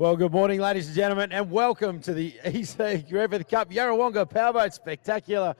Well, good morning, ladies and gentlemen, and welcome to the E.C Griffith Cup Yarrawonga Powerboat Spectacular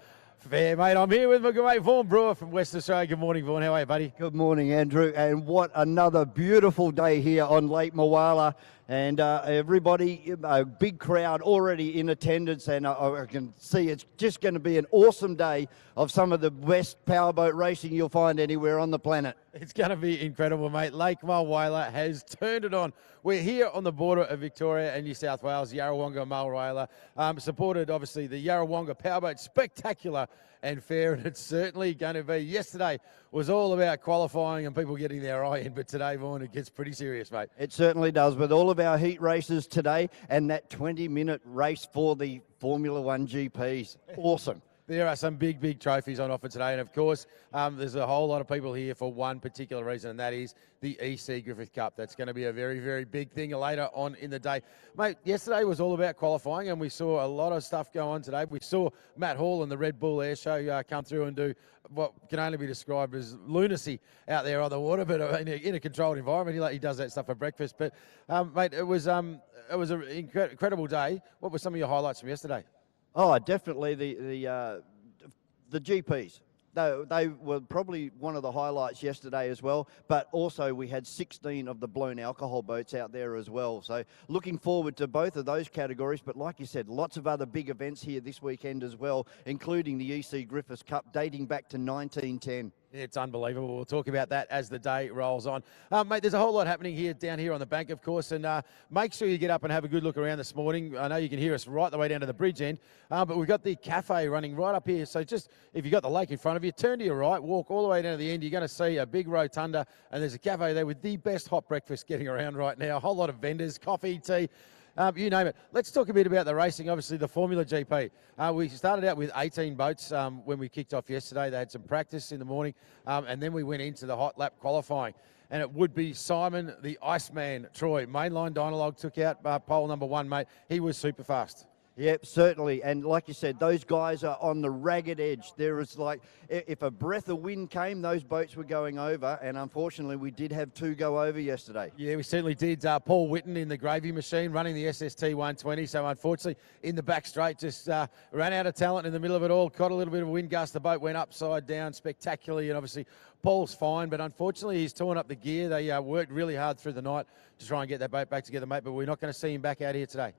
Fair, mate. I'm here with my good mate, Vaughan Brewer from Western Australia. Good morning, Vaughan. How are you, buddy? Good morning, Andrew. And what another beautiful day here on Lake Moala. And everybody, a big crowd already in attendance. And I can see it's just going to be an awesome day of some of the best powerboat racing you'll find anywhere on the planet. It's going to be incredible, mate. Lake Mulwala has turned it on. We're here on the border of Victoria and New South Wales, Yarrawonga Mulwala, supported obviously the Yarrawonga Powerboat Spectacular and Fair, and it's certainly going to be. Yesterday was all about qualifying and people getting their eye in, but today, Vaughan, it gets pretty serious, mate. It certainly does, with all of our heat races today and that 20-minute race for the Formula One GPs. Awesome. There are some big trophies on offer today, and of course, there's a whole lot of people here for one particular reason, and that is the E.C Griffith Cup. That's going to be a very big thing later on in the day. Mate, yesterday was all about qualifying, and we saw a lot of stuff go on today. We saw Matt Hall and the Red Bull Air Show come through and do what can only be described as lunacy out there on the water, but in a controlled environment. He does that stuff for breakfast. But, mate, it was an incredible day. What were some of your highlights from yesterday? Oh, definitely the GPs. They were probably one of the highlights yesterday as well, but also we had 16 of the blown alcohol boats out there as well. So looking forward to both of those categories, but like you said, lots of other big events here this weekend as well, including the E.C Griffith Cup dating back to 1910. It's unbelievable. We'll talk about that as the day rolls on. Mate, there's a whole lot happening down here on the bank, of course, and make sure you get up and have a good look around this morning. I know you can hear us right the way down to the bridge end, but we've got the cafe running right up here. So just, if you've got the lake in front of you, turn to your right, walk all the way down to the end. You're going to see a big rotunda, and there's a cafe there with the best hot breakfast getting around right now. A whole lot of vendors, coffee, tea, you name it. Let's talk a bit about the racing, obviously the Formula GP. We started out with 18 boats when we kicked off yesterday. They had some practice in the morning, and then we went into the hot lap qualifying. And it would be Simon, the Iceman Troy. Mainline Dynalog took out pole number 1, mate. He was super fast. Yep, certainly. And like you said, those guys are on the ragged edge. There is like, if a breath of wind came, those boats were going over. And unfortunately, we did have 2 go over yesterday. Yeah, we certainly did. Paul Whitten in the gravy machine running the SST 120. So unfortunately, in the back straight, just ran out of talent in the middle of it all. Caught a little bit of a wind gust. The boat went upside down spectacularly. And obviously, Paul's fine. But unfortunately, he's torn up the gear. They worked really hard through the night to try and get that boat back together, mate. But we're not going to see him back out here today.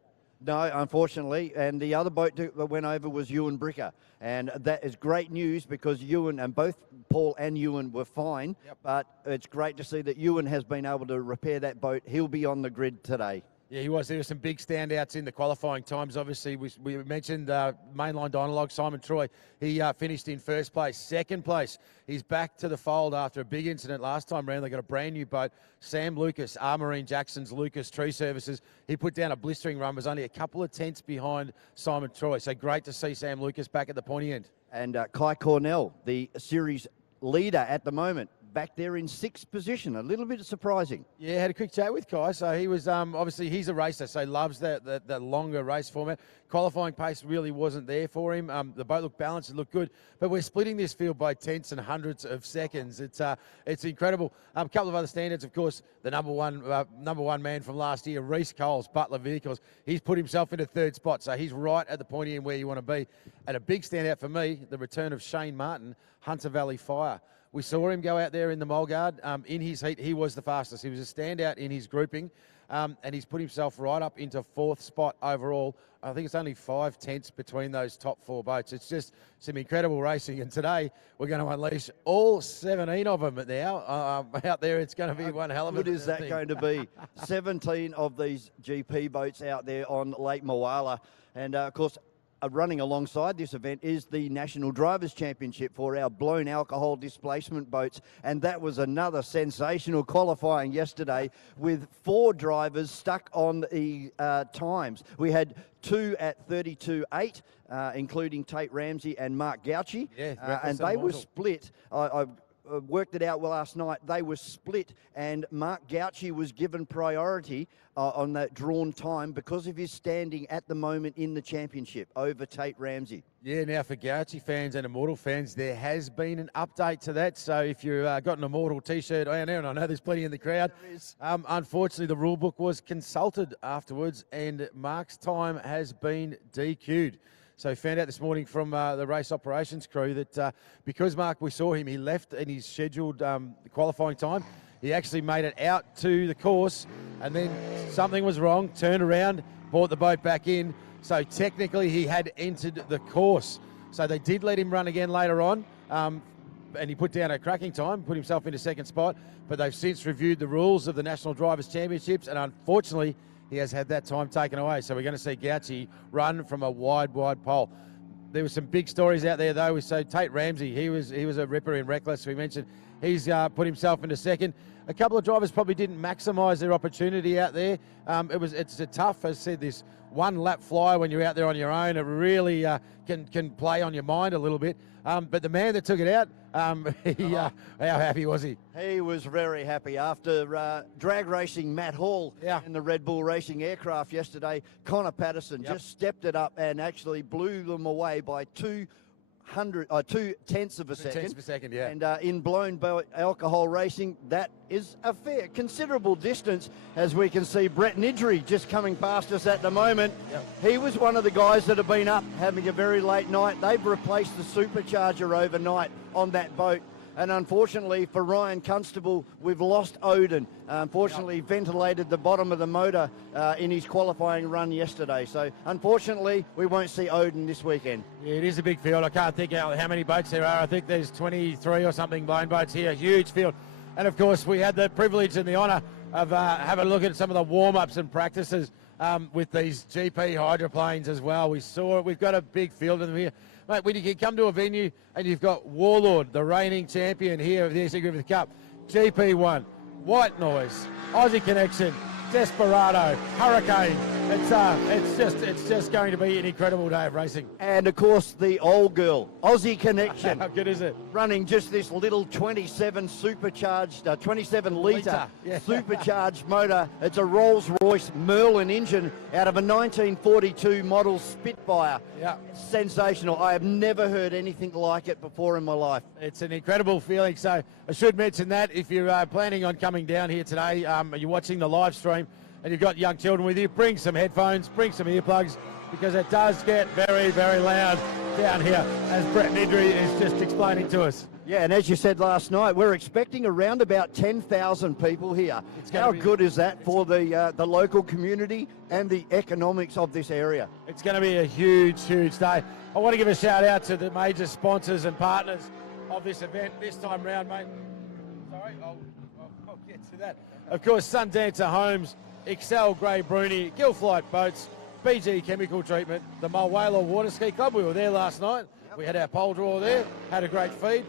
No, unfortunately, and the other boat that went over was Ewan Bricker, and that is great news because Ewan, and both Paul and Ewan were fine, but it's great to see that Ewan has been able to repair that boat. He'll be on the grid today. Yeah, he was. There were some big standouts in the qualifying times. Obviously, we mentioned mainline Dynalog, Simon Troy. He finished in first place. Second place, he's back to the fold after a big incident last time round. They got a brand new boat. Sam Lucas, Marine Jackson's Lucas Tree Services. He put down a blistering run, was only a couple of tenths behind Simon Troy. So great to see Sam Lucas back at the pointy end. And Kai Cornell, the series leader at the moment, back there in 6th position. A little bit surprising. Yeah, had a quick chat with Kai. So he was, obviously he's a racer, so he loves the longer race format. Qualifying pace really wasn't there for him. The boat looked balanced, it looked good, but we're splitting this field by tenths and hundreds of seconds. It's incredible. A couple of other standards, of course, the number one man from last year, Reece Coles, Butler Vehicles. He's put himself into 3rd spot, so he's right at the pointy end where you want to be. And a big standout for me, the return of Shane Martin, Hunter Valley Fire. We saw him go out there in the Mulgard. In his heat, he was the fastest. He was a standout in his grouping, and he's put himself right up into 4th spot overall. I think it's only 5 tenths between those top 4 boats. It's just some incredible racing, and today we're going to unleash all 17 of them now out there. It's going to be one hell of a thing. What is that going to be? 17 of these GP boats out there on Lake Moala, and of course, running alongside this event is the National Drivers' Championship for our blown alcohol displacement boats, and that was another sensational qualifying yesterday with 4 drivers stuck on the times. We had 2 at 32.8, including Tate Ramsey and Mark Gauci, and they were split. I worked it out well last night. They were split, and Mark Gauci was given priority on that drawn time because of his standing at the moment in the championship over Tate Ramsey. Yeah, now for Gauci fans and Immortal fans, there has been an update to that. So if you've got an Immortal T-shirt on there, and I know there's plenty in the crowd, unfortunately the rule book was consulted afterwards, and Mark's time has been DQ'd. So found out this morning from the race operations crew that because Mark, we saw him, he left in his scheduled qualifying time. He actually made it out to the course, and then something was wrong, turned around, brought the boat back in. So technically he had entered the course. So they did let him run again later on, and he put down a cracking time, put himself into second spot, but they've since reviewed the rules of the National Drivers' Championships, and unfortunately he has had that time taken away. So we're going to see Gauci run from a wide pole. There were some big stories out there though. So Tate Ramsey, he was a ripper in Reckless. We mentioned he's put himself into second. A couple of drivers probably didn't maximise their opportunity out there. It's a tough, as I said, this one lap fly when you're out there on your own. It really can play on your mind a little bit. But the man that took it out, how happy was he? He was very happy after drag racing Matt Hall in the Red Bull Racing aircraft yesterday. Connor Patterson just stepped it up and actually blew them away by 2/10 of a second. 2/10 of a second, yeah. And in blown alcohol racing, that is a considerable distance, as we can see Brett Nidry just coming past us at the moment. He was one of the guys that have been up having a very late night. They've replaced the supercharger overnight on that boat. And unfortunately for Ryan Constable, we've lost Odin. Unfortunately, ventilated the bottom of the motor in his qualifying run yesterday. So unfortunately, we won't see Odin this weekend. Yeah, it is a big field. I can't think how many boats there are. I think there's 23 or something blown boats here, a huge field. And of course, we had the privilege and the honour of having a look at some of the warm-ups and practices with these GP hydroplanes as well. We saw it. We've got a big field of them here. Mate, when you can come to a venue and you've got Warlord, the reigning champion here of the E.C Griffith Cup, GP1, White Noise, Aussie Connection, Desperado, Hurricane. It's just going to be an incredible day of racing. And of course the old girl, Aussie Connection. How good is it? Running just this little 27 supercharged, 27 litre supercharged motor. It's a Rolls-Royce Merlin engine out of a 1942 model Spitfire. Yeah. Sensational. I have never heard anything like it before in my life. It's an incredible feeling. So I should mention that if you're planning on coming down here today, you're watching the live stream, and you've got young children with you, bring some headphones, bring some earplugs, because it does get very, very loud down here, as Brett Nidry is just explaining to us. Yeah, and as you said last night, we're expecting around about 10,000 people here. How good is that for the local community and the economics of this area? It's going to be a huge, huge day. I want to give a shout out to the major sponsors and partners of this event this time round, mate. Sorry, I'll get to that. Of course, Sundancer Homes, Excel Grey Bruni, Gilflight Boats, BG Chemical Treatment, the Mulwala Water Ski Club. We were there last night. We had our pole draw there, had a great feed.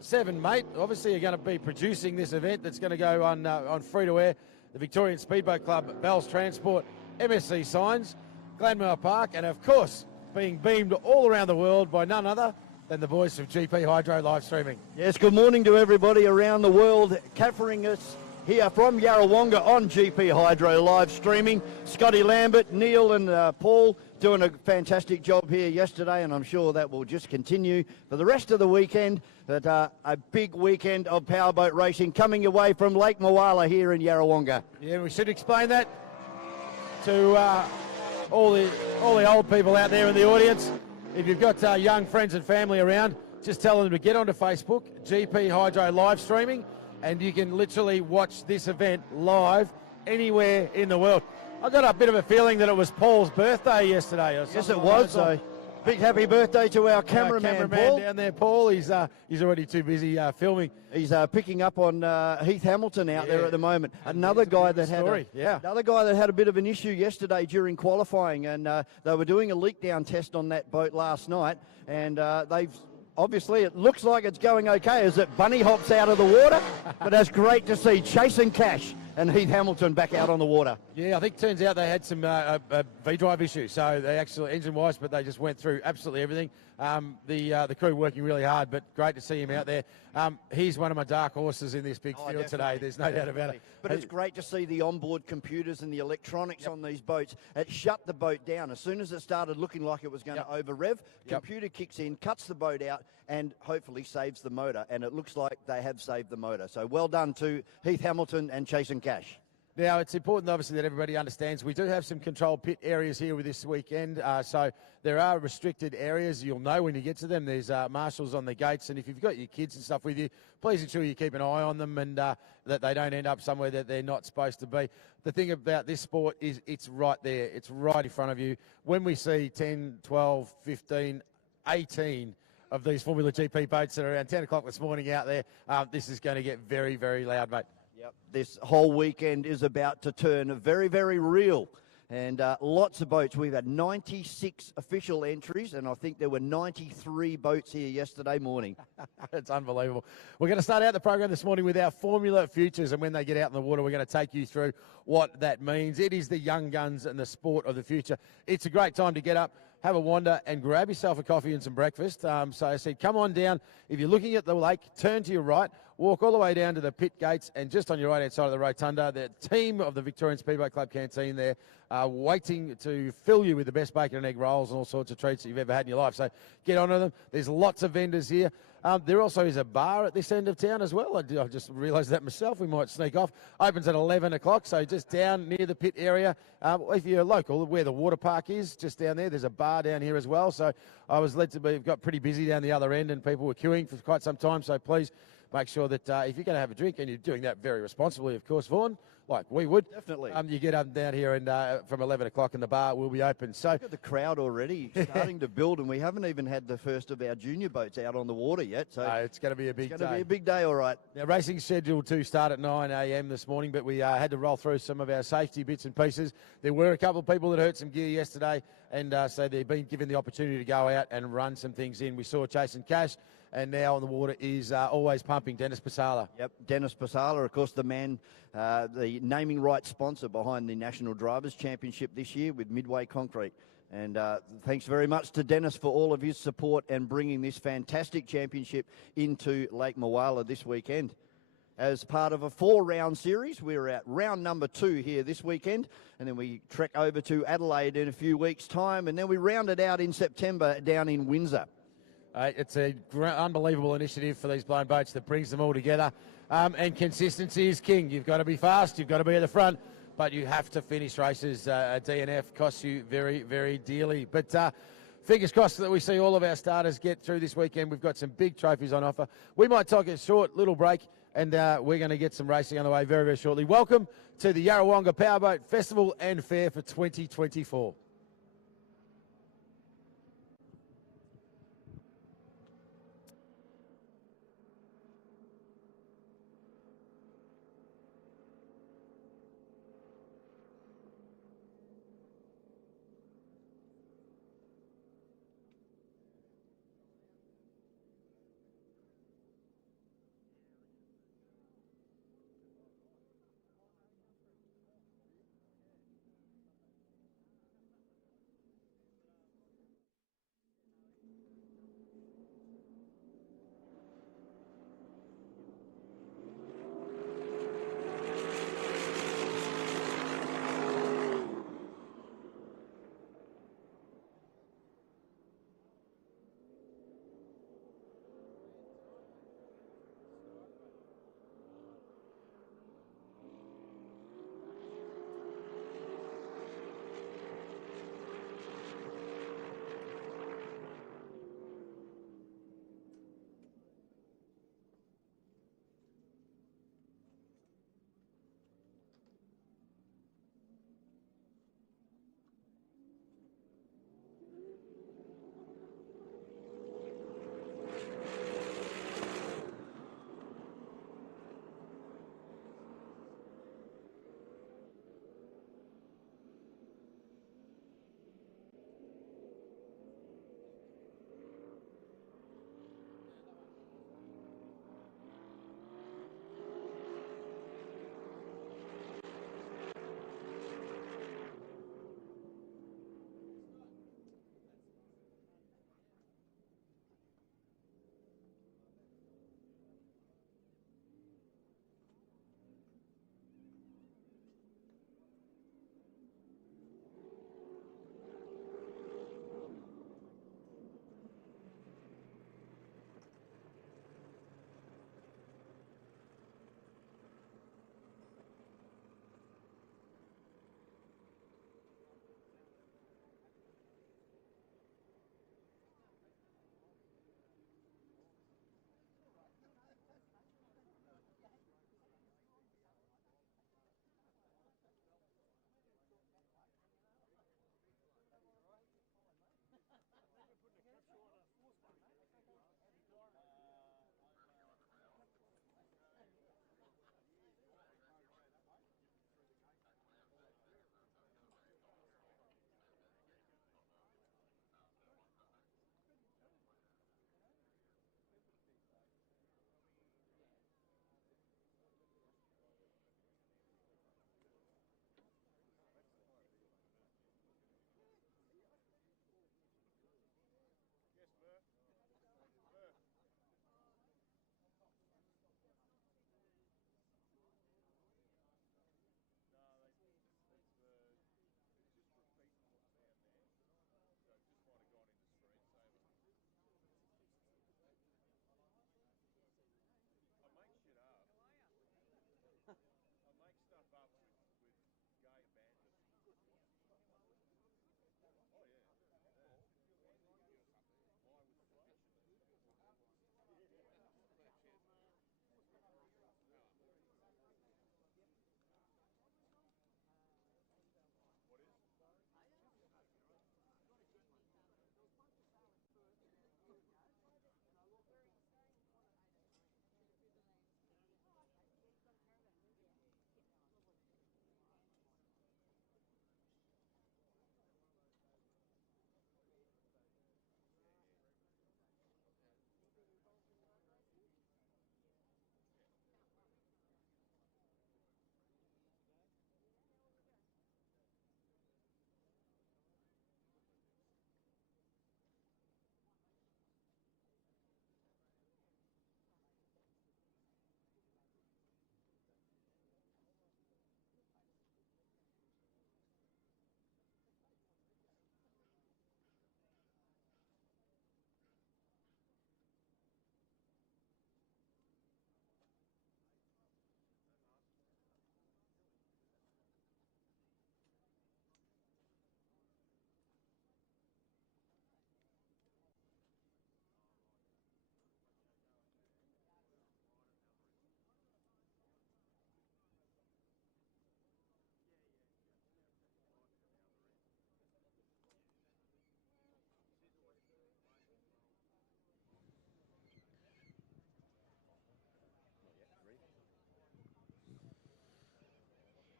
Seven Mate, obviously are going to be producing this event that's going to go on free-to-air. The Victorian Speedboat Club, Bell's Transport, MSC Signs, Glenmore Park, and of course, being beamed all around the world by none other than the boys of GP Hydro live streaming. Yes, good morning to everybody around the world, covering us here from Yarrawonga on GP Hydro live streaming. Scotty Lambert, Neil and Paul doing a fantastic job here yesterday, and I'm sure that will just continue for the rest of the weekend. But a big weekend of powerboat racing coming away from Lake Moala here in Yarrawonga. Yeah, we should explain that to all the old people out there in the audience. If you've got young friends and family around, just tell them to get onto Facebook, GP Hydro live streaming, and you can literally watch this event live anywhere in the world. I got a bit of a feeling that it was Paul's birthday yesterday. Yes, it was. So big happy birthday to our cameraman Paul. Down there, Paul. He's already too busy filming. He's picking up on Heath Hamilton out there at the moment. Another guy that had a bit of an issue yesterday during qualifying, and they were doing a leak down test on that boat last night, and they've. Obviously, it looks like it's going okay as it bunny hops out of the water, but that's great to see. Chasing Cash and Heath Hamilton back out on the water. Yeah, I think it turns out they had some V-drive issues, so they actually engine-wise, but they just went through absolutely everything. The crew working really hard, but great to see him out there. He's one of my dark horses in this big field today. There's no doubt about it. But it's great to see the onboard computers and the electronics on these boats. It shut the boat down. As soon as it started looking like it was going to over-rev, computer kicks in, cuts the boat out, and hopefully saves the motor. And it looks like they have saved the motor. So well done to Heath Hamilton and Chasing Cash. Now, it's important, obviously, that everybody understands we do have some controlled pit areas here with this weekend. So there are restricted areas. You'll know when you get to them. There's marshals on the gates. And if you've got your kids and stuff with you, please ensure you keep an eye on them and that they don't end up somewhere that they're not supposed to be. The thing about this sport is it's right there. It's right in front of you. When we see 10, 12, 15, 18 of these Formula GP boats that are around 10 o'clock this morning out there, this is going to get very, very loud, mate. Yep. This whole weekend is about to turn very, very real. And lots of boats. We've had 96 official entries, and I think there were 93 boats here yesterday morning. It's unbelievable. We're going to start out the program this morning with our Formula Futures, and when they get out in the water, we're going to take you through what that means. It is the young guns and the sport of the future. It's a great time to get up, have a wander, and grab yourself a coffee and some breakfast. So I said, come on down. If you're looking at the lake, turn to your right, walk all the way down to the pit gates, and just on your right-hand side of the rotunda, the team of the Victorian Speedway Club canteen there waiting to fill you with the best bacon and egg rolls and all sorts of treats that you've ever had in your life. So get onto them. There's lots of vendors here. There also is a bar at this end of town as well. I just realised that myself. We might sneak off. Opens at 11 o'clock, so just down near the pit area. If you're local, where the water park is, just down there, there's a bar down here as well. So I was led to be, got pretty busy down the other end and people were queuing for quite some time. So please make sure that if you're going to have a drink, and you're doing that very responsibly, of course, Vaughan, like we would. Definitely. You get up and down here, and from 11 o'clock, and the bar will be open. So look at the crowd already starting to build, and we haven't even had the first of our junior boats out on the water yet. So it's going to be a big day. It's going to be a big day, all right. Now, racing's scheduled to start at 9 a.m. this morning, but we had to roll through some of our safety bits and pieces. There were a couple of people that hurt some gear yesterday, and so they've been given the opportunity to go out and run some things in. We saw Chasing Cash, and now on the water is always pumping, Dennis Pasala. Yep, Dennis Pasala, of course, the man, the naming rights sponsor behind the National Drivers' Championship this year with Midway Concrete. And thanks very much to Dennis for all of his support and bringing this fantastic championship into Lake Moala this weekend. As part of a 4-round series, we're at round number 2 here this weekend, and then we trek over to Adelaide in a few weeks' time, and then we round it out in September down in Windsor. It's an unbelievable initiative for these blown boats that brings them all together. And consistency is king. You've got to be fast, you've got to be at the front, but you have to finish races. A DNF costs you very, very dearly. But fingers crossed that we see all of our starters get through this weekend. We've got some big trophies on offer. We might take a short little break, and we're going to get some racing on the way very, very shortly. Welcome to the Yarrawonga Powerboat Festival and Fair for 2024.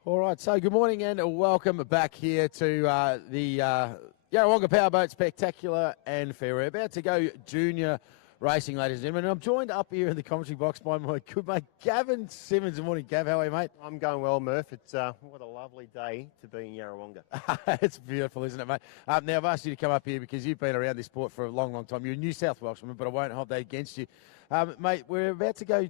All right, so good morning and welcome back here to the Yarrawonga Powerboat Spectacular and Fair. We're about to go junior racing, ladies and gentlemen. And I'm joined up here in the commentary box by my good mate, Gavin Simmons. Good morning, Gav. How are you, mate? I'm going well, Murph. It's what a lovely day to be in Yarrawonga. It's beautiful, isn't it, mate? Now, I've asked you to come up here because you've been around this sport for a long, long time. You're a New South Welshman, but I won't hold that against you. Mate, we're about to go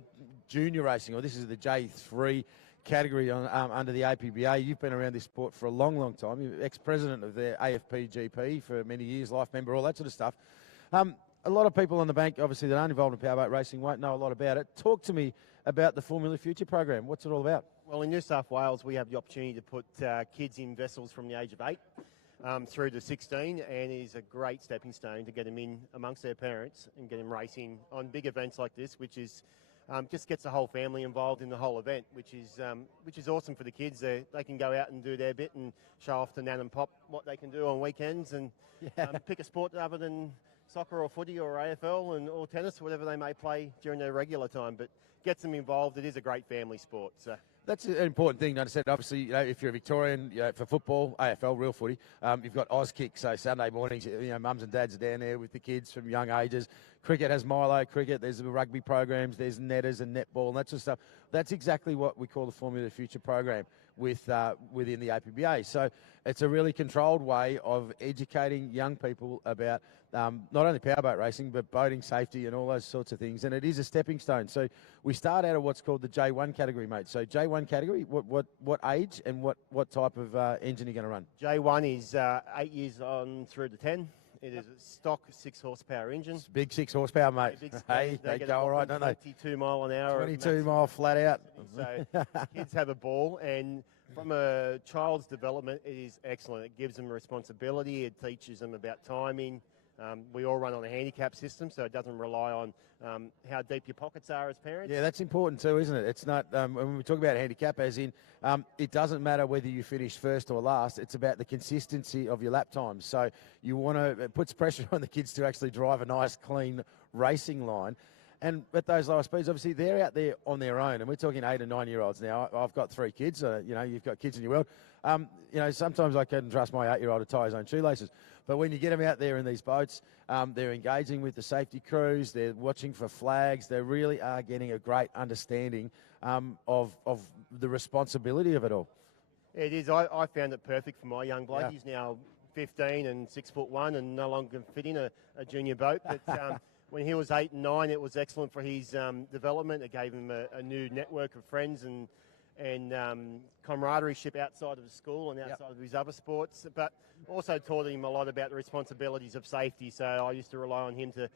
junior racing, or this is the J3 category on, under the APBA. You've been around this sport for a long, long time. You're ex-president of the AFP GP for many years, life member, all that sort of stuff. A lot of people on the bank, obviously, that aren't involved in powerboat racing won't know a lot about it. Talk to me about the Formula Future program. What's it all about? Well, in New South Wales, we have the opportunity to put kids in vessels from the age of 8 through to 16, and it is a great stepping stone to get them in amongst their parents and get them racing on big events like this, which is just gets the whole family involved in the whole event, which is awesome for the kids. They can go out and do their bit and show off to Nan and Pop what they can do on weekends and pick a sport other than soccer or footy or AFL or tennis, whatever they may play during their regular time, but gets them involved. It is a great family sport. So that's an important thing to understand. Obviously, if you're a Victorian, for football, AFL, real footy, you've got Auskick, so Saturday mornings, mums and dads are down there with the kids from young ages. Cricket has Milo cricket, there's the rugby programs, there's netters and netball and that sort of stuff. That's exactly what we call the Formula Future program within the APBA. So it's a really controlled way of educating young people about not only powerboat racing, but boating safety and all those sorts of things. And it is a stepping stone. So we start out at what's called the J1 category, mate. So J1 category, what age and what type of engine are you going to run? J1 is 8 years on through to 10. It is a stock 6 horsepower engine. It's big 6 horsepower, mate. Hey, they go all right, don't they? 22 mile an hour. 22 mile flat out. So kids have a ball, and from a child's development, it is excellent. It gives them responsibility. It teaches them about timing. We all run on a handicap system, so it doesn't rely on how deep your pockets are as parents. Yeah, that's important too, isn't it? It's not, when we talk about handicap, as in, it doesn't matter whether you finish first or last. It's about the consistency of your lap times. So you want to, it puts pressure on the kids to actually drive a nice, clean racing line. And at those lower speeds, obviously, they're out there on their own. And we're talking 8 and 9 year olds now. I've got 3 kids. You've got kids in your world. Sometimes I couldn't trust my 8-year-old to tie his own shoelaces. But when you get them out there in these boats, they're engaging with the safety crews. They're watching for flags. They really are getting a great understanding of the responsibility of it all. It is. I found it perfect for my young bloke. Yeah. He's now 15 and 6'1" and no longer can fit in a junior boat. But when he was 8 and 9, it was excellent for his development. It gave him a new network of friends and camaraderie outside of the school and outside of his other sports, but also taught him a lot about the responsibilities of safety. So I used to rely on him to,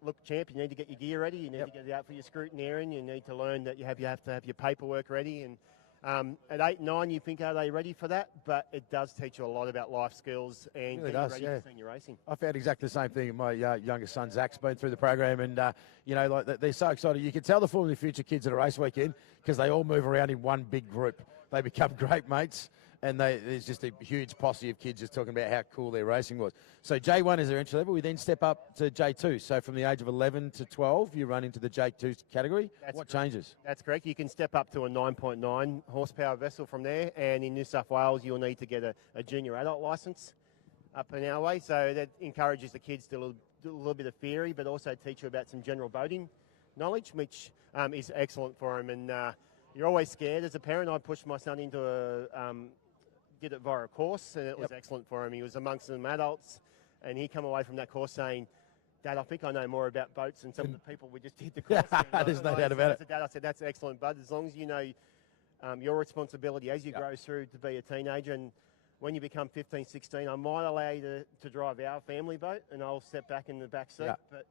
look, champ, you need to get your gear ready, you need to get it out for your scrutineering, you need to learn that you have to have your paperwork ready. And at 8 and 9, you think, are they ready for that? But it does teach you a lot about life skills and really getting ready for senior racing. I found exactly the same thing. My youngest son, Zach's been through the program, and, they're so excited. You can tell the Formula Future kids at a race weekend because they all move around in one big group. They become great mates, and there's just a huge posse of kids just talking about how cool their racing was. So J1 is their entry level. We then step up to J2. So from the age of 11 to 12, you run into the J2 category. What changes? That's correct. You can step up to a 9.9 horsepower vessel from there, and in New South Wales, you'll need to get a junior adult licence up in our way. So that encourages the kids to do a little bit of theory, but also teach you about some general boating knowledge, which is excellent for them. And you're always scared as a parent. I pushed my son into did it via a course, and it was excellent for him. He was amongst some adults, and he come away from that course saying, Dad, I think I know more about boats than some of the people we just did the course. There's no doubt about it. Dad, I said, that's excellent, bud. As long as you know your responsibility as you grow through to be a teenager, and when you become 15, 16, I might allow you to drive our family boat, and I'll step back in the back seat. But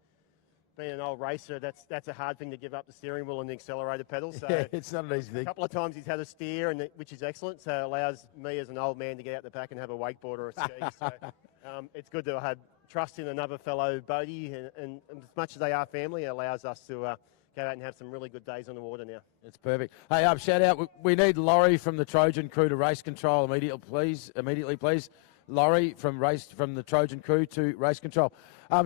being an old racer, that's a hard thing to give up the steering wheel and the accelerator pedal. So it's not an easy thing. A couple of times he's had a steer, which is excellent. So it allows me as an old man to get out the back and have a wakeboard or a ski. So it's good to have trust in another fellow boatie, and as much as they are family, it allows us to go out and have some really good days on the water now. It's perfect. Hey, shout out. We need Laurie from the Trojan crew to race control immediately, please. Laurie from the Trojan crew to race control.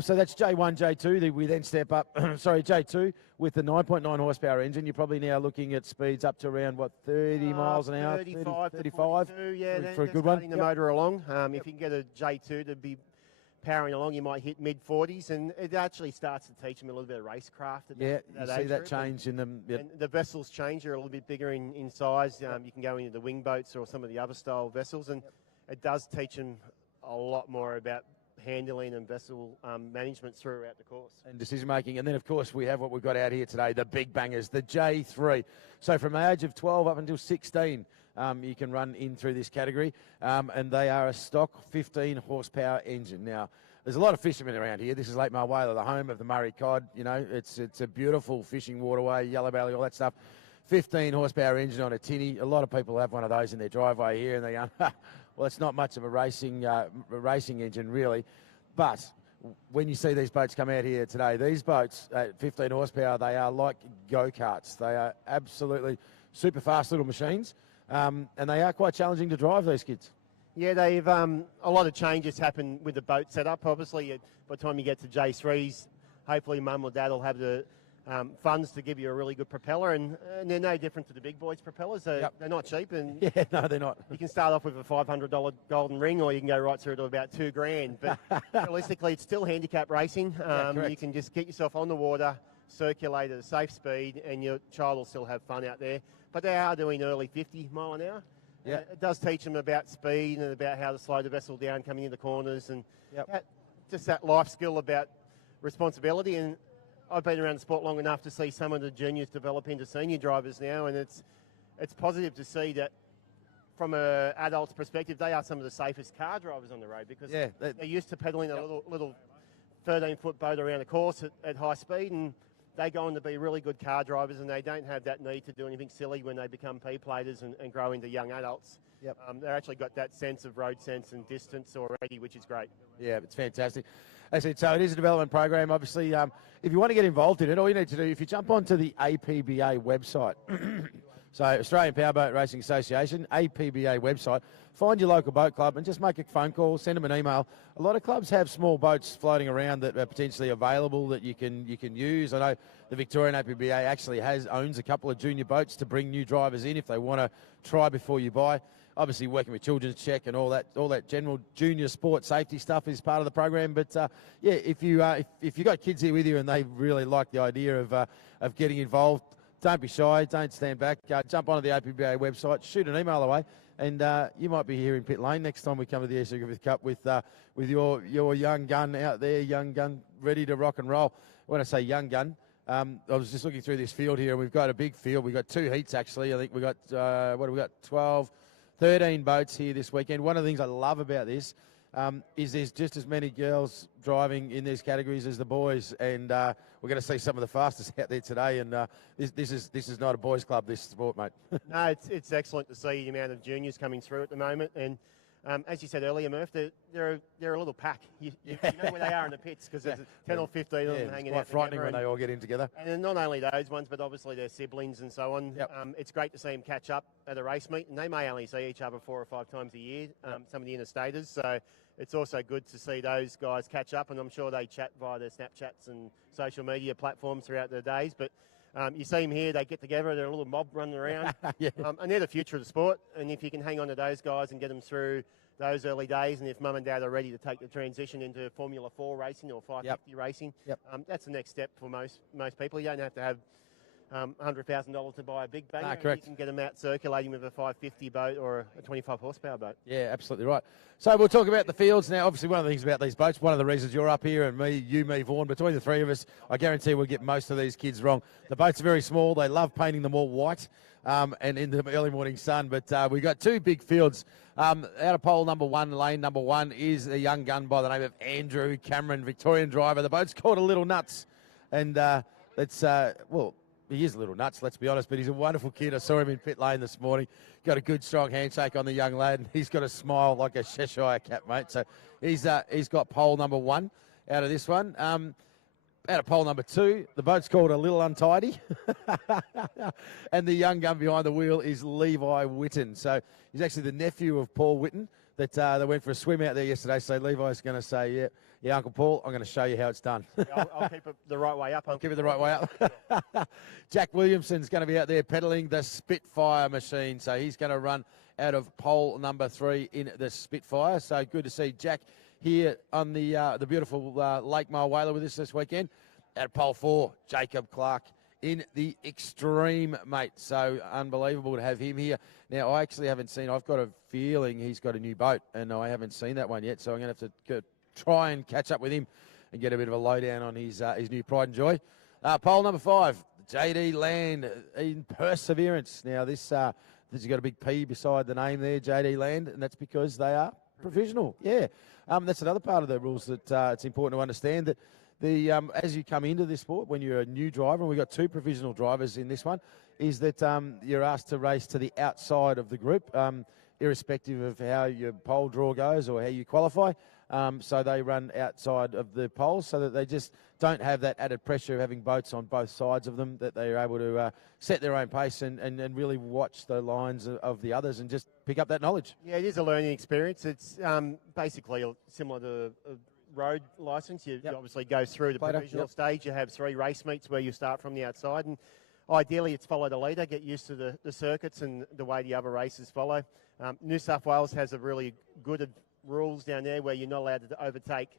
So that's J1, J2. We then step up, sorry, J2 with the 9.9 horsepower engine. You're probably now looking at speeds up to around, 30 miles an hour? 35 35 to 42, yeah, for a good one. the motor along. If you can get a J2 to be powering along, you might hit mid-40s, and it actually starts to teach them a little bit of racecraft. You see that change in them. Yep. And the vessels change. They're a little bit bigger in size. You can go into the wing boats or some of the other style vessels, and it does teach them a lot more about handling and vessel management throughout the course. And decision making. And then, of course, we have what we've got out here today, the big bangers, the J3. So from the age of 12 up until 16, you can run in through this category. And they are a stock 15 horsepower engine. Now, there's a lot of fishermen around here. This is Lake Mulwala, the home of the Murray cod. You know, it's a beautiful fishing waterway, yellow belly, all that stuff. 15 horsepower engine on a tinny. A lot of people have one of those in their driveway here, and they go, well, it's not much of a racing engine, really. But when you see these boats come out here today, these boats at 15 horsepower, they are like go-karts. They are absolutely super fast little machines, and they are quite challenging to drive, these kids. Yeah, they've a lot of changes happen with the boat setup. Obviously, by the time you get to J3s, hopefully mum or dad will have the funds to give you a really good propeller, and they're no different to the big boys' propellers. They're not cheap, and yeah, no, they're not. You can start off with a $500 golden ring, or you can go right through to about $2,000. But realistically, it's still handicap racing. You can just get yourself on the water, circulate at a safe speed, and your child will still have fun out there. But they are doing early 50 mile an hour. Yeah. It does teach them about speed and about how to slow the vessel down coming into corners, and just that life skill about responsibility. And I've been around the sport long enough to see some of the juniors develop into senior drivers now, and it's positive to see that from an adult's perspective, they are some of the safest car drivers on the road, because they're used to pedaling a little 13-foot boat around the course at high speed, and they go on to be really good car drivers, and they don't have that need to do anything silly when they become P-platers and grow into young adults. Yep. They've actually got that sense of road sense and distance already, which is great. Yeah, it's fantastic. As I said, so it is a development program. Obviously, if you want to get involved in it, all you need to do, if you jump onto the APBA website, so Australian Powerboat Racing Association, APBA website, find your local boat club and just make a phone call, send them an email. A lot of clubs have small boats floating around that are potentially available that you can use. I know the Victorian APBA actually owns a couple of junior boats to bring new drivers in if they want to try before you buy. Obviously, working with Children's Check and all that general junior sport safety stuff is part of the program. But if you got kids here with you and they really like the idea of getting involved, don't be shy, don't stand back. Jump onto the APBA website, shoot an email away, and you might be here in pit lane next time we come to the E.C Griffith Cup with your young gun out there, young gun ready to rock and roll. When I say young gun, I was just looking through this field here, and we've got a big field. We've got 2 heats actually. I think we've got 13 boats here this weekend. One of the things I love about this is there's just as many girls driving in these categories as the boys, and we're going to see some of the fastest out there today. And this is not a boys' club, this sport, mate. No, it's excellent to see the amount of juniors coming through at the moment, and as you said earlier, Murph, they're a little pack. You know where they are in the pits, because there's 10 or 15 of them hanging out. It's quite frightening when they all get in together. And not only those ones, but obviously their siblings and so on. Yep. It's great to see them catch up at a race meet, and they may only see each other 4 or 5 times a year, some of the interstaters. So it's also good to see those guys catch up, and I'm sure they chat via their Snapchats and social media platforms throughout their days. But you see them here, they get together, they're a little mob running around. And they're the future of the sport, and if you can hang on to those guys and get them through those early days, and if mum and dad are ready to take the transition into Formula 4 racing or 550 racing, that's the next step for most people. You don't have to have $100,000 to buy a big banger. Correct. You can get them out circulating with a 550 boat or a 25 horsepower boat. Yeah, absolutely right. So we'll talk about the fields now. Obviously, one of the things about these boats, one of the reasons you're up here, and me, Vaughan, between the three of us, I guarantee we'll get most of these kids wrong. The boats are very small. They love painting them all white and in the early morning sun. But we've got 2 big fields. Out of pole number 1, lane number 1, is a young gun by the name of Andrew Cameron, Victorian driver. The boat's called a Little Nuts. And he is a little nuts, let's be honest, but he's a wonderful kid. I saw him in pit lane this morning. Got a good, strong handshake on the young lad, and he's got a smile like a Cheshire cat, mate. So he's got pole number 1 out of this one. Out of pole number 2, the boat's called a Little Untidy. And the young gun behind the wheel is Levi Witten. So he's actually the nephew of Paul Witten, that went for a swim out there yesterday. So Levi's going to say, yeah, Uncle Paul, I'm going to show you how it's done. I'll keep it the right way up. I'll keep it the right way up. Jack Williamson's going to be out there pedaling the Spitfire machine. So he's going to run out of pole number 3 in the Spitfire. So good to see Jack here on the beautiful Lake Mile Whaler with us this weekend. At pole 4, Jacob Clark in the Extreme, mate. So unbelievable to have him here. Now, I actually haven't seen, I've got a feeling he's got a new boat, and I haven't seen that one yet. So I'm going to have to try and catch up with him and get a bit of a lowdown on his new pride and joy. Pole number 5, JD Land in Perseverance. Now, this has got a big P beside the name there, JD Land, and that's because they are provisional. Yeah. That's another part of the rules that it's important to understand, that as you come into this sport, when you're a new driver, and we've got 2 provisional drivers in this one, is that you're asked to race to the outside of the group, irrespective of how your pole draw goes or how you qualify. So they run outside of the poles so that they just don't have that added pressure of having boats on both sides of them, that they're able to set their own pace and really watch the lines of the others and just pick up that knowledge. Yeah, it is a learning experience. It's basically similar to a road licence. You obviously go through the provisional stage. You have 3 race meets where you start from the outside, and ideally it's follow the leader, get used to the circuits and the way the other races follow. New South Wales has a really good rules down there where you're not allowed to overtake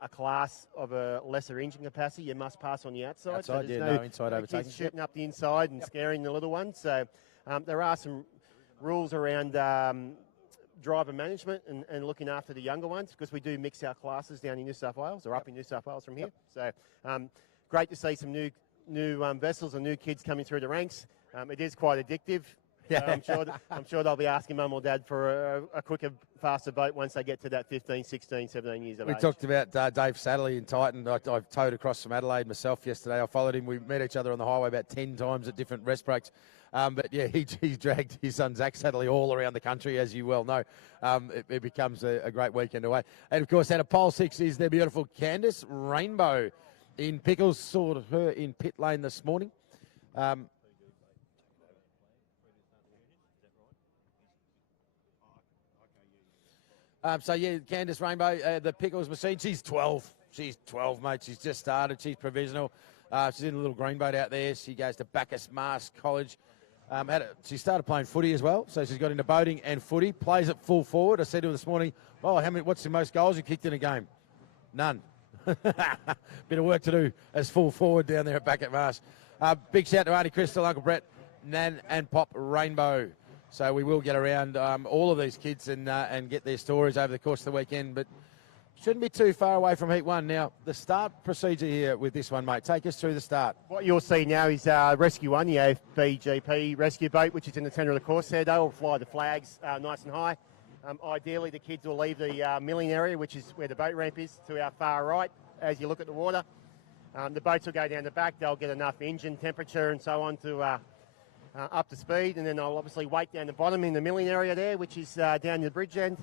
a class of a lesser engine capacity. You must pass on the outside. So no inside overtaking. Kids shooting up the inside and scaring the little ones. So there are some rules around driver management and looking after the younger ones, because we do mix our classes down in New South Wales, or up in New South Wales from here. So great to see some new vessels and new kids coming through the ranks. It is quite addictive. Yeah. I'm sure they'll be asking mum or dad for a quicker, faster boat once they get to that 15, 16, 17 years of age. We talked about Dave Satterley in Titan. I towed across from Adelaide myself yesterday. I followed him. We met each other on the highway about 10 times at different rest breaks. But yeah, he's dragged his son Zach Satterley all around the country, as you well know. It becomes a great weekend away. And of course, out of pole 6 is their beautiful Candice Rainbow in Pickles. Saw her in pit lane this morning. So, yeah, Candice Rainbow, the Pickles machine, she's 12. She's 12, mate. She's just started. She's provisional. She's in a little green boat out there. She goes to Bacchus Marsh College. She started playing footy as well, so she's got into boating and footy. Plays at full forward. I said to her this morning, what's the most goals you kicked in a game? None. Bit of work to do as full forward down there at Bacchus Marsh. Big shout to Auntie Crystal, Uncle Brett, Nan and Pop Rainbow. So we will get around all of these kids and get their stories over the course of the weekend, but shouldn't be too far away from Heat 1. Now, the start procedure here with this one, mate. Take us through the start. What you'll see now is Rescue 1, the AFBGP rescue boat, which is in the centre of the course there. They will fly the flags nice and high. Ideally, the kids will leave the milling area, which is where the boat ramp is, to our far right as you look at the water. The boats will go down the back. They'll get enough engine temperature and so on to up to speed, and then I'll obviously wait down the bottom in the milling area there, which is down the bridge end.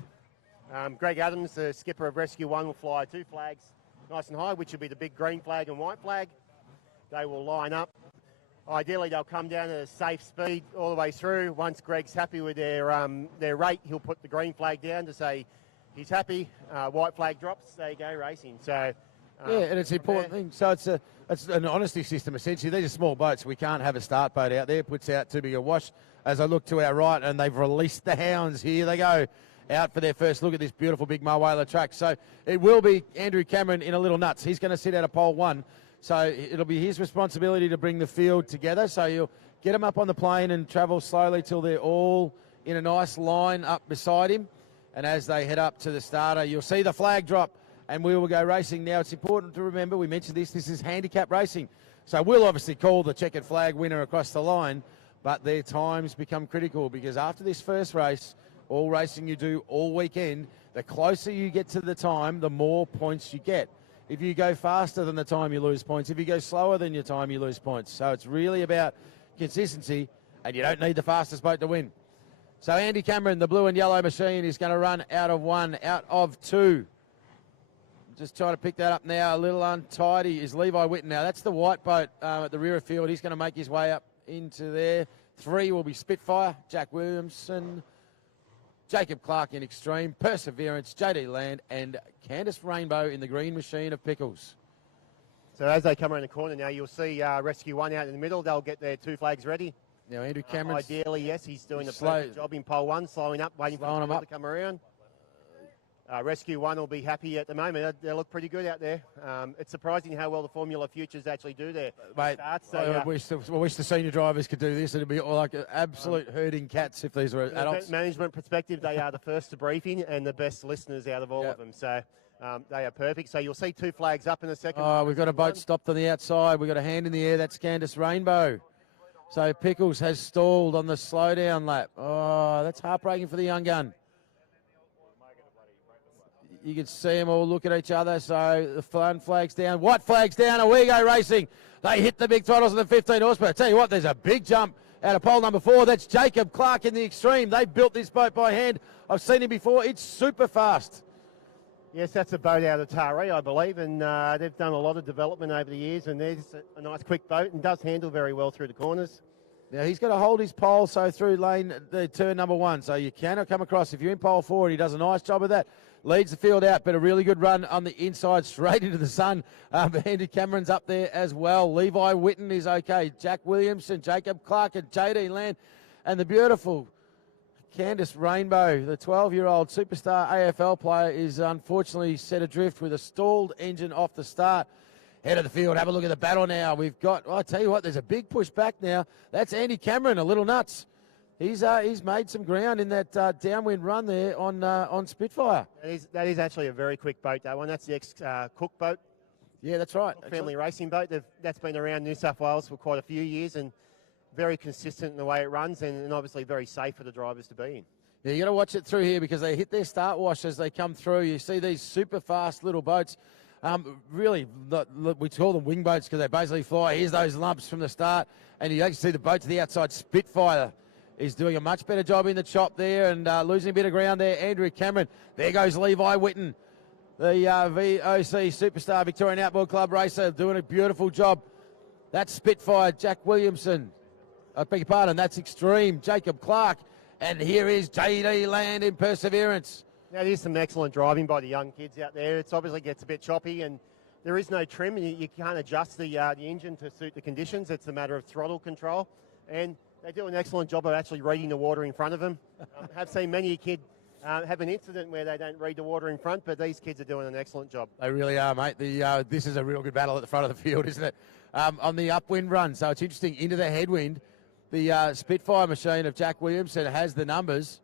Greg Adams, the skipper of Rescue 1, will fly 2 flags nice and high, which will be the big green flag and white flag. They will line up. Ideally, they'll come down at a safe speed all the way through. Once Greg's happy with their rate, he'll put the green flag down to say he's happy. White flag drops, they go racing. So and it's an important thing. So it's an honesty system, essentially. These are small boats. We can't have a start boat out there. Puts out too big a wash. As I look to our right, and they've released the hounds. Here they go, out for their first look at this beautiful big Mulwala track. So it will be Andrew Cameron in a little nuts. He's going to sit out of pole 1. So it'll be his responsibility to bring the field together. So you'll get them up on the plane and travel slowly till they're all in a nice line up beside him. And as they head up to the starter, you'll see the flag drop, and we will go racing. Now, it's important to remember, we mentioned this is handicap racing. So we'll obviously call the checkered flag winner across the line, but their times become critical, because after this first race, all racing you do all weekend, the closer you get to the time, the more points you get. If you go faster than the time, you lose points. If you go slower than your time, you lose points. So it's really about consistency, and you don't need the fastest boat to win. So Andy Cameron, the blue and yellow machine, is going to run out of 1, out of 2. Just trying to pick that up now. A little untidy is Levi Witten. Now, that's the white boat at the rear of field. He's going to make his way up into there. 3 will be Spitfire. Jack Williamson. Jacob Clark in Extreme, Perseverance, JD Land, and Candice Rainbow in the green machine of Pickles. So as they come around the corner now, you'll see Rescue 1 out in the middle. They'll get their 2 flags ready. Now, Andrew Cameron. Ideally, yes, he's doing a perfect job in pole 1, slowing up, waiting for the to come around. Rescue 1 will be happy at the moment. They look pretty good out there. It's surprising how well the Formula Futures actually do their starts. I wish the senior drivers could do this. It'd be like absolute herding cats if these were adults. Management perspective, they are the first to briefing and the best listeners out of all of them. So they are perfect. So you'll see 2 flags up in a second. Oh, we've got a boat stopped on the outside. We've got a hand in the air. That's Candice Rainbow. So Pickles has stalled on the slowdown lap. Oh, that's heartbreaking for the young gun. You can see them all look at each other. So the front flag's down. White flag's down. Away go racing. They hit the big throttles of the 15 horsepower. Tell you what, there's a big jump out of pole number 4. That's Jacob Clark in the Extreme. They built this boat by hand. I've seen him before. It's super fast. Yes, that's a boat out of Taree, I believe, and they've done a lot of development over the years, and there's a nice quick boat and does handle very well through the corners. Now, he's got to hold his pole, so through lane, the turn number 1, so you cannot come across. If you're in pole forward, he does a nice job of that. Leads the field out, but a really good run on the inside, straight into the sun. Andy Cameron's up there as well. Levi Whitten is okay. Jack Williamson, Jacob Clark, and JD Land, and the beautiful Candice Rainbow, the 12-year-old superstar AFL player, is unfortunately set adrift with a stalled engine off the start. Head of the field, have a look at the battle now. We've got, I tell you what, there's a big push back now. That's Andy Cameron, a little nuts. He's made some ground in that downwind run there on Spitfire. That is actually a very quick boat, that one. That's the ex-Cook boat. Yeah, that's right. Family racing boat. That's been around New South Wales for quite a few years and very consistent in the way it runs and obviously very safe for the drivers to be in. Yeah, you got to watch it through here because they hit their start wash as they come through. You see these super fast little boats. Really, we call them wing boats because they basically fly. Here's those lumps from the start, and you actually see the boat to the outside. Spitfire is doing a much better job in the chop there and losing a bit of ground there. Andrew Cameron. There goes Levi Whitten, the VOC Superstar Victorian Outboard Club racer, doing a beautiful job. That's Spitfire, Jack Williamson. I beg your pardon, that's Extreme, Jacob Clark. And here is JD Land in Perseverance. Now, there's some excellent driving by the young kids out there. It obviously gets a bit choppy and there is no trim and you can't adjust the engine to suit the conditions. It's a matter of throttle control. And they do an excellent job of actually reading the water in front of them. Have seen many kids have an incident where they don't read the water in front, but these kids are doing an excellent job. They really are, mate. This is a real good battle at the front of the field, isn't it? On the upwind run, so it's interesting. Into the headwind, the Spitfire machine of Jack Williamson has the numbers.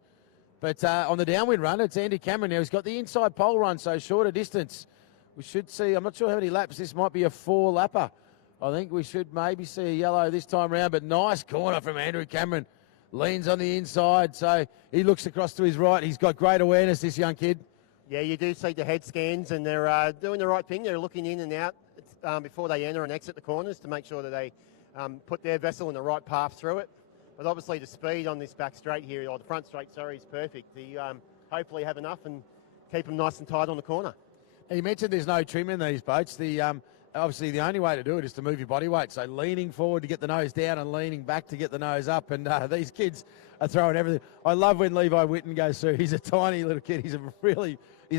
But on the downwind run, it's Andy Cameron now. He's got the inside pole run, so shorter distance. We should see, I'm not sure how many laps. This might be a 4-lapper. I think we should maybe see a yellow this time round, but nice corner from Andrew Cameron. Leans on the inside, so he looks across to his right. He's got great awareness, this young kid. Yeah, you do see the head scans, and they're doing the right thing. They're looking in and out before they enter and exit the corners to make sure that they put their vessel in the right path through it. But obviously the speed on this back straight here, or the front straight, sorry, is perfect. They hopefully have enough and keep them nice and tight on the corner. And you mentioned there's no trim in these boats. Obviously, the only way to do it is to move your body weight. So leaning forward to get the nose down and leaning back to get the nose up. And these kids are throwing everything. I love when Levi Whitten goes through. He's a tiny little kid. He's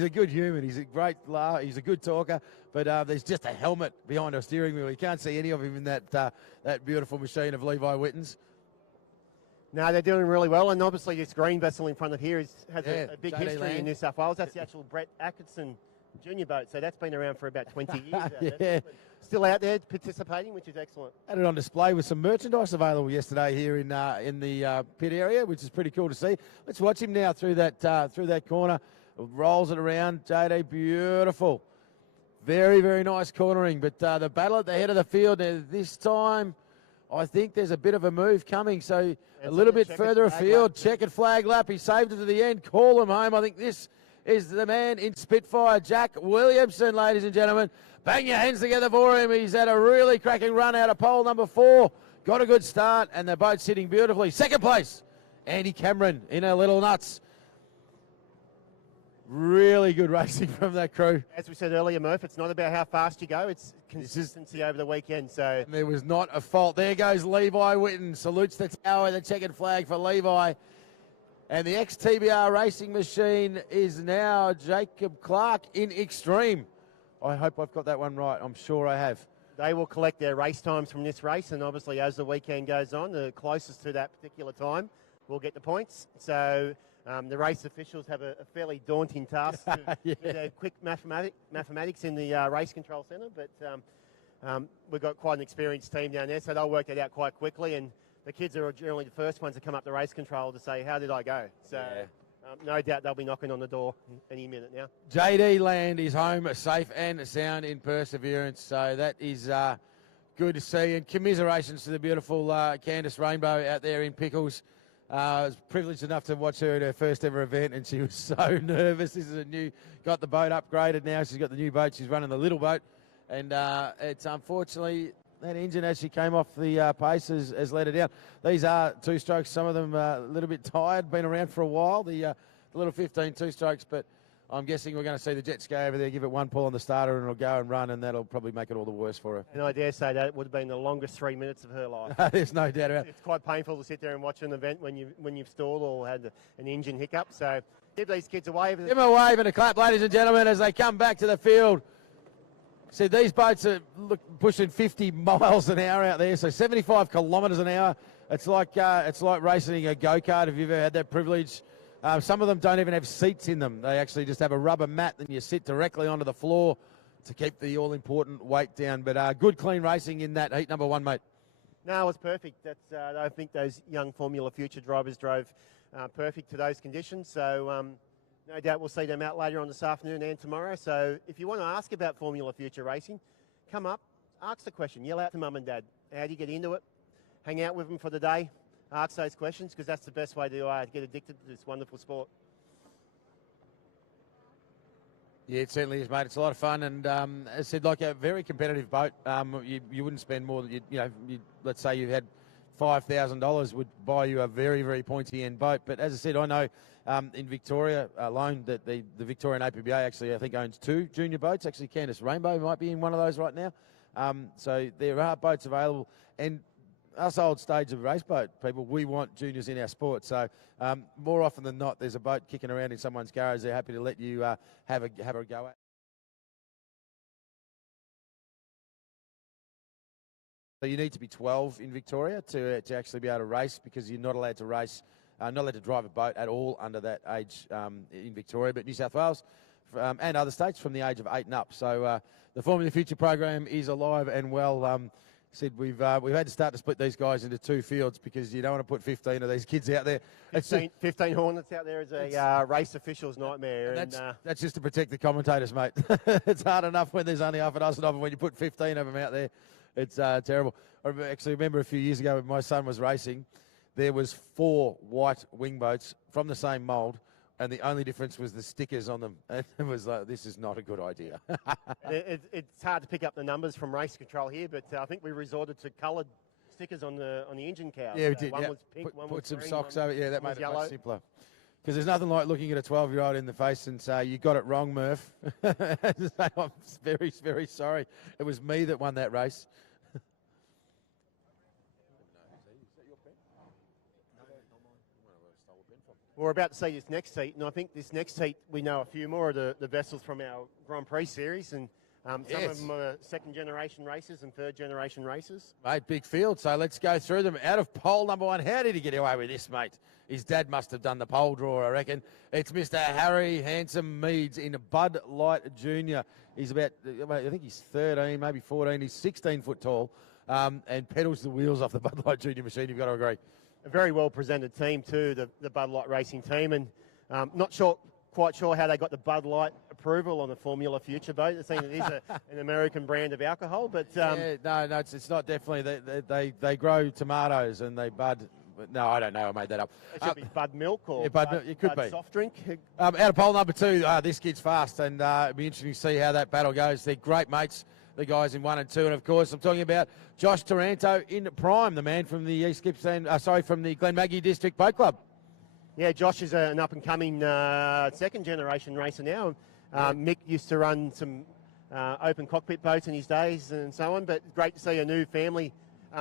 a good human. He's a great laugh. He's a good talker. But there's just a helmet behind a steering wheel. You can't see any of him in that beautiful machine of Levi Whitten's. No, they're doing really well. And obviously this green vessel in front of here has a big JD history Land. in New South Wales. That's the actual Brett Atkinson junior boat, so that's been around for about 20 years. Yeah. Still out there participating, which is excellent. Had it on display with some merchandise available yesterday here in the pit area, which is pretty cool to see. Let's watch him now through that corner. Rolls it around. JD, beautiful. Very, very nice cornering. But the battle at the head of the field this time, I think there's a bit of a move coming. So a little bit further afield. Checkered flag lap. He saved it to the end. Call him home. I think this is the man in Spitfire, Jack Williamson, ladies and gentlemen. Bang your hands together for him. He's had a really cracking run out of pole number 4. Got a good start, and the boat's sitting beautifully. Second place, Andy Cameron in her little nuts. Really good racing from that crew. As we said earlier, Murph, it's not about how fast you go, it's consistency over the weekend. So there was not a fault. There goes Levi Whitten. Salutes the tower, the checkered flag for Levi. And the ex-TBR racing machine is now Jacob Clark in Extreme. I hope I've got that one right. I'm sure I have. They will collect their race times from this race, and obviously as the weekend goes on, the closest to that particular time will get the points. So the race officials have a fairly daunting task to do their quick mathematics in the race control centre, but we've got quite an experienced team down there, so they'll work it out quite quickly, and the kids are generally the first ones to come up the race control to say, how did I go? So no doubt they'll be knocking on the door any minute now. JD Land is home safe and sound in Perseverance, so that is good to see. And commiserations to the beautiful Candice Rainbow out there in Pickles. I was privileged enough to watch her at her first ever event, and she was so nervous. This is got the boat upgraded now. She's got the new boat. She's running the little boat, and it's unfortunately that engine as she came off the pace has let her down. These are two-strokes. Some of them a little bit tired, been around for a while, the little 15 two-strokes, but I'm guessing we're going to see the jet ski over there, give it one pull on the starter, and it'll go and run, and that'll probably make it all the worse for her. And I dare say that would have been the longest 3 minutes of her life. There's no doubt about it. It's quite painful to sit there and watch an event when you've stalled or had an engine hiccup. So give these kids a wave. Give them a wave and a clap, ladies and gentlemen, as they come back to the field. See, these boats are pushing 50 miles an hour out there, so 75 kilometres an hour. It's like racing a go-kart if you've ever had that privilege. Some of them don't even have seats in them. They actually just have a rubber mat and you sit directly onto the floor to keep the all-important weight down. But good, clean racing in that heat number one, mate. No, it was perfect. I think those young Formula Future drivers drove perfect to those conditions. So no doubt we'll see them out later on this afternoon and tomorrow. So if you want to ask about Formula Future racing, come up, ask the question, yell out to mum and dad. How do you get into it? Hang out with them for the day, ask those questions, because that's the best way to get addicted to this wonderful sport. Yeah, it certainly is, mate. It's a lot of fun, and as I said, like a very competitive boat. You wouldn't spend more than let's say you had $5,000 would buy you a very, very pointy end boat. But as I said, I know in Victoria alone that the Victorian APBA actually I think owns 2 junior boats. Actually, Candice Rainbow might be in one of those right now. So there are boats available, and us old stage of race boat people, we want juniors in our sport. So more often than not, there's a boat kicking around in someone's garage. They're happy to let you have a go at. So you need to be 12 in Victoria to actually be able to race, because you're not allowed to race, not allowed to drive a boat at all under that age in Victoria. But New South Wales and other states from the age of 8 and up. So the Formula Future program is alive and well. Said we've had to start to split these guys into 2 fields, because you don't want to put 15 of these kids out there. 15 Hornets out there is a race official's nightmare. And that's just to protect the commentators, mate. It's hard enough when there's only half a dozen of them. When you put 15 of them out there, it's terrible. I actually remember a few years ago when my son was racing, there was 4 white wing boats from the same mould, and the only difference was the stickers on them. And it was like, this is not a good idea. It's hard to pick up the numbers from race control here, but I think we resorted to coloured stickers on the engine cowls. Yeah, we did. One was pink, one was put some green, socks over. Yeah, that made it yellow. much simpler. Because there's nothing like looking at a 12-year-old in the face and say, you got it wrong, Murph. I'm very, very sorry. It was me that won that race. We're about to see this next heat, and I think this next heat, we know a few more of the vessels from our Grand Prix series, and some of them are second-generation races and third-generation races. Mate, big field, so let's go through them. Out of pole number 1, how did he get away with this, mate? His dad must have done the pole draw, I reckon. It's Mr. Harry Handsome Meads in Bud Light Junior. He's about, I think he's 13, maybe 14. He's 16 foot tall, and pedals the wheels off the Bud Light Junior machine, you've got to agree. A very well-presented team too, the Bud Light racing team, and not quite sure how they got the Bud Light approval on the Formula Future boat. It seems it is an American brand of alcohol, but no, it's not definitely. They grow tomatoes and they bud. No, I don't know. I made that up. It should be Bud Milk or it could be soft drink. Out of pole number 2, this kid's fast, and it'll be interesting to see how that battle goes. They're great mates, the guys in 1 and 2, and of course I'm talking about Josh Taranto in prime, the man from the from the Glenmaggie District Boat Club. Yeah, Josh is an up-and-coming second-generation racer now. Mick used to run some open cockpit boats in his days and so on, but great to see a new family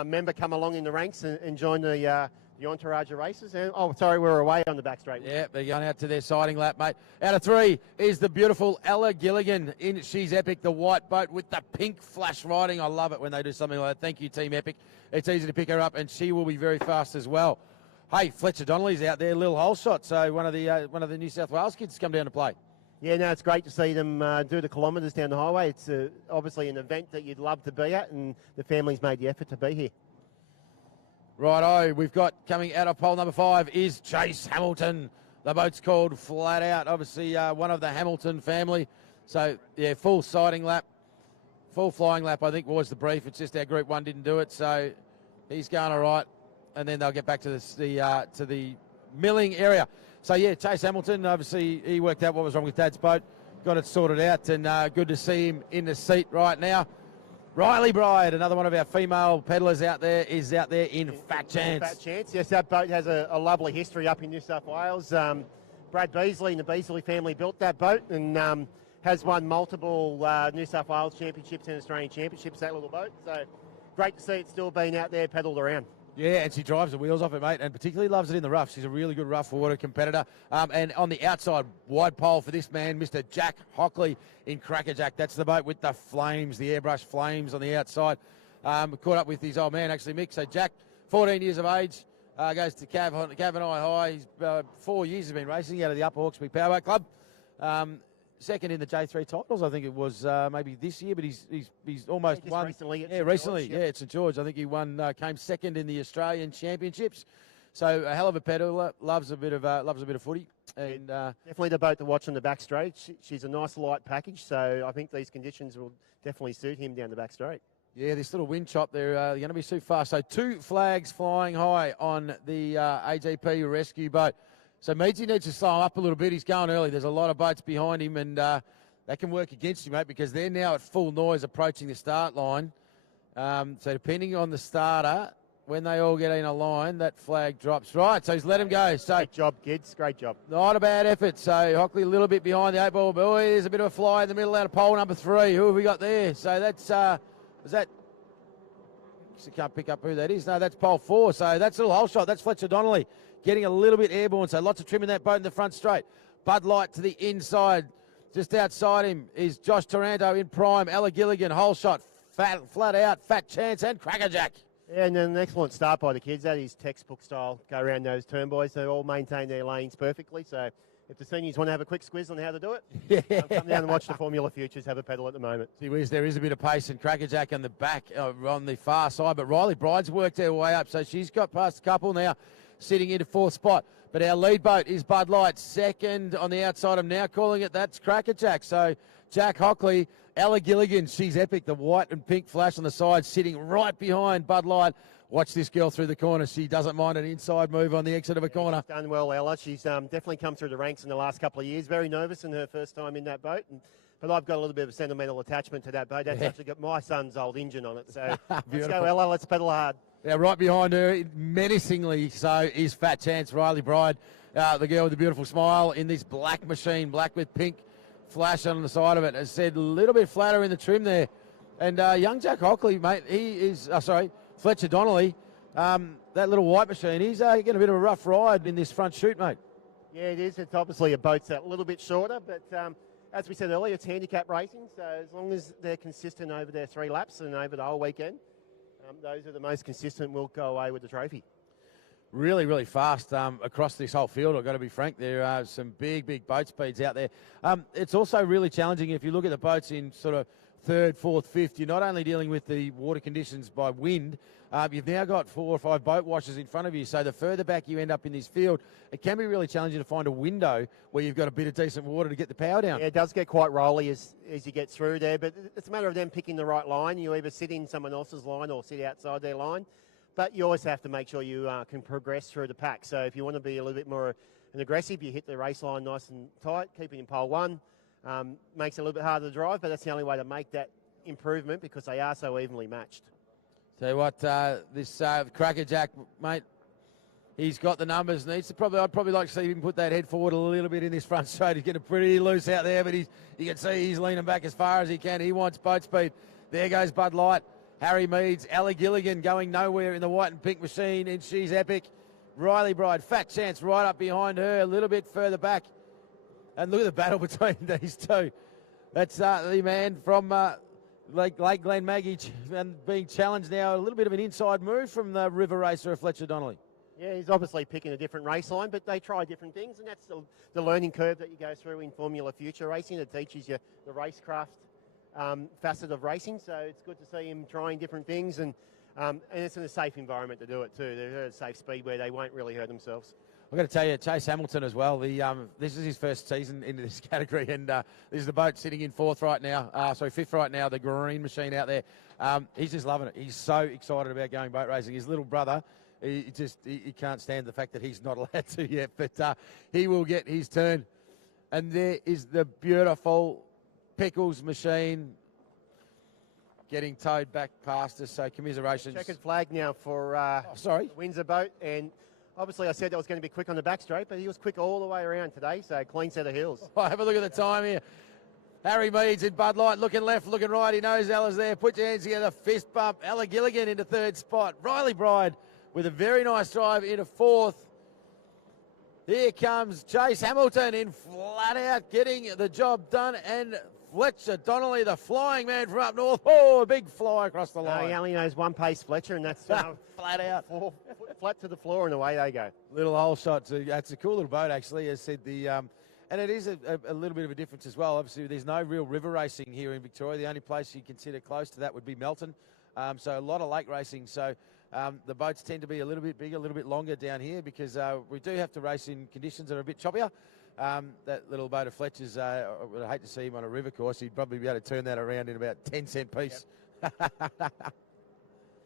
member come along in the ranks and join the the entourage of races. And we're away on the back straight. Yeah, they're going out to their siding lap, mate. Out of 3 is the beautiful Ella Gilligan in She's Epic, the white boat with the pink flash riding. I love it when they do something like that. Thank you, Team Epic. It's easy to pick her up, and she will be very fast as well. Hey, Fletcher Donnelly's out there, little hole shot. So one of the New South Wales kids come down to play. Yeah, no, it's great to see them do the kilometres down the highway. It's obviously an event that you'd love to be at, and the family's made the effort to be here. Righto, we've got coming out of pole number 5 is Chase Hamilton. The boat's called Flat Out, obviously one of the Hamilton family. So, yeah, full siding lap, full flying lap, I think was the brief. It's just our Group 1 didn't do it, so he's going all right. And then they'll get back to the milling area. So, yeah, Chase Hamilton, obviously he worked out what was wrong with Dad's boat, got it sorted out, and good to see him in the seat right now. Riley Bride, another one of our female pedallers out there, is out there in Fat Chance. Fat Chance, yes, that boat has a lovely history up in New South Wales. Brad Beasley and the Beasley family built that boat and has won multiple New South Wales championships and Australian championships, that little boat. So great to see it still being out there pedalled around. Yeah, and she drives the wheels off it, mate, and particularly loves it in the rough. She's a really good rough water competitor. And on the outside, wide pole for this man, Mr. Jack Hockley in Crackerjack. That's the boat with the flames, the airbrush flames on the outside. Caught up with his old man, actually, Mick. So Jack, 14 years of age, goes to Cavanagh High. He's 4 years he's been racing out of the Upper Hawkesbury Powerboat Club. Second in the J3 titles, I think it was maybe this year, but he's almost won. Recently, at St George. I think he came second in the Australian Championships. So a hell of a pedaler, loves a bit of footy, and definitely the boat to watch on the back straight. She's a nice light package, so I think these conditions will definitely suit him down the back straight. Yeah, this little wind chop, they're going to be too fast. So 2 flags flying high on the AJP rescue boat. So Meadsy needs to slow up a little bit. He's going early. There's a lot of boats behind him, and that can work against you, mate, because they're now at full noise approaching the start line. So depending on the starter, when they all get in a line, that flag drops. Right, so he's let him go. So great job, kids. Great job. Not a bad effort. So Hockley a little bit behind the 8 ball. But there's a bit of a fly in the middle out of pole number 3. Who have we got there? So that's, is that... I can't pick up who that is. No, that's pole 4. So that's a little hole shot. That's Fletcher Donnelly getting a little bit airborne. So lots of trim in that boat in the front straight. Bud Light to the inside. Just outside him is Josh Taranto in prime. Ella Gilligan, hole shot. Flat Out, Fat Chance and Crackerjack. Yeah, and an excellent start by the kids. That is textbook style. Go around those turn boys. They all maintain their lanes perfectly. So if the seniors want to have a quick squiz on how to do it, come down and watch the Formula Futures have a pedal at the moment. See, there is a bit of pace, and Crackerjack on the back, on the far side, but Riley Bride's worked her way up, so she's got past a couple now, sitting into 4th spot. But our lead boat is Bud Light, second on the outside. I'm now calling it, that's Crackerjack. So Jack Hockley, Ella Gilligan, she's epic, the white and pink flash on the side, sitting right behind Bud Light. Watch this girl through the corner. She doesn't mind an inside move on the exit of a corner. She's done well, Ella. She's definitely come through the ranks in the last couple of years. Very nervous in her first time in that boat. But I've got a little bit of a sentimental attachment to that boat. That's actually got my son's old engine on it. So let's go, Ella. Let's pedal hard. Yeah, right behind her, menacingly so, is Fat Chance, Riley Bride, the girl with the beautiful smile in this black machine, black with pink flash on the side of it. As said, a little bit flatter in the trim there. And young Jack Hockley, mate, he is, Fletcher Donnelly, that little white machine, he's getting a bit of a rough ride in this front chute, mate. Yeah, it is. It's obviously a boat's a little bit shorter, but as we said earlier, it's handicap racing, so as long as they're consistent over their 3 laps and over the whole weekend, those are the most consistent will go away with the trophy. Really, really fast across this whole field, I've got to be frank. There are some big boat speeds out there. It's also really challenging if you look at the boats in sort of 3rd, 4th, 5th. You're not only dealing with the water conditions by wind, you've now got 4 or 5 boat washers in front of you. So the further back you end up in this field, it can be really challenging to find a window where you've got a bit of decent water to get the power down. Yeah, it does get quite rolly as you get through there, but it's a matter of them picking the right line. You either sit in someone else's line or sit outside their line, but you always have to make sure you can progress through the pack. So if you want to be a little bit more aggressive, you hit the race line nice and tight, keeping in pole 1. Makes it a little bit harder to drive, but that's the only way to make that improvement because they are so evenly matched. Tell you what, this Crackerjack, mate, he's got the numbers. I'd probably like to see him put that head forward a little bit in this front straight. He's getting pretty loose out there, but you can see he's leaning back as far as he can. He wants boat speed. There goes Bud Light. Harry Meads, Ella Gilligan going nowhere in the white and pink machine, and she's epic. Riley Bride, fat chance right up behind her, a little bit further back. And look at the battle between these two. That's the man from Lake Glen Maggie and being challenged now. A little bit of an inside move from the river racer, Fletcher Donnelly. Yeah, he's obviously picking a different race line, but they try different things, and that's the learning curve that you go through in Formula Future racing. It teaches you the racecraft facet of racing, so it's good to see him trying different things, and it's in a safe environment to do it too. They're at a safe speed where they won't really hurt themselves. I've got to tell you, Chase Hamilton as well. This is his first season into this category, and this is the boat sitting in fifth right now, the green machine out there. He's just loving it. He's so excited about going boat racing. His little brother, he can't stand the fact that he's not allowed to yet, but he will get his turn. And there is the beautiful Pickles machine getting towed back past us, so commiserations. Checkered flag now for Windsor boat, and obviously I said that was going to be quick on the back straight, but he was quick all the way around today, so clean set of hills. Oh, have a look at the time here. Harry Meads in Bud Light, looking left, looking right. He knows Ella's there. Put your hands together. Fist bump. Ella Gilligan into third spot. Riley Bride with a very nice drive into fourth. Here comes Chase Hamilton in flat out, getting the job done, and Fletcher Donnelly, the flying man from up north. Oh, a big fly across the line. He only knows one pace, Fletcher, and that's flat out. Flat to the floor, and away they go. Little hole shot. It's a cool little boat, actually. As said, and it is a little bit of a difference as well. Obviously, there's no real river racing here in Victoria. The only place you consider close to that would be Melton. So a lot of lake racing. So the boats tend to be a little bit bigger, a little bit longer down here because we do have to race in conditions that are a bit choppier. That little boat of Fletcher's, I would hate to see him on a river course. He'd probably be able to turn that around in about 10-cent piece. Yep.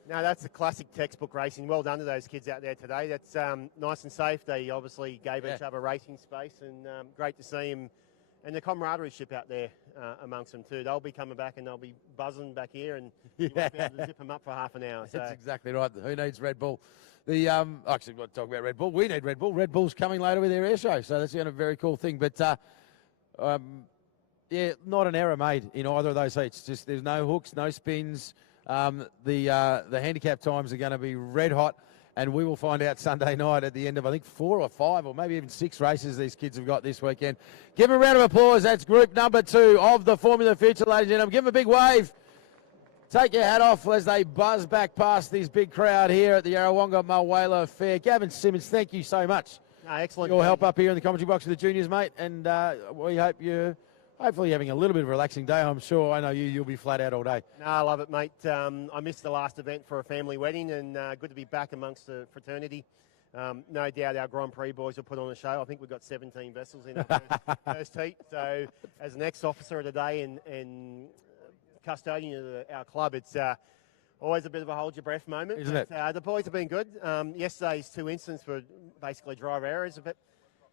No, that's the classic textbook racing. Well done to those kids out there today. That's nice and safe. They obviously gave each other racing space, and great to see him. And the camaraderie ship out there amongst them too. They'll be coming back and they'll be buzzing back here, and you won't be able to zip them up for half an hour. That's exactly right. Who needs Red Bull? Actually, we've got to talk about Red Bull. We need Red Bull. Red Bull's coming later with their air show, so that's a very cool thing. But not an error made in either of those heats. Just there's no hooks, no spins. The handicap times are going to be red hot, and we will find out Sunday night at the end of, I think, 4 or 5 or maybe even 6 races these kids have got this weekend. Give them a round of applause. That's group number 2 of the Formula Future, ladies and gentlemen. Give them a big wave. Take your hat off as they buzz back past this big crowd here at the Yarrawonga Mulwala Fair. Gavin Simmons, thank you so much. Excellent. Your help up here in the commentary box with the juniors, mate, and we hope you're hopefully having a little bit of a relaxing day. I'm sure. I know you'll be flat out all day. No, I love it, mate. I missed the last event for a family wedding, and good to be back amongst the fraternity. No doubt our Grand Prix boys will put on a show. I think we've got 17 vessels in our first heat. So as an ex-officer today and custodian of our club, it's always a bit of a hold-your-breath moment. Isn't it? The boys have been good. Yesterday's 2 incidents were basically driver errors, but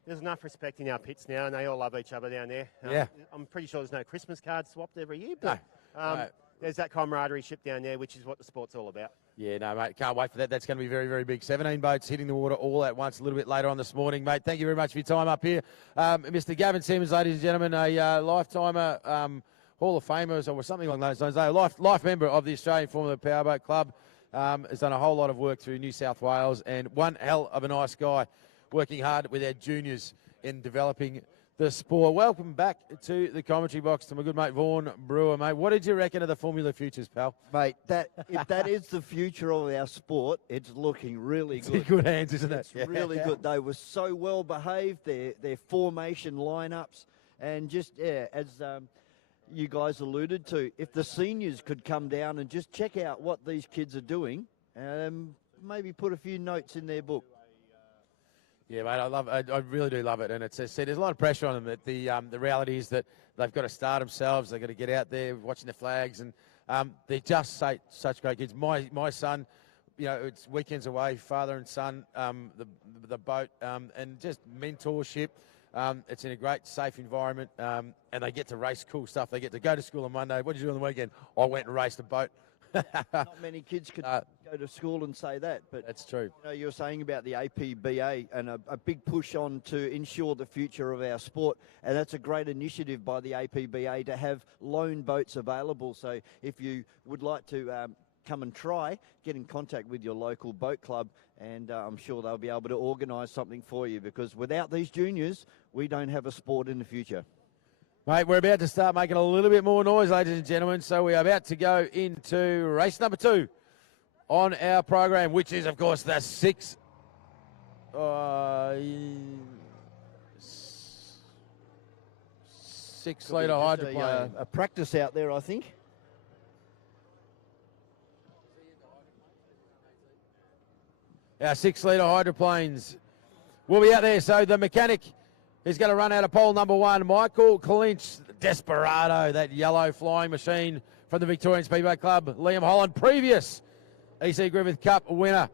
there's enough respect in our pits now, and they all love each other down there. I'm pretty sure there's no Christmas cards swapped every year, but no. There's that camaraderie ship down there, which is what the sport's all about. Yeah, no, mate, can't wait for that. That's going to be very, very big. 17 boats hitting the water all at once a little bit later on this morning, mate. Thank you very much for your time up here. Mr. Gavin Simmons, ladies and gentlemen, a lifetimer, Hall of Famers or something along those lines. A life member of the Australian Formula Powerboat Club. Has done a whole lot of work through New South Wales, and one hell of a nice guy, working hard with our juniors in developing the sport. Welcome back to the commentary box to my good mate Vaughan Brewer, mate. What did you reckon of the Formula Futures, pal? Mate, if that is the future of our sport, it's looking really good. It's in good hands, isn't it? It's really good. They were so well behaved, their formation lineups, and just, as you guys alluded to, if the seniors could come down and just check out what these kids are doing, maybe put a few notes in their book. Yeah, mate, I really do love it, and it's said there's a lot of pressure on them. The reality is that they've got to start themselves. They've got to get out there watching the flags, and they're just such great kids. My son, it's weekends away, father and son, the boat, and just mentorship. It's in a great, safe environment, and they get to race cool stuff. They get to go to school on Monday. What did you do on the weekend? I went and raced a boat. Not many kids could go to school and say that, but that's true. You're saying about the APBA and a big push on to ensure the future of our sport, and that's a great initiative by the APBA to have loan boats available. So if you would like to come and try, get in contact with your local boat club, and I'm sure they'll be able to organise something for you, because without these juniors, we don't have a sport in the future. Mate, we're about to start making a little bit more noise, ladies and gentlemen, so we are about to go into race number 2 on our program, which is, of course, the 6-litre hydroplane. A practice out there, I think. Our 6-litre hydroplanes will be out there. So the mechanic is going to run out of pole number 1. Michael Clinch, Desperado, that yellow flying machine from the Victorian Speedway Club. Liam Holland, previous E.C Griffith Cup winner.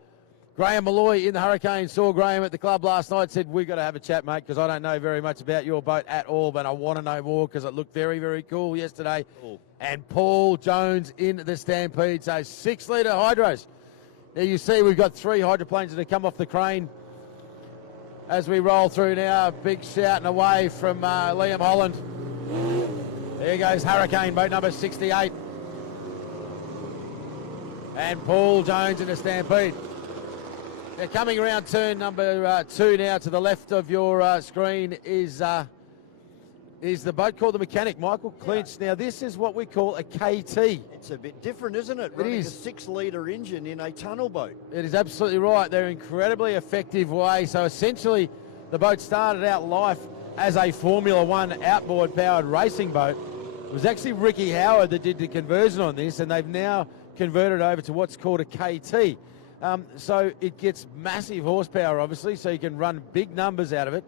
Graham Malloy in the Hurricane saw Graham at the club last night, said, we've got to have a chat, mate, because I don't know very much about your boat at all, but I want to know more because it looked very, very cool yesterday. Cool. And Paul Jones in the Stampede. So 6-litre hydros. Now you see we've got 3 hydroplanes that have come off the crane as we roll through now. Big shouting away from Liam Holland. There goes Hurricane, boat number 68. And Paul Jones in the Stampede. They're coming around turn number 2 now. To the left of your screen is the boat called the Mechanic, Michael Clinch. Now this is what we call a KT. It's a bit different, isn't it? It is. A 6-litre engine in a tunnel boat. It is absolutely right. They're incredibly effective way. So essentially the boat started out life as a Formula 1 outboard powered racing boat. It was actually Ricky Howard that did the conversion on this, and they've now converted over to what's called a KT. So it gets massive horsepower, obviously, so you can run big numbers out of it.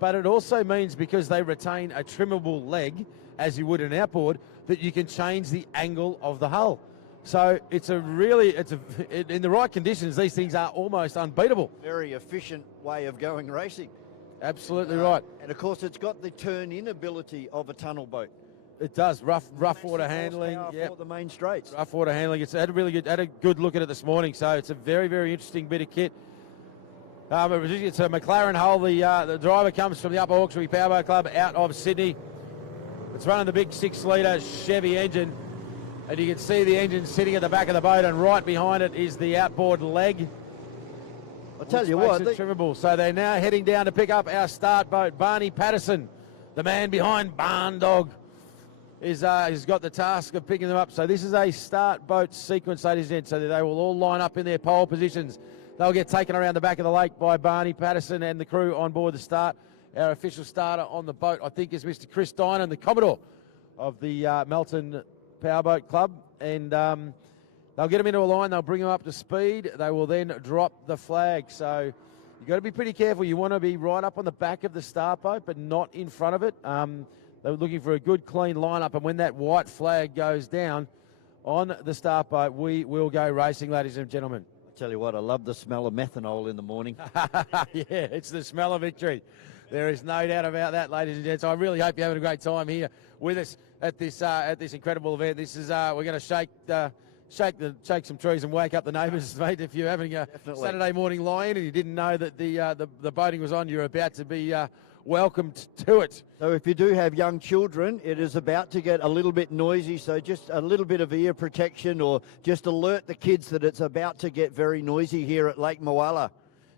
But it also means, because they retain a trimmable leg, as you would an outboard, that you can change the angle of the hull. So in the right conditions, these things are almost unbeatable. Very efficient way of going racing. Absolutely right. And of course, it's got the turn-in ability of a tunnel boat. It does. Rough water handling. Yeah, for the main straights. Rough water handling. It's had a good look at it this morning. So it's a very, very interesting bit of kit. It's a McLaren hull. The driver comes from the Upper Hawkesbury Powerboat Club out of Sydney. It's running the big 6-litre Chevy engine, and you can see the engine sitting at the back of the boat, and right behind it is the outboard leg. I'll tell you what. Trimmable. So they're now heading down to pick up our start boat. Barney Patterson, the man behind Barn Dog, has got the task of picking them up. So this is a start boat sequence, ladies and gents, so that they will all line up in their pole positions. They'll get taken around the back of the lake by Barney Patterson and the crew on board the start. Our official starter on the boat, I think, is Mr. Chris Dynan, the Commodore of the Melton Powerboat Club. And they'll get them into a line. They'll bring them up to speed. They will then drop the flag. So you've got to be pretty careful. You want to be right up on the back of the start boat, but not in front of it. They were looking for a good, clean lineup, and when that white flag goes down on the start boat, we will go racing, ladies and gentlemen. I tell you what, I love the smell of methanol in the morning. Yeah, it's the smell of victory. There is no doubt about that, ladies and gents. I really hope you're having a great time here with us at this incredible event. This is we're going to shake some trees and wake up the neighbours, mate. If you're having a Saturday morning lie-in and you didn't know that the boating was on, you're about to be welcomed to it. So if you do have young children, it is about to get a little bit noisy, so just a little bit of ear protection, or just alert the kids that it's about to get very noisy here at Lake Moala.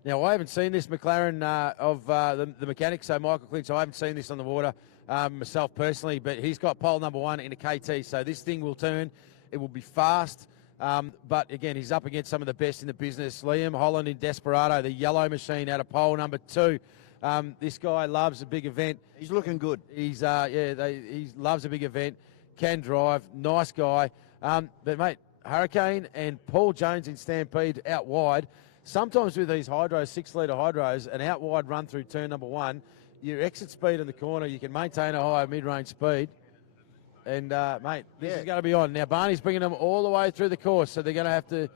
Now, I haven't seen this McLaren of the Mechanic, so Michael Clinch, I haven't seen this on the water myself personally, but he's got pole number 1 in a KT, so this thing will turn. It will be fast, but again, he's up against some of the best in the business. Liam Holland in Desperado, the yellow machine, out of pole number 2. This guy loves a big event. He's looking good. He loves a big event, can drive, nice guy. But, mate, Hurricane and Paul Jones in Stampede out wide. Sometimes with these hydros, 6-litre hydros, an out wide run through turn number 1, your exit speed in the corner, you can maintain a higher mid-range speed. And, mate, this is going to be on. Now, Barney's bringing them all the way through the course, so they're going to have to...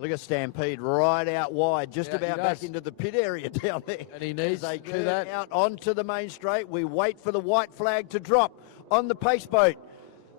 Look at Stampede right out wide, just about back into the pit area down there. And he needs to do that. Out onto the main straight. We wait for the white flag to drop on the pace boat.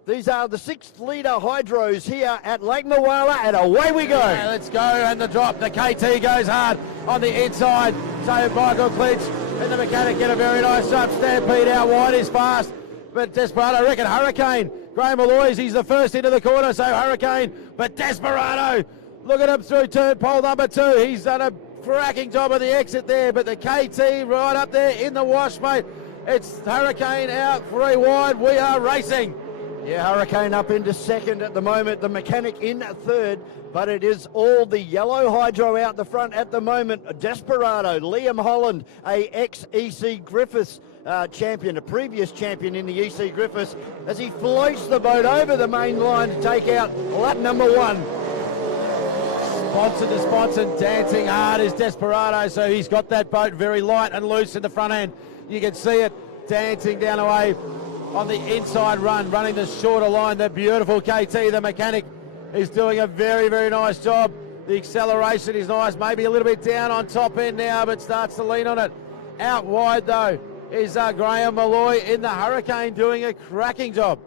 These are the 6-litre hydros here at Lake Moala, and away we go. Yeah, let's go, and the drop. The KT goes hard on the inside. So Michael Clinch and the Mechanic get a very nice up. Stampede out wide is fast. But Desperado, I reckon Hurricane Graham Malloy's, he's the first into the corner, so Hurricane, but Desperado, look at him through turn pole number 2. He's done a cracking job of the exit there, but the KT right up there in the wash, mate. It's Hurricane out 3 wide. We are racing. Yeah, Hurricane up into second at the moment. The Mechanic in third, but it is all the yellow Hydro out the front at the moment. Desperado, Liam Holland, a ex-E.C Griffith champion, a previous champion in the E.C Griffiths, as he floats the boat over the main line to take out lap number 1. Sponsor to sponsor, dancing hard is Desperado, so he's got that boat very light and loose in the front end. You can see it dancing down away on the inside run, running the shorter line. The beautiful KT, the Mechanic, is doing a very, very nice job. The acceleration is nice, maybe a little bit down on top end now, but starts to lean on it. Out wide, though, is Graham Malloy in the Hurricane, doing a cracking job.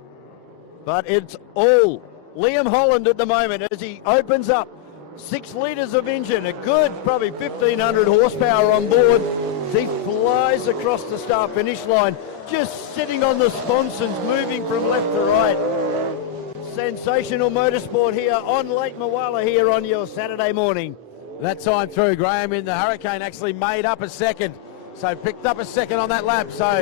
But it's all Liam Holland at the moment as he opens up. 6 litres of engine, a good probably 1,500 horsepower on board. He flies across the start finish line, just sitting on the sponsons, moving from left to right. Sensational motorsport here on Lake Moala here on your Saturday morning. That time through, Graham in the Hurricane actually made up a second. So picked up a second on that lap. So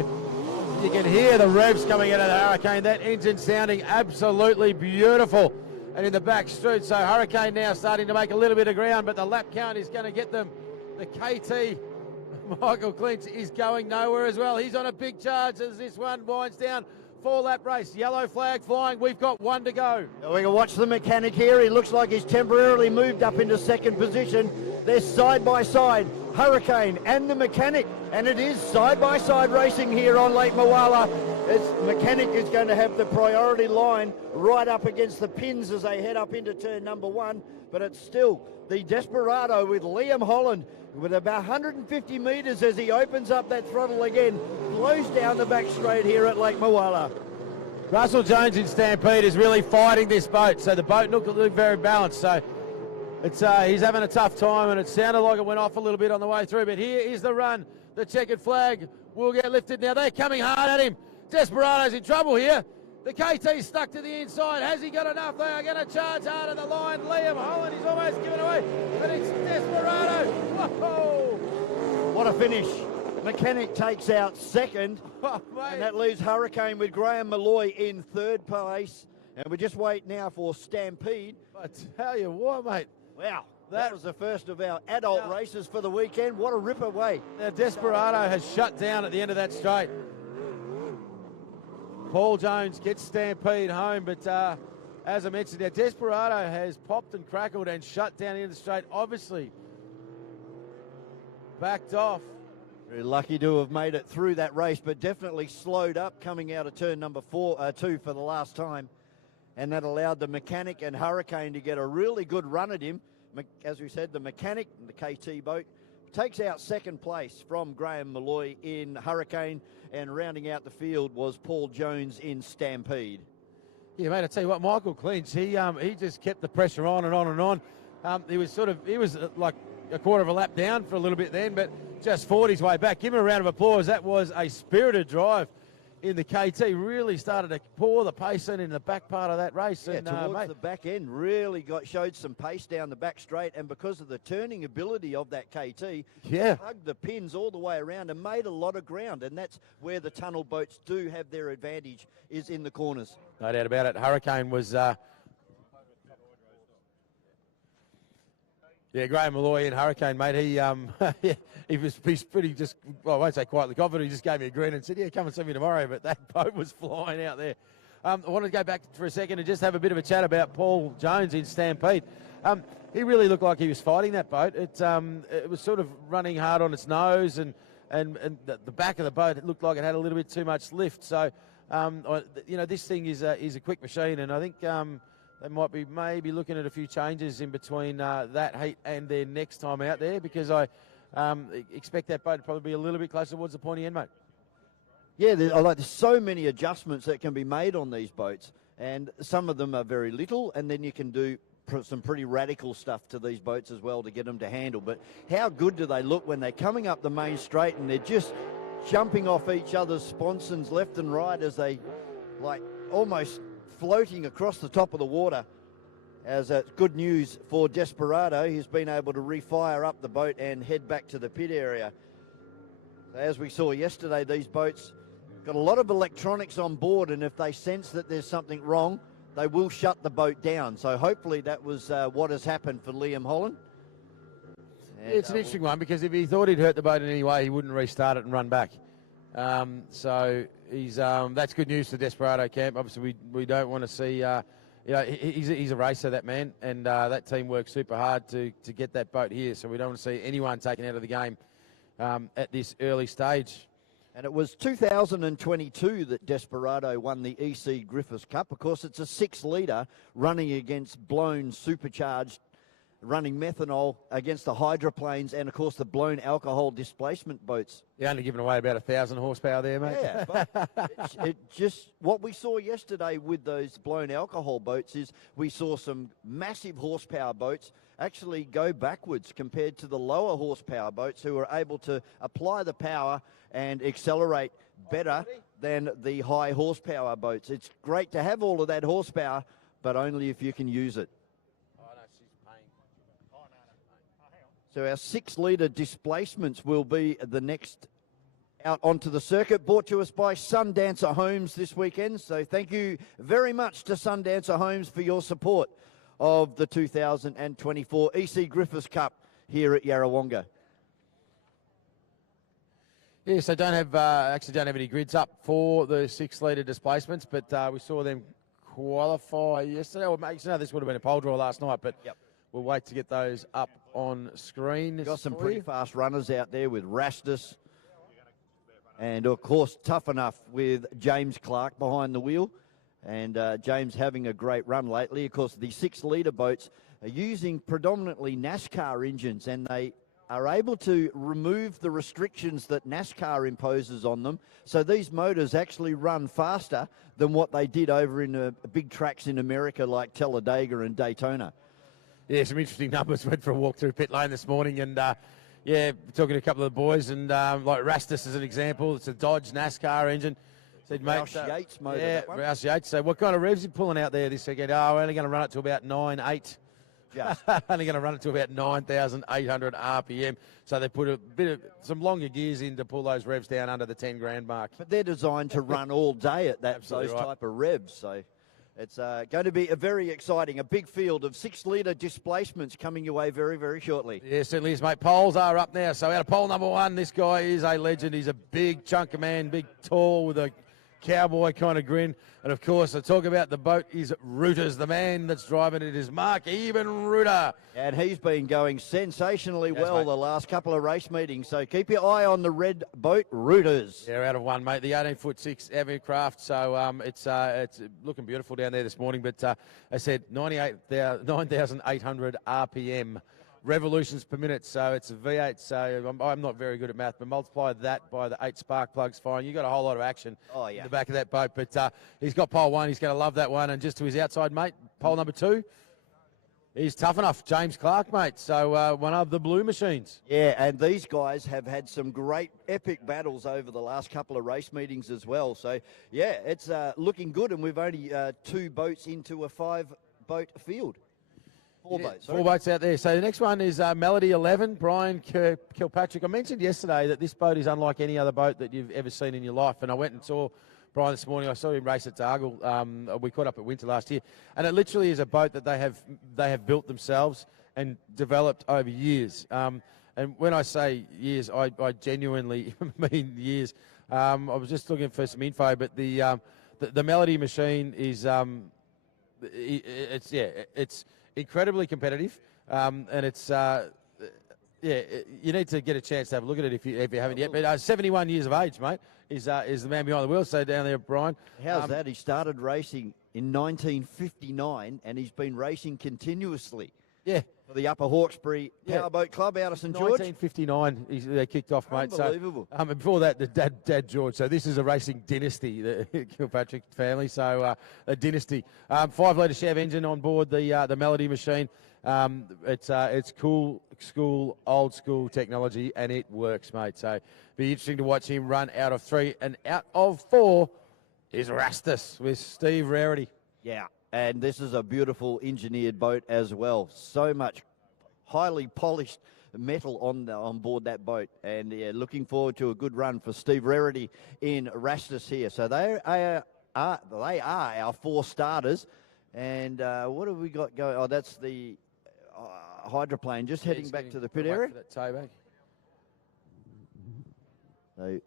you can hear the revs coming out of the Hurricane. That engine sounding absolutely beautiful. And in the back straight, so Hurricane now starting to make a little bit of ground, but the lap count is going to get them. The KT, Michael Clinch, is going nowhere as well. He's on a big charge as this one winds down. 4-lap race, yellow flag flying. We've got 1 to go. We can watch the Mechanic here. He looks like he's temporarily moved up into second position. They're side by side, Hurricane and the Mechanic, and it is side-by-side racing here on Lake Moala. Mechanic is going to have the priority line right up against the pins as they head up into turn number 1, but it's still the Desperado with Liam Holland with about 150 metres as he opens up that throttle again, blows down the back straight here at Lake Moala. Russell Jones in Stampede is really fighting this boat, so the boat looked very balanced, so it's he's having a tough time, and it sounded like it went off a little bit on the way through, but here is the run. The checkered flag will get lifted now. They're coming hard at him. Desperado's in trouble here. The KT's stuck to the inside. Has he got enough? They are going to charge hard at the line. Liam Holland is almost given away, but it's Desperado. Whoa! What a finish. Mechanic takes out second, and that leaves Hurricane with Graham Malloy in third place. And we just wait now for Stampede. I tell you what, mate. Wow. That was the first of our adult races for the weekend. What a ripper way. Now, Desperado has shut down at the end of that straight. Paul Jones gets Stampede home, but as I mentioned, now Desperado has popped and crackled and shut down into the straight. Obviously, backed off. Very lucky to have made it through that race, but definitely slowed up coming out of turn number 2 for the last time. And that allowed the Mechanic and Hurricane to get a really good run at him. As we said, the Mechanic, the KT boat, takes out second place from Graham Malloy in Hurricane, and rounding out the field was Paul Jones in Stampede. Yeah, mate, I tell you what, Michael Clinch, he just kept the pressure on and on and on. He was like a quarter of a lap down for a little bit then, but just fought his way back. Give him a round of applause. That was a spirited drive in the KT. Really started to pour the pace in the back part of that race. Yeah, and, towards the back end, really showed some pace down the back straight, and because of the turning ability of that KT, hugged the pins all the way around and made a lot of ground, and that's where the tunnel boats do have their advantage, is in the corners. No doubt about it. Hurricane was... Yeah, Graham Malloy in Hurricane, mate. He's pretty just, well, I won't say quietly confident. He just gave me a grin and said, yeah, come and see me tomorrow. But that boat was flying out there. I wanted to go back for a second and just have a bit of a chat about Paul Jones in Stampede. He really looked like he was fighting that boat. It was sort of running hard on its nose, and the back of the boat, it looked like it had a little bit too much lift. So, this thing is a quick machine, and I think they might be maybe looking at a few changes in between that heat and their next time out there, because I expect that boat to probably be a little bit closer towards the pointy end, mate. Yeah, there's so many adjustments that can be made on these boats, and some of them are very little, and then you can do some pretty radical stuff to these boats as well to get them to handle. But how good do they look when they're coming up the main straight and they're just jumping off each other's sponsons left and right as they almost floating across the top of the water. As good news for Desperado, he's been able to refire up the boat and head back to the pit area. So as we saw yesterday, these boats got a lot of electronics on board, and if they sense that there's something wrong, they will shut the boat down. So hopefully that was what has happened for Liam Holland. And, it's an interesting one, because if he thought he'd hurt the boat in any way, he wouldn't restart it and run back. So he's that's good news for Desperado camp. Obviously, we don't want to see. He's a racer, that man, and that team works super hard to get that boat here. So we don't want to see anyone taken out of the game at this early stage. And it was 2022 that Desperado won the E.C Griffith Cup. Of course, it's a 6-litre running against blown supercharged, running methanol against the hydroplanes and, of course, the blown alcohol displacement boats. You're only giving away about 1,000 horsepower there, mate. Yeah, but it just what we saw yesterday with those blown alcohol boats is we saw some massive horsepower boats actually go backwards compared to the lower horsepower boats, who were able to apply the power and accelerate better than the high horsepower boats. It's great to have all of that horsepower, but only if you can use it. So our 6-litre displacements will be the next out onto the circuit, brought to us by Sundancer Homes this weekend. So thank you very much to Sundancer Homes for your support of the 2024 E.C Griffith Cup here at Yarrawonga. Yes, I don't have any grids up for the 6-litre displacements, but we saw them qualify yesterday. Or no, this would have been a pole draw last night, but we'll wait to get those up on screen. Got some pretty fast runners out there with Rastus, and of course Tough Enough with James Clark behind the wheel. And James having a great run lately. Of course, the 6-litre boats are using predominantly NASCAR engines, and they are able to remove the restrictions that NASCAR imposes on them. So these motors actually run faster than what they did over in big tracks in America like Talladega and Daytona. Yeah, some interesting numbers. Went for a walk through pit lane this morning, and talking to a couple of the boys, and like Rastus as an example, it's a Dodge NASCAR engine. Said, mate, Rouse Yates motor. Yeah, Rouse Yates. So what kind of revs are you pulling out there this weekend? Oh, we're only going to run it to about 9.8. Just. Only going to run it to about 9,800 RPM. So they put some longer gears in to pull those revs down under the 10 grand mark. But they're designed to run all day at those type of revs. So it's going to be a very exciting, a big field of 6-litre displacements coming your way very, very shortly. Yeah, certainly is, mate. Poles are up now. So out of pole number 1, this guy is a legend. He's a big chunk of man, big, tall, with a cowboy kind of grin. And of course, I talk about the boat is Rooters. The man that's driving it is Mark Eben Rooter. And he's been going sensationally well the last couple of race meetings. So keep your eye on the red boat, Rooters. They're out of 1, mate. The 18-foot-6 Aviacraft. So it's looking beautiful down there this morning. But I said 9,800 RPM. Revolutions per minute, so it's a V8, so I'm not very good at math, but multiply that by the 8 spark plugs, fine. You've got a whole lot of action in the back of that boat, but he's got pole 1, he's going to love that one, and just to his outside, mate, pole number 2, he's Tough Enough, James Clark, mate, so one of the blue machines. Yeah, and these guys have had some great epic battles over the last couple of race meetings as well, so yeah, it's looking good, and we've only 2 boats into a 5-boat field. 4 boats. 4 boats out there. So the next one is Melody 11, Brian Kilpatrick. I mentioned yesterday that this boat is unlike any other boat that you've ever seen in your life, and I went and saw Brian this morning. I saw him race at Dargle. We caught up at Winter last year, and it literally is a boat that they have built themselves and developed over years. And when I say years, I genuinely mean years. I was just looking for some info, but the Melody machine is it's incredibly competitive, and it's you need to get a chance to have a look at it if you haven't yet. But 71 years of age, mate, is the man behind the wheel. So down there, Brian. How's that? He started racing in 1959, and he's been racing continuously. Yeah. For the Upper Hawkesbury Powerboat Club out of St George. 1959, they kicked off, mate. Unbelievable. So, before that, the Dad George. So this is a racing dynasty, the Kilpatrick family. So a dynasty. 5-litre Chev engine on board the Melody machine. It's cool, school, old school technology, and it works, mate. So be interesting to watch him run out of 3, and out of 4 is Rastus with Steve Rarity. Yeah, and this is a beautiful engineered boat as well. So much highly polished metal on board that boat, and yeah, looking forward to a good run for Steve Rarity in Rastus here. So they are our 4 starters, and what have we got going? Oh, that's the hydroplane just heading back to the pit area. That tow back. So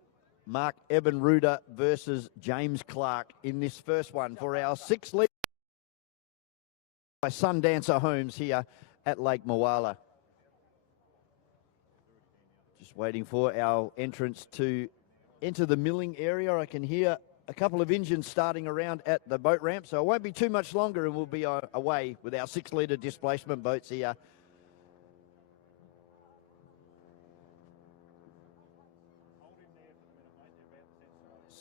Mark Ebenruder versus James Clark in this first one for our 6 lead by Sundancer Homes here at Lake Moala. Just waiting for our entrance to enter the milling area. I can hear a couple of engines starting around at the boat ramp, so it won't be too much longer and we'll be away with our 6-litre displacement boats here.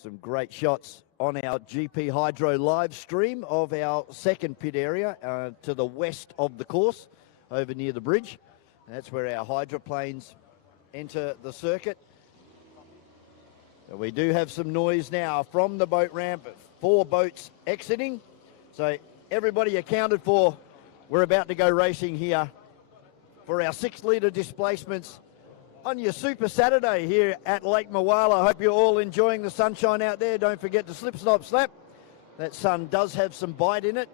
Some great shots on our GP Hydro live stream of our second pit area to the west of the course, over near the bridge. And that's where our hydroplanes enter the circuit. So we do have some noise now from the boat ramp, 4 boats exiting. So everybody accounted for. We're about to go racing here for our 6-litre displacements on your Super Saturday here at Lake Moala. I hope you're all enjoying the sunshine out there. Don't forget to slip, slop, slap. That sun does have some bite in it.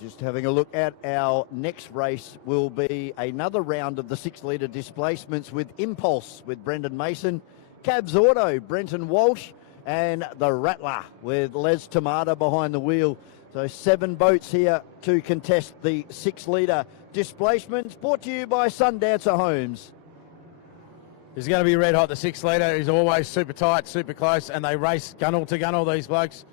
Just having a look at our next race will be another round of the 6-litre displacements with Impulse with Brendan Mason, Cabs Auto, Brenton Walsh, and the Rattler with Les Tamata behind the wheel. So 7 boats here to contest the 6-litre displacements, brought to you by Sundancer Homes. It's going to be red hot. The 6-litre is always super tight, super close, and they race gunnel to gunnel, these blokes.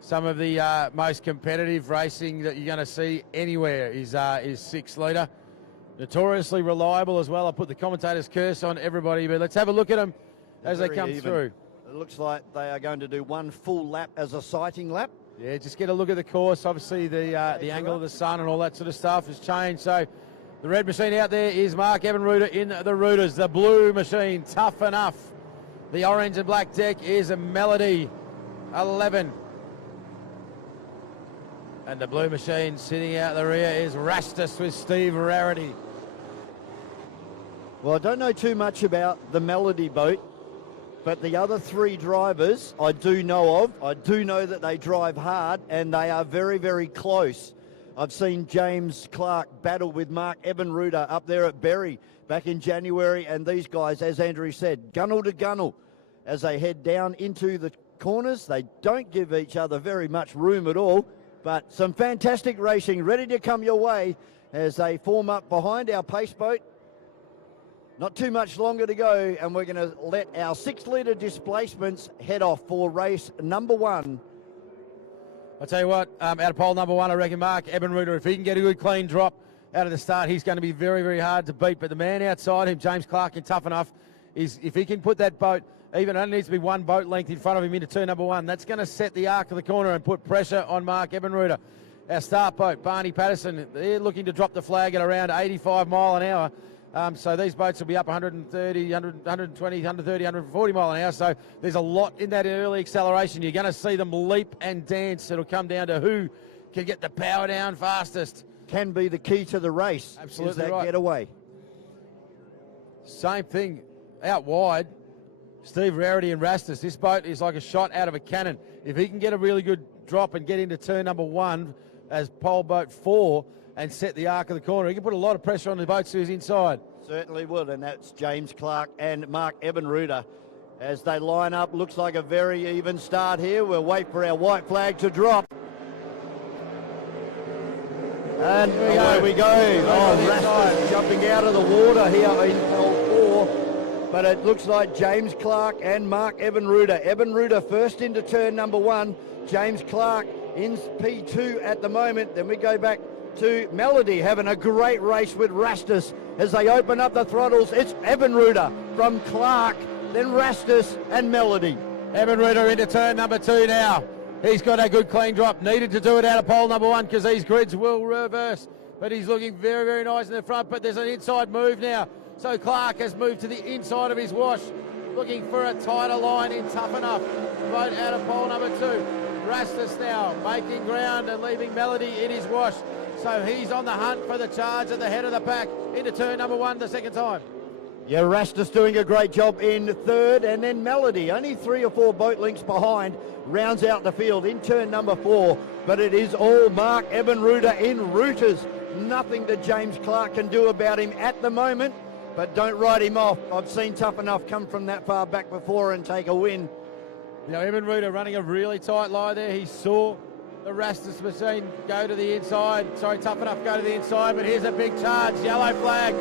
Some of the most competitive racing that you're going to see anywhere is 6-litre. Notoriously reliable as well. I put the commentator's curse on everybody, but let's have a look at them as they come through. It looks like they are going to do 1 full lap as a sighting lap. Yeah, just get a look at the course. Obviously, the angle of the sun and all that sort of stuff has changed. So the red machine out there is Mark Ebenruder in the Rooters. The blue machine, Tough Enough. The orange and black deck is a Melody 11. And the blue machine sitting out the rear is Rastus with Steve Rarity. Well, I don't know too much about the Melody boat, but the other 3 drivers I do know of. I do know that they drive hard and they are very, very close. I've seen James Clark battle with Mark Ebenruder up there at Berry back in January, and these guys, as Andrew said, gunnel to gunnel as they head down into the corners. They don't give each other very much room at all. But some fantastic racing ready to come your way as they form up behind our pace boat. Not too much longer to go, and we're going to let our 6-litre displacements head off for race number 1. I'll tell you what, out of pole number 1, I reckon Mark Ebenruder, if he can get a good clean drop out of the start, he's going to be very, very hard to beat. But the man outside him, James Clark, and Tough Enough, is if he can put that boat, even only needs to be 1 boat length in front of him into turn number 1. That's going to set the arc of the corner and put pressure on Mark Ebenruder. Our start boat, Barney Patterson, they're looking to drop the flag at around 85 mile an hour. So these boats will be up 130, 120, 130, 140 mile an hour. So there's a lot in that early acceleration. You're going to see them leap and dance. It'll come down to who can get the power down fastest. Can be the key to the race. Absolutely is that right. Getaway. Same thing out wide. Steve Rarity and Rastus. This boat is like a shot out of a cannon. If he can get a really good drop and get into turn number 1 as pole boat 4 and set the arc of the corner, he can put a lot of pressure on the boats to his inside. Certainly would, and that's James Clark and Mark Ebenruder as they line up. Looks like a very even start here. We'll wait for our white flag to drop. And away we go. Oh, Rastus jumping out of the water here in pole 4. But it looks like James Clark and Mark Ebenruder. Ebenruder first into turn number 1. James Clark in P2 at the moment. Then we go back to Melody having a great race with Rastus as they open up the throttles. It's Ebenruder from Clark, then Rastus and Melody. Ebenruder into turn number 2 now. He's got a good clean drop. Needed to do it out of pole number 1 because these grids will reverse. But he's looking very, very nice in the front. But there's an inside move now. So Clark has moved to the inside of his wash, looking for a tighter line in Tough Enough. Right out of pole number 2. Rastus now making ground and leaving Melody in his wash. So he's on the hunt for the charge at the head of the pack into turn number 1 the second time. Yeah, Rastus doing a great job in third, and then Melody, only 3 or 4 boat lengths behind, rounds out the field in turn number 4. But it is all Mark Ebenruder in rooters. Nothing that James Clark can do about him at the moment, but don't write him off. I've seen Tough Enough come from that far back before and take a win. You know, Ebenruder running a really tight line there. He saw the Rastus machine go to the inside. Sorry, Tough Enough go to the inside, but here's a big charge. Yellow flag.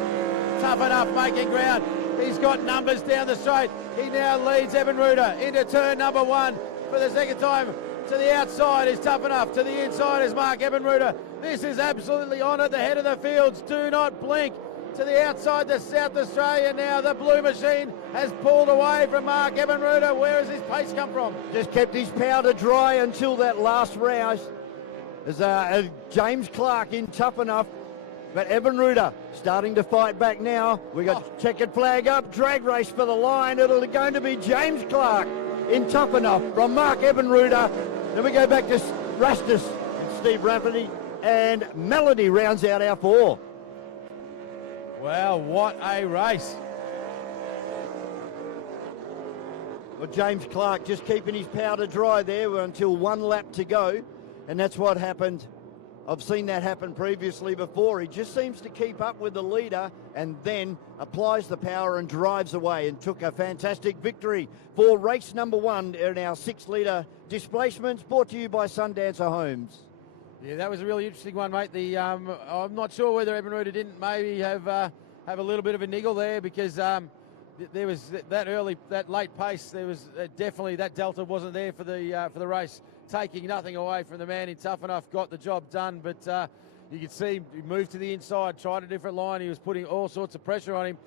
Tough Enough making ground. He's got numbers down the straight. He now leads Ebenruder into turn number 1 for the second time. To the outside is Tough Enough. To the inside is Mark Ebenruder. This is absolutely on at the head of the fields. Do not blink. To the outside, the South Australia now. The blue machine has pulled away from Mark Ebenruder. Where has his pace come from? Just kept his powder dry until that last round. As James Clark in Tough Enough. But Ebenruder starting to fight back now. We got checkered flag up, drag race for the line. It'll going to be James Clark in Tough Enough from Mark Ebenruder. Then we go back to Rastus and Steve Rafferty, and Melody rounds out our 4. Wow, what a race. Well, James Clark just keeping his powder dry there until 1 lap to go, and that's what happened. I've seen that happen previously before. He just seems to keep up with the leader and then applies the power and drives away, and took a fantastic victory for race number 1 in our 6-litre displacements, brought to you by Sundancer Homes. Yeah, that was a really interesting one, mate. I'm not sure whether Ebenruder didn't maybe have a little bit of a niggle there, because there was that late pace. There was definitely that delta wasn't there for the race. Taking nothing away from the man in Tough Enough, got the job done, but you could see he moved to the inside, tried a different line. He was putting all sorts of pressure on him.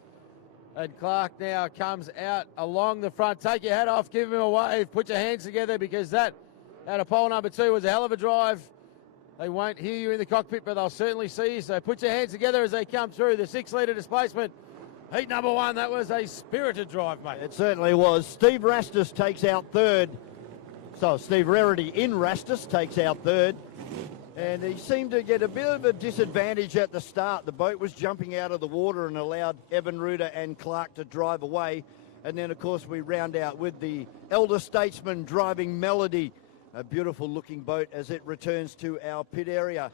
And Clark now comes out along the front. Take your hat off, give him a wave, put your hands together, because that out of pole number 2 was a hell of a drive. They won't hear you in the cockpit, but they'll certainly see you. So put your hands together as they come through. The 6-litre displacement. Heat number 1, that was a spirited drive, mate. It certainly was. Steve Rastus takes out 3rd. So Steve Rarity in Rastus takes out 3rd. And he seemed to get a bit of a disadvantage at the start. The boat was jumping out of the water and allowed Ebenruder and Clark to drive away. And then, of course, we round out with the elder statesman driving Melody. A beautiful looking boat as it returns to our pit area.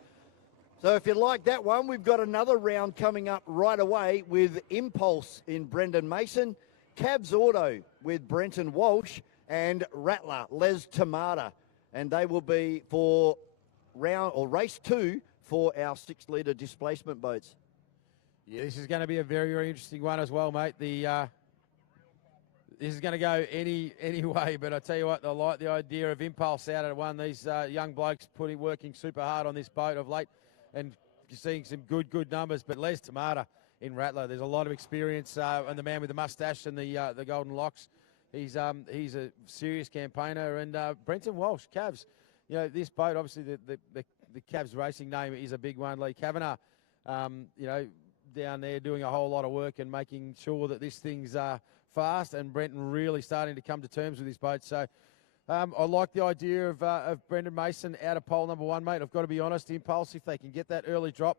So if you like that one, we've got another round coming up right away with Impulse in Brendan Mason, Cabs Auto with Brenton Walsh, and Rattler, Les Tamata. And they will be for race 2 for our 6-litre displacement boats. Yeah, this is going to be a very, very interesting one as well, mate. This is going to go any way, but I tell you what, I like the idea of Impulse out at 1. These young blokes working super hard on this boat of late, and you're seeing some good numbers. But Les Tamata in Rattler, there's a lot of experience, and the man with the moustache and the golden locks, he's a serious campaigner. And Brenton Walsh, Cavs, you know, this boat, obviously the Cavs racing name is a big one. Lee Kavanagh, you know, down there doing a whole lot of work and making sure that this thing's fast, and Brenton really starting to come to terms with his boat. So I like the idea of Brendan Mason out of pole number 1, mate. I've got to be honest, Impulse, if they can get that early drop.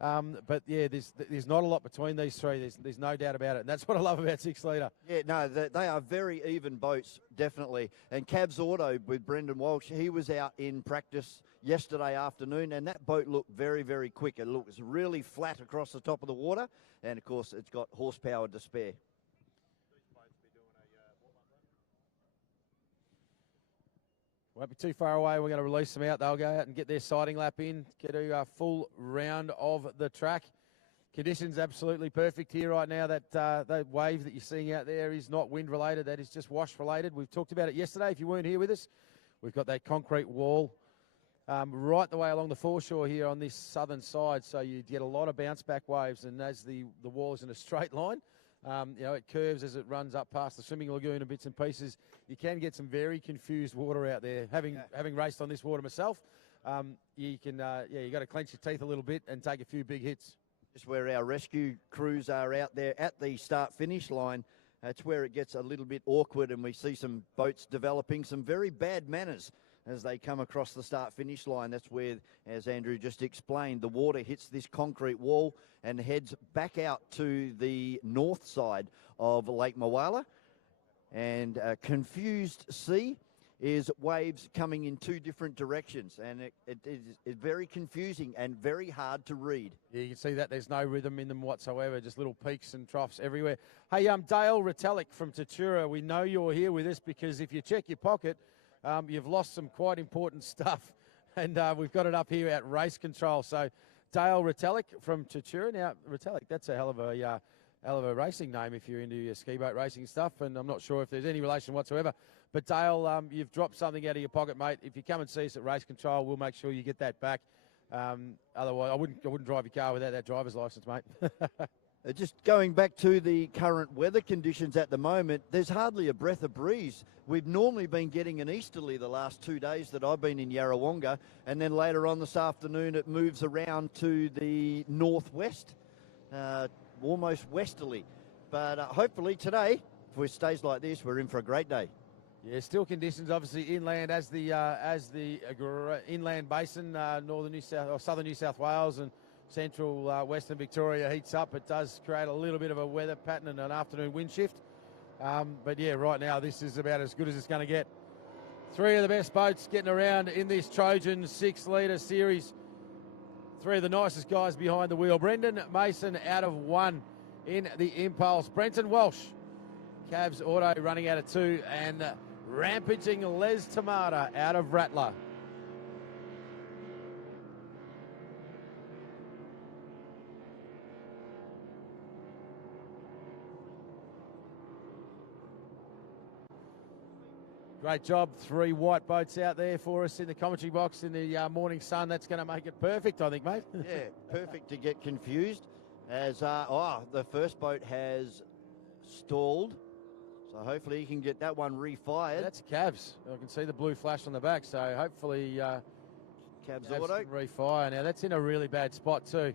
But yeah, there's not a lot between these 3. There's no doubt about it. And that's what I love about 6-litre. Yeah, no, they are very even boats, definitely. And Cabs Auto with Brendan Walsh, he was out in practice yesterday afternoon, and that boat looked very, very quick. It looks really flat across the top of the water, and of course it's got horsepower to spare. Won't be too far away. We're going to release them out. They'll go out and get their sighting lap in, get a full round of the track. Conditions absolutely perfect here right now. That wave that you're seeing out there is not wind related. That is just wash related. We've talked about it yesterday. If you weren't here with us, we've got that concrete wall right the way along the foreshore here on this southern side. So you get a lot of bounce back waves, and as the wall is in a straight line, It curves as it runs up past the swimming lagoon and bits and pieces. You can get some very confused water out there. Having raced on this water myself, you got to clench your teeth a little bit and take a few big hits. Just where our rescue crews are out there at the start-finish line, that's where it gets a little bit awkward, and we see some boats developing some very bad manners as they come across the start-finish line. That's where, as Andrew just explained, the water hits this concrete wall and heads back out to the north side of Lake Moala. And a confused sea is waves coming in two different directions, and it is very confusing and very hard to read. Yeah, you can see that there's no rhythm in them whatsoever, just little peaks and troughs everywhere. Hey, Dale Retallick from Tatura, we know you're here with us because if you check your pocket, you've lost some quite important stuff, and we've got it up here at Race Control. So Dale Retallick from Tatura. Now, Retallick, that's a hell of a racing name if you're into your ski boat racing stuff, and I'm not sure if there's any relation whatsoever. But Dale, you've dropped something out of your pocket, mate. If you come and see us at Race Control, we'll make sure you get that back. Otherwise, I wouldn't drive your car without that driver's license, mate. Just going back to the current weather conditions at the moment, there's hardly a breath of breeze. We've normally been getting an easterly the last 2 days that I've been in Yarrawonga, and then later on this afternoon it moves around to the northwest, almost westerly. But hopefully today, if it stays like this, we're in for a great day. Yeah, still conditions obviously inland as the inland basin, northern New South or southern New South Wales and central western Victoria heats up. It does create a little bit of a weather pattern and an afternoon wind shift. But yeah, right now this is about as good as it's going to get. Three of the best boats getting around in this Trojan 6-litre series. Three of the nicest guys behind the wheel. Brendan Mason out of 1 in the Impulse. Brenton Walsh, Cavs Auto running out of 2, and rampaging Les Tamata out of Rattler. Great job. 3 white boats out there for us in the commentary box in the morning sun. That's going to make it perfect, I think, mate. Yeah, perfect to get confused as the first boat has stalled. So hopefully he can get that one refired. Yeah, that's Cavs. I can see the blue flash on the back, so hopefully Cavs Auto Auto can refire. Now that's in a really bad spot too.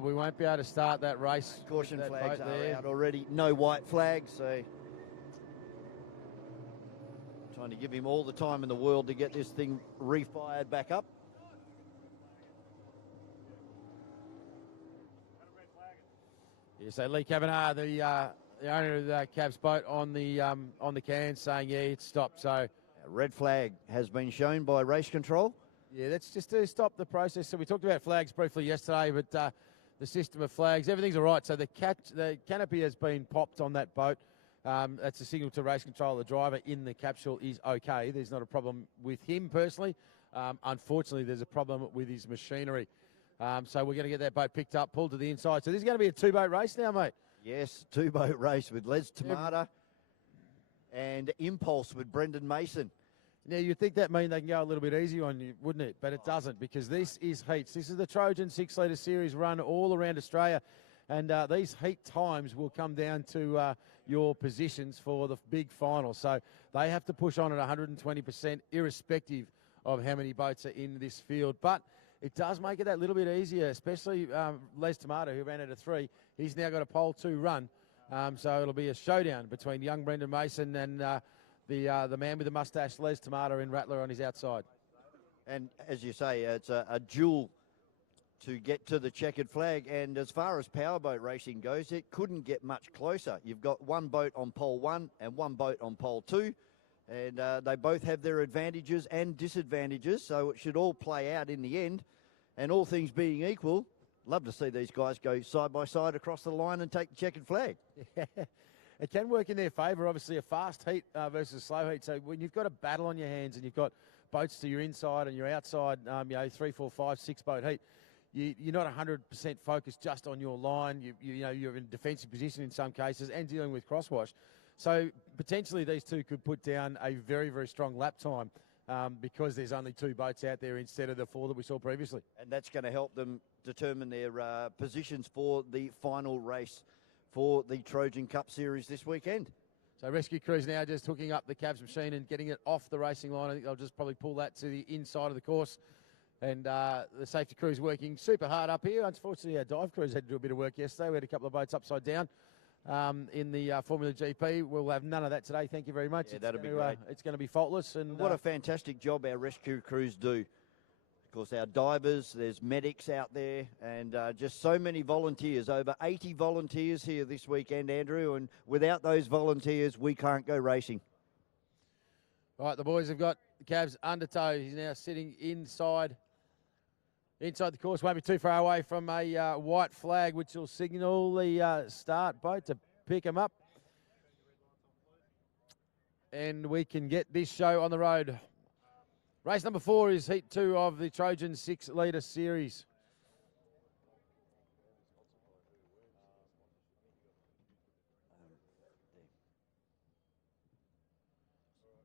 We won't be able to start that race. Caution that flags boat are there. out already. No white flags, so trying to give him all the time in the world to get this thing refired back up. Yeah, so Lee Kavanagh, the owner of the Cavs boat, on the can saying, yeah, it's stopped. So A red flag has been shown by race control. yeah, that's just to stop the process. So we talked about flags briefly yesterday, but the system of flags, everything's all right. So the canopy has been popped on that boat. That's a signal to race control. The driver in the capsule is okay. There's not a problem with him personally. Unfortunately, there's a problem with his machinery. So we're going to get that boat picked up, pulled to the inside. So this is going to be a 2-boat race now, mate. Yes, 2-boat race with Les Tamata and Impulse with Brendan Mason. Now, you'd think that mean they can go a little bit easier on you, wouldn't it? But it doesn't, because this is heats. This is the Trojan 6-litre series run all around Australia. And these heat times will come down to your positions for the big final. So they have to push on at 120%, irrespective of how many boats are in this field. But it does make it that little bit easier, especially Les Tamata, who ran out of 3. He's now got a pole 2 run. So it'll be a showdown between young Brendan Mason and the man with the moustache, Les Tamata, in Rattler on his outside. And as you say, it's a duel to get to the checkered flag. And as far as powerboat racing goes, it couldn't get much closer. You've got one boat on pole 1 and one boat on pole 2. And they both have their advantages and disadvantages, so it should all play out in the end. And all things being equal, love to see these guys go side by side across the line and take the checkered flag. Yeah. It can work in their favour, obviously, a fast heat versus slow heat. So when you've got a battle on your hands and you've got boats to your inside and your outside, 3, 4, 5, 6 boat heat, you're not 100% focused just on your line. You're in a defensive position in some cases and dealing with crosswash. So potentially these two could put down a very, very strong lap time because there's only 2 boats out there instead of the 4 that we saw previously. And that's going to help them determine their positions for the final race for the Trojan Cup Series this weekend. So rescue crews now just hooking up the cabs machine and getting it off the racing line. I think they'll just probably pull that to the inside of the course. And the safety crew's working super hard up here. Unfortunately, our dive crews had to do a bit of work yesterday. We had a couple of boats upside down in the Formula GP. We'll have none of that today. Thank you very much. Yeah, that'll be great. It's going to be faultless. And what a fantastic job our rescue crews do. Of course, our divers, there's medics out there, and just so many volunteers. Over 80 volunteers here this weekend, Andrew, and without those volunteers, we can't go racing. Right, the boys have got the cabs under tow. He's now sitting inside the course. Won't be too far away from a white flag, which will signal the start boat to pick him up. And we can get this show on the road. Race number 4 is Heat 2 of the Trojan 6-litre series.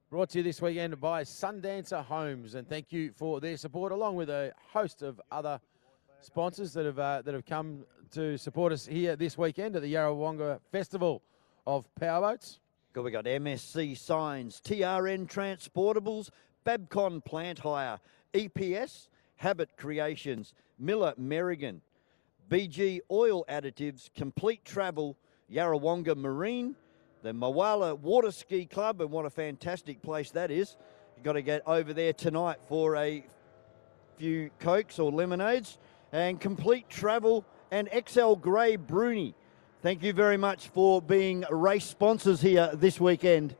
Brought to you this weekend by Sundancer Homes, and thank you for their support, along with a host of other sponsors that have come to support us here this weekend at the Yarrawonga Festival of Powerboats. We got MSC Signs, TRN Transportables, Babcon Plant Hire, EPS, Habit Creations, Miller Merrigan, BG Oil Additives, Complete Travel, Yarrawonga Marine, the Moala Water Ski Club, and what a fantastic place that is. You've got to get over there tonight for a few Cokes or lemonades, and Complete Travel and XL Grey Bruni. Thank you very much for being race sponsors here this weekend.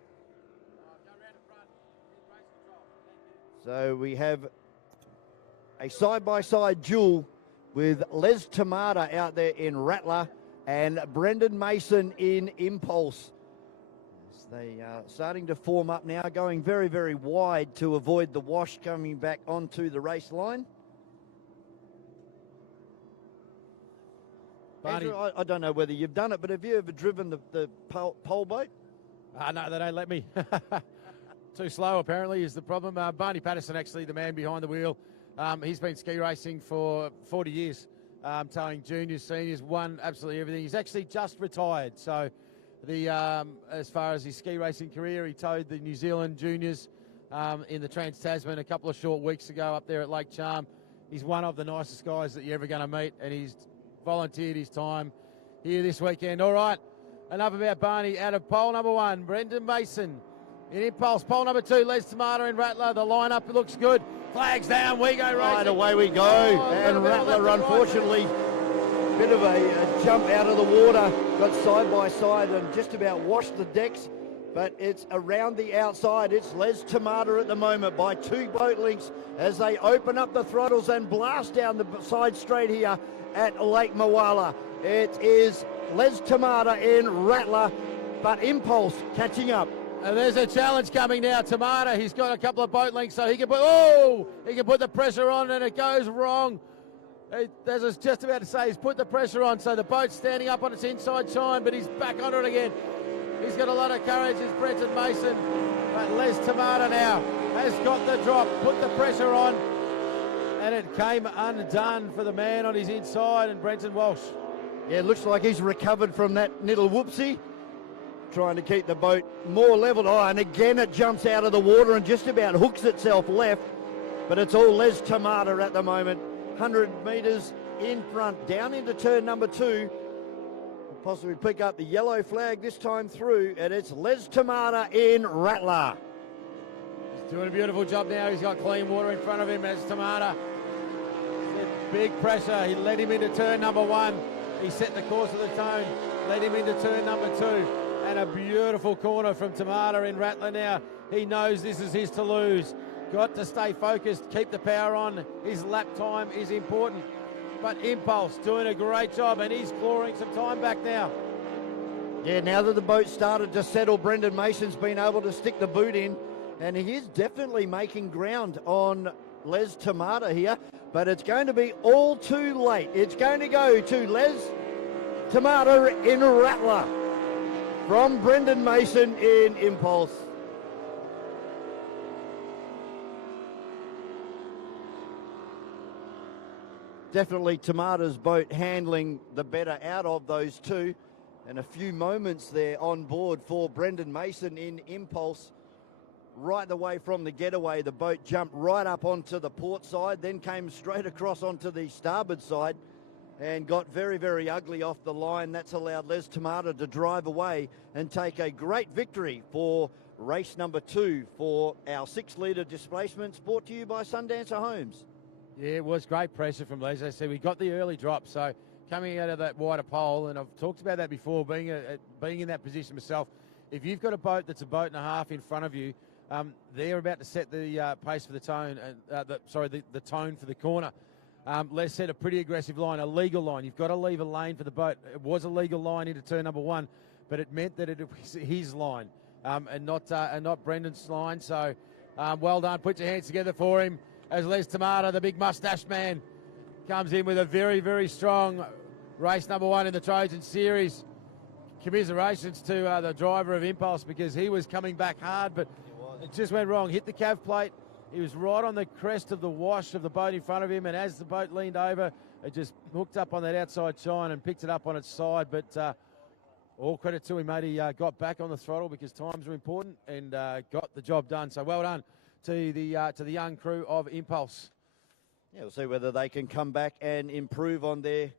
So we have a side-by-side duel with Les Tamata out there in Rattler and Brendan Mason in Impulse. As they are starting to form up now, going very, very wide to avoid the wash coming back onto the race line. Andrew, I don't know whether you've done it, but have you ever driven the pole boat? No, they don't let me. Too slow, apparently, is the problem. Barney Patterson, actually, the man behind the wheel, he's been ski racing for 40 years, towing juniors, seniors, won absolutely everything. He's actually just retired. So as far as his ski racing career, he towed the New Zealand juniors in the Trans-Tasman a couple of short weeks ago up there at Lake Charm. He's one of the nicest guys that you're ever going to meet, and he's volunteered his time here this weekend. All right, enough about Barney. Out of pole number 1, Brendan Mason in Impulse. Pole number 2, Les Tamata in Rattler. The lineup looks good. Flags down, we go racing. Right, away we go. And Rattler, unfortunately, bit of a jump out of the water. Got side by side and just about washed the decks. But it's around the outside. It's Les Tamata at the moment by 2 boat lengths as they open up the throttles and blast down the side straight here at Lake Moala. It is Les Tamata in Rattler, but Impulse catching up. And there's a challenge coming now. Tamata, he's got a couple of boat lengths, so he can put the pressure on, and it goes wrong. As I was just about to say, he's put the pressure on, so the boat's standing up on its inside chine, but he's back on it again. He's got a lot of courage, is Brendan Mason. But Les Tamata now has got the drop, put the pressure on, and it came undone for the man on his inside, and Brenton Walsh. Yeah, it looks like he's recovered from that little whoopsie. Trying to keep the boat more level. Oh, and again it jumps out of the water and just about hooks itself left. But it's all Les Tamata at the moment. 100 metres in front, down into turn number 2. Possibly pick up the yellow flag this time through, and it's Les Tamata in Rattler. He's doing a beautiful job now. He's got clean water in front of him as Tamata. Big pressure. He led him into turn number 1. He set the course of the tone, led him into turn number 2. And a beautiful corner from Tamata in Rattler now. He knows this is his to lose. Got to stay focused, keep the power on. His lap time is important. But Impulse doing a great job, and he's clawing some time back now. Yeah, now that the boat started to settle, Brendan Mason's been able to stick the boot in, and he is definitely making ground on Les Tamata here, but it's going to be all too late. It's going to go to Les Tamata in Rattler from Brendan Mason in Impulse. Definitely Tamata's boat handling the better out of those two. And a few moments there on board for Brendan Mason in Impulse. Right the way from the getaway, the boat jumped right up onto the port side, then came straight across onto the starboard side and got very, very ugly off the line. That's allowed Les Tomato to drive away and take a great victory for race number 2 for our 6-litre displacements, brought to you by Sundancer Homes. Yeah, it was great pressure from Les. As I said, we got the early drop, so coming out of that wider pole, and I've talked about that before, being in that position myself. If you've got a boat that's a boat and a half in front of you, they're about to set the pace for the tone, the tone for the corner. Les set a pretty aggressive line, a legal line. You've got to leave a lane for the boat. It was a legal line into turn number 1, but it meant that it was his line and not Brendan's line. So well done. Put your hands together for him as Les Tomato, the big mustached man, comes in with a very, very strong race number 1 in the Trojan Series. Commiserations to the driver of Impulse, because he was coming back hard, but it just went wrong. Hit the cav plate. He was right on the crest of the wash of the boat in front of him, and as the boat leaned over, it just hooked up on that outside chine and picked it up on its side. But all credit to him, mate. He got back on the throttle because times are important and got the job done. So well done to the young crew of Impulse. Yeah, we'll see whether they can come back and improve on their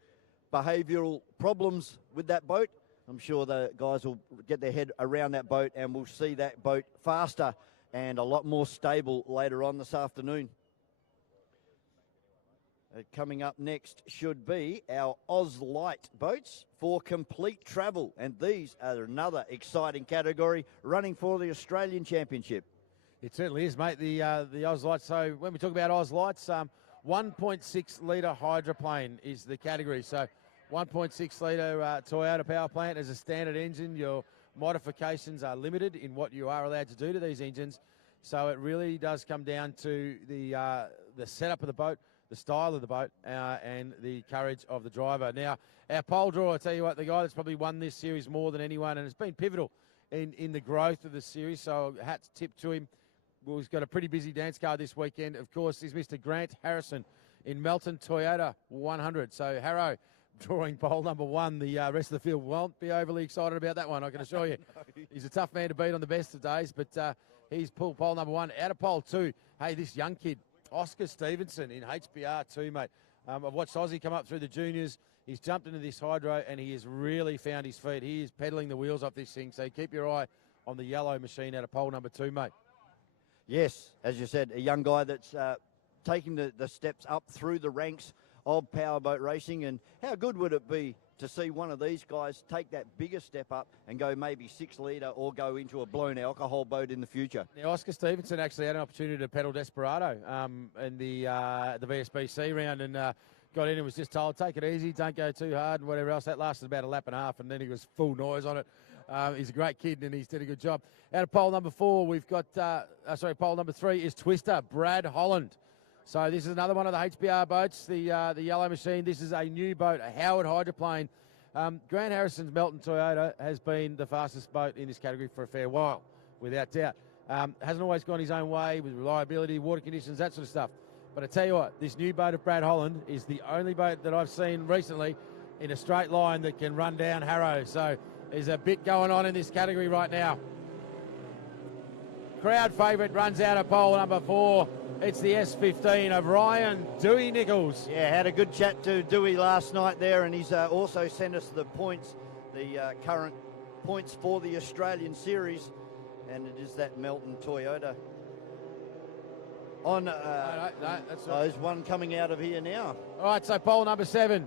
behavioural problems with that boat. I'm sure the guys will get their head around that boat, and we'll see that boat faster and a lot more stable later on this afternoon. Coming up next should be our Oz Light boats for complete travel, and these are another exciting category running for the Australian Championship. It certainly is, mate, the Oz Lights. So when we talk about Oz Lights, 1.6 litre hydroplane is the category. So 1.6 litre Toyota power plant as a standard engine. Your modifications are limited in what you are allowed to do to these engines. So it really does come down to the setup of the boat, the style of the boat, and the courage of the driver. Now, our pole drawer, I tell you what, the guy that's probably won this series more than anyone, and it's been pivotal in the growth of the series, so hats tip to him. Well, he's got a pretty busy dance card this weekend. Of course, is Mr. Grant Harrison in Melton Toyota 100. So, Harrow drawing pole number 1. The rest of the field won't be overly excited about that one, I can assure you. He's a tough man to beat on the best of days, but he's pulled pole number 1. Out of pole 2, hey, this young kid, Oscar Stevenson in HBR 2, mate. I've watched Aussie come up through the juniors. He's jumped into this hydro, and he has really found his feet. He is pedaling the wheels off this thing, so keep your eye on the yellow machine out of pole number 2, mate. Yes, as you said, a young guy that's taking the steps up through the ranks of powerboat racing. And how good would it be to see one of these guys take that bigger step up and go maybe 6 litre or go into a blown alcohol boat in the future? Now, Oscar Stevenson actually had an opportunity to pedal Desperado in the VSBC round, and got in and was just told, take it easy, don't go too hard and whatever else. That lasted about a lap and a half, and then he was full noise on it. He's a great kid, and he's did a good job. Out of pole number 4, we've got, pole number 3 is Twister, Brad Holland. So this is another one of the HBR boats, the yellow machine. This is a new boat, a Howard hydroplane. Grant Harrison's Melton Toyota has been the fastest boat in this category for a fair while, without doubt. Hasn't always gone his own way with reliability, water conditions, that sort of stuff. But I tell you what, this new boat of Brad Holland is the only boat that I've seen recently in a straight line that can run down Harrow. So there's a bit going on in this category right now. Crowd favourite runs out of pole number 4. It's the S15 of Ryan Dewey Nichols. Yeah, had a good chat to Dewey last night there, and he's also sent us the points, the current points for the Australian Series, and it is that Melton Toyota. There's one coming out of here now. All right, so pole number 7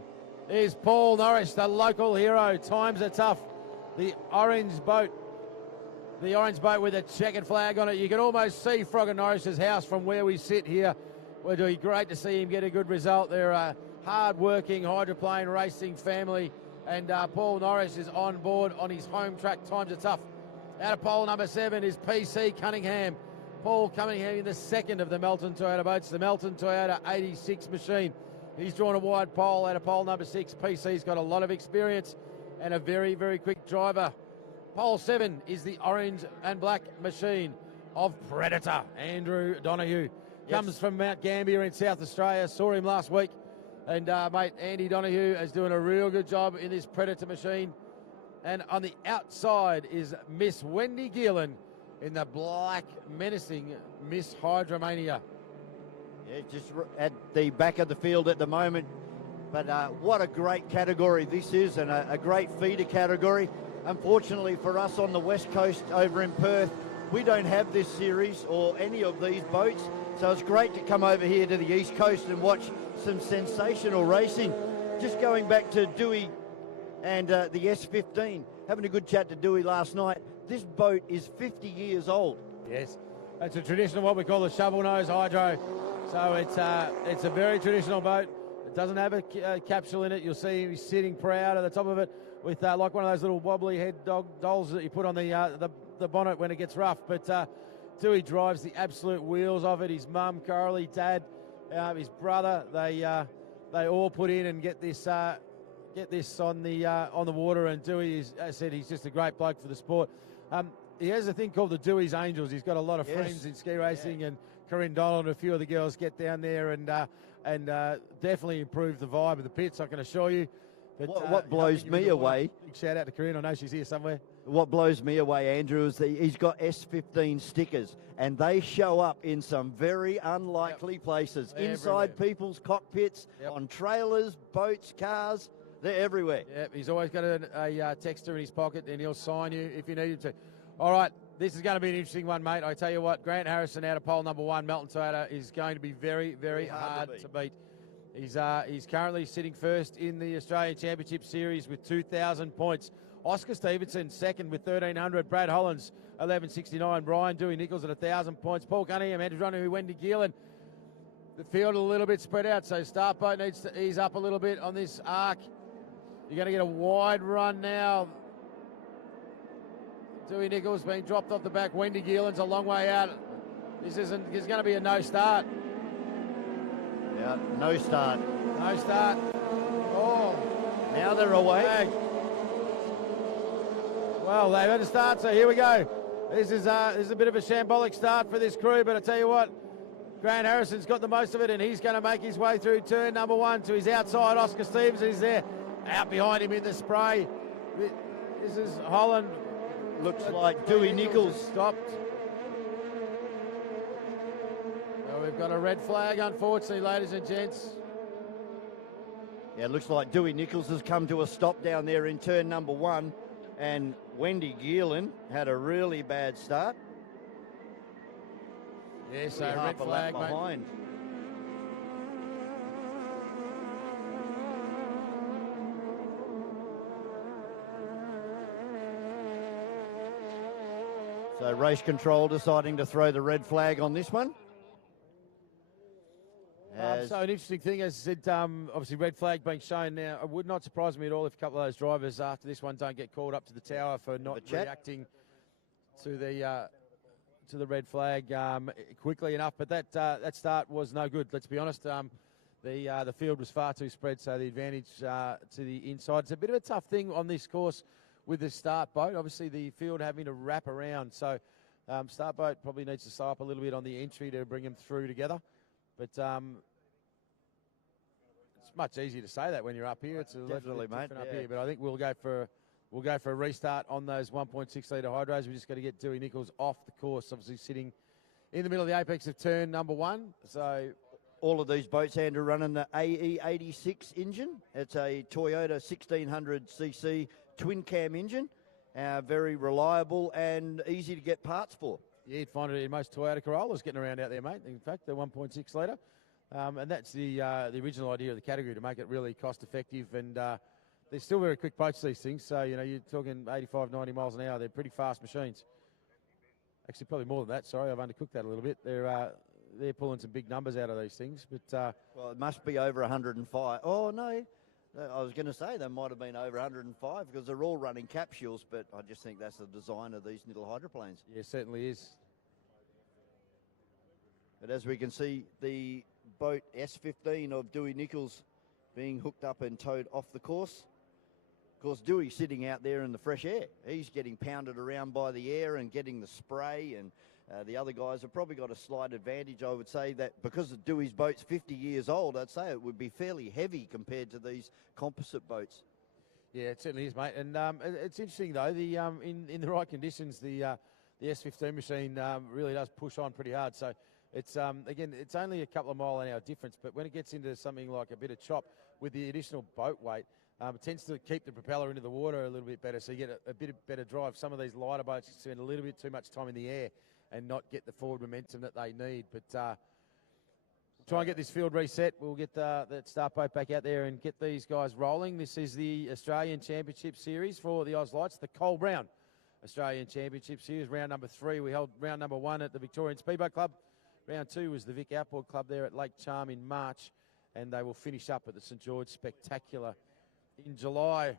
is Paul Norris, the local hero. Times are tough. The orange boat with a checkered flag on it. You can almost see Frogger Norris's house from where we sit here. We're doing great to see him get a good result. They're a hard-working hydroplane racing family, and Paul Norris is on board on his home track. Times are tough. Out of pole number 7 is PC Cunningham. Paul Cunningham in the second of the Melton Toyota boats, the Melton Toyota 86 machine. He's drawn a wide pole out of pole number 6. PC's got a lot of experience and a very, very quick driver. Pole 7 is the orange and black machine of Predator, Andrew Donoghue. Comes from Mount Gambier in South Australia. Saw him last week. And, mate, Andy Donoghue is doing a real good job in this Predator machine. And on the outside is Miss Wendy Gillen in the black menacing Miss Hydromania. Yeah, just at the back of the field at the moment. But what a great category this is, and a great feeder category. Unfortunately for us on the West Coast over in Perth, we don't have this series or any of these boats. So it's great to come over here to the East Coast and watch some sensational racing. Just going back to Dewey and the S15, having a good chat to Dewey last night. This boat is 50 years old. Yes, it's a traditional, what we call the shovel nose hydro. So it's a very traditional boat. It doesn't have a capsule in it. You'll see him sitting proud at the top of it with like one of those little wobbly head dolls that you put on the bonnet when it gets rough. But Dewey drives the absolute wheels of it. His mum, Coralie, dad, his brother, they all put in and get this on the water. And Dewey is, as I said, he's just a great bloke for the sport. He has a thing called the Dewey's Angels. He's got a lot of friends in ski racing, and Corinne Donald and a few of the girls get down there and definitely improve the vibe of the pits, I can assure you. But, what blows me away... Big shout out to Corinne. I know she's here somewhere. What blows me away, Andrew, is he's got S15 stickers, and they show up in some very unlikely places. Inside people's cockpits, on trailers, boats, cars. They're everywhere. Yep, he's always got a texter in his pocket, and he'll sign you if you need him to. All right, this is going to be an interesting one, mate. I tell you what, Grant Harrison out of pole number 1, Melton Toyota, is going to be very, very hard to beat. He's currently sitting first in the Australian Championship Series with 2,000 points. Oscar Stevenson second with 1,300. Brad Hollins 1169. Brian Dewey Nichols at 1,000 points. Paul Cunningham, Andrew Donahue, Wendy Gillen. The field a little bit spread out, so start boat needs to ease up a little bit on this arc. You're going to get a wide run now. Dewey Nichols being dropped off the back. Wendy Gillen's a long way out. This is going to be a no start. Yeah, no start. No start. Oh, now they're away. Flag. Well, they've had a start, so here we go. This is a bit of a shambolic start for this crew, but I tell you what, Grant Harrison's got the most of it, and he's going to make his way through turn number 1 to his outside. Oscar Stevens is there, out behind him in the spray. This is Holland. Looks like Dewey Nichols stopped. So we've got a red flag, unfortunately, ladies and gents. Yeah, it looks like Dewey Nichols has come to a stop down there in turn number 1, and Wendy Gillen had a really bad start. Yeah, so red flag, behind. So race control deciding to throw the red flag on this one. So an interesting thing, as I said, obviously red flag being shown now. It would not surprise me at all if a couple of those drivers after this one don't get called up to the tower for not reacting to the red flag quickly enough. But that start was no good. Let's be honest. The field was far too spread, so the advantage to the inside. It's a bit of a tough thing on this course with the start boat. Obviously, the field having to wrap around, so start boat probably needs to slow up a little bit on the entry to bring them through together. But it's much easier to say that when you're up here. It's a little bit different up here. But I think we'll go for a restart on those 1.6 litre hydros. We just got to get Dewey Nichols off the course. Obviously sitting in the middle of the apex of turn number 1. So all of these boats, Andrew, running the AE86 engine. It's a Toyota 1600cc twin cam engine. Very reliable and easy to get parts for. Yeah, you'd find it in most Toyota Corollas getting around out there, mate. In fact, the 1.6 litre. And that's the original idea of the category, to make it really cost effective. And they're still very quick boats, these things. So, you know, you're talking 85, 90 miles an hour. They're pretty fast machines. Actually, probably more than that. Sorry, I've undercooked that a little bit. They're pulling some big numbers out of these things. But well, it must be over 105. Oh, no. I was going to say they might have been over 105 because they're all running capsules, but I just think that's the design of these little hydroplanes. Yeah, certainly is. But as we can see, the boat S15 of Dewey Nichols being hooked up and towed off the course. Of course, Dewey's sitting out there in the fresh air. He's getting pounded around by the air and getting the spray, and the other guys have probably got a slight advantage. I would say that because Dewey's boat's 50 years old, I'd say it would be fairly heavy compared to these composite boats. Yeah, it certainly is, mate. And it's interesting though. The in the right conditions, the S15 machine really does push on pretty hard. So it's again, it's only a couple of mile an hour difference, but when it gets into something like a bit of chop with the additional boat weight, it tends to keep the propeller into the water a little bit better. So you get a bit of better drive. Some of these lighter boats spend a little bit too much time in the air and not get the forward momentum that they need. But try and get this field reset. We'll get that start boat back out there and get these guys rolling. This is the Australian Championship Series for the Oz Lights, the Cole Brown Australian Championship Series. Round number 3, we held round number 1 at the Victorian Speedboat Club. Round 2 was the Vic Outboard Club there at Lake Charm in March, and they will finish up at the St George Spectacular in July.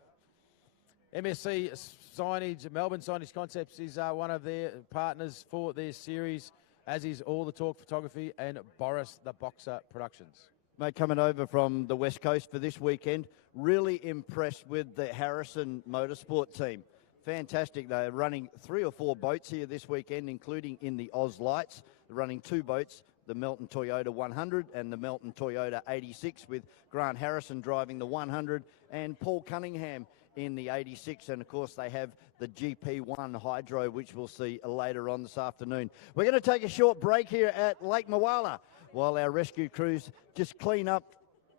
MSC Signage, Melbourne Signage Concepts is one of their partners for their series, as is All the Talk Photography and Boris the Boxer Productions. Mate, coming over from the West Coast for this weekend, really impressed with the Harrison Motorsport team. Fantastic. They're running 3 or 4 boats here this weekend, including in the Oz Lights. They're running 2 boats, the Melton Toyota 100 and the Melton Toyota 86, with Grant Harrison driving the 100 and Paul Cunningham in the 86. And of course they have the GP1 Hydro, which we'll see later on this afternoon. We're going to take a short break here at Lake Moala while our rescue crews just clean up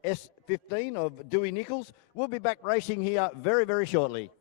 S15 of Dewey Nichols. We'll be back racing here very, very shortly.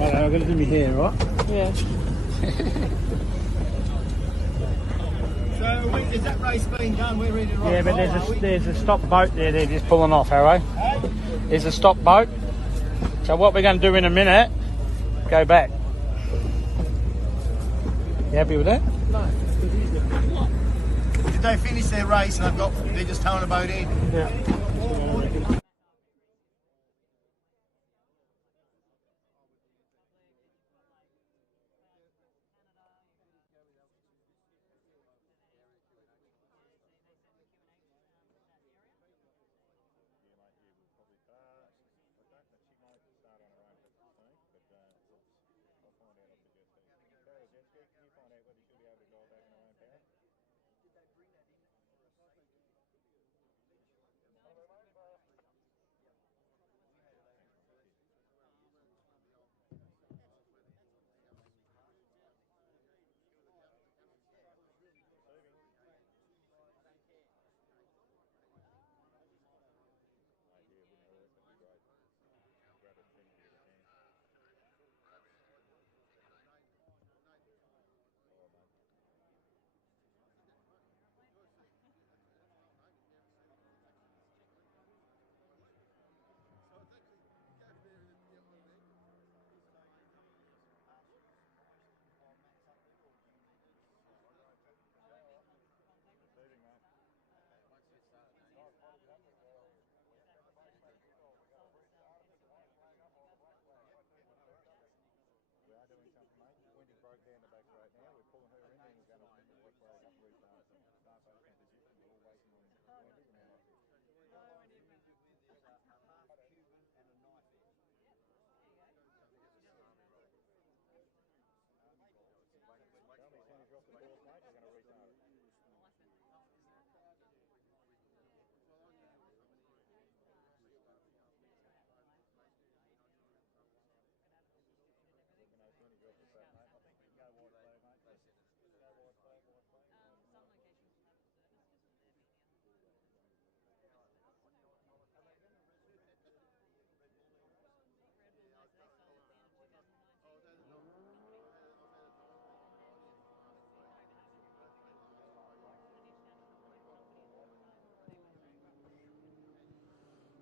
I'm going to do me hair, right? Yeah. So, is that race being done? We're ready to rock. Yeah, but there's a stop boat there. They're just pulling off, Harrow. Hey? There's a stop boat. So what we're going to do in a minute, go back. You happy with that? No. Did they finish their race and they're just towing a boat in? Yeah. Can you find out whether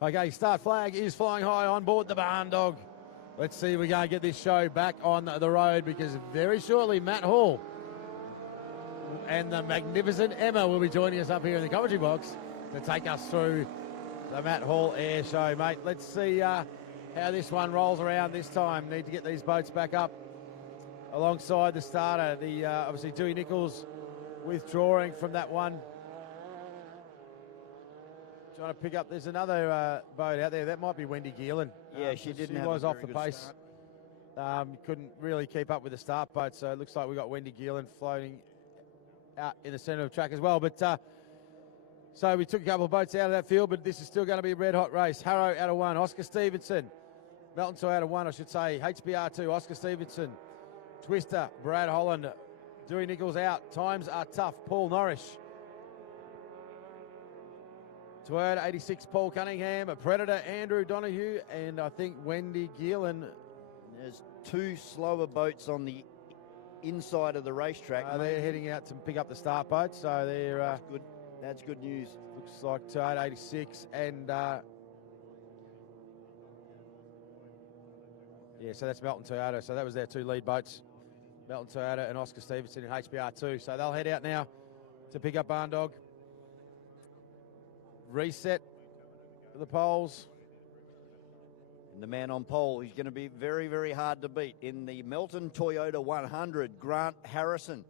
Okay, start flag is flying high on board the barn dog. Let's see if we can get this show back on the road, because very shortly Matt Hall and the magnificent Emma will be joining us up here in the commentary box to take us through the Matt Hall Air Show, mate. Let's see how this one rolls around this time. Need to get these boats back up alongside the starter. The obviously Dewey Nichols withdrawing from that one. Trying to pick up, there's another boat out there. That might be Wendy Geelan. Yeah, she didn't have was a off very the good pace. start. Couldn't really keep up with the start boat, so it looks like we got Wendy Geelan floating out in the centre of the track as well. But so we took a couple of boats out of that field, but this is still going to be a red-hot race. Harrow out of 1, Oscar Stevenson. Melton Toy out of 1, I should say. HBR 2, Oscar Stevenson. Twister, Brad Holland. Dewey Nichols out. Times are tough. Paul Norris. Toyota 86, Paul Cunningham. A Predator, Andrew Donahue. And I think Wendy Geelan. There's 2 slower boats on the inside of the racetrack. They're heading out to pick up the start boat. So they're... That's good. That's good news. Looks like Toyota 86 and... yeah, so that's Melton Toyota. So that was their 2 lead boats. Melton Toyota and Oscar Stevenson in HBR2. So they'll head out now to pick up Barn Dog. Reset for the poles. And the man on pole, he's going to be very, very hard to beat in the Melton Toyota 100, Grant Harrison.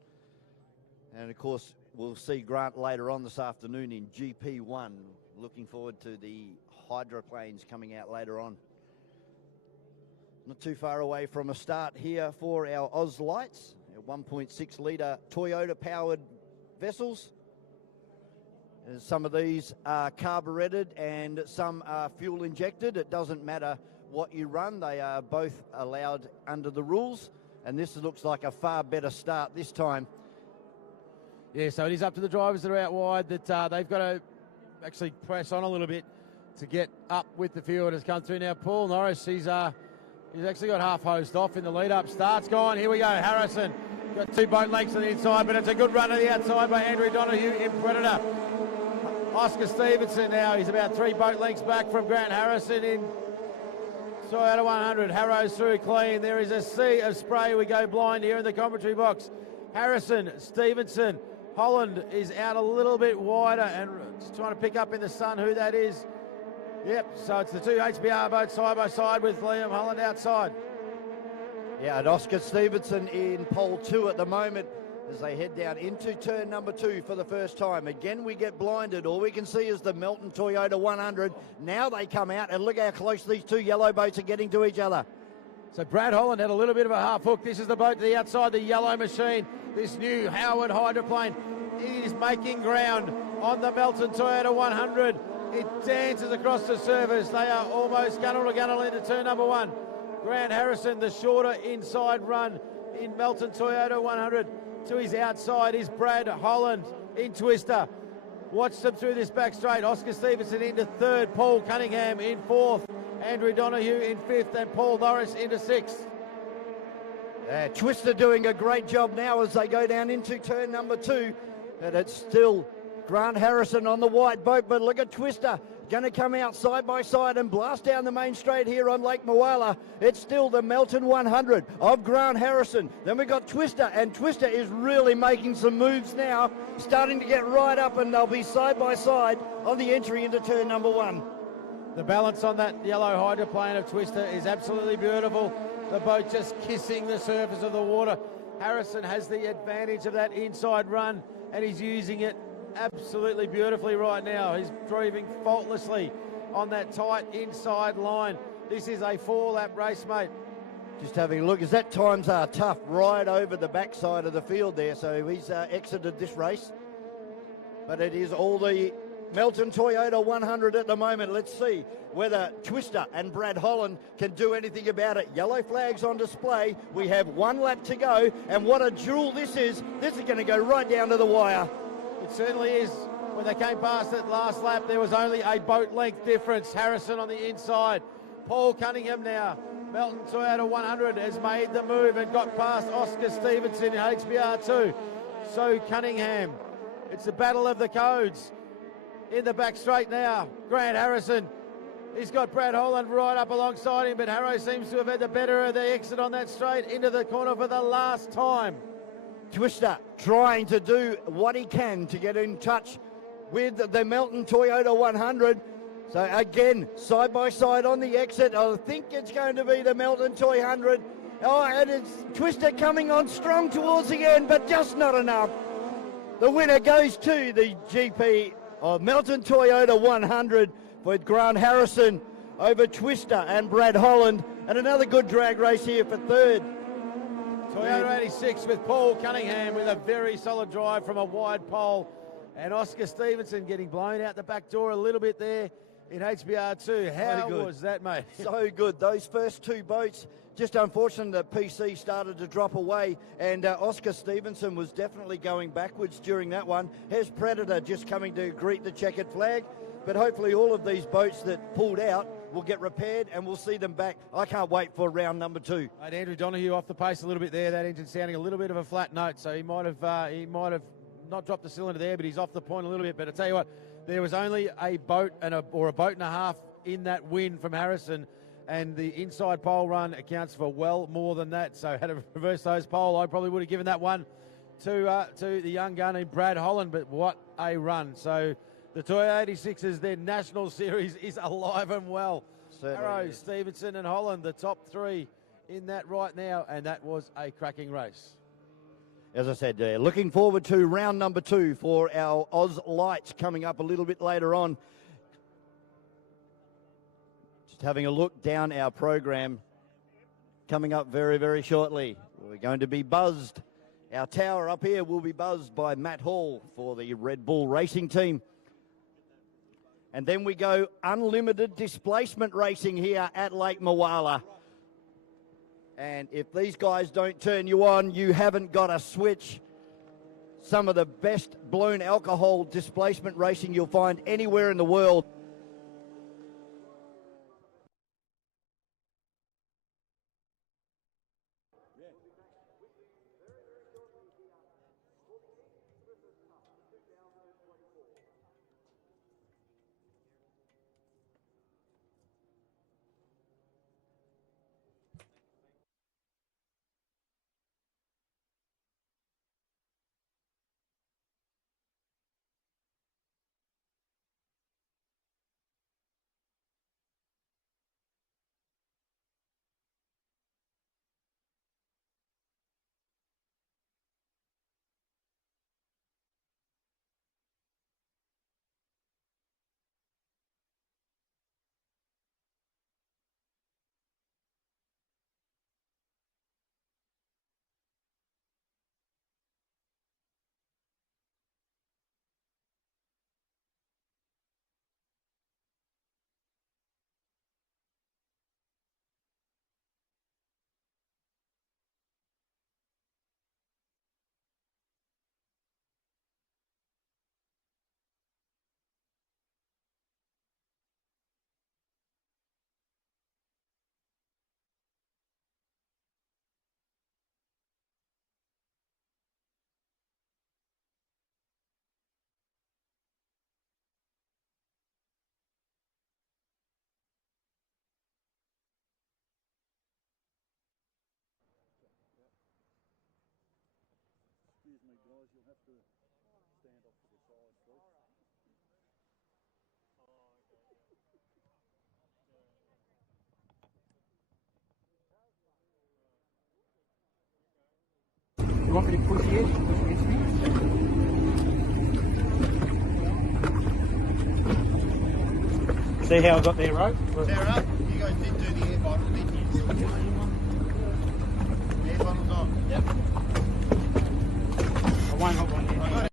And of course, we'll see Grant later on this afternoon in GP1. Looking forward to the hydroplanes coming out later on. Not too far away from a start here for our Oz Lights, our 1.6 litre Toyota powered vessels. And some of these are carburetted and some are fuel injected. It doesn't matter what you run, they are both allowed under the rules. And this looks like a far better start this time. Yeah, so it is up to the drivers that are out wide that they've got to actually press on a little bit to get up with the field as come through. Now, Paul Norris, he's actually got half hosed off in the lead-up. Start's gone. Here we go. Harrison got 2 boat lengths on the inside, but it's a good run to the outside by Andrew Donahue in Predator. Oscar Stevenson now, he's about 3 boat lengths back from Grant Harrison in Toyota 100. Harrow's through clean. There is a sea of spray. We go blind here in the commentary box. Harrison, Stevenson, Holland is out a little bit wider and just trying to pick up in the sun who that is. Yep, so it's the 2 HBR boats side by side with Liam Holland outside. Yeah, and Oscar Stevenson in pole 2 at the moment as they head down into turn number 2 for the first time. Again, we get blinded. All we can see is the Melton Toyota 100. Now they come out, and look how close these 2 yellow boats are getting to each other. So Brad Holland had a little bit of a half hook. This is the boat to the outside, the yellow machine. This new Howard hydroplane is making ground on the Melton Toyota 100. It dances across the surface. They are almost gunnel to gunnel into turn number 1. Grant Harrison, the shorter inside run in Melton Toyota 100. To his outside is Brad Holland in Twister. Watch them through this back straight. Oscar Stevenson into 3rd. Paul Cunningham in 4th. Andrew Donahue in 5th. And Paul Norris into 6th. Twister doing a great job now as they go down into turn number 2. And it's still Grant Harrison on the white boat. But look at Twister. Going to come out side by side and blast down the main straight here on Lake Moala. It's still the Melton 100 of Grant Harrison. Then we've got Twister, and Twister is really making some moves now, starting to get right up, and they'll be side by side on the entry into turn number 1. The balance on that yellow hydroplane of Twister is absolutely beautiful. The boat just kissing the surface of the water. Harrison has the advantage of that inside run, and he's using it absolutely beautifully right now. He's driving faultlessly on that tight inside line. This is a 4-lap race, mate. Just having a look, as that times are tough right over the backside of the field there, so he's exited this race. But it is all the Melton Toyota 100 at the moment. Let's see whether Twister and Brad Holland can do anything about it. Yellow flags on display. We have 1 lap to go, and what a duel this is. This is going to go right down to the wire. It certainly is. When they came past it last lap, there was only a boat length difference. Harrison on the inside. Paul Cunningham now. Melton Toyota 100 has made the move and got past Oscar Stevenson in HBR2. So Cunningham. It's the battle of the codes. In the back straight now, Grant Harrison. He's got Brad Holland right up alongside him, but Harrow seems to have had the better of the exit on that straight into the corner for the last time. Twister trying to do what he can to get in touch with the Melton Toyota 100. So again, side by side on the exit. I think it's going to be the Melton Toy 100. Oh, and it's Twister coming on strong towards the end, but just not enough. The winner goes to the GP of Melton Toyota 100 with Grant Harrison over Twister and Brad Holland. And another good drag race here for third. Toyota 86 with Paul Cunningham with a very solid drive from a wide pole. And Oscar Stevenson getting blown out the back door a little bit there in HBR2. How was that, mate? So good. Those first 2 boats, just unfortunate that PC started to drop away, and Oscar Stevenson was definitely going backwards during that one. Here's Predator just coming to greet the checkered flag, but hopefully all of these boats that pulled out will get repaired and we'll see them back. I can't wait for round number 2. Right, Andrew Donoghue off the pace a little bit there. That engine sounding a little bit of a flat note, so he might have not dropped the cylinder there, but he's off the point a little bit. But I tell you what, there was only a boat or a boat and a half in that win from Harrison, and the inside pole run accounts for well more than that. So had to reverse those pole, I probably would have given that one to the young gun in Brad Holland. But what a run! So the Toyota 86s, their national series is alive and well. Harrow, Stevenson, and Holland, the top 3 in that right now, and that was a cracking race. As I said, looking forward to round number 2 for our Oz Lights coming up a little bit later on. Just having a look down our program coming up very, very shortly. We're going to be buzzed. Our tower up here will be buzzed by Matt Hall for the Red Bull Racing Team. And then we go unlimited displacement racing here at Lake Moala. And if these guys don't turn you on, you haven't got a switch. Some of the best blown alcohol displacement racing you'll find anywhere in the world. want me to push here? Push against me? See how I got there, right? Sarah, you guys did do the air bottle, didn't you? The air bottle's on. Yep. I won't have one here.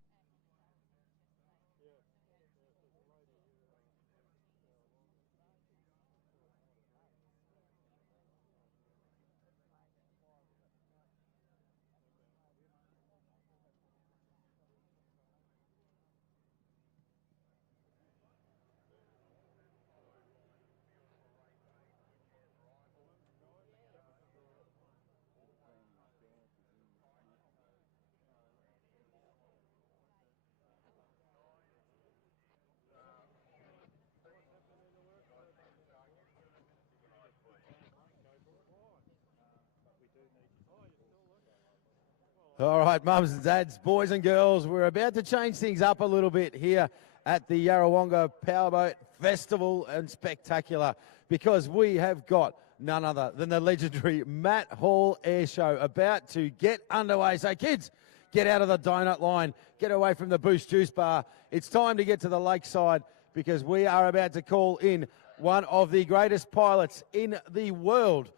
All right, mums and dads, boys and girls, we're about to change things up a little bit here at the Yarrawonga Powerboat Festival and Spectacular, because we have got none other than the legendary Matt Hall Air Show about to get underway. So kids, get out of the donut line, get away from the Boost Juice Bar. It's time to get to the lakeside, because we are about to call in one of the greatest pilots in the world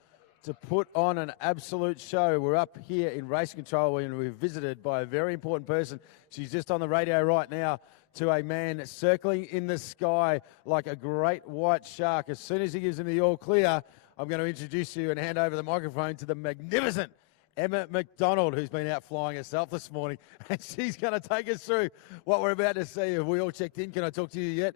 to put on an absolute show. We're up here in race control and we're visited by a very important person. She's just on the radio right now to a man circling in the sky like a great white shark. As soon as he gives him the all clear, I'm going to introduce you and hand over the microphone to the magnificent Emma McDonald, who's been out flying herself this morning. And she's going to take us through what we're about to see. Have we all checked in? Can I talk to you yet?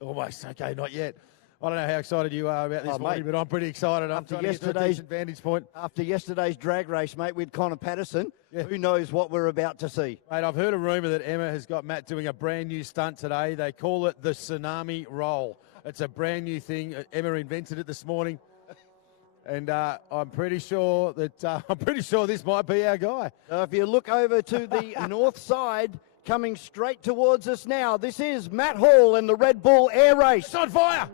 Almost. Okay, not yet. I don't know how excited you are about this morning, mate, but I'm pretty excited. I'm trying to get to a decent vantage point. After yesterday's drag race, mate, with Connor Patterson, who knows what we're about to see? Mate, I've heard a rumour that Emma has got Matt doing a brand new stunt today. They call it the tsunami roll. It's a brand new thing. Emma invented it this morning. And I'm pretty sure this might be our guy. If you look over to the north side, coming straight towards us now, this is Matt Hall in the Red Bull Air Race. It's on fire!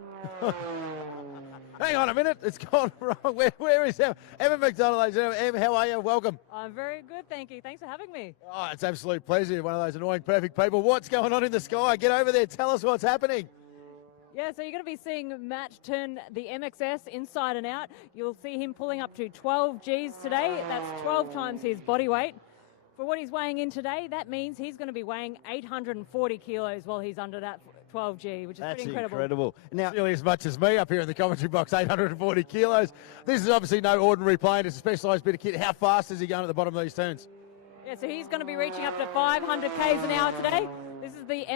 Hang on a minute, it's gone wrong. Where is Emma? Emma McDonald, ladies and gentlemen. Emma, how are you? Welcome. I'm very good, thank you. Thanks for having me. Oh, it's an absolute pleasure. You're one of those annoying perfect people. What's going on in the sky? Get over there. Tell us what's happening. Yeah, so you're going to be seeing Matt turn the MXS inside and out. You'll see him pulling up to 12 Gs today. That's 12 times his body weight. For what he's weighing in today, that means he's going to be weighing 840 kilos while he's under that 12G, which is pretty incredible. Now, nearly as much as me up here in the commentary box, 840 kilos. This is obviously no ordinary plane. It's a specialised bit of kit. How fast is he going at the bottom of these turns? Yeah, so he's going to be reaching up to 500 Ks an hour today. This is the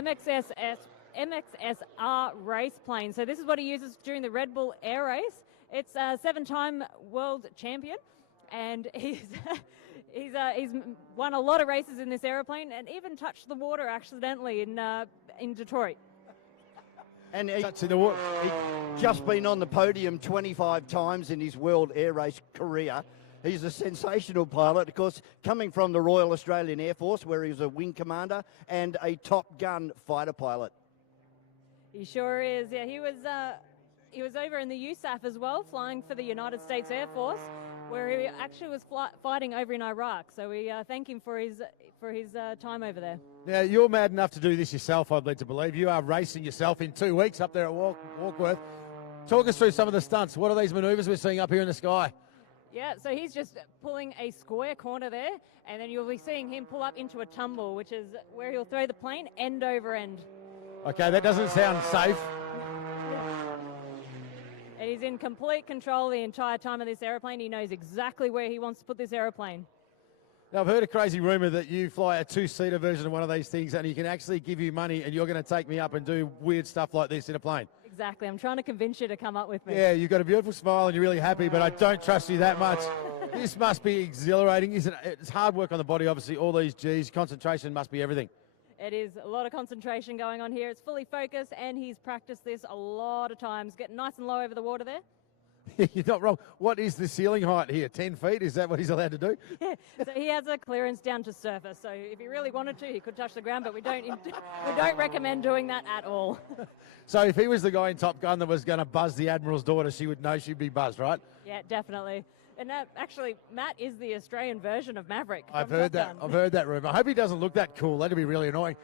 MXSR race plane. So this is what he uses during the Red Bull Air Race. It's a 7-time world champion, and he's won a lot of races in this aeroplane, and even touched the water accidentally in Detroit. And he's just been on the podium 25 times in his world air race career. He's a sensational pilot, of course, coming from the Royal Australian Air Force, where he was a wing commander and a Top Gun fighter pilot. He sure is. Yeah, he was over in the USAF as well, flying for the United States Air Force, where he actually was fighting over in Iraq. So we thank him for his time over there. Now, you're mad enough to do this yourself, I'd lead to believe. You are racing yourself in 2 weeks up there at Warkworth. Talk us through some of the stunts. What are these manoeuvres we're seeing up here in the sky? Yeah, so he's just pulling a square corner there, and then you'll be seeing him pull up into a tumble, which is where he'll throw the plane end over end. Okay, that doesn't sound safe. And he's in complete control the entire time of this aeroplane. He knows exactly where he wants to put this aeroplane. Now, I've heard a crazy rumour that you fly a 2-seater version of one of these things and you can actually give you money and you're going to take me up and do weird stuff like this in a plane. Exactly. I'm trying to convince you to come up with me. Yeah, you've got a beautiful smile and you're really happy, but I don't trust you that much. This must be exhilarating, isn't it? It's hard work on the body, obviously, all these Gs. Concentration must be everything. It is a lot of concentration going on here. It's fully focused, and he's practiced this a lot of times. Getting nice and low over the water there. You're not wrong. What is the ceiling height here? 10 feet? Is that what he's allowed to do? Yeah, so he has a clearance down to surface. So if he really wanted to, he could touch the ground, but we don't recommend doing that at all. So if he was the guy in Top Gun that was going to buzz the Admiral's daughter, she would know she'd be buzzed, right? Yeah, definitely. And actually, Matt is the Australian version of Maverick. I've from heard Top that. Gun. I've heard that rumor. I hope he doesn't look that cool. That'd be really annoying.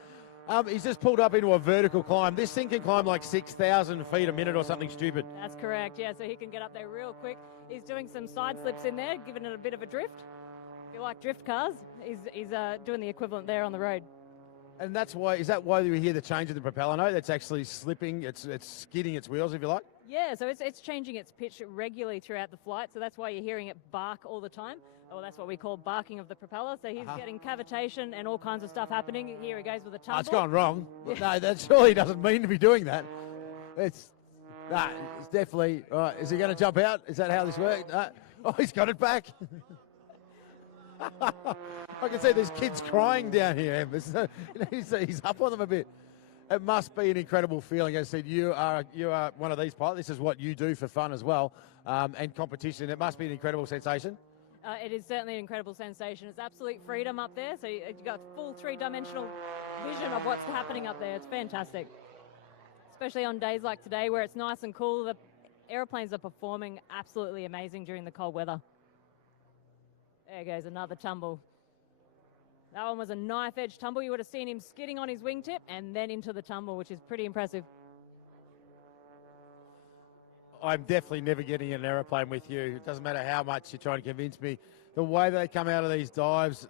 He's just pulled up into a vertical climb. This thing can climb like 6,000 feet a minute or something stupid. That's correct, yeah, so he can get up there real quick. He's doing some side slips in there, giving it a bit of a drift. If you like drift cars, he's doing the equivalent there on the road. And that's why, is that why we hear the change in the propeller note? That's actually slipping, it's skidding its wheels, if you like? Yeah, so it's changing its pitch regularly throughout the flight, so that's why you're hearing it bark all the time. Well, that's what we call barking of the propeller. So he's getting cavitation and all kinds of stuff happening. Here he goes with a tumble. Oh, it's gone wrong. No, that surely doesn't mean to be doing that. It's definitely, all right, is he going to jump out? Is that how this works? Oh, he's got it back. I can see there's kids crying down here. He's up on them a bit. It must be an incredible feeling. As I said, you are one of these pilots. This is what you do for fun as well, and competition. It must be an incredible sensation. It is certainly an incredible sensation. It's absolute freedom up there. So you've got full three-dimensional vision of what's happening up there. It's fantastic. Especially on days like today where it's nice and cool. The aeroplanes are performing absolutely amazing during the cold weather. There goes another tumble. That one was a knife-edge tumble. You would have seen him skidding on his wingtip and then into the tumble, which is pretty impressive. I'm definitely never getting in an aeroplane with you. It doesn't matter how much you're trying to convince me. The way they come out of these dives,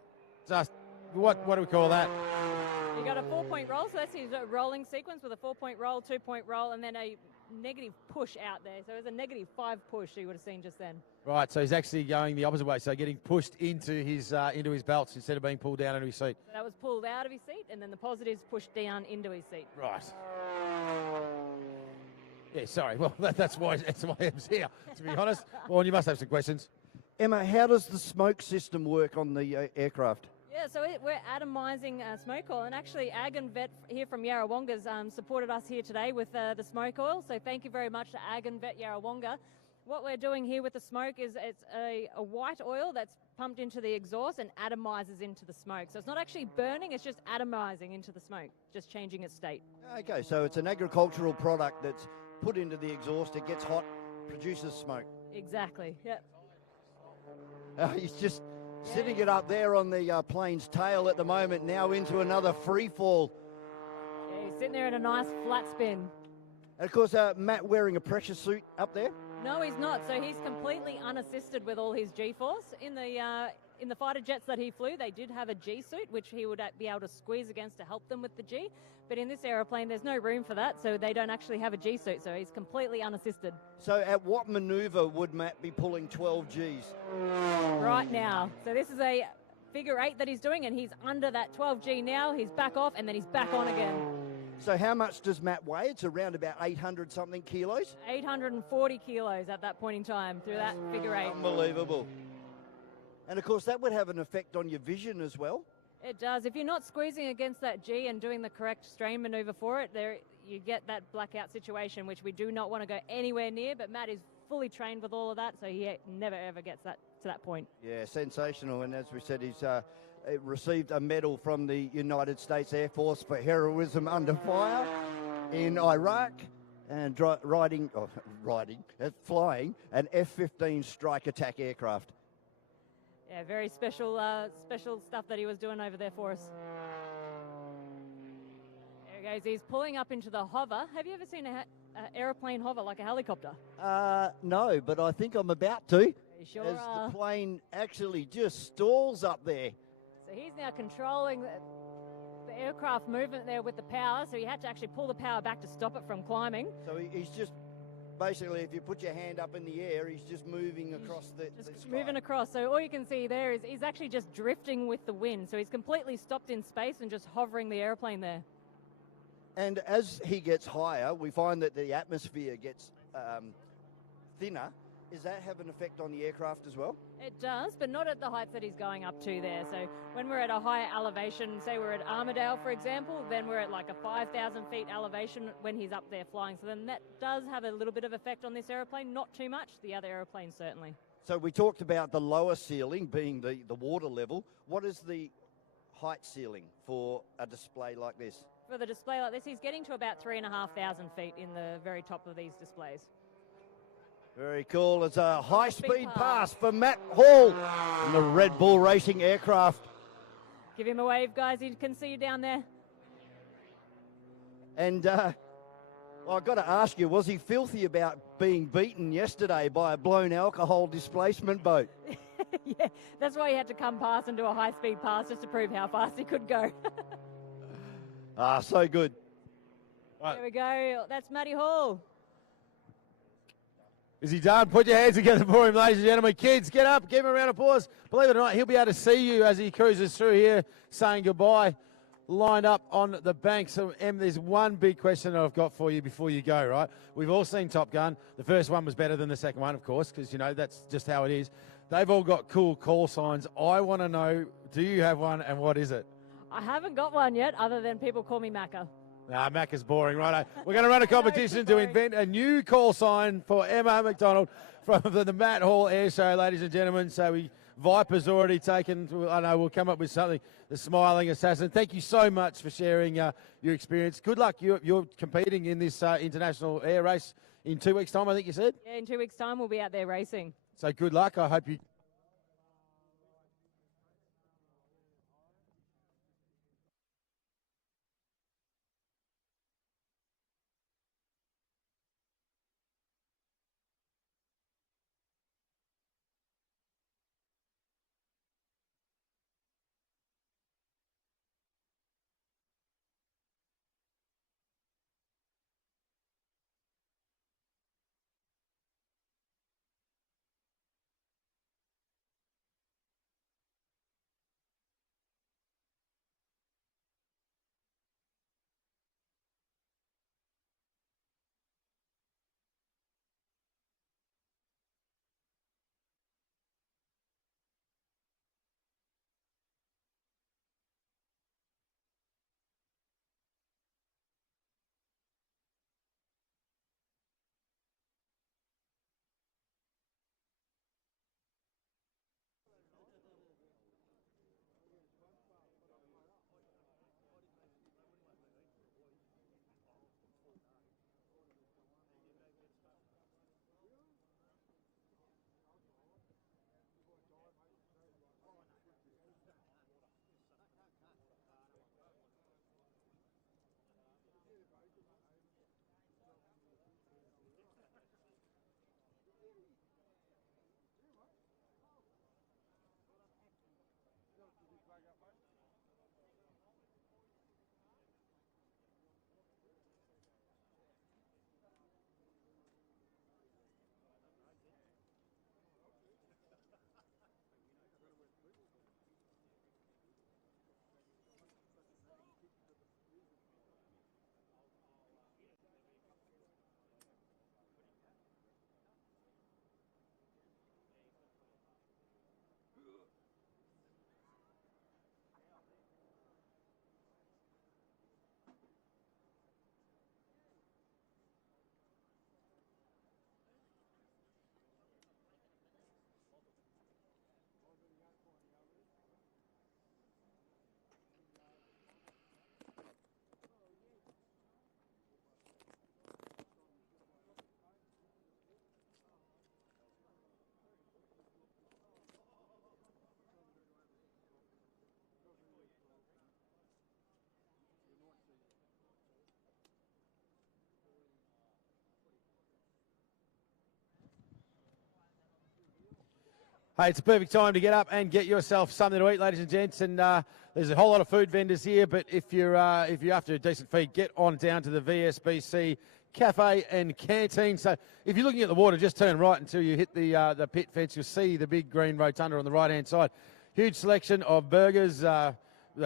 just, what do we call that? You got a 4-point roll, so that's his rolling sequence with a 4-point roll, 2-point roll, and then a negative push out there. So it was a -5 push you would have seen just then. Right, so he's actually going the opposite way, so getting pushed into his belts instead of being pulled down into his seat. So that was pulled out of his seat, and then the positives pushed down into his seat. Right. Yeah, sorry. Well, that's why Em's here, to be honest. Well, you must have some questions. Emma, how does the smoke system work on the aircraft? Yeah, so we're atomizing smoke oil, and actually Ag and Vet here from Yarrawonga's supported us here today with the smoke oil, so thank you very much to Ag and Vet Yarrawonga. What we're doing here with the smoke is it's a white oil that's pumped into the exhaust and atomizes into the smoke. So it's not actually burning, it's just atomizing into the smoke, just changing its state. Okay, so it's an agricultural product that's put into the exhaust, it gets hot, produces smoke. Exactly, yep. He's just sitting it up there on the plane's tail at the moment, now into another free fall. Yeah, he's sitting there in a nice flat spin. And of course, Matt wearing a pressure suit up there. No, he's not. So he's completely unassisted with all his G-force. In the fighter jets that he flew, they did have a G-suit, which he would be able to squeeze against to help them with the G. But in this aeroplane, there's no room for that, so they don't actually have a G-suit, so he's completely unassisted. So at what manoeuvre would Matt be pulling 12 Gs? Right now. So this is a figure 8 that he's doing, and he's under that 12 G now. He's back off, and then he's back on again. So how much does Matt weigh? It's around about 800 something kilos. 840 kilos at that point in time through that figure 8. Unbelievable. And of course that would have an effect on your vision as well. It does. If you're not squeezing against that G and doing the correct strain maneuver for it, you get that blackout situation, which we do not want to go anywhere near, but Matt is fully trained with all of that, so he never ever gets to that point. Yeah, sensational. And as we said, he's received a medal from the United States Air Force for heroism under fire in Iraq and flying an F-15 strike attack aircraft. Yeah, very special stuff that he was doing over there for us. There he goes. He's pulling up into the hover. Have you ever seen an aeroplane hover like a helicopter? No, but I think I'm about to. You sure as are. the plane actually just stalls up there. So he's now controlling the aircraft movement there with the power, so he had to actually pull the power back to stop it from climbing. So he's just, basically, if you put your hand up in the air, he's just moving across the Just sky. moving across. So all you can see there is he's actually just drifting with the wind. So he's completely stopped in space and just hovering the airplane there. And as he gets higher, we find that the atmosphere gets thinner. Does that have an effect on the aircraft as well? It does, but not at the heights that he's going up to there. So when we're at a higher elevation, say we're at Armidale, for example, then we're at like a 5,000 feet elevation when he's up there flying. So then that does have a little bit of effect on this aeroplane, not too much. The other airplanes certainly. So we talked about the lower ceiling being the water level. What is the height ceiling for a display like this? For the display like this, he's getting to about 3,500 feet in the very top of these displays. Very cool. It's a high-speed pass for Matt Hall in the Red Bull Racing aircraft. Give him a wave, guys. He can see you down there. And well, I've got to ask you, was he filthy about being beaten yesterday by a blown alcohol displacement boat? Yeah, that's why he had to come past and do a high-speed pass just to prove how fast he could go. So good. Right. There we go. That's Matty Hall. Is he done? Put your hands together for him, ladies and gentlemen. Kids, get up, give him a round of applause. Believe it or not, he'll be able to see you as he cruises through here saying goodbye, lined up on the bank. So, Em, there's one big question that I've got for you before you go, right? We've all seen Top Gun. The first one was better than the second one, of course, because, you know, that's just how it is. They've all got cool call signs. I want to know, do you have one, and what is it? I haven't got one yet, other than people call me Macca. Nah, Mac is boring, right? We're going to run a competition to invent a new call sign for Emma McDonald from the Matt Hall Air Show, ladies and gentlemen. So Viper's already taken. I know we'll come up with something. The Smiling Assassin. Thank you so much for sharing your experience. Good luck. You're competing in this international air race in 2 weeks' time, I think you said? Yeah, in 2 weeks' time, we'll be out there racing. So good luck. I hope you... Hey, it's a perfect time to get up and get yourself something to eat, ladies and gents. And there's a whole lot of food vendors here. But if you're after a decent feed, get on down to the VSBC Cafe and Canteen. So if you're looking at the water, just turn right until you hit the pit fence. You'll see the big green rotunda on the right-hand side. Huge selection of burgers. They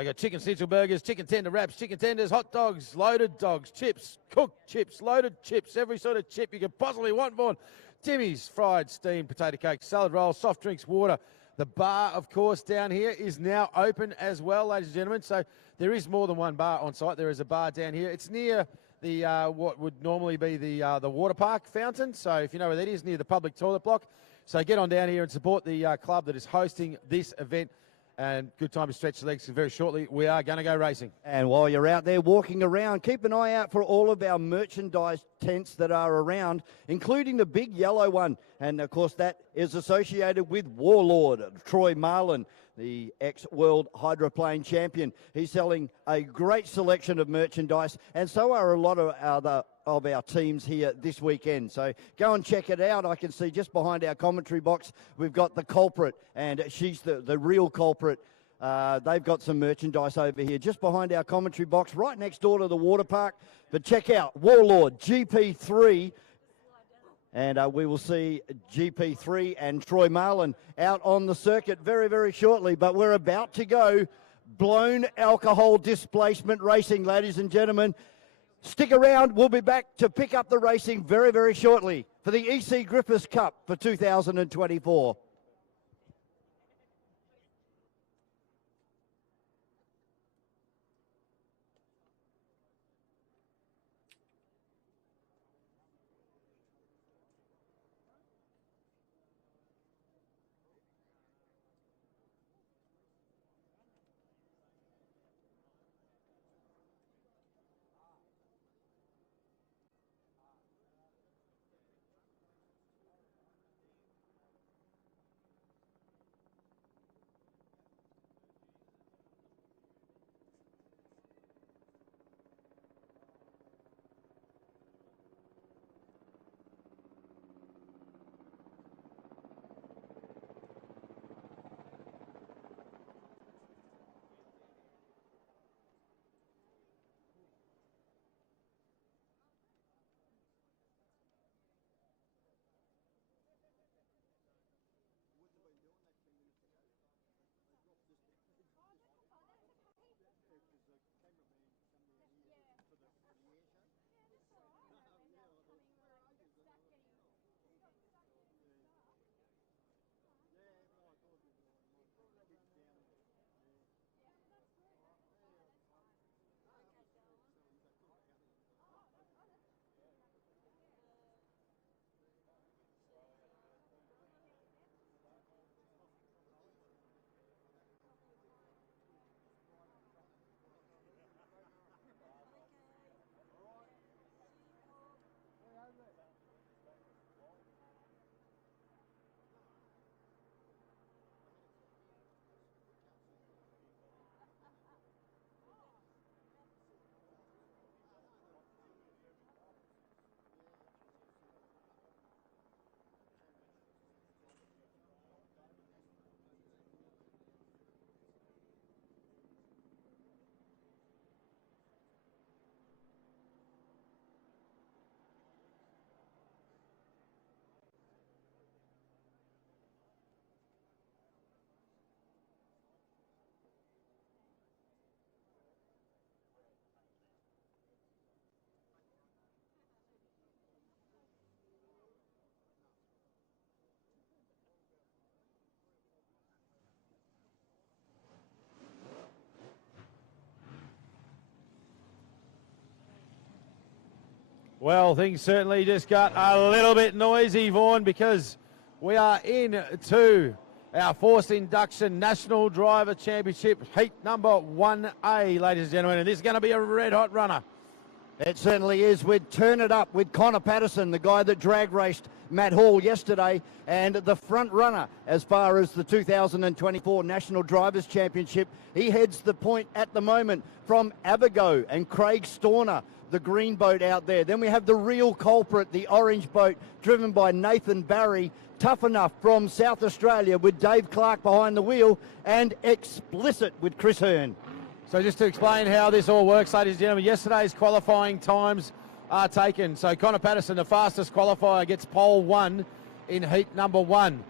got chicken schnitzel burgers, chicken tender wraps, chicken tenders, hot dogs, loaded dogs, chips, cooked chips, loaded chips, every sort of chip you could possibly want, Vaughan. Timmy's fried steamed potato cake, salad rolls, soft drinks, water. The bar, of course, down here is now open as well, ladies and gentlemen. So there is more than one bar on site. There is a bar down here. It's near the what would normally be the water park fountain. So if you know where that is, near the public toilet block. So get on down here and support the club that is hosting this event and good time to stretch the legs. Very shortly, we are going to go racing. And while you're out there walking around, keep an eye out for all of our merchandise tents that are around, including the big yellow one. And, of course, that is associated with Warlord, Troy Marlin, the ex-world hydroplane champion. He's selling a great selection of merchandise, and so are a lot of our teams here this weekend. So go and check it out. I can see just behind our commentary box, we've got the culprit, and she's the real culprit. They've got some merchandise over here just behind our commentary box, right next door to the water park. But check out Warlord GP3, and we will see GP3 and Troy Marlin out on the circuit very, very shortly. But we're about to go blown alcohol displacement racing, ladies and gentlemen. Stick around. We'll be back to pick up the racing very, very shortly for the E.C Griffith Cup for 2024. Well, things certainly just got a little bit noisy, Vaughan, because we are into our forced induction National Driver Championship heat number 1A, ladies and gentlemen, and this is going to be a red-hot runner. It certainly is. We'd turn it up with Connor Patterson, the guy that drag raced Matt Hall yesterday, and the front runner as far as the 2024 National Drivers Championship. He heads the point at the moment from Abago and Craig Storner, the green boat out there. Then we have the real culprit, the orange boat, driven by Nathan Barry. Tough Enough from South Australia with Dave Clark behind the wheel, and Explicit with Chris Hearn. So just to explain how this all works, ladies and gentlemen, yesterday's qualifying times are taken. So Connor Patterson, the fastest qualifier, gets pole 1 in heat number 1.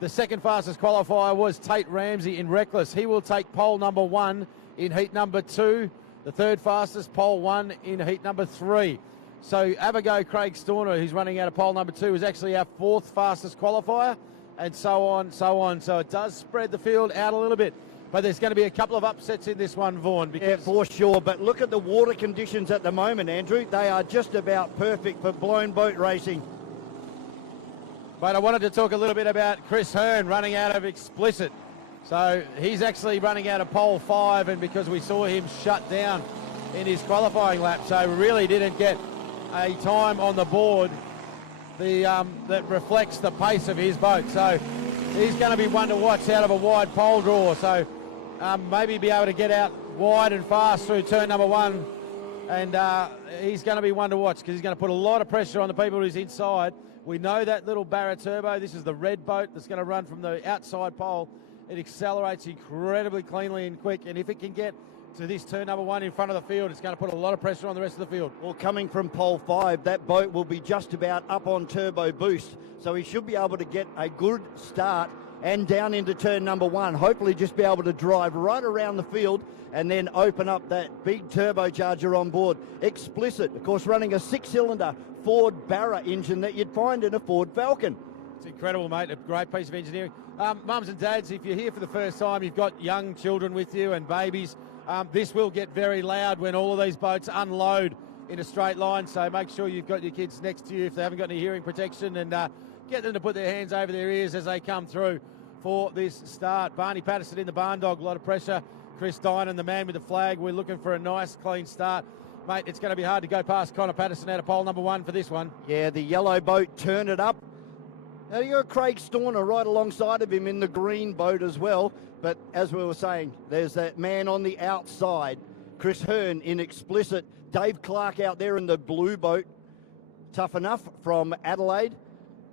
The second fastest qualifier was Tate Ramsey in Reckless. He will take pole number 1 in heat number 2. The third fastest, pole 1 in heat number 3. So Abago Craig Storner, who's running out of pole number 2, is actually our fourth fastest qualifier, and so on, so on. So it does spread the field out a little bit. But there's going to be a couple of upsets in this one, Vaughan. Yeah, for sure. But look at the water conditions at the moment, Andrew. They are just about perfect for blown boat racing. But I wanted to talk a little bit about Chris Hearn running out of Explicit. So he's actually running out of pole 5, and because we saw him shut down in his qualifying lap, so really didn't get a time on the board that reflects the pace of his boat. So he's going to be one to watch out of a wide pole draw. So maybe be able to get out wide and fast through turn number 1. And he's going to be one to watch because he's going to put a lot of pressure on the people who's inside. We know that little Barra Turbo, this is the red boat that's going to run from the outside pole. It accelerates incredibly cleanly and quick, and if it can get to this turn number 1 in front of the field, it's going to put a lot of pressure on the rest of the field. Well, coming from pole 5, that boat will be just about up on turbo boost, so he should be able to get a good start and down into turn number 1. Hopefully just be able to drive right around the field and then open up that big turbocharger on board. Explicit, of course, running a 6-cylinder Ford Barra engine that you'd find in a Ford Falcon. It's incredible, mate. A great piece of engineering. Mums and dads, if you're here for the first time, you've got young children with you and babies. This will get very loud when all of these boats unload in a straight line. So make sure you've got your kids next to you if they haven't got any hearing protection, and get them to put their hands over their ears as they come through for this start. Barney Patterson in the barn dog, a lot of pressure. Chris Dinan, the man with the flag. We're looking for a nice, clean start. Mate, it's going to be hard to go past Connor Patterson out of pole number 1 for this one. Yeah, the yellow boat, Turn It Up. Now you got Craig Storner right alongside of him in the green boat as well. But as we were saying, there's that man on the outside, Chris Hearn in Explicit. Dave Clark out there in the blue boat. Tough Enough from Adelaide.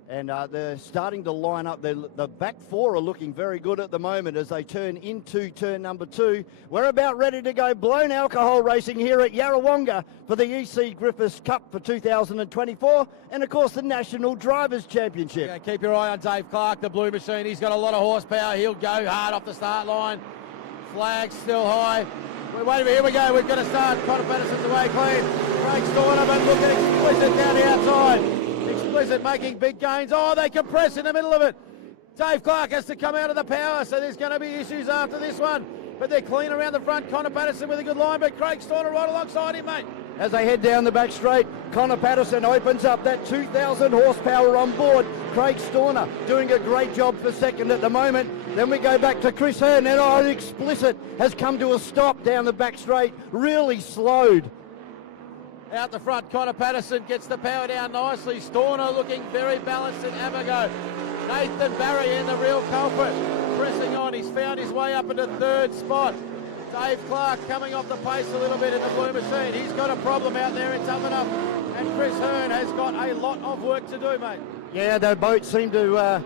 And they're starting to line up. The back 4 are looking very good at the moment as they turn into turn number 2. We're about ready to go blown alcohol racing here at Yarrawonga for the E.C Griffith Cup for 2024 and, of course, the National Drivers' Championship. Yeah, keep your eye on Dave Clark, the blue machine. He's got a lot of horsepower. He'll go hard off the start line. Flag still high. Wait, here we go. We've got to start. Connor Patterson's away clean. Craig Storner, but look at Explicit down the outside. Explicit making big gains. Oh, they compress in the middle of it. Dave Clark has to come out of the power, so there's going to be issues after this one. But they're clean around the front. Connor Patterson with a good line, but Craig Storner right alongside him, mate. As they head down the back straight, Connor Patterson opens up that 2,000 horsepower on board. Craig Storner doing a great job for second at the moment. Then we go back to Chris Hearn, and Explicit has come to a stop down the back straight, really slowed. Out the front, Connor Patterson gets the power down nicely. Storner looking very balanced in Amago. Nathan Barry in the real culprit, pressing on. He's found his way up into 3rd spot. Dave Clark coming off the pace a little bit in the blue machine. He's got a problem out there in Tough Enough. And Chris Hearn has got a lot of work to do, mate. Yeah, the boats seem to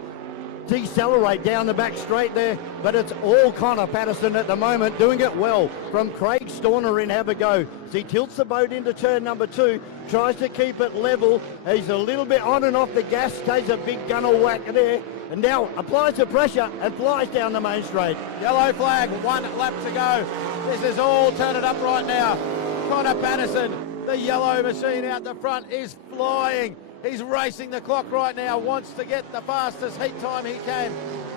decelerate down the back straight there, but it's all Connor Patterson at the moment, doing it well from Craig Storner in Have a Go. As he tilts the boat into turn number 2, tries to keep it level. He's a little bit on and off the gas, takes a big gunner whack there, and now applies the pressure and flies down the main straight. Yellow flag, 1 lap to go. This is all Turn It Up right now. Connor Patterson, the yellow machine out the front, is flying. He's racing the clock right now, wants to get the fastest heat time he can.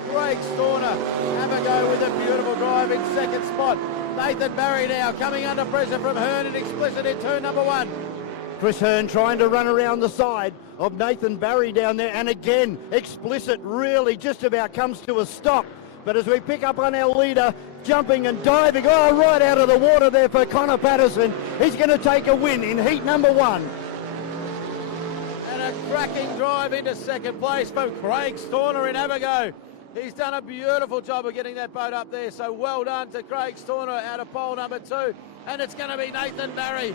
Craig Storner, have a go with a beautiful drive in 2nd spot. Nathan Barry now coming under pressure from Hearn and Explicit in turn number 1. Chris Hearn trying to run around the side of Nathan Barry down there, and again, Explicit really just about comes to a stop. But as we pick up on our leader, jumping and diving, right out of the water there for Connor Patterson. He's going to take a win in heat number 1. And a cracking drive into 2nd place from Craig Storner in Amago. He's done a beautiful job of getting that boat up there, so well done to Craig Storner out of pole number 2. And it's going to be Nathan Barry,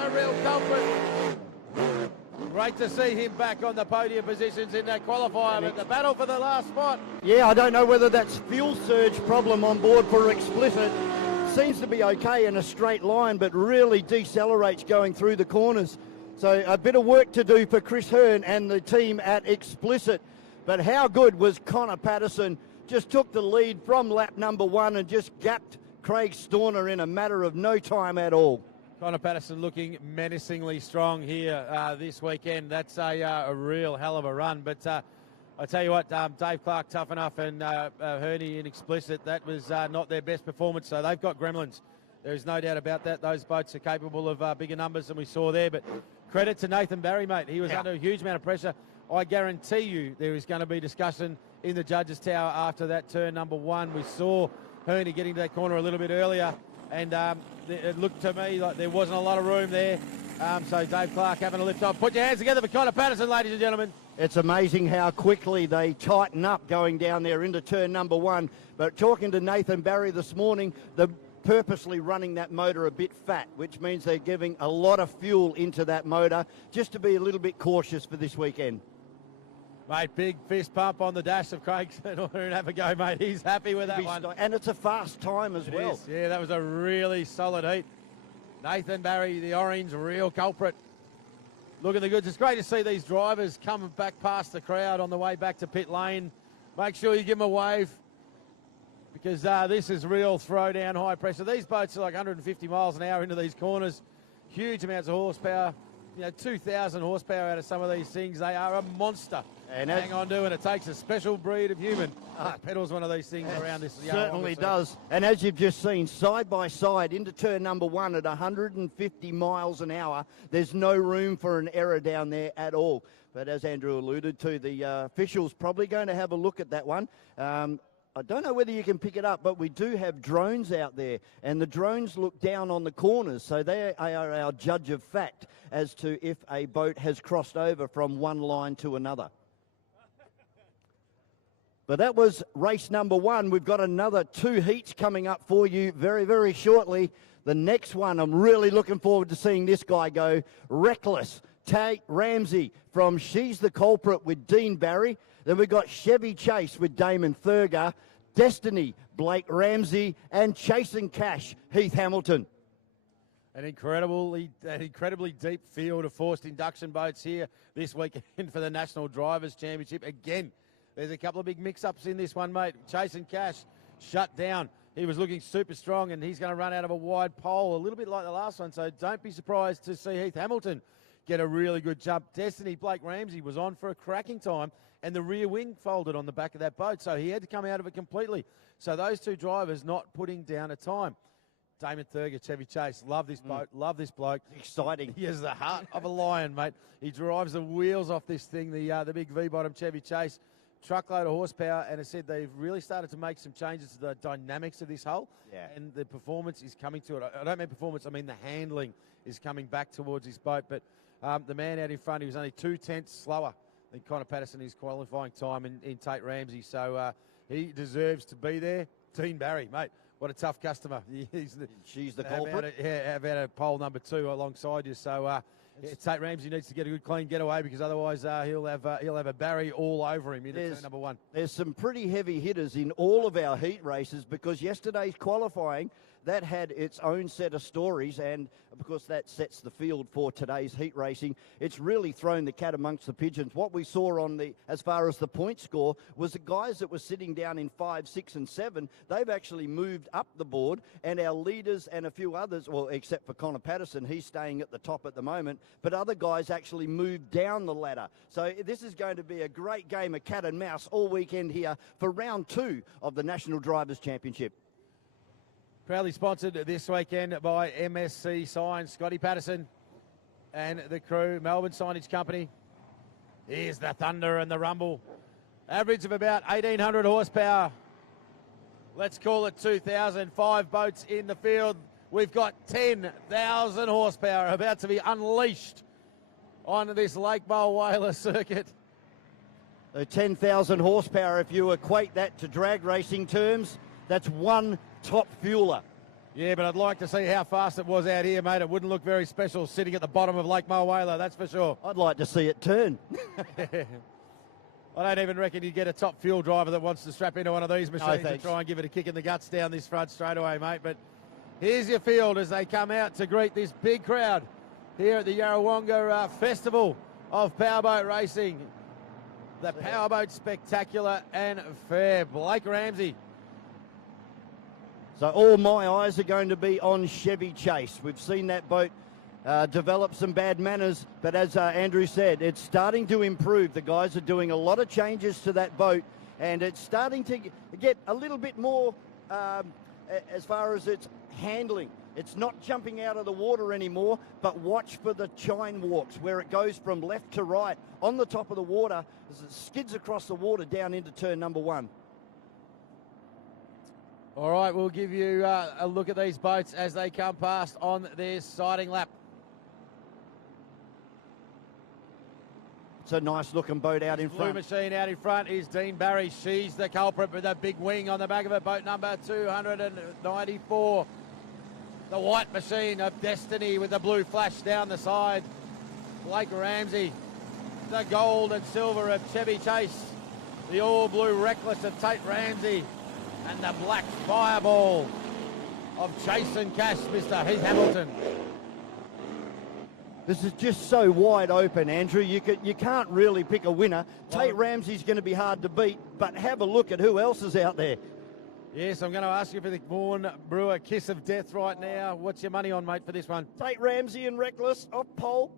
a real culprit. Great to see him back on the podium positions in that qualifier, but the battle for the last spot. Yeah, I don't know whether that's fuel surge problem on board for Explicit. Seems to be okay in a straight line, but really decelerates going through the corners. So a bit of work to do for Chris Hearn and the team at Explicit. But how good was Connor Patterson? Just took the lead from lap number 1 and just gapped Craig Storner in a matter of no time at all. Connor Patterson looking menacingly strong here this weekend. That's a real hell of a run. But I tell you what, Dave Clark, Tough Enough, and Herney in Explicit, that was not their best performance. So they've got gremlins. There is no doubt about that. Those boats are capable of bigger numbers than we saw there. But credit to Nathan Barry, mate. He was under a huge amount of pressure. I guarantee you there is going to be discussion in the judges' tower after that turn number 1. We saw Herney getting to that corner a little bit earlier, and it looked to me like there wasn't a lot of room there. So Dave Clark having a lift off. Put your hands together for Connor Patterson, ladies and gentlemen. It's amazing how quickly they tighten up going down there into turn number 1. But talking to Nathan Barry this morning, they're purposely running that motor a bit fat, which means they're giving a lot of fuel into that motor just to be a little bit cautious for this weekend. Mate, big fist pump on the dash of Craig and have a go, mate. He's happy with that one. And it's a fast time as well. Is. Yeah, that was a really solid heat. Nathan Barry, the orange, real culprit. Look at the goods. It's great to see these drivers coming back past the crowd on the way back to pit lane. Make sure you give them a wave, because this is real throwdown, high pressure. These boats are like 150 miles an hour into these corners. Huge amounts of horsepower. 2,000 horsepower out of some of these things. They are a monster. And hang on to it. It takes a special breed of human that pedals one of these things around this. Certainly does. And as you've just seen, side by side into turn number 1 at 150 miles an hour, there's no room for an error down there at all. But as Andrew alluded to, the officials probably going to have a look at that one. I don't know whether you can pick it up, but we do have drones out there, and the drones look down on the corners, so they are our judge of fact as to if a boat has crossed over from one line to another. But that was race number 1. We've got another 2 heats coming up for you very, very shortly. The next one, I'm really looking forward to seeing this guy go. Reckless, Tate Ramsey from She's the Culprit with Dean Barry. Then we've got Chevy Chase with Damon Thurgar, Destiny, Blake Ramsey, and Chasing Cash, Heath Hamilton. An incredibly deep field of forced induction boats here this weekend for the National Drivers' Championship. Again, there's a couple of big mix-ups in this one, mate. Chasing Cash shut down. He was looking super strong, and he's going to run out of a wide pole, a little bit like the last one, so don't be surprised to see Heath Hamilton get a really good jump. Destiny, Blake Ramsey was on for a cracking time, and the rear wing folded on the back of that boat, so he had to come out of it completely. So those 2 drivers not putting down a time. Damon Thurgar, Chevy Chase, love this boat, love this bloke. Exciting. He has the heart of a lion, mate. He drives the wheels off this thing, the big V-bottom Chevy Chase. Truckload of horsepower, and I said they've really started to make some changes to the dynamics of this hull, and the performance is coming to it. I don't mean performance, I mean the handling is coming back towards this boat, but the man out in front, he was only 2/10 slower than Connor Patterson, his qualifying time in Tate Ramsey, so he deserves to be there. Dean Barry, mate, what a tough customer. She's the culprit. How about a pole number 2 alongside you, so Tate Ramsey needs to get a good clean getaway, because otherwise he'll have a Barry all over him into turn number 1. There's some pretty heavy hitters in all of our heat races, because yesterday's qualifying, that had its own set of stories, and of course that sets the field for today's heat racing. It's really thrown the cat amongst the pigeons. What we saw as far as the point score was the guys that were sitting down in 5, 6 and 7, they've actually moved up the board, and our leaders and a few others, well, except for Connor Patterson, he's staying at the top at the moment, but other guys actually moved down the ladder. So this is going to be a great game of cat and mouse all weekend here for round 2 of the National Drivers' Championship. Proudly sponsored this weekend by MSC Signs, Scotty Patterson and the crew, Melbourne Signage Company. Here's the thunder and the rumble. Average of about 1,800 horsepower. Let's call it 2,000. 5 boats in the field. We've got 10,000 horsepower about to be unleashed on this Lake Mulwala circuit. 10,000 horsepower, if you equate that to drag racing terms, that's one top fueler. Yeah, but I'd like to see how fast it was out here, mate. It wouldn't look very special sitting at the bottom of Lake Mulwala, that's for sure. I'd like to see it turn. I don't even reckon you'd get a top fuel driver that wants to strap into one of these machines and try and give it a kick in the guts down this front straight away, mate. But here's your field as they come out to greet this big crowd here at the Yarrawonga Festival of Powerboat Racing. The Powerboat Spectacular and Fair. Blake Ramsey. So all my eyes are going to be on Chevy Chase. We've seen that boat develop some bad manners, but as Andrew said, it's starting to improve. The guys are doing a lot of changes to that boat, and it's starting to get a little bit more as far as its handling. It's not jumping out of the water anymore, but watch for the chine walks where it goes from left to right on the top of the water as it skids across the water down into turn number 1. All right, we'll give you a look at these boats as they come past on their siding lap. It's a nice looking boat out in Blue front. Machine out in front is Dean Barry. She's the culprit with a big wing on the back of it. Boat number 294. The White Machine of Destiny with the blue flash down the side. Blake Ramsey. The gold and silver of Chevy Chase. The all blue Reckless of Tate Ramsey. And the black fireball of Jason Cash, Mr. Heath Hamilton. This is just so wide open, Andrew. You can't really pick a winner. Tate Ramsey's going to be hard to beat, but have a look at who else is out there. Yes, I'm going to ask you for the Vaughan Brewer Kiss of Death right now. What's your money on, mate, for this one? Tate Ramsey and Reckless off pole.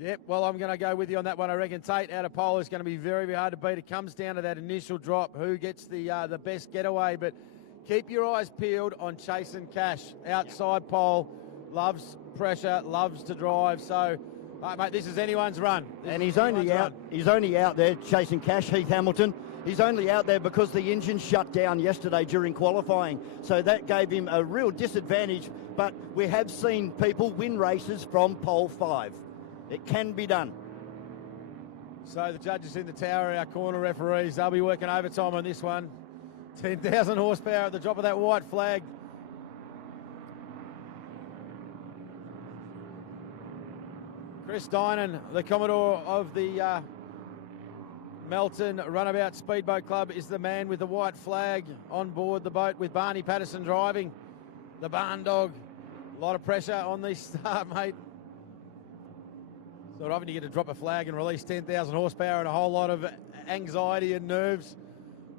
Yep, well, I'm going to go with you on that one. I reckon Tate out of pole is going to be very, very hard to beat. It comes down to that initial drop, who gets the best getaway. But keep your eyes peeled on Chasing Cash. Outside pole, loves pressure, loves to drive. So, mate, this is anyone's run. He's only out there chasing Cash, Heath Hamilton. He's only out there because the engine shut down yesterday during qualifying. So that gave him a real disadvantage. But we have seen people win races from pole 5. It can be done. So the judges in the tower, our corner referees, they'll be working overtime on this one. 10,000 horsepower at the drop of that white flag. Chris Dynan, the Commodore of the Melton Runabout Speedboat Club, is the man with the white flag on board the boat with Barney Patterson driving. The barn dog. A lot of pressure on this start, mate. So often you get to drop a flag and release 10,000 horsepower and a whole lot of anxiety and nerves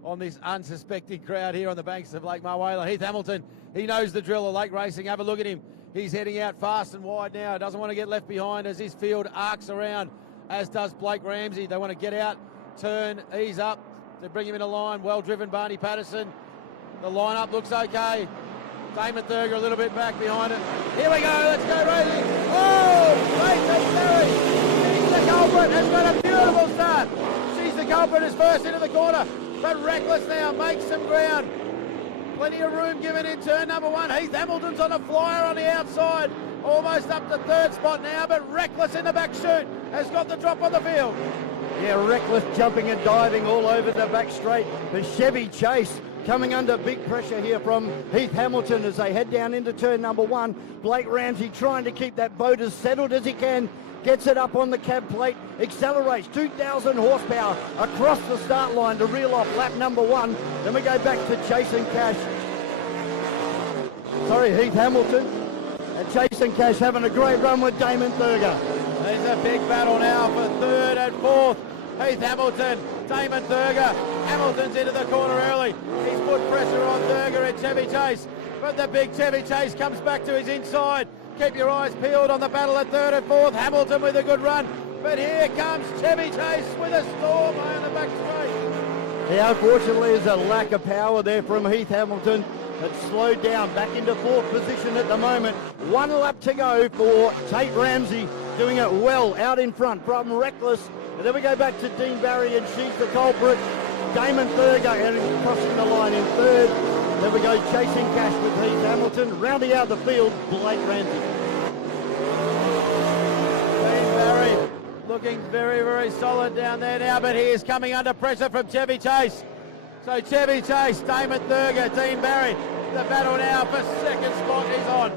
on this unsuspecting crowd here on the banks of Lake Marwala. Heath Hamilton, he knows the drill of lake racing. Have a look at him. He's heading out fast and wide now. Doesn't want to get left behind as his field arcs around, as does Blake Ramsey. They want to get out, turn, ease up to bring him in a line. Well driven, Barney Patterson. The lineup looks okay. Damon Thurger a little bit back behind it. Here we go, let's go racing. Oh, great Dean Barry. She's the culprit, has got a beautiful start. She's the culprit, is first into the corner. But Reckless now makes some ground. Plenty of room given in turn number 1. Heath Hamilton's on a flyer on the outside. Almost up to third spot now, but Reckless in the back chute has got the drop on the field. Yeah, Reckless jumping and diving all over the back straight. The Chevy Chase coming under big pressure here from Heath Hamilton as they head down into turn number 1. Blake Ramsey trying to keep that boat as settled as he can. Gets it up on the cab plate, accelerates 2,000 horsepower across the start line to reel off lap number 1. Then we go back to Chasing Cash. Sorry, Heath Hamilton. And Chasing Cash having a great run with Damon Thurger. There's a big battle now for third and fourth. Heath Hamilton, Damon Thurger. Hamilton's into the corner early. He's put pressure on Thurger and Chevy Chase. But the big Chevy Chase comes back to his inside. Keep your eyes peeled on the battle at third and fourth. Hamilton with a good run. But here comes Chevy Chase with a storm on the back straight. Yeah, unfortunately, there's a lack of power there from Heath Hamilton. It's slowed down back into fourth position at the moment. 1 lap to go for Tate Ramsey, doing it well out in front from Reckless. And then we go back to Dean Barry, and she's the culprit. Damon Thurger and crossing the line in third. Then we go Chasing Cash with Heath Hamilton. Rounding out the field, Blake Ramsey. Dean Barry looking very, very solid down there now, but he is coming under pressure from Chevy Chase. So Chevy Chase, Damon Thurger, Dean Barry. The battle now for second spot is on.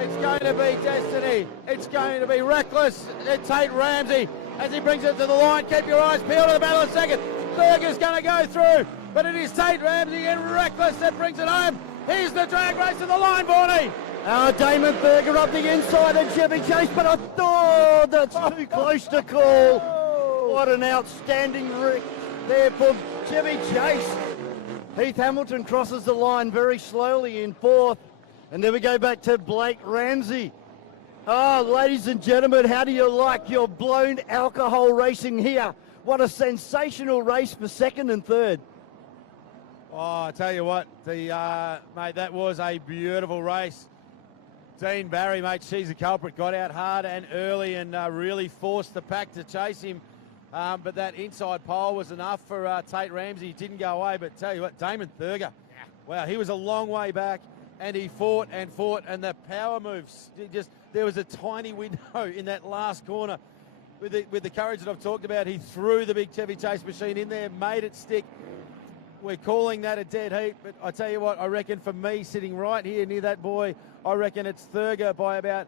It's going to be Destiny. It's going to be Reckless. It's Tate Ramsey as he brings it to the line. Keep your eyes peeled to the battle in second. Thurger's going to go through, but it is Tate Ramsey and Reckless that brings it home. Here's the drag race to the line, Barney. Damon Thurger up the inside and Chevy Chase, but I thought that's too close to call. What an outstanding wreck there for Chevy Chase. Heath Hamilton crosses the line very slowly in fourth. And then we go back to Blake Ramsey. Oh, ladies and gentlemen, how do you like your blown alcohol racing here? What a sensational race for second and third. Oh, I tell you what, mate, that was a beautiful race. Dean Barry, mate, she's the culprit, got out hard and early and really forced the pack to chase him. But that inside pole was enough for Tate Ramsey. He didn't go away, but tell you what, Damon Thurger, wow, he was a long way back and he fought, and the power moves. There was a tiny window in that last corner. With the courage that I've talked about, he threw the big Chevy Chase machine in there, made it stick. We're calling that a dead heat, but I tell you what, I reckon for me, sitting right here near that boy, I reckon it's Thurger by about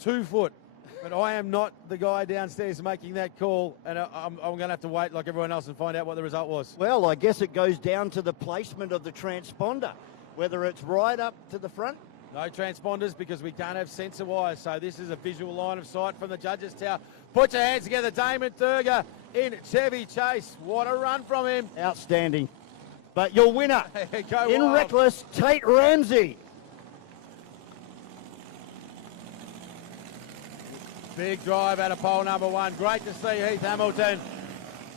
2 foot. But I am not the guy downstairs making that call, and I'm going to have to wait like everyone else and find out what the result was. Well, I guess it goes down to the placement of the transponder, whether it's right up to the front. No transponders because we don't have sensor wires, so this is a visual line of sight from the judges' tower. Put your hands together, Damon Thurger in Chevy Chase. What a run from him. Outstanding. But your winner Go in wild. Reckless, Tate Ramsey. Big drive out of pole number 1. Great to see Heath Hamilton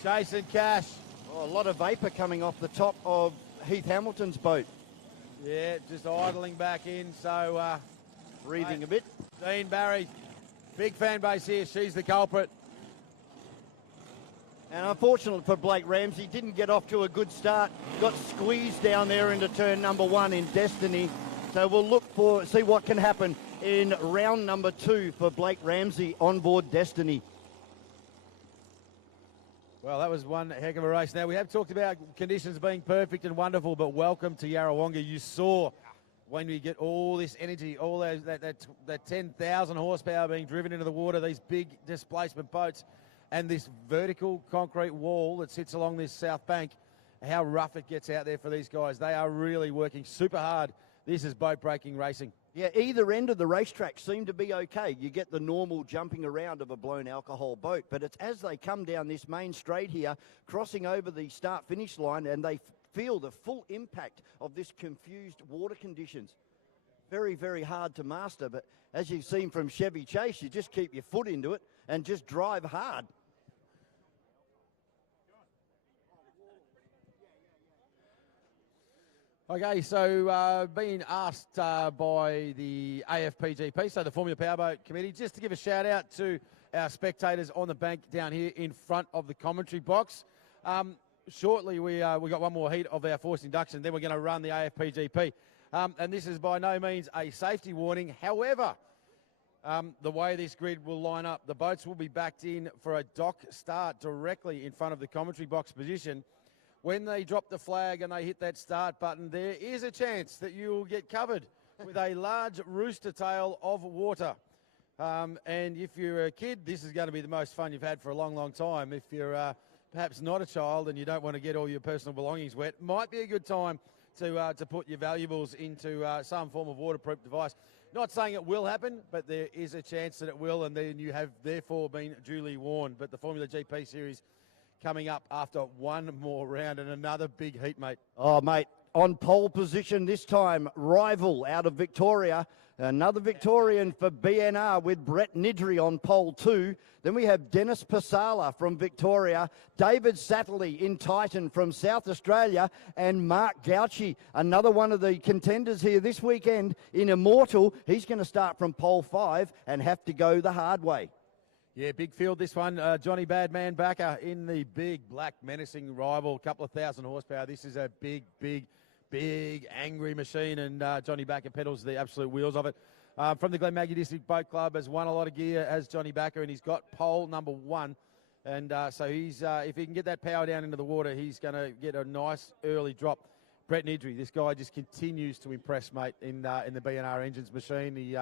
chasing cash. Oh, a lot of vapour coming off the top of Heath Hamilton's boat. Yeah, just idling back in, so... Breathing a bit. Dean Barry, big fan base here. She's the culprit. And unfortunately for Blake Ramsey, didn't get off to a good start. Got squeezed down there into turn number 1 in Destiny. So we'll see what can happen in round number 2 for Blake Ramsey on board Destiny. Well, that was one heck of a race. Now, we have talked about conditions being perfect and wonderful, but welcome to Yarrawonga. You saw when we get all this energy, all that 10,000 horsepower being driven into the water, these big displacement boats, and this vertical concrete wall that sits along this south bank, how rough it gets out there for these guys. They are really working super hard. This is boat breaking racing. Yeah, either end of the racetrack seemed to be okay. You get the normal jumping around of a blown alcohol boat, but it's as they come down this main straight here, crossing over the start-finish line, and they feel the full impact of this confused water conditions. Very, very hard to master, but as you've seen from Chevy Chase, you just keep your foot into it and just drive hard. Okay, so being asked by the AFPGP, so the Formula Powerboat Committee, just to give a shout out to our spectators on the bank down here in front of the commentary box. Shortly, we got one more heat of our forced induction, then we're going to run the AFPGP. And this is by no means a safety warning. However, the way this grid will line up, the boats will be backed in for a dock start directly in front of the commentary box position. When they drop the flag and they hit that start button, there is a chance that you will get covered with a large rooster tail of water. And if you're a kid, this is going to be the most fun you've had for a long, long time. If you're perhaps not a child and you don't want to get all your personal belongings wet, might be a good time to put your valuables into some form of waterproof device. Not saying it will happen, but there is a chance that it will, and then you have therefore been duly warned. But the Formula GP Series coming up after one more round and another big heat, mate. Oh, mate, on pole position this time, Rival out of Victoria. Another Victorian for BNR with Brett Nidri on pole 2. Then we have Dennis Pasala from Victoria, David Satterley in Titan from South Australia, and Mark Gauchi, another one of the contenders here this weekend in Immortal. He's going to start from pole 5 and have to go the hard way. Yeah, big field this one. Johnny Badman Backer in the big black menacing Rival, a couple of thousand horsepower. This is a big angry machine, and Johnny Backer pedals the absolute wheels of it. From the Glen Maggie District Boat Club, has won a lot of gear as Johnny Backer, and he's got pole number 1. And so he's if he can get that power down into the water, he's going to get a nice early drop. Brett Nidri, this guy just continues to impress, mate, in the BNR Engines machine. He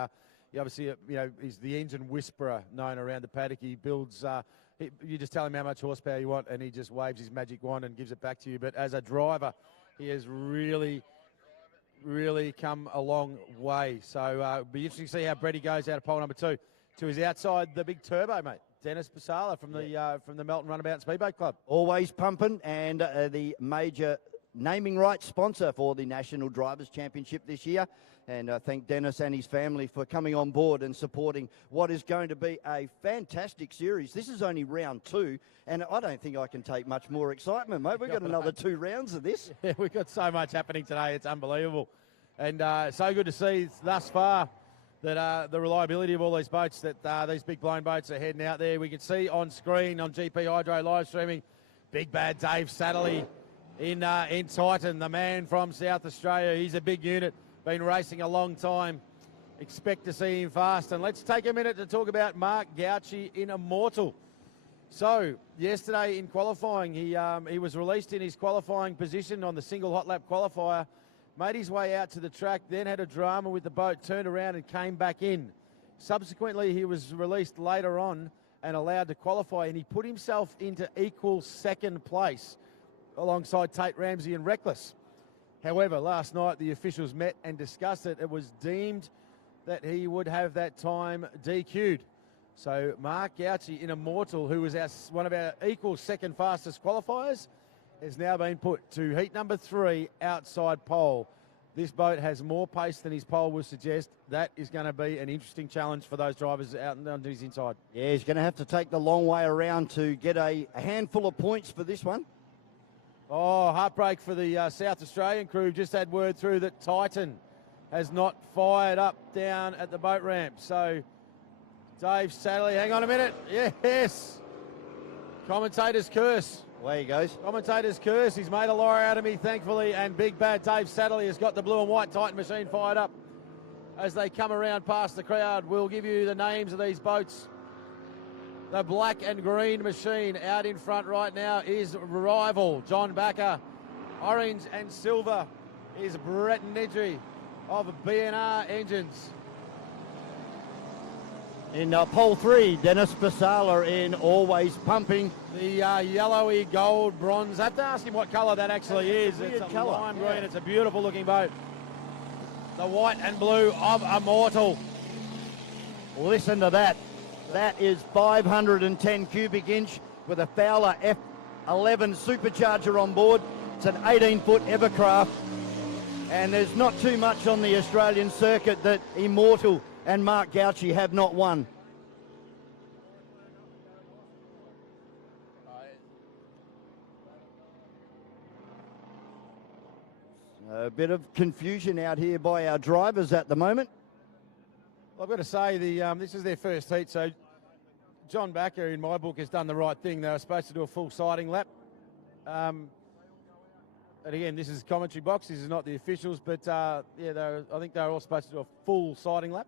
obviously, he's the engine whisperer known around the paddock. He builds, you just tell him how much horsepower you want, and he just waves his magic wand and gives it back to you. But as a driver, he has really come a long way. So it'll be interesting to see how Bretty goes out of pole number 2 to his outside, the big turbo, mate. Dennis Pasala from the Melton Runabout and Speedboat Club. Always pumping, and the major naming rights sponsor for the National Drivers' Championship this year. And thank Dennis and his family for coming on board and supporting what is going to be a fantastic series. This is only round 2, and I don't think I can take much more excitement, mate. We've got another 2 rounds of this. Yeah, we've got so much happening today. It's unbelievable. And so good to see thus far that the reliability of all these boats, that these big blown boats are heading out there. We can see on screen on GP Hydro live streaming, big bad Dave Satterley in Titan, the man from South Australia. He's a big unit, been racing a long time. Expect to see him fast. And let's take a minute to talk about Mark Gauci in Immortal. So yesterday in qualifying, he was released in his qualifying position on the single hot lap qualifier, made his way out to the track, then had a drama with the boat, turned around and came back in. Subsequently, he was released later on and allowed to qualify, and he put himself into equal second place alongside Tate Ramsey and Reckless. However, last night the officials met and discussed it. It was deemed that he would have that time DQ'd. So Mark Gauci in Immortal, who was one of our equal second fastest qualifiers, has now been put to heat number 3 outside pole. This boat has more pace than his pole would suggest. That is going to be an interesting challenge for those drivers out on his inside. Yeah, he's going to have to take the long way around to get a handful of points for this one. Oh, heartbreak for the South Australian crew. Just had word through that Titan has not fired up down at the boat ramp. So Dave Satterley, hang on a minute. Yes. Commentator's curse. Away he goes. Commentator's curse. He's made a lorry out of me, thankfully, and big bad Dave Satterley has got the blue and white Titan machine fired up. As they come around past the crowd, we'll give you the names of these boats. The black and green machine out in front right now is Rival, John Backer. Orange and silver is Brett Nedry of B&R Engines. In pole 3, Dennis Basala in Always Pumping. The yellowy gold bronze. I have to ask him what colour that actually is. It's a colour. lime green. It's a beautiful looking boat. The white and blue of Immortal. Listen to that. That is 510 cubic inch with a Fowler F11 supercharger on board. It's an 18-foot Evercraft. And there's not too much on the Australian circuit that Immortal and Mark Gauci have not won. A bit of confusion out here by our drivers at the moment. Well, I've got to say, this is their first heat, so John Backer, in my book, has done the right thing. They were supposed to do a full sighting lap. And again, this is commentary box. This is not the officials, but I think they were all supposed to do a full sighting lap.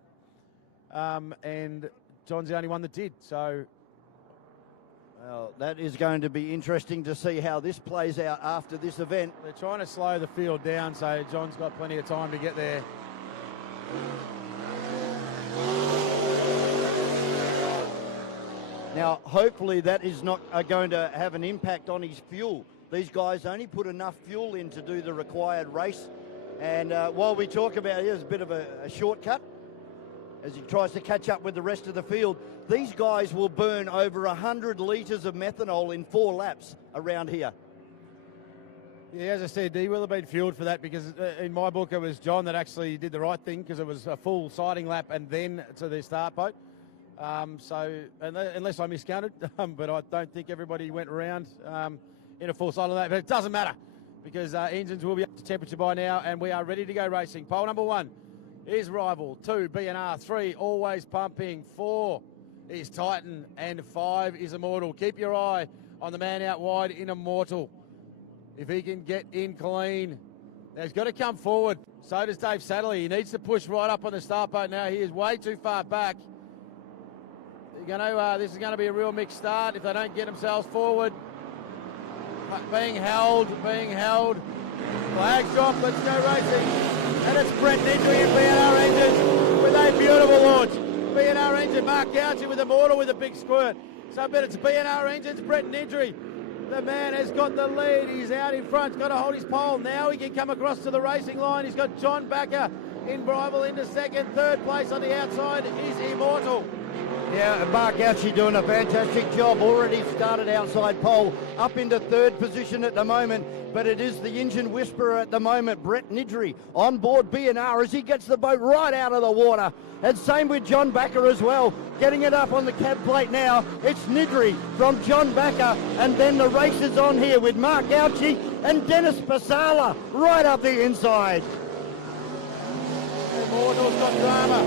And John's the only one that did. So, well, that is going to be interesting to see how this plays out after this event. they're trying to slow the field down, so John's got plenty of time to get there. Now, hopefully that is not going to have an impact on his fuel. These guys only put enough fuel in to do the required race. And while we talk about it, it's a bit of a shortcut as he tries to catch up with the rest of the field. These guys will burn over 100 litres of methanol in 4 laps around here. Yeah, as I said, he will have been fueled for that because in my book it was John that actually did the right thing because it was a full sighting lap and then to the start boat. So unless I miscounted, but I don't think everybody went around in a full sighting lap. But it doesn't matter because engines will be up to temperature by now and we are ready to go racing. Pole number 1 is Rival, 2 B&R, 3 Always Pumping, 4 is Titan, and 5 is Immortal. Keep your eye on the man out wide in Immortal. If he can get in clean, now he's got to come forward. So does Dave Satterley. He needs to push right up on the start boat now. He is way too far back. This is going to be a real mixed start if they don't get themselves forward. Being held. Flags drop, let's go racing. And it's Brett Nedry and B&R Engines with a beautiful launch. B&R Engine, Mark Gauci with Immortal with a big squirt. So I bet it's B&R Engines, Brett Nedry. The man has got the lead. He's out in front. He's got to hold his pole. Now he can come across to the racing line. He's got John Backer in Rival into second. Third place on the outside is Immortal. Yeah, Mark Gauci doing a fantastic job. Already started outside pole, up into third position at the moment, but it is the engine whisperer at the moment, Brett Nidri, on board B&R as he gets the boat right out of the water. And same with John Backer as well, getting it up on the cab plate now. It's Nidri from John Backer, and then the race is on here with Mark Gauci and Dennis Pasala right up the inside. Immortal's got drama.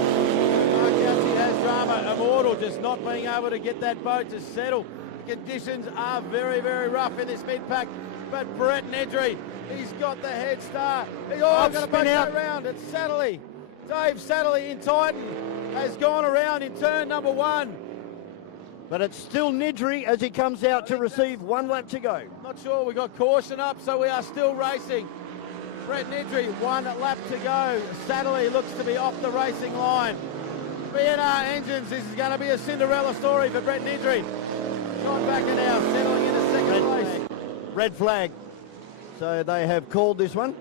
Mark Gauci has drama. Immortal just not being able to get that boat to settle. The conditions are very, very rough in this mid-pack. But Brett Nedry, he's got the head start. He's going to boat go around. It's Satterley. Dave Satterley in Titan has gone around in turn number 1. But it's still Nidri as he comes out to receive 1 lap to go. Not sure. We've got caution up, so we are still racing. Brett Nidri, 1 lap to go. Satterley looks to be off the racing line. B&R Engines, this is going to be a Cinderella story for Brett Nidri. John Backer now settling into second place. Red flag. So they have called this one.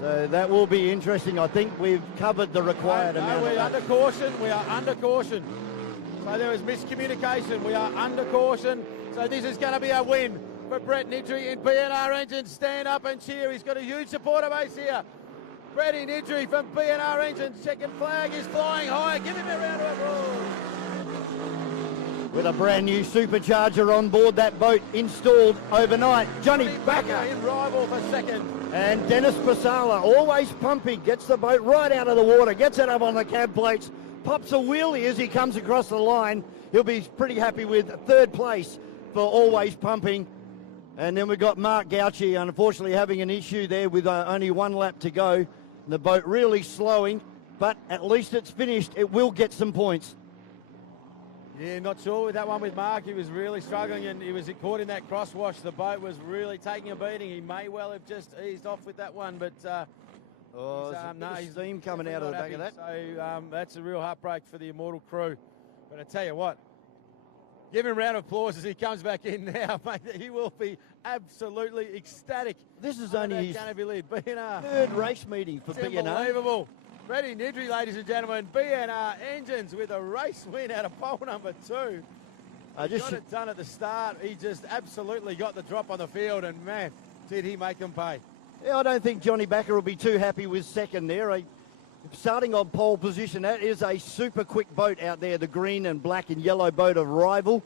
So that will be interesting. I think we've covered the required amount. We're under caution. We are under caution. So there is miscommunication. We are under caution. So this is going to be a win for Brett Nidri in B&R Engines. Stand up and cheer. He's got a huge supporter base here. Bretty Nidri from B&R Engines. Checkered flag is flying high. Give him a round of applause. With a brand new supercharger on board that boat installed overnight. Johnny Backer in rival for second. And Dennis Pasala, always pumping, gets the boat right out of the water, gets it up on the cab plates, pops a wheelie as he comes across the line. He'll be pretty happy with third place for always pumping. And then we've got Mark Gauci, unfortunately having an issue there with only 1 lap to go. The boat really slowing, but at least it's finished. It will get some points. Yeah, not sure with that one with Mark. He was really struggling and he was caught in that crosswash. The boat was really taking a beating. He may well have just eased off with that one, but he's steam coming out of the back of that. So that's a real heartbreak for the Immortal crew. But I tell you what, give him a round of applause as he comes back in now, mate. He will be absolutely ecstatic. This is only his third race meeting for B&R. Unbelievable. Bretty Nidri, ladies and gentlemen, B&R Engines with a race win out of pole number 2. Got it done at the start. He just absolutely got the drop on the field, and man, did he make them pay. Yeah, I don't think Johnny Backer will be too happy with second there. Starting on pole position, that is a super quick boat out there, the green and black and yellow boat of Rival.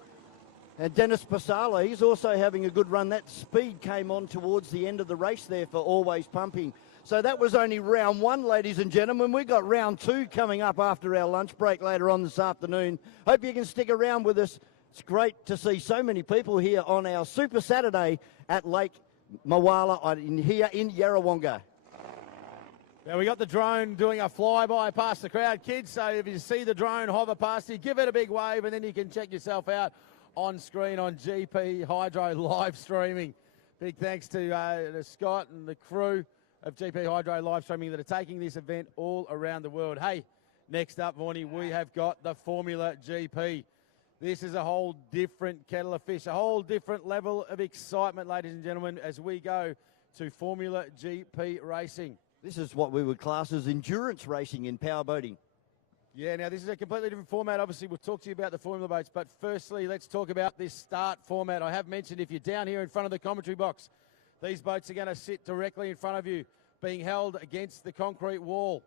And Dennis Pasala, he's also having a good run. That speed came on towards the end of the race there for Always Pumping. So that was only round 1, ladies and gentlemen. We've got round 2 coming up after our lunch break later on this afternoon. Hope you can stick around with us. It's great to see so many people here on our Super Saturday at Lake Mawala here in Yarrawonga. Now we got the drone doing a flyby past the crowd, kids. So if you see the drone hover past you, give it a big wave and then you can check yourself out on screen on GP Hydro live streaming. Big thanks to Scott and the crew of GP Hydro live streaming that are taking this event all around the world. Hey, next up, Vorney, we have got the Formula GP. This is a whole different kettle of fish, a whole different level of excitement, ladies and gentlemen, as we go to Formula GP racing. This is what we would class as endurance racing in powerboating. Yeah, now this is a completely different format. Obviously, we'll talk to you about the Formula boats, but firstly, let's talk about this start format. I have mentioned if you're down here in front of the commentary box, these boats are going to sit directly in front of you, being held against the concrete wall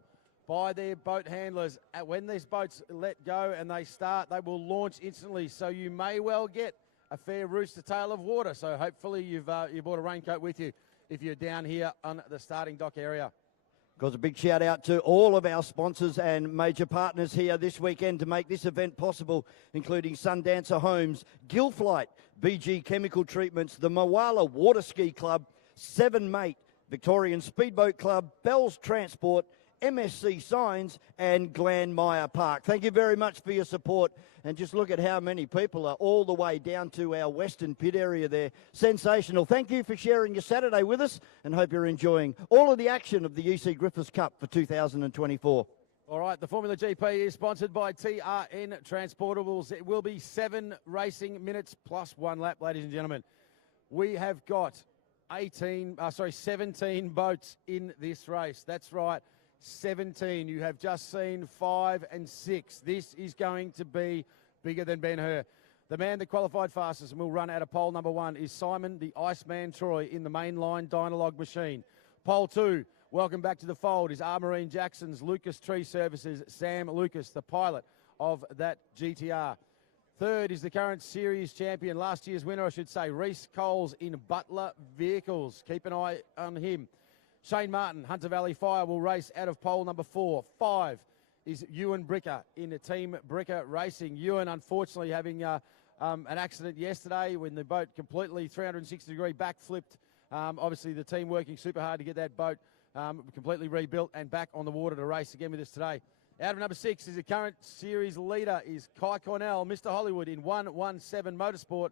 by their boat handlers. When these boats let go and they start, they will launch instantly, so you may well get a fair rooster tail of water. So hopefully you brought a raincoat with you if you're down here on the starting dock area. Of course, a big shout out to all of our sponsors and major partners here this weekend to make this event possible, including Sundancer Homes, Gilflight, BG Chemical Treatments, the Mawala Water Ski Club, 7Mate, Victorian Speedboat Club, Bell's Transport, MSC Signs, and Glenmire Park. Thank you very much for your support. And just look at how many people are all the way down to our Western Pit area there. Sensational. Thank you for sharing your Saturday with us and hope you're enjoying all of the action of the E.C Griffith Cup for 2024. All right, the Formula GP is sponsored by TRN Transportables. It will be 7 racing minutes plus 1 lap, ladies and gentlemen. We have got 17 boats in this race. That's right. 17. You have just seen 5 and 6. This is going to be bigger than Ben-Hur. The man that qualified fastest and will run out of pole number 1 is Simon the Iceman Troy in the mainline Dynalog machine. Pole 2, welcome back to the fold, is Armarine Jackson's Lucas Tree Services Sam Lucas, the pilot of that GTR. Third is the current series champion, last year's winner I should say, Reese Coles in Butler Vehicles. Keep an eye on him. Shane Martin, Hunter Valley Fire, will race out of pole number 4. 5 is Ewan Bricker in Team Bricker Racing. Ewan, unfortunately, having an accident yesterday when the boat completely 360-degree backflipped. Obviously, the team working super hard to get that boat completely rebuilt and back on the water to race again with us today. Out of number 6 is the current series leader, is Kai Cornell, Mr. Hollywood in 117 Motorsport.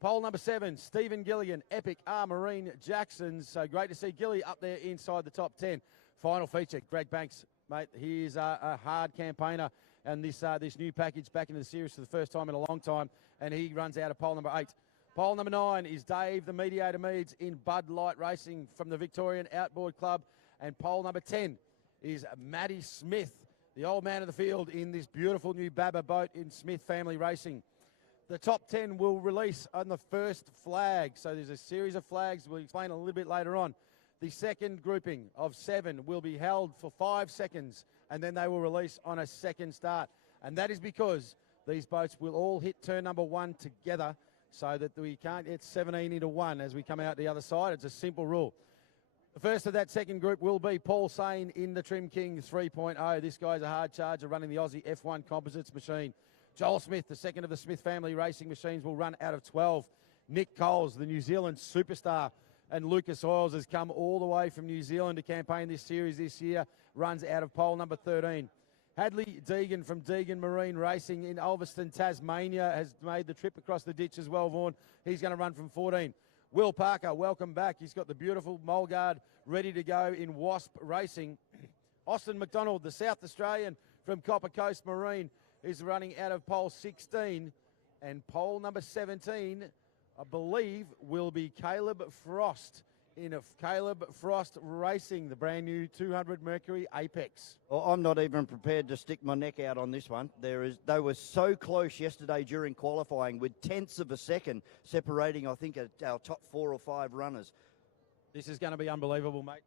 Pole number 7, Stephen Gilligan, Epic Marine Jacksons. So great to see Gilly up there inside the top 10. Final feature, Greg Banks, mate. He is a hard campaigner, and this new package back into the series for the first time in a long time, and he runs out of pole number 8. Pole number 9 is Dave the Mediator Meads in Bud Light Racing from the Victorian Outboard Club, and pole number 10 is Matty Smith, the old man of the field in this beautiful new Baba boat in Smith Family Racing. The top 10 will release on the first flag. So there's a series of flags we'll explain a little bit later on. The second grouping of 7 will be held for 5 seconds, and then they will release on a second start. And that is because these boats will all hit turn number 1 together so that we can't get 17 into 1 as we come out the other side. It's a simple rule. The first of that second group will be Paul Sane in the Trim King 3.0. This guy's a hard charger running the Aussie F1 Composites machine. Joel Smith, the second of the Smith family racing machines, will run out of 12. Nick Coles, the New Zealand superstar, and Lucas Oils has come all the way from New Zealand to campaign this series this year, runs out of pole number 13. Hadley Deegan from Deegan Marine Racing in Ulverston, Tasmania, has made the trip across the ditch as well, Vaughan. He's going to run from 14. Will Parker, welcome back. He's got the beautiful Mulgard ready to go in Wasp Racing. Austin McDonald, the South Australian from Copper Coast Marine, is running out of pole 16. And pole number 17, I believe, will be Caleb Frost in Caleb Frost Racing, the brand new 200 Mercury Apex. Well, I'm not even prepared to stick my neck out on this one. They were so close yesterday during qualifying with tenths of a second separating, I think, our top 4 or 5 runners. This is going to be unbelievable, mate.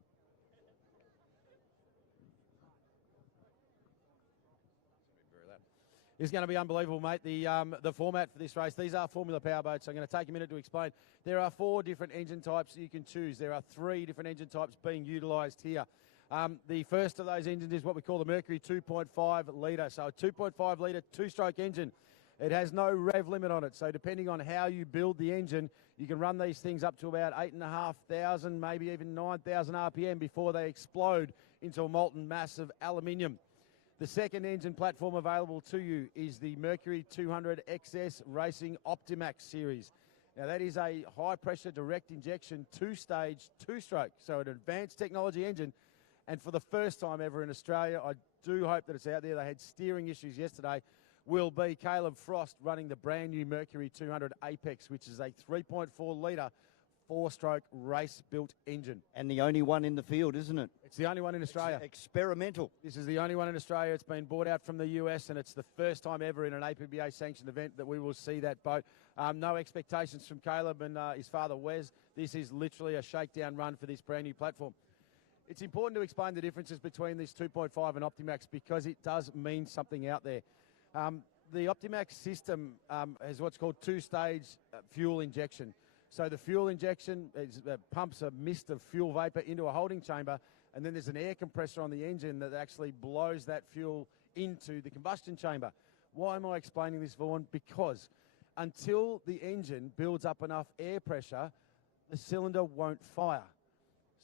It's going to be unbelievable, mate. The format for this race, these are Formula Power boats. I'm going to take a minute to explain. There are 4 different engine types you can choose. There are 3 different engine types being utilised here. The first of those engines is what we call the Mercury 2.5 litre. So a 2.5 litre 2-stroke engine. It has no rev limit on it. So depending on how you build the engine, you can run these things up to about 8,500, maybe even 9,000 RPM before they explode into a molten mass of aluminium. The second engine platform available to you is the Mercury 200 XS Racing Optimax series. Now that is a high-pressure direct injection 2-stage 2-stroke, so an advanced technology engine. And for the first time ever in Australia, I do hope that it's out there. They had steering issues yesterday. Will be Caleb Frost running the brand new Mercury 200 Apex, which is a 3.4 litre 4-stroke race-built engine. And the only one in the field, isn't it? It's the only one in Australia. It's experimental. This is the only one in Australia. It's been bought out from the US, and it's the first time ever in an APBA-sanctioned event that we will see that boat. No expectations from Caleb and his father, Wes. This is literally a shakedown run for this brand-new platform. It's important to explain the differences between this 2.5 and Optimax because it does mean something out there. The Optimax system has what's called 2-stage fuel injection. So the fuel injection pumps a mist of fuel vapour into a holding chamber, and then there's an air compressor on the engine that actually blows that fuel into the combustion chamber. Why am I explaining this, Vaughan? Because until the engine builds up enough air pressure, the cylinder won't fire.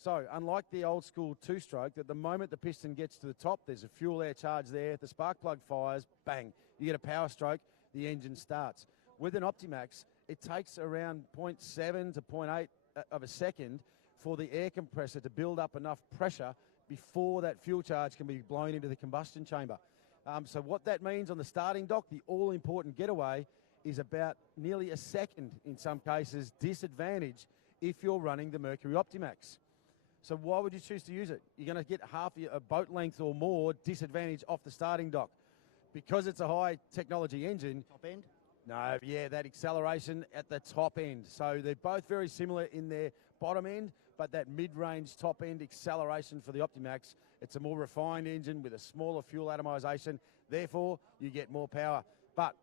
So unlike the old school 2-stroke, at the moment the piston gets to the top, there's a fuel air charge there, the spark plug fires, bang, you get a power stroke, the engine starts. With an Optimax, it takes around 0.7 to 0.8 of a second for the air compressor to build up enough pressure before that fuel charge can be blown into the combustion chamber. So what that means on the starting dock, the all-important getaway, is about nearly a second, in some cases, disadvantage if you're running the Mercury Optimax. So why would you choose to use it? You're going to get half a boat length or more disadvantage off the starting dock. Because it's a high technology engine. Top end? No, yeah, that acceleration at the top end. So they're both very similar in their bottom end, but that mid-range top end acceleration for the Optimax, it's a more refined engine with a smaller fuel atomization. Therefore, you get more power. But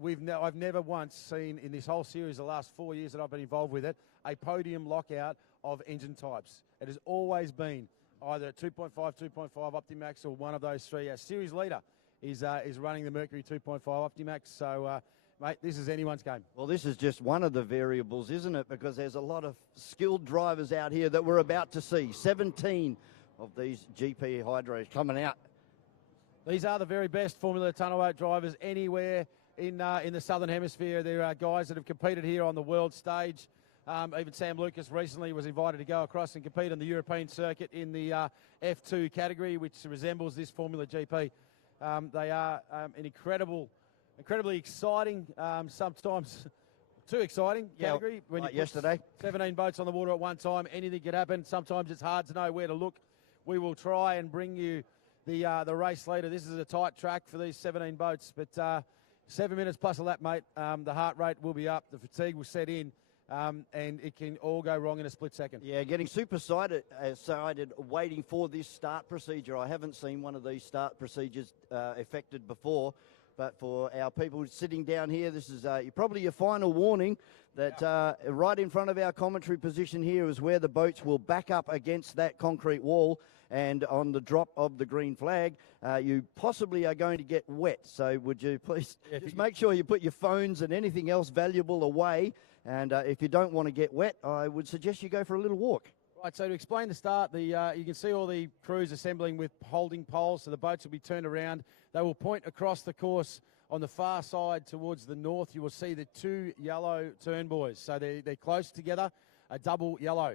I've never once seen in this whole series, the last 4 years that I've been involved with it, a podium lockout of engine types. It has always been either 2.5, 2.5 Optimax or one of those three. Our series leader is running the Mercury 2.5 Optimax. So, mate, this is anyone's game. Well, this is just one of the variables, isn't it? Because there's a lot of skilled drivers out here that we're about to see. 17 of these GP Hydros coming out. These are the very best Formula Tunnel Boat drivers anywhere in the Southern Hemisphere. There are guys that have competed here on the world stage. Even Sam Lucas recently was invited to go across and compete on the European circuit in the F2 category, which resembles this Formula GP. They are an incredibly exciting, sometimes too exciting category. When like you put yesterday. 17 boats on the water at one time, anything could happen. Sometimes it's hard to know where to look. We will try and bring you the race later. This is a tight track for these 17 boats, but 7 minutes plus a lap, mate. The heart rate will be up, the fatigue will set in, and it can all go wrong in a split second. Yeah, getting super excited waiting for this start procedure. I haven't seen one of these start procedures effected before. But for our people sitting down here, this is probably your final warning that right in front of our commentary position here is where the boats will back up against that concrete wall. And on the drop of the green flag, you possibly are going to get wet. So would you please just make sure you put your phones and anything else valuable away. And if you don't want to get wet, I would suggest you go for a little walk. Right, so to explain the start, you can see all the crews assembling with holding poles, so the boats will be turned around. They will point across the course on the far side towards the north. You will see the two yellow turn buoys. So they're close together, a double yellow.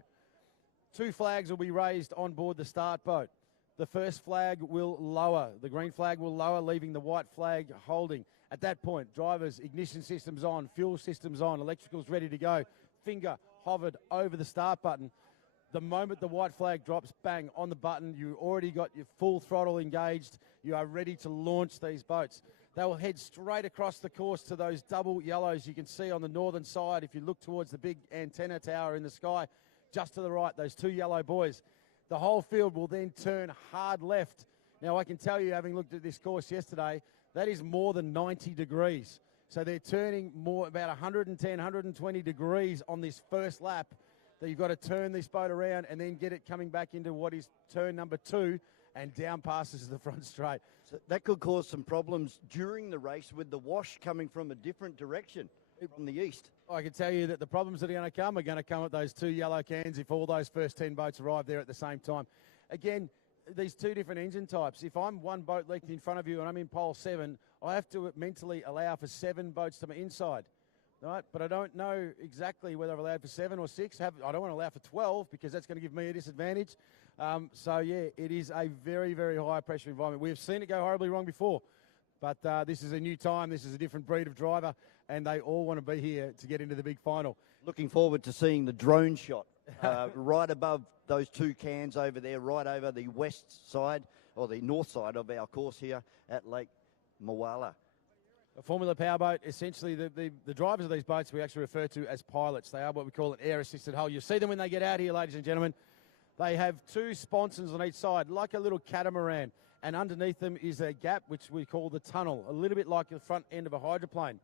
Two flags will be raised on board the start boat. The first flag will lower. The green flag will lower, leaving the white flag holding. At that point, drivers, ignition systems on, fuel systems on, electricals ready to go. Finger hovered over the start button. The moment the white flag drops, bang, on the button, you already got your full throttle engaged. You are ready to launch these boats. They will head straight across the course to those double yellows you can see on the northern side. If you look towards the big antenna tower in the sky, just to the right, those two yellow buoys. The whole field will then turn hard left. Now, I can tell you, having looked at this course yesterday, that is more than 90 degrees. So they're turning about 110, 120 degrees on this first lap. That you've got to turn this boat around and then get it coming back into what is turn number 2 and down passes the front straight. So that could cause some problems during the race with the wash coming from a different direction from the east. I can tell you that the problems that are going to come at those two yellow cans if all those first 10 boats arrive there at the same time. Again, these two different engine types. If I'm one boat length in front of you and I'm in pole 7, I have to mentally allow for 7 boats to my inside. Right, but I don't know exactly whether I've allowed for 7 or 6. I don't want to allow for 12 because that's going to give me a disadvantage. So, yeah, it is a very, very high pressure environment. We have seen it go horribly wrong before, but this is a new time. This is a different breed of driver, and they all want to be here to get into the big final. Looking forward to seeing the drone shot right above those two cans over there, right over the west side or the north side of our course here at Lake Moala. A Formula powerboat, essentially the drivers of these boats we actually refer to as pilots. They are what we call an air-assisted hull. You see them when they get out here, ladies and gentlemen. They have 2 sponsons on each side, like a little catamaran. And underneath them is a gap, which we call the tunnel, a little bit like the front end of a hydroplane.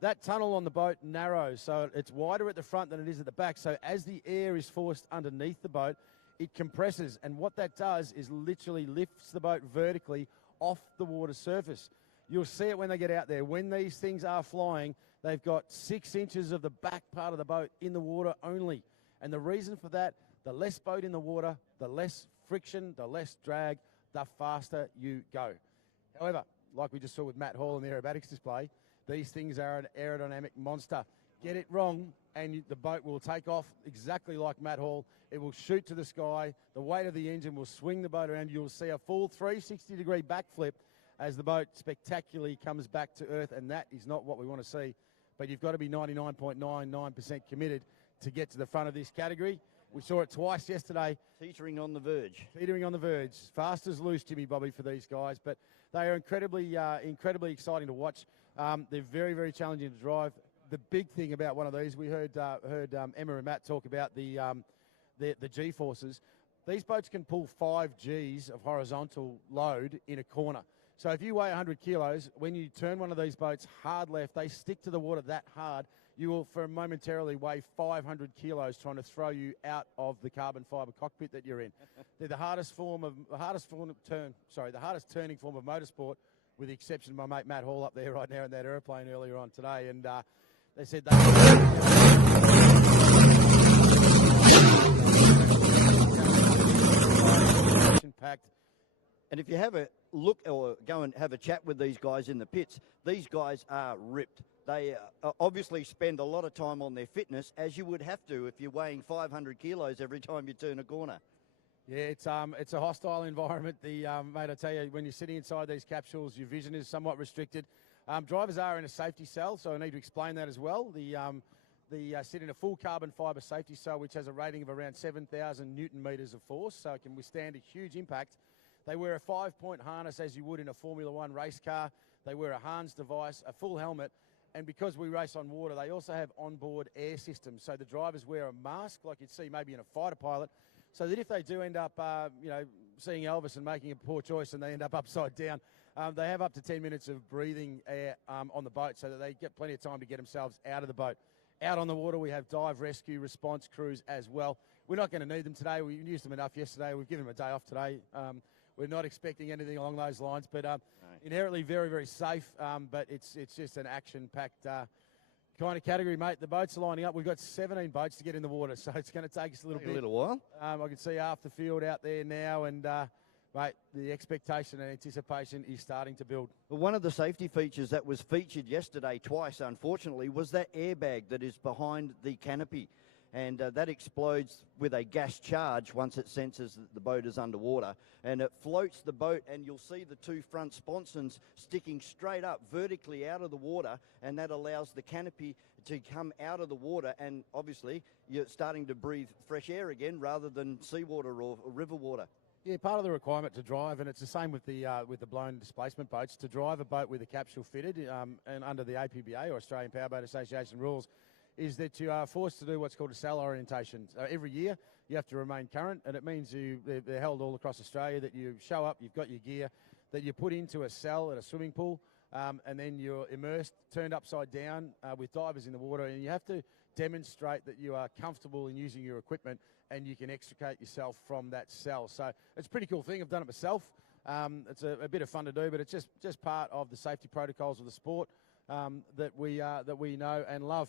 That tunnel on the boat narrows, so it's wider at the front than it is at the back. So as the air is forced underneath the boat, it compresses. And what that does is literally lifts the boat vertically off the water surface. You'll see it when they get out there. When these things are flying, they've got 6 inches of the back part of the boat in the water only. And the reason for that, the less boat in the water, the less friction, the less drag, the faster you go. However, like we just saw with Matt Hall in the aerobatics display, these things are an aerodynamic monster. Get it wrong, and the boat will take off exactly like Matt Hall. It will shoot to the sky. The weight of the engine will swing the boat around. You'll see a full 360-degree backflip as the boat spectacularly comes back to earth, and that is not what we want to see. But you've got to be 99.99% committed to get to the front of this category. We saw it twice yesterday. Teetering on the verge. Teetering on the verge. Fast as loose, Jimmy Bobby, for these guys. But they are incredibly exciting to watch. They're very, very challenging to drive. The big thing about one of these, we heard Emma and Matt talk about the G-forces. These boats can pull 5 Gs of horizontal load in a corner. So if you weigh 100 kilos, when you turn one of these boats hard left, they stick to the water that hard, you will for momentarily weigh 500 kilos trying to throw you out of the carbon fibre cockpit that you're in. They're the hardest turning form of motorsport, with the exception of my mate Matt Hall up there right now in that aeroplane earlier on today. And they said they packed. And if you have a look or go and have a chat with these guys in the pits, these guys are ripped. They obviously spend a lot of time on their fitness, as you would have to if you're weighing 500 kilos every time you turn a corner. Yeah, it's a hostile environment. Mate, I tell you, when you're sitting inside these capsules, your vision is somewhat restricted. Drivers are in a safety cell, so I need to explain that as well. They sit in a full carbon fibre safety cell, which has a rating of around 7,000 Newton metres of force, so it can withstand a huge impact. They wear a 5-point harness as you would in a Formula One race car. They wear a Hans device, a full helmet, and because we race on water, they also have onboard air systems. So the drivers wear a mask, like you'd see maybe in a fighter pilot, so that if they do end up, seeing Elvis and making a poor choice and they end up upside down, they have up to 10 minutes of breathing air on the boat, so that they get plenty of time to get themselves out of the boat. Out on the water, we have dive, rescue, response crews as well. We're not going to need them today. We used them enough yesterday. We've given them a day off today. We're not expecting anything along those lines, but inherently very, very safe. But it's just an action-packed kind of category, mate. The boats are lining up. We've got 17 boats to get in the water, so it's going to take us a little while. I can see half the field out there now, and mate, the expectation and anticipation is starting to build. Well, one of the safety features that was featured yesterday twice, unfortunately, was that airbag that is behind the canopy. And that explodes with a gas charge once it senses that the boat is underwater. And it floats the boat, and you'll see the 2 front sponsons sticking straight up vertically out of the water, and that allows the canopy to come out of the water, and obviously you're starting to breathe fresh air again rather than seawater or river water. Yeah, part of the requirement to drive, and it's the same with the blown displacement boats, to drive a boat with a capsule fitted, and under the APBA or Australian Powerboat Association rules, is that you are forced to do what's called a cell orientation. Every year you have to remain current, and it means they're held all across Australia, that you show up, you've got your gear, that you put into a cell at a swimming pool, and then you're immersed, turned upside down with divers in the water, and you have to demonstrate that you are comfortable in using your equipment and you can extricate yourself from that cell. So it's a pretty cool thing. I've done it myself. It's a bit of fun to do, but it's just part of the safety protocols of the sport that we know and love.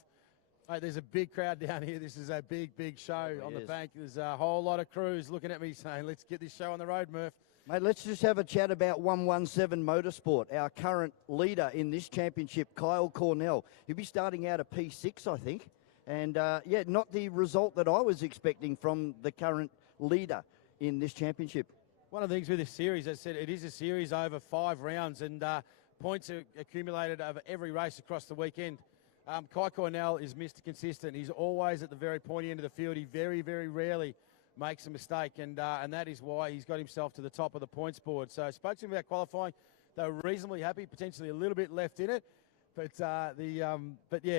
Mate, there's a big crowd down here. This is a big show on the bank. There's a whole lot of crews looking at me saying, let's get this show on the road, Murph. Mate, let's just have a chat about 117 Motorsport, our current leader in this championship, Kyle Cornell. He'll be starting out at P6, I think. And, not the result that I was expecting from the current leader in this championship. One of the things with this series, as I said, it is a series over 5 rounds, and points are accumulated over every race across the weekend. Kai Cornell is Mr. Consistent. He's always at the very pointy end of the field. He very, very rarely makes a mistake, and that is why he's got himself to the top of the points board. So I spoke to him about qualifying. They were reasonably happy, potentially a little bit left in it, but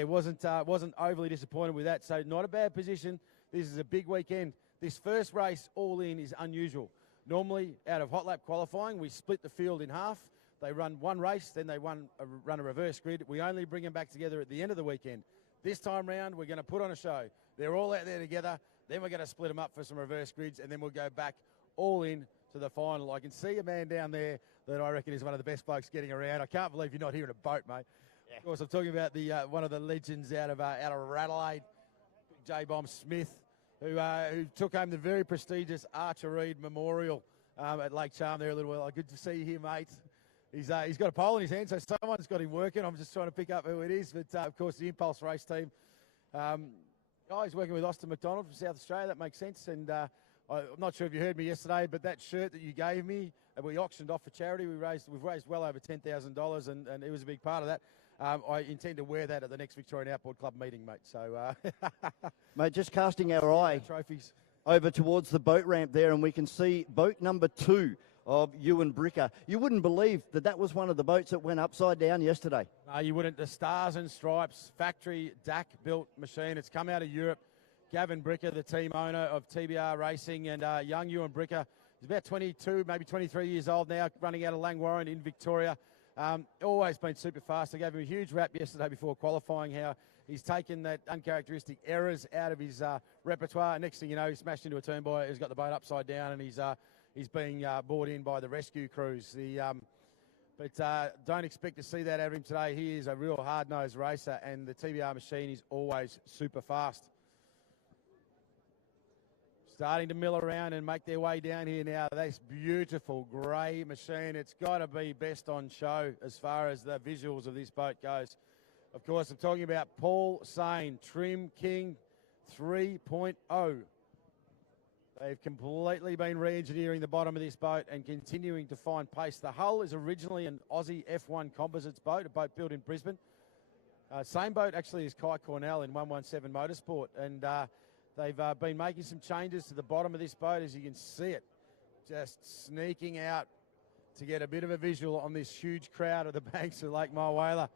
wasn't overly disappointed with that. So not a bad position. This is a big weekend. This first race all in is unusual. Normally, out of hot lap qualifying, we split the field in half. They run one race, then they run a reverse grid. We only bring them back together at the end of the weekend. This time round, we're going to put on a show. They're all out there together. Then we're going to split them up for some reverse grids, and then we'll go back all in to the final. I can see a man down there that I reckon is one of the best blokes getting around. I can't believe you're not here in a boat, mate. Yeah. Of course, I'm talking about the one of the legends out of Adelaide, J-Bomb Smith, who took home the very prestigious Archer Reed Memorial at Lake Charm there a little while. Good to see you here, mate. He's got a pole in his hand, so someone's got him working. I'm just trying to pick up who it is. But, of course, the Impulse race team. He's working with Austin McDonald from South Australia. That makes sense. And I'm not sure if you heard me yesterday, but that shirt that you gave me, we auctioned off for charity. We've raised well over $10,000, and it was a big part of that. I intend to wear that at the next Victorian Outboard Club meeting, mate. So, mate, just casting our eye. Trophies. over towards the boat ramp there, and we can see boat number 2 of Ewan Bricker. You wouldn't believe that that was one of the boats that went upside down yesterday. No, you wouldn't. The Stars and Stripes factory DAC-built machine. It's come out of Europe. Gavin Bricker, the team owner of TBR Racing, and young Ewan Bricker, he's about 22, maybe 23 years old now, running out of Langwarrin in Victoria. Always been super fast. I gave him a huge rap yesterday before qualifying, how he's taken that uncharacteristic errors out of his repertoire. Next thing you know, he smashed into a turn by, he's got the boat upside down, and he's being brought in by the rescue crews. But don't expect to see that out of him today. He is a real hard-nosed racer, and the TBR machine is always super fast. Starting to mill around and make their way down here now. This beautiful grey machine. It's got to be best on show as far as the visuals of this boat goes. Of course, I'm talking about Paul Sain, Trim King 3.0. They've completely been re-engineering the bottom of this boat and continuing to find pace. The hull is originally an Aussie F1 Composites boat, a boat built in Brisbane. Same boat actually as Kai Cornell in 117 Motorsport, and they've been making some changes to the bottom of this boat, as you can see it, just sneaking out to get a bit of a visual on this huge crowd at the banks of Lake Mulwala.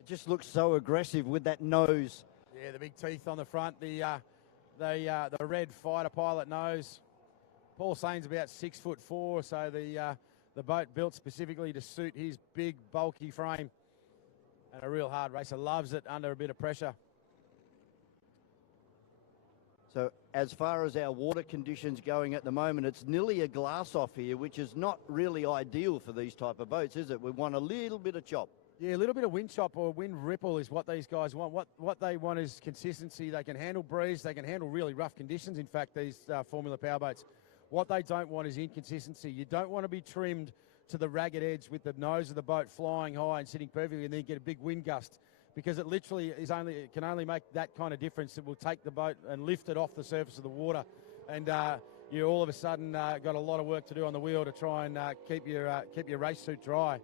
It just looks so aggressive with that nose. Yeah, the big teeth on the front, the red fighter pilot nose. Paul Sain's about 6'4", so the boat built specifically to suit his big, bulky frame. And a real hard racer, loves it under a bit of pressure. So as far as our water conditions going at the moment, it's nearly a glass off here, which is not really ideal for these type of boats, is it? We want a little bit of chop. Yeah, a little bit of wind chop or wind ripple is what these guys want. What they want is consistency. They can handle breeze. They can handle really rough conditions, in fact, these Formula powerboats. What they don't want is inconsistency. You don't want to be trimmed to the ragged edge with the nose of the boat flying high and sitting perfectly and then get a big wind gust, because it literally it can only make that kind of difference. It will take the boat and lift it off the surface of the water, and you all of a sudden got a lot of work to do on the wheel to try and keep your race suit dry.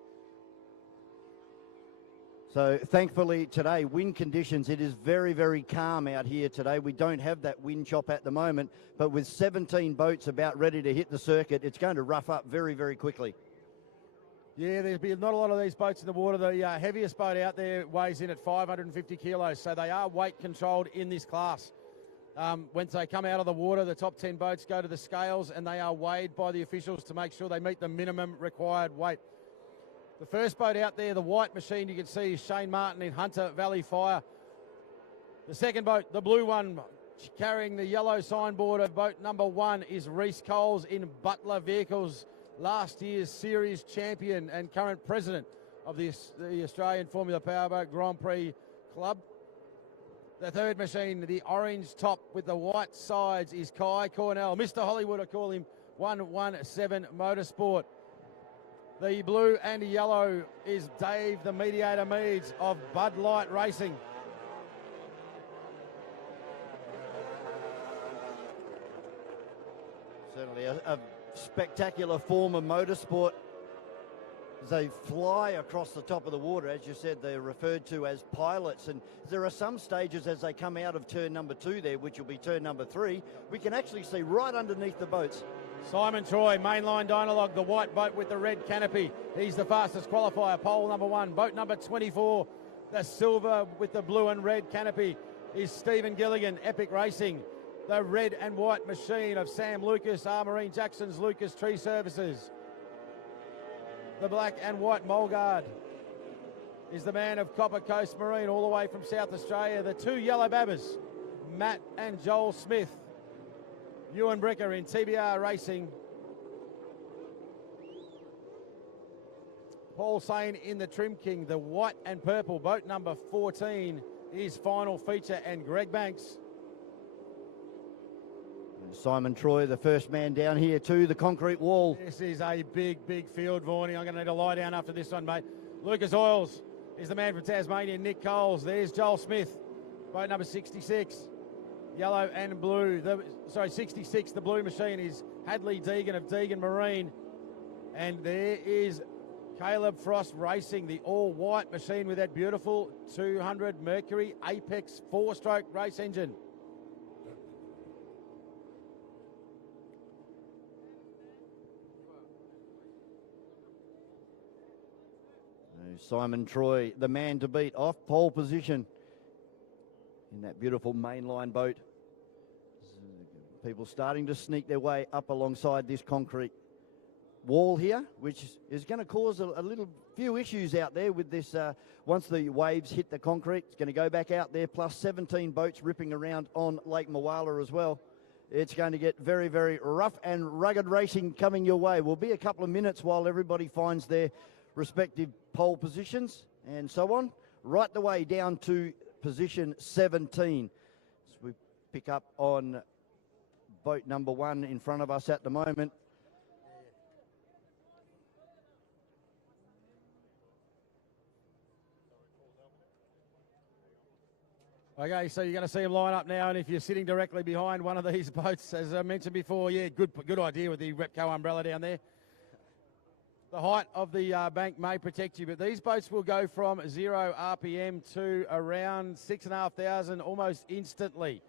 So thankfully today, wind conditions, it is very, very calm out here today. We don't have that wind chop at the moment, but with 17 boats about ready to hit the circuit, it's going to rough up very, very quickly. Yeah, there's been not a lot of these boats in the water. The heaviest boat out there weighs in at 550 kilos, so they are weight controlled in this class. When they come out of the water, the top 10 boats go to the scales and they are weighed by the officials to make sure they meet the minimum required weight. The first boat out there, the white machine, you can see is Shane Martin in Hunter Valley Fire. The second boat, the blue one, carrying the yellow signboard of boat number 1 is Reece Coles in Butler Vehicles, last year's series champion and current president of the Australian Formula Powerboat Grand Prix Club. The third machine, the orange top with the white sides, is Kai Cornell. Mr. Hollywood, I call him, 117 Motorsport. The blue and yellow is Dave the Mediator Meads of Bud Light Racing. Certainly a spectacular form of motorsport. As they fly across the top of the water, as you said, they're referred to as pilots. And there are some stages as they come out of turn number 2 there, which will be turn number 3, we can actually see right underneath the boats. Simon Troy, mainline Dynalog, the white boat with the red canopy. He's the fastest qualifier, pole number 1. Boat number 24, the silver with the blue and red canopy, is Stephen Gilligan, Epic Racing. The red and white machine of Sam Lucas, Armarine Jackson's Lucas Tree Services. The black and white Mulgard is the man of Copper Coast Marine, all the way from South Australia. The 2 yellow babbers, Matt and Joel Smith. Ewan Bricker in TBR Racing. Paul Sain in the Trim King, the white and purple. Boat number 14 is final feature, and Greg Banks. And Simon Troy, the first man down here to the concrete wall. This is a big, big field, Varney. I'm going to need to lie down after this one, mate. Lucas Oils is the man from Tasmania, Nick Coles. There's Joel Smith, boat number 66. Yellow and blue. 66, the blue machine is Hadley Deegan of Deegan Marine. And there is Caleb Frost Racing, the all-white machine with that beautiful 200 Mercury Apex 4-stroke race engine. Simon Troy, the man to beat, off pole position in that beautiful mainline boat. People starting to sneak their way up alongside this concrete wall here, which is going to cause a little few issues out there with this. Once the waves hit the concrete, it's going to go back out there, plus 17 boats ripping around on Lake Moala as well. It's going to get very, very rough and rugged racing coming your way. Will be a couple of minutes while everybody finds their respective pole positions and so on, right the way down to position 17. So we pick up on boat number 1 in front of us at the moment. Okay, so you're going to see them line up now, and if you're sitting directly behind one of these boats, as I mentioned before, yeah, good idea with the Repco umbrella down there. The height of the bank may protect you, but these boats will go from 0 RPM to around 6,500 almost instantly.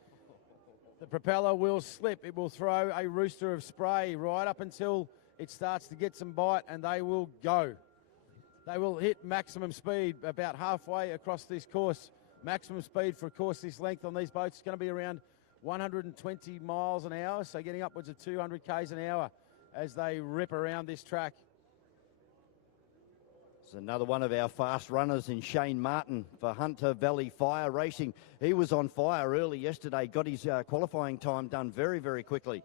The propeller will slip. It will throw a rooster of spray right up until it starts to get some bite, and they will go. They will hit maximum speed about halfway across this course. Maximum speed for a course this length on these boats is going to be around 120 miles an hour, so getting upwards of 200 k's an hour as they rip around this track. It's another one of our fast runners in Shane Martin for Hunter Valley Fire Racing. He was on fire early yesterday, got his qualifying time done very, very quickly.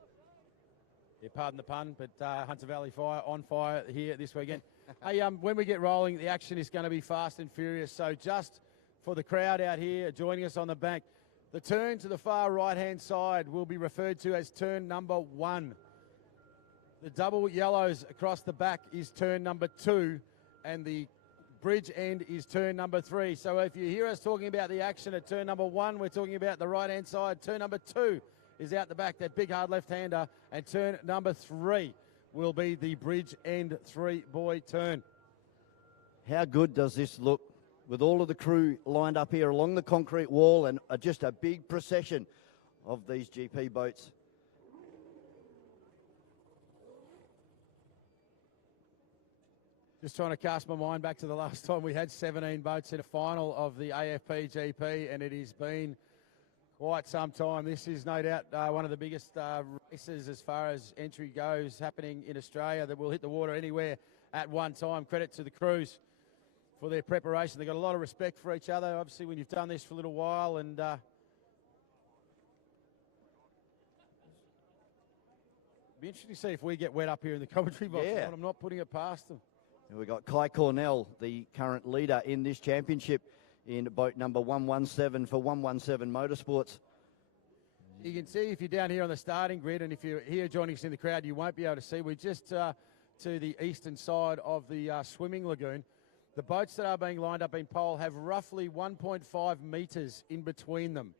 Yeah, pardon the pun, but Hunter Valley Fire on fire here this weekend. Hey, when we get rolling, the action is going to be fast and furious, so just for the crowd out here joining us on the bank, the turn to the far right-hand side will be referred to as turn number 1. The double yellows across the back is turn number 2, and the bridge end is turn number 3. So if you hear us talking about the action at turn number 1, we're talking about the right-hand side. Turn number 2 is out the back, that big hard left-hander, and turn number 3 will be the bridge end 3-boy turn. How good does this look, with all of the crew lined up here along the concrete wall and just a big procession of these GP boats. Just trying to cast my mind back to the last time we had 17 boats in a final of the AFP GP, and it has been quite some time. This is no doubt one of the biggest races as far as entry goes happening in Australia that will hit the water anywhere at one time. Credit to the crews for their preparation. They've got a lot of respect for each other, obviously, when you've done this for a little while. And be interesting to see if we get wet up here in the commentary box. Yeah. I'm not putting it past them. And we've got Kai Cornell, the current leader in this championship, in boat number 117 for 117 Motorsports. You can see if you're down here on the starting grid, and if you're here joining us in the crowd, you won't be able to see. We're just to the eastern side of the swimming lagoon. The boats that are being lined up in pole have roughly 1.5 metres in between them.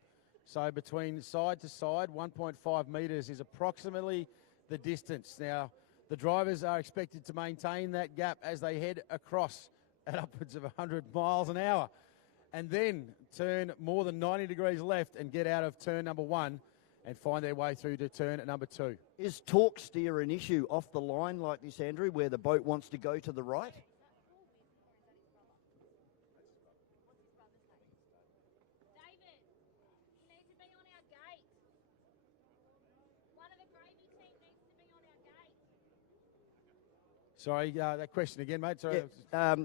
So between side to side, 1.5 metres is approximately the distance. Now, the drivers are expected to maintain that gap as they head across at upwards of 100 miles an hour, and then turn more than 90 degrees left and get out of turn number 1 and find their way through to turn number 2. Is torque steer an issue off the line like this, Andrew, where the boat wants to go to the right? Sorry, that question again, mate. Sorry. Yeah,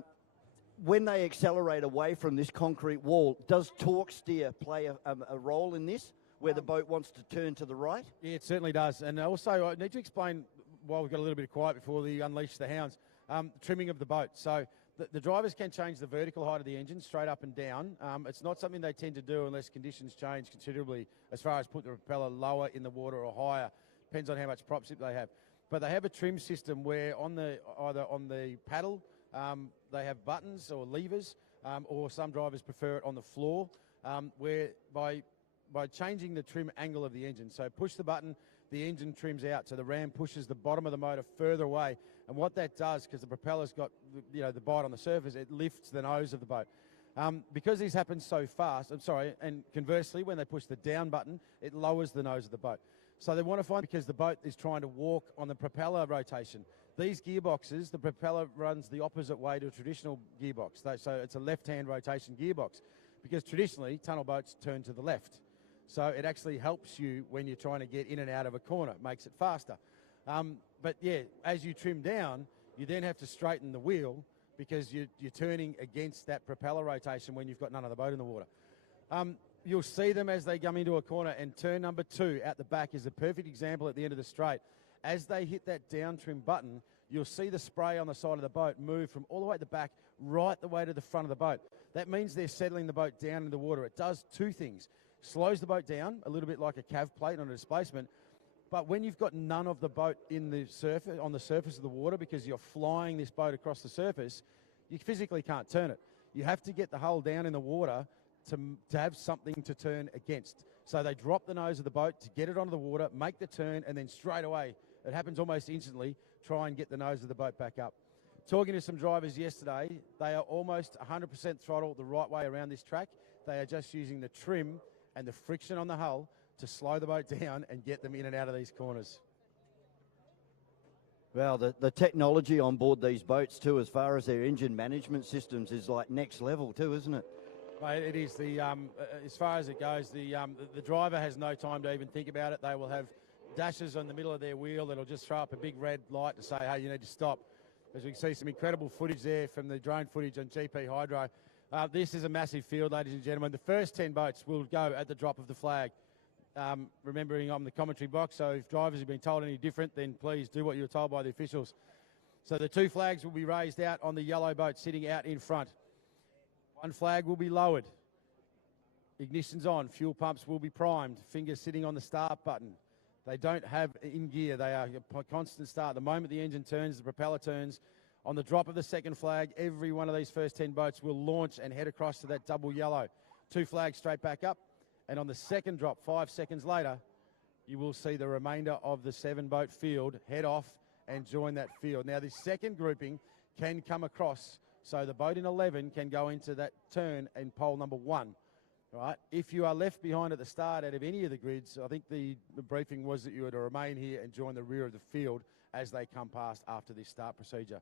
when they accelerate away from this concrete wall, does torque steer play a role in this, where the boat wants to turn to the right? Yeah, it certainly does. And also, I need to explain, while we've got a little bit of quiet before we unleash the hounds, trimming of the boat. So the drivers can change the vertical height of the engine straight up and down. It's not something they tend to do unless conditions change considerably, as far as put the propeller lower in the water or higher. Depends on how much prop slip they have. But they have a trim system where either on the paddle they have buttons or levers, or some drivers prefer it on the floor, where by changing the trim angle of the engine. So push the button, the engine trims out, so the ram pushes the bottom of the motor further away. And what that does, because the propeller's got the bite on the surface, it lifts the nose of the boat. Because these happen so fast, and conversely, when they push the down button, it lowers the nose of the boat. So they want to find, because the boat is trying to walk on the propeller rotation. These gearboxes, the propeller runs the opposite way to a traditional gearbox. So it's a left-hand rotation gearbox, because traditionally tunnel boats turn to the left. So it actually helps you when you're trying to get in and out of a corner. It makes it faster. But yeah, as you trim down, you then have to straighten the wheel, because you're turning against that propeller rotation when you've got none of the boat in the water. You'll see them as they come into a corner, and turn number 2 out the back is a perfect example at the end of the straight. As they hit that down trim button, you'll see the spray on the side of the boat move from all the way at the back right the way to the front of the boat. That means they're settling the boat down in the water. It does 2 things. Slows the boat down, a little bit like a cav plate on a displacement, but when you've got none of the boat in the surface, on the surface of the water, because you're flying this boat across the surface, you physically can't turn it. You have to get the hull down in the water to have something to turn against. So they drop the nose of the boat to get it onto the water, make the turn, and then straight away, it happens almost instantly, try and get the nose of the boat back up. Talking to some drivers yesterday, they are almost 100% throttle the right way around this track. They are just using the trim and the friction on the hull to slow the boat down and get them in and out of these corners. Well, the technology on board these boats too, as far as their engine management systems, is like next level too, isn't it? Mate, it is. As far as it goes, the driver has no time to even think about it. They will have dashes on the middle of their wheel that'll just throw up a big red light to say, hey, you need to stop. As we can see some incredible footage there from the drone footage on GP Hydro. This is a massive field, ladies and gentlemen. The first 10 boats will go at the drop of the flag. Remembering I'm the commentary box, so if drivers have been told any different, then please do what you were told by the officials. So the 2 flags will be raised out on the yellow boat sitting out in front. 1 flag will be lowered. Ignition's on. Fuel pumps will be primed. Fingers sitting on the start button. They don't have in gear. They are a constant start. The moment the engine turns, the propeller turns. On the drop of the 2nd flag, every one of these first 10 boats will launch and head across to that double yellow. 2 flags straight back up. And on the 2nd drop, 5 seconds later, you will see the remainder of the 7-boat field head off and join that field. Now, this second grouping can come across, so the boat in 11 can go into that turn and pole number 1. Right. If you are left behind at the start out of any of the grids, I think the briefing was that you were to remain here and join the rear of the field as they come past after this start procedure.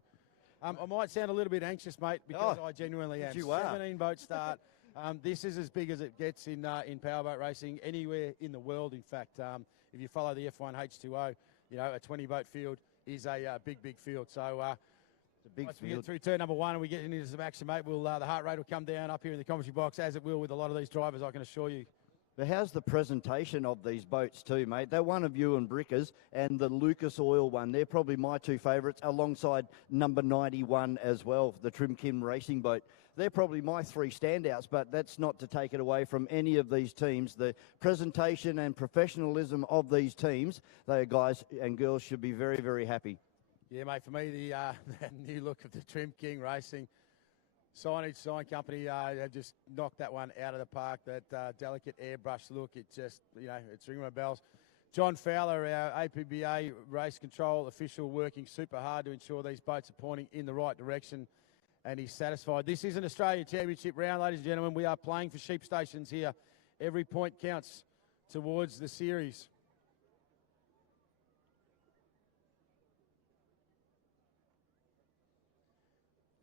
I might sound a little bit anxious, mate, because I genuinely am. You are. 17-boat start. This is as big as it gets in powerboat racing anywhere in the world. In fact, if you follow the F1 H2O, you know, a 20-boat field is a big field. So once we get through turn number 1 and we get into some action, mate, the heart rate will come down up here in the commentary box, as it will with a lot of these drivers, I can assure you. But how's the presentation of these boats too, mate? They're one of you and Brickers, and the Lucas Oil one. They're probably my 2 favourites, alongside number 91 as well, the Trim Kim racing boat. They're probably my 3 standouts, but that's not to take it away from any of these teams. The presentation and professionalism of these teams, they guys and girls should be very, very happy. Yeah, mate, for me, the new look of the Trim King Racing signage sign company have just knocked that one out of the park. That delicate airbrush look, it just, you know, it's ringing my bells. John Fowler, our APBA race control official, working super hard to ensure these boats are pointing in the right direction, and he's satisfied. This is an Australian Championship round, ladies and gentlemen. We are playing for sheep stations here. Every point counts towards the series.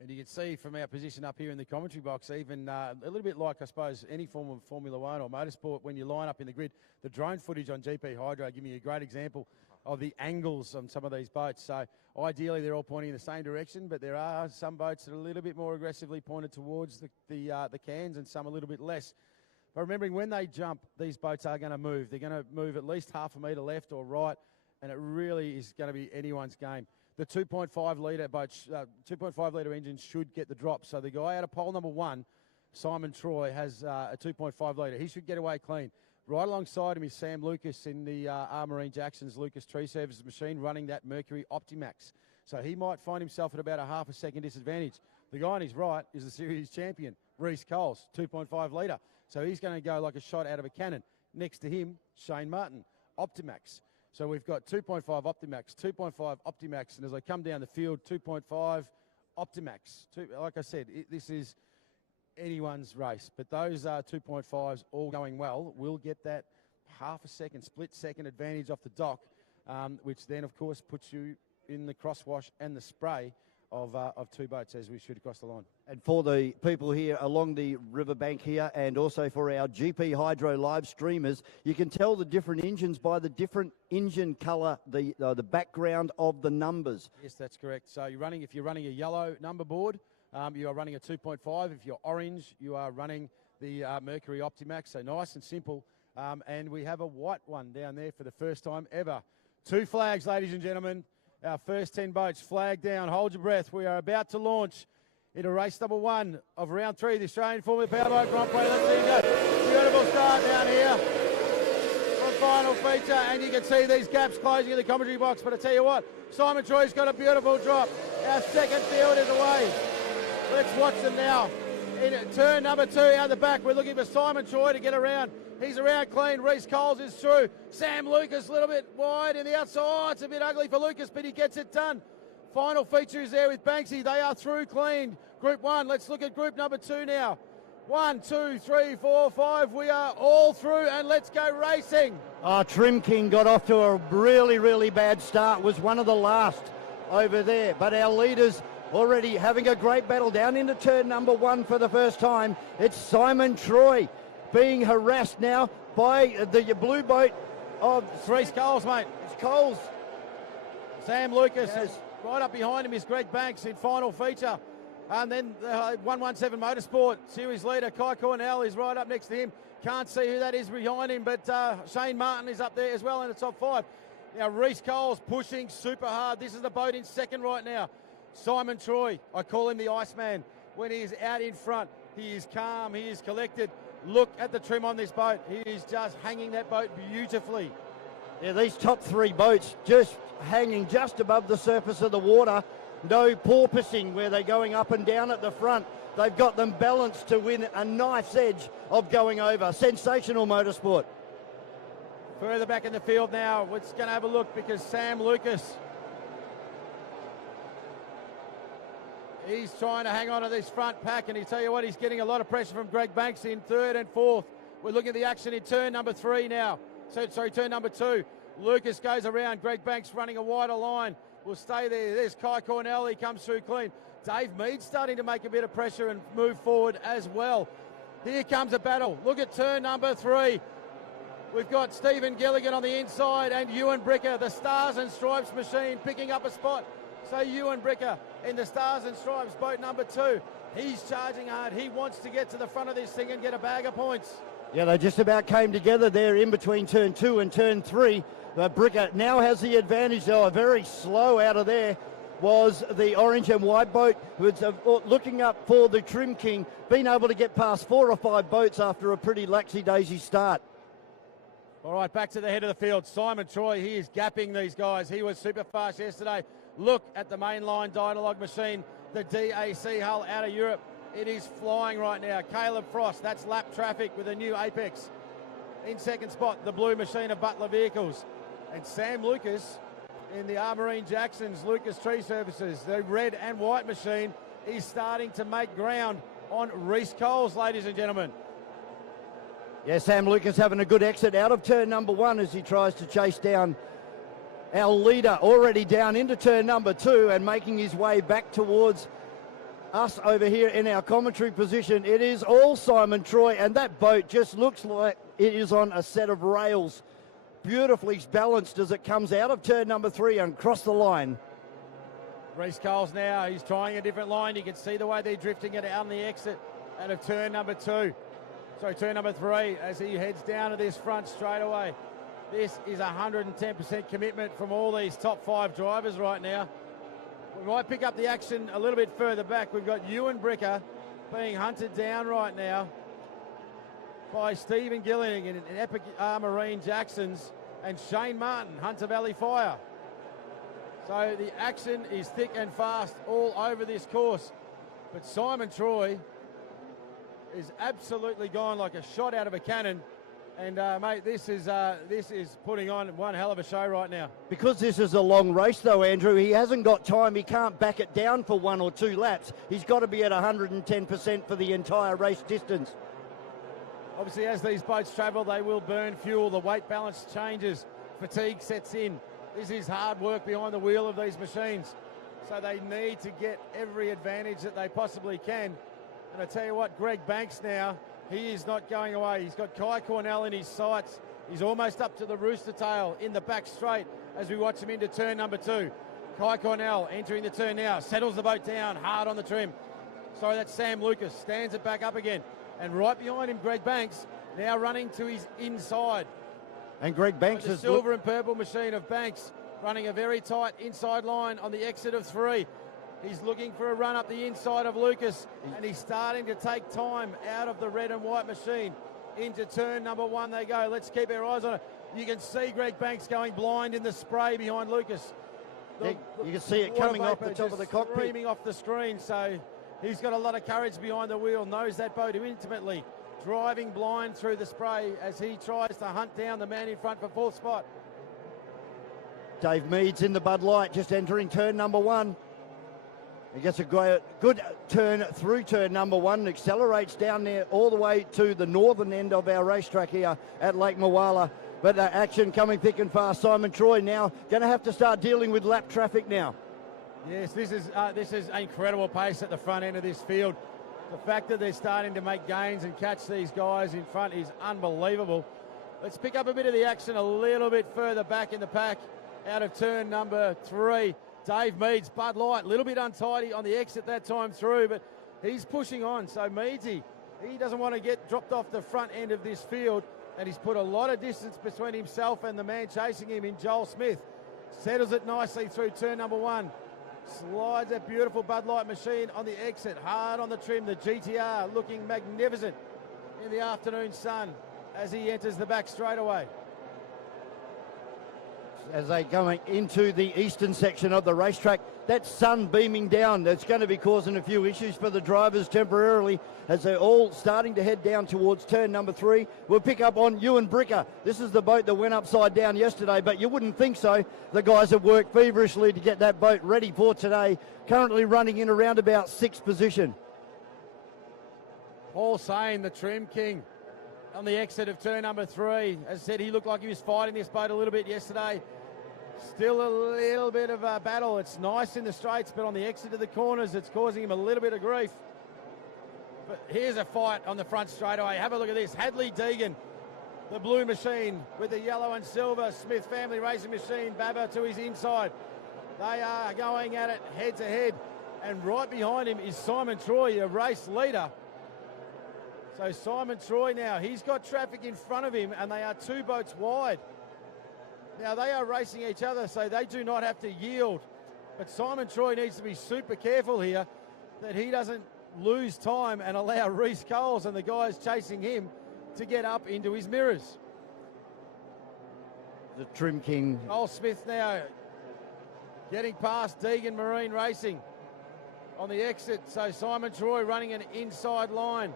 And you can see from our position up here in the commentary box, even a little bit like, I suppose, any form of Formula One or motorsport, when you line up in the grid, the drone footage on GP Hydro give me a great example of the angles on some of these boats. So ideally, they're all pointing in the same direction, but there are some boats that are a little bit more aggressively pointed towards the cans, and some a little bit less. But remembering, when they jump, these boats are going to move. They're going to move at least half a metre left or right, and it really is going to be anyone's game. The 2.5 litre boats, 2.5 litre engines should get the drop. So the guy out of pole number 1, Simon Troy, has a 2.5 litre. He should get away clean. Right alongside him is Sam Lucas in the Marine Jackson's Lucas Tree Services machine, running that Mercury Optimax. So he might find himself at about a half a second disadvantage. The guy on his right is the series champion, Reece Coles, 2.5 litre. So he's going to go like a shot out of a cannon. Next to him, Shane Martin, Optimax. So we've got 2.5 Optimax, 2.5 Optimax, and as I come down the field, 2.5 Optimax. Like I said, this is anyone's race, but those 2.5s all going well will get that half a second, split second advantage off the dock, which then, of course, puts you in the crosswash and the spray of two boats as we shoot across the line. And for the people here along the riverbank here, and also for our GP Hydro live streamers, you can tell the different engines by the different engine colour, the background of the numbers. Yes, that's correct. So if you're running a yellow number board, you are running a 2.5. If you're orange, you are running the Mercury Optimax. So nice and simple. And we have a white one down there for the first time ever. 2 flags, ladies and gentlemen. Our first 10 boats, flag down, hold your breath. We are about to launch into race number 1 of round 3, the Australian Formula Powerboat Grand Prix. Let's see you go. Beautiful start down here for final feature, and you can see these gaps closing in the commentary box. But I tell you what, Simon Troy's got a beautiful drop. Our second field is away. Let's watch them now. In turn number 2 out the back, we're looking for Simon Troy to get around. He's around clean. Reece Coles is through. Sam Lucas a little bit wide in the outside. Oh, it's a bit ugly for Lucas, but he gets it done. Final feature is there with Banksy. They are through clean. Group 1. Let's look at group number 2 now. 1, 2, 3, 4, 5. We are all through, and let's go racing. Trim King got off to a really, really bad start. Was one of the last over there. But our leaders already having a great battle down into turn number 1 for the first time. It's Simon Troy being harassed now by the blue boat of Reece Coles, mate. It's Coles. Sam Lucas. Yes. Right up behind him is Greg Banks in final feature. And then 117 Motorsport series leader Kai Cornell is right up next to him. Can't see who that is behind him, but Shane Martin is up there as well in the top 5. Now Reece Coles pushing super hard. This is the boat in second right now. Simon Troy, I call him the Iceman. When he is out in front, he is calm, he is collected. Look at the trim on this boat. He is just hanging that boat beautifully. Yeah, these top 3 boats just hanging just above the surface of the water. No porpoising where they're going up and down at the front. They've got them balanced to win a knife's edge of going over. Sensational motorsport. Further back in the field now, we're going to have a look because Sam Lucas, he's trying to hang on to this front pack, and he tell you what, he's getting a lot of pressure from Greg Banks in 3rd and 4th. We're looking at the action in turn number 3 now. Turn number 2. Lucas goes around. Greg Banks running a wider line. Will stay there. There's Kai Cornell. He comes through clean. Dave Mead starting to make a bit of pressure and move forward as well. Here comes a battle. Look at turn number 3. We've got Stephen Gilligan on the inside and Ewan Bricker, the Stars and Stripes machine, picking up a spot. So Ewan Bricker in the Stars and Stripes boat number 2. He's charging hard. He wants to get to the front of this thing and get a bag of points. Yeah, they just about came together there in between turn 2 and turn 3. Bricker now has the advantage, though. Very slow out of there was the orange and white boat, who was looking up for the Trim King, being able to get past 4 or 5 boats after a pretty laxy-daisy start. All right, back to the head of the field. Simon Troy, he is gapping these guys. He was super fast yesterday. Look at the mainline Dynalog machine, the DAC hull out of Europe. It is flying right now. Caleb Frost, that's lap traffic with a new Apex. In second spot, the blue machine of Butler Vehicles. And Sam Lucas in the Armourine Jackson's Lucas Tree Services, the red and white machine, is starting to make ground on Reece Coles, ladies and gentlemen. Yeah, Sam Lucas having a good exit out of turn number 1 as he tries to chase down our leader, already down into turn number 2 and making his way back towards us over here in our commentary position. It is all Simon Troy, and that boat just looks like it is on a set of rails. Beautifully balanced as it comes out of turn number 3 and across the line. Reece Coles now, he's trying a different line. You can see the way they're drifting it out on the exit out of turn number 2. Sorry, turn number 3 as he heads down to this front straight away. This is 110% commitment from all these top 5 drivers right now. We might pick up the action a little bit further back. We've got Ewan Bricker being hunted down right now by Stephen Gilligan in Epic Marine Jacksons and Shane Martin, Hunter Valley Fire. So the action is thick and fast all over this course. But Simon Troy is absolutely gone like a shot out of a cannon. And, mate, this is putting on one hell of a show right now. Because this is a long race, though, Andrew, he hasn't got time. He can't back it down for 1 or 2 laps. He's got to be at 110% for the entire race distance. Obviously, as these boats travel, they will burn fuel. The weight balance changes. Fatigue sets in. This is hard work behind the wheel of these machines. So they need to get every advantage that they possibly can. And I tell you what, Greg Banks now, he is not going away. He's got Kai Cornell in his sights. He's almost up to the rooster tail in the back straight as we watch him into turn number 2. Kai Cornell entering the turn now, settles the boat down, hard on the trim. Sorry, that's Sam Lucas, stands it back up again. And right behind him, Greg Banks, now running to his inside. And Greg Banks The is silver and purple machine of Banks running a very tight inside line on the exit of 3. He's looking for a run up the inside of Lucas, and he's starting to take time out of the red and white machine. Into turn number 1 they go. Let's keep our eyes on it. You can see Greg Banks going blind in the spray behind Lucas. You can see it coming off the top of the cockpit. Streaming off the screen, so he's got a lot of courage behind the wheel, knows that boat intimately, driving blind through the spray as he tries to hunt down the man in front for 4th spot. Dave Meads in the Bud Light, just entering turn number 1. He gets a good turn through turn number 1, accelerates down there all the way to the northern end of our racetrack here at Lake Moala. But action coming thick and fast. Simon Troy now going to have to start dealing with lap traffic now. Yes, this is incredible pace at the front end of this field. The fact that they're starting to make gains and catch these guys in front is unbelievable. Let's pick up a bit of the action a little bit further back in the pack out of turn number 3. Dave Meads, Bud Light, a little bit untidy on the exit that time through, but he's pushing on. So Meadsy, he doesn't want to get dropped off the front end of this field, and he's put a lot of distance between himself and the man chasing him in Joel Smith. Settles it nicely through turn number 1. Slides that beautiful Bud Light machine on the exit, hard on the trim. The GTR looking magnificent in the afternoon sun as he enters the back straightaway. As they're going into the eastern section of the racetrack, that sun beaming down, that's going to be causing a few issues for the drivers temporarily as they're all starting to head down towards turn number 3. We'll pick up on Ewan Bricker. This is the boat that went upside down yesterday, but you wouldn't think so. The guys have worked feverishly to get that boat ready for today, currently running in around about 6th position. Paul Sain, the trim king, on the exit of turn number 3. As I said, he looked like he was fighting this boat a little bit yesterday. Still a little bit of a battle. It's nice in the straights, but on the exit of the corners, it's causing him a little bit of grief. But here's a fight on the front straightaway. Have a look at this. Hadley Deegan, the blue machine with the yellow and silver Smith family racing machine, Baba to his inside. They are going at it head to head. And right behind him is Simon Troy, a race leader. So Simon Troy now, he's got traffic in front of him, and they are 2 boats wide. Now, they are racing each other, so they do not have to yield. But Simon Troy needs to be super careful here that he doesn't lose time and allow Reece Coles and the guys chasing him to get up into his mirrors. The trim king. Cole Smith now getting past Deegan Marine Racing on the exit. So Simon Troy running an inside line.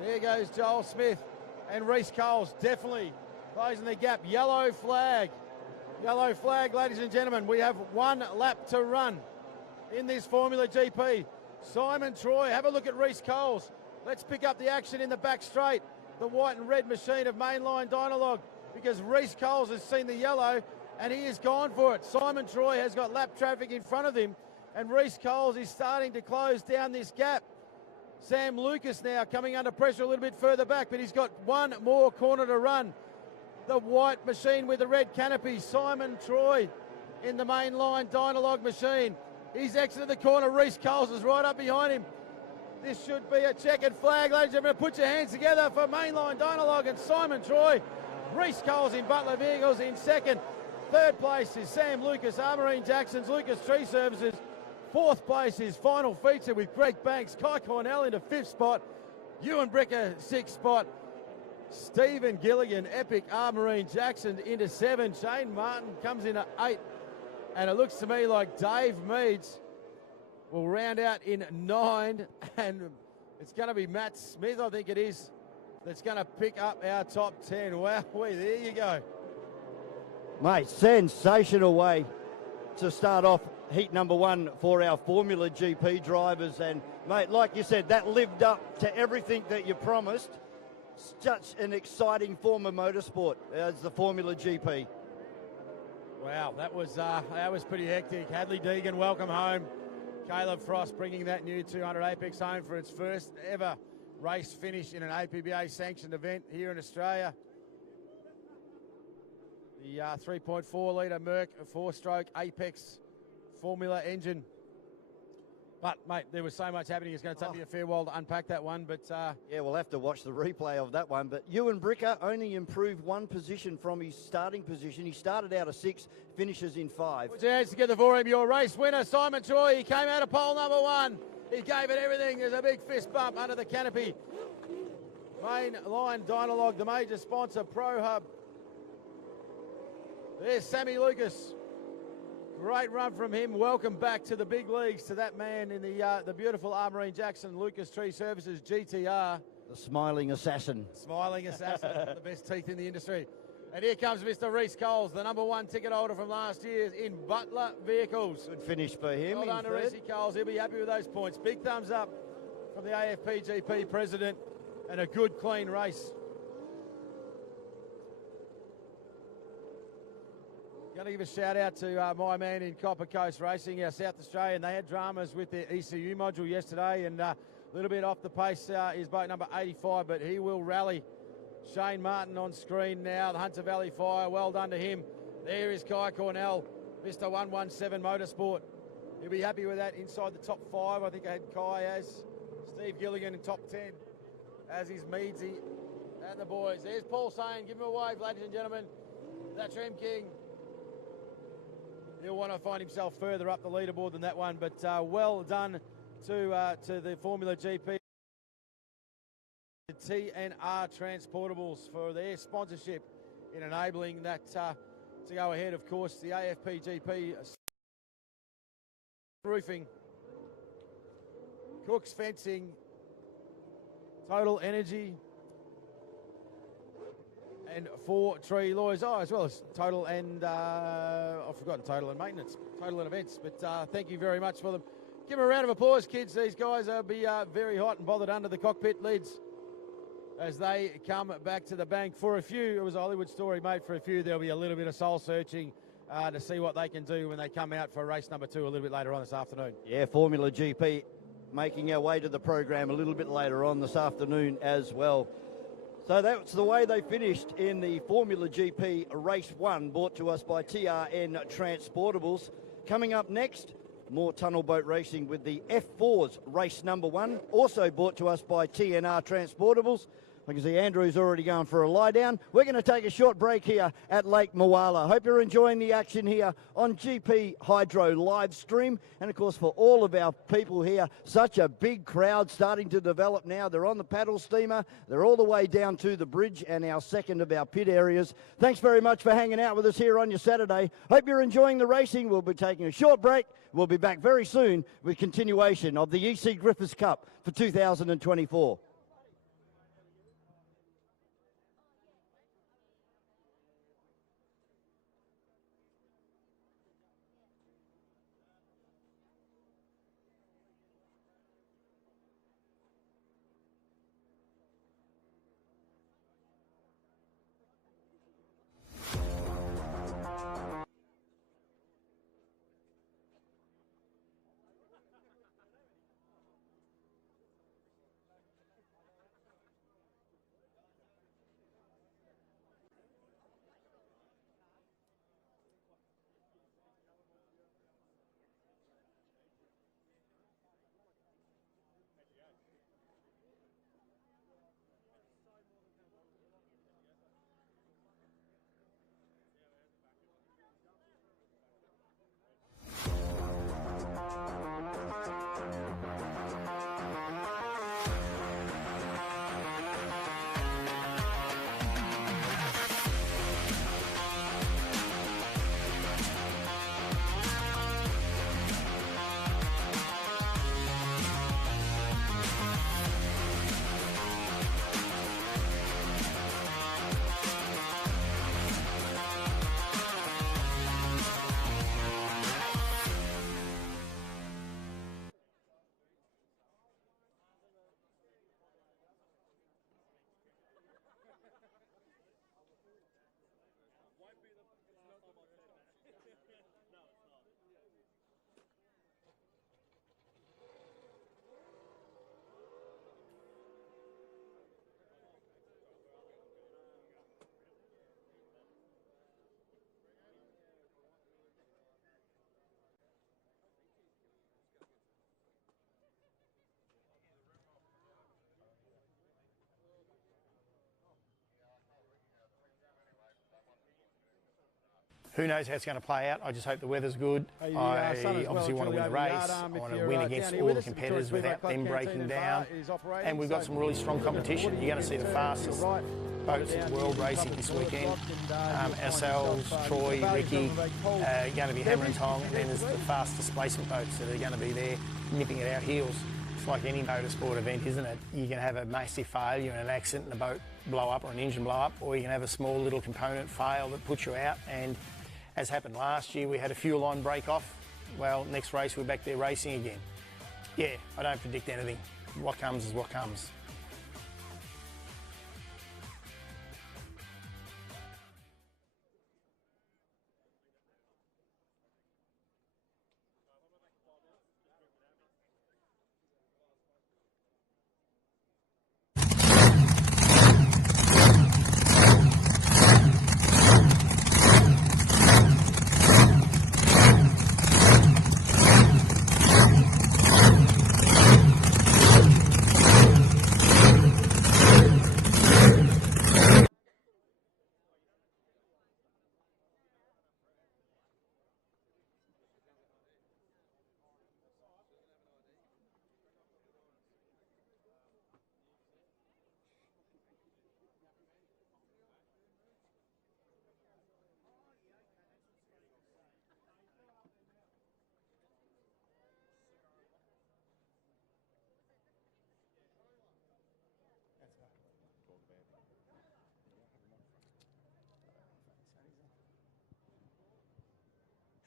There goes Joel Smith and Reece Coles definitely closing the gap. Yellow flag. Yellow flag, ladies and gentlemen. We have 1 lap to run in this Formula GP. Simon Troy, have a look at Reece Coles. Let's pick up the action in the back straight. The white and red machine of Mainline Dynalog, because Reece Coles has seen the yellow and he has gone for it. Simon Troy has got lap traffic in front of him, and Reece Coles is starting to close down this gap. Sam Lucas now coming under pressure a little bit further back, but he's got 1 more corner to run. The white machine with the red canopy, Simon Troy in the Mainline Dynalog machine. He's exited the corner. Reece Coles is right up behind him. This should be a checkered flag, ladies and gentlemen. Put your hands together for Mainline Dynalog and Simon Troy. Reece Coles in Butler Vehicles in 2nd. 3rd place is Sam Lucas, Armarine Jackson's Lucas Tree Services. 4th place is Final Feature with Greg Banks. Kai Cornell into 5th spot. Ewan Bricker 6th spot. Stephen Gilligan, Epic Armarine Jackson into 7. Shane Martin comes in at 8. And it looks to me like Dave Meads will round out in 9. And it's going to be Matt Smith, I think it is, that's going to pick up our top 10. Wow, there you go. Mate, sensational way to start off heat number 1 for our Formula GP drivers. And, mate, like you said, that lived up to everything that you promised. such an exciting form of motorsport as the Formula GP. Wow, that was pretty hectic. Hadley Deegan, welcome home. Caleb Frost bringing that new 200 Apex home for its first ever race finish in an APBA sanctioned event here in Australia. The 3.4 litre Merc 4-stroke Apex Formula engine. But, mate, there was so much happening. It's going to take me a fair while to unpack that one. But yeah, we'll have to watch the replay of that one. But Ewan Bricker only improved one position from his starting position. He started out of 6, finishes in 5. Put your hands together for him. Your race winner, Simon Troy. He came out of pole number 1. He gave it everything. There's a big fist bump under the canopy. Main line Dynalog, the major sponsor, Pro Hub. There's Sammy Lucas. Great run from him. Welcome back to the big leagues to that man in the beautiful Armourine Jackson Lucas Tree Services GTR. The smiling assassin. Smiling assassin. The best teeth in the industry. And here comes Mr. Reece Coles, the number 1 ticket holder from last year in Butler Vehicles. Good finish for him. Well done to Reece Coles. He'll be happy with those points. Big thumbs up from the AFPGP president and a good, clean race. Going to give a shout out to my man in Copper Coast Racing, our South Australian. They had dramas with their ECU module yesterday and a little bit off the pace is boat number 85, but he will rally. Shane Martin on screen now, the Hunter Valley Fire. Well done to him. There is Kai Cornell, Mr. 117 Motorsport. He'll be happy with that inside the top 5. I think I had Kai as Steve Gilligan in top 10, as is Meadsy and the boys. There's Paul Sane. Give him a wave, ladies and gentlemen. That's Rem King. He'll want to find himself further up the leaderboard than that one, but well done to the Formula GP. TNR Transportables for their sponsorship in enabling that to go ahead. Of course, the AFPGP roofing, Cook's Fencing, Total Energy, and 4 Tree Lawyers, as well as Total and, I've forgotten Total and Maintenance, Total and Events, but thank you very much for them. Give them a round of applause, kids. These guys will be very hot and bothered under the cockpit lids as they come back to the bank. For a few, it was a Hollywood story, mate. For a few, there'll be a little bit of soul searching to see what they can do when they come out for race number 2 a little bit later on this afternoon. Yeah, Formula GP making our way to the program a little bit later on this afternoon as well. So that's the way they finished in the Formula GP Race 1, brought to us by TRN Transportables. Coming up next, more tunnel boat racing with the F4's race number 1, also brought to us by TNR Transportables. I can see Andrew's already going for a lie down. We're going to take a short break here at Lake Moala. Hope you're enjoying the action here on GP Hydro live stream. And of course, for all of our people here, such a big crowd starting to develop now. They're on the paddle steamer. They're all the way down to the bridge and our second of our pit areas. Thanks very much for hanging out with us here on your Saturday. Hope you're enjoying the racing. We'll be taking a short break. We'll be back very soon with continuation of the E.C Griffith Cup for 2024. Who knows how it's going to play out? I just hope the weather's good. Hey, I son as well, obviously want to win a Julie race. Overyard, I want to if win you're, against down here all with the us, competitors Victoria without Club them Canteen breaking and down. Bar is operating, And we've got so some really strong competition. You're going to see the fastest boats in world racing this weekend. Ourselves, Troy, Ricky, going to be hammer and tong, and then there's the fast displacement boats that are going to be there nipping at our heels. It's like any motorsport event, isn't it? You can have a massive failure and an accident and the boat blow up or an engine blow up, or you can have a small little component fail that puts you out. And as happened last year, we had a fuel line break off. Well, next race we're back there racing again. Yeah, I don't predict anything. What comes is what comes.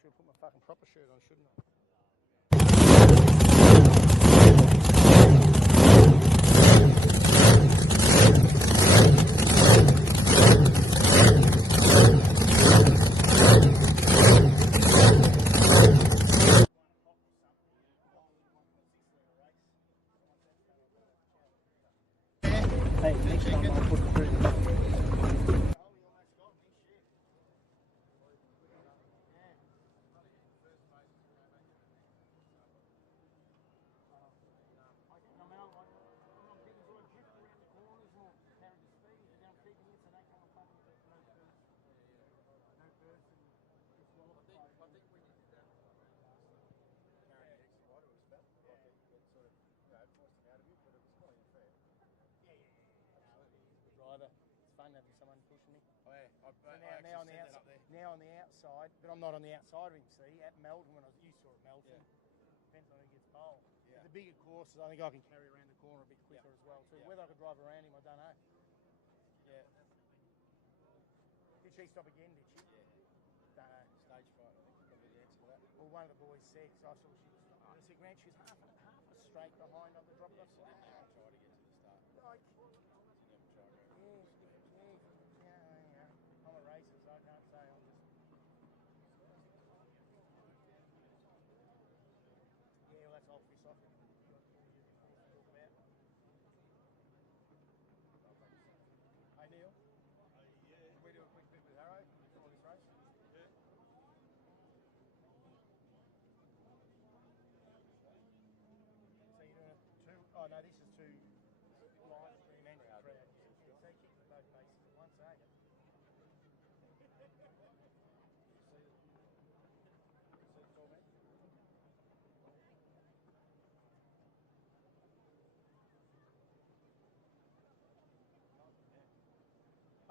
Should have put my fucking proper shirt on, shouldn't I? Hey, next time I'll put it through. It's fun having someone pushing me. Oh, yeah. Now on the outside, but I'm not on the outside of him, see, at Melton, when I was used to it, Melton. Depends on who gets pole. The bigger courses, I think I can carry around the corner a bit quicker as well, too. Whether I could drive around him, I don't know. Yeah. Did she stop again, did she? Yeah. Don't know. Stage fright, I think, is probably the answer to that. Well, one of the boys said, because I saw she was, I said, Grant, she was half a straight behind on the drop off. Try to get to the start. Like, Yeah. I'm a racer, so I can't say I'm just. Yeah, well, that's all fish off. Hey, Neil. Can we do a quick bit with Harrow before this race? Yeah. So you're doing two. Oh no, this is two live stream and crowd. So you kick both bases at once, eh?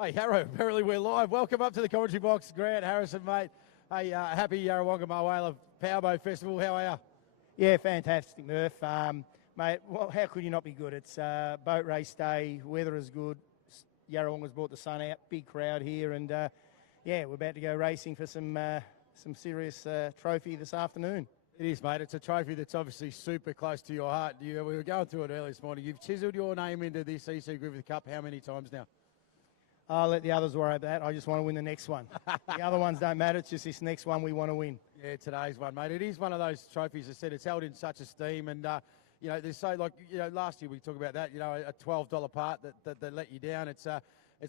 Hey, Harrow, apparently we're live. Welcome up to the commentary box, Grant Harrison, mate. Hey, happy Yarrawonga Mawela Powerboat Festival. How are you? Yeah, fantastic, Murph. Mate, well, how could you not be good? It's boat race day, weather is good. Yarrawonga's brought the sun out, big crowd here, and yeah, we're about to go racing for some serious trophy this afternoon. It is, mate. It's a trophy that's obviously super close to your heart. We were going through it earlier this morning. You've chiselled your name into this E.C Griffith Cup how many times now? I'll let the others worry about that. I just want to win the next one. The other ones don't matter. It's just this next one we want to win. Yeah, today's one, mate. It is one of those trophies, as I said, it's held in such esteem. And, you know, there's so, like, you know, last year we talked about that, you know, a $12 part that let you down. It's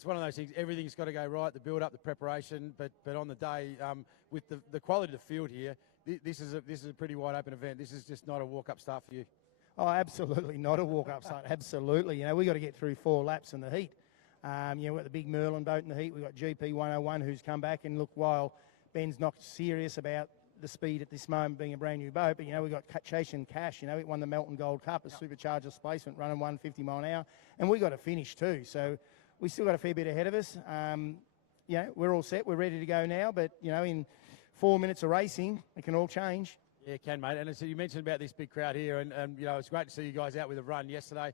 one of those things, everything's got to go right, the build-up, the preparation. But on the day, with the quality of the field here, this is a pretty wide-open event. This is just not a walk-up start for you. Oh, absolutely not a walk-up start. Absolutely. You know, we got to get through 4 laps in the heat. You know, we've got the big Merlin boat in the heat. We've got GP 101 who's come back, and look, while Ben's not serious about the speed at this moment being a brand new boat, but, you know, we've got Chasing Cash, you know, it won the Melton Gold Cup, a supercharged displacement running 150 mile an hour, and we got to finish too. So we still got a fair bit ahead of us. You know, we're all set, we're ready to go now, but, you know, in 4 minutes of racing, it can all change. Yeah, it can, mate. And so you mentioned about this big crowd here, and you know, it's great to see you guys out with a run yesterday.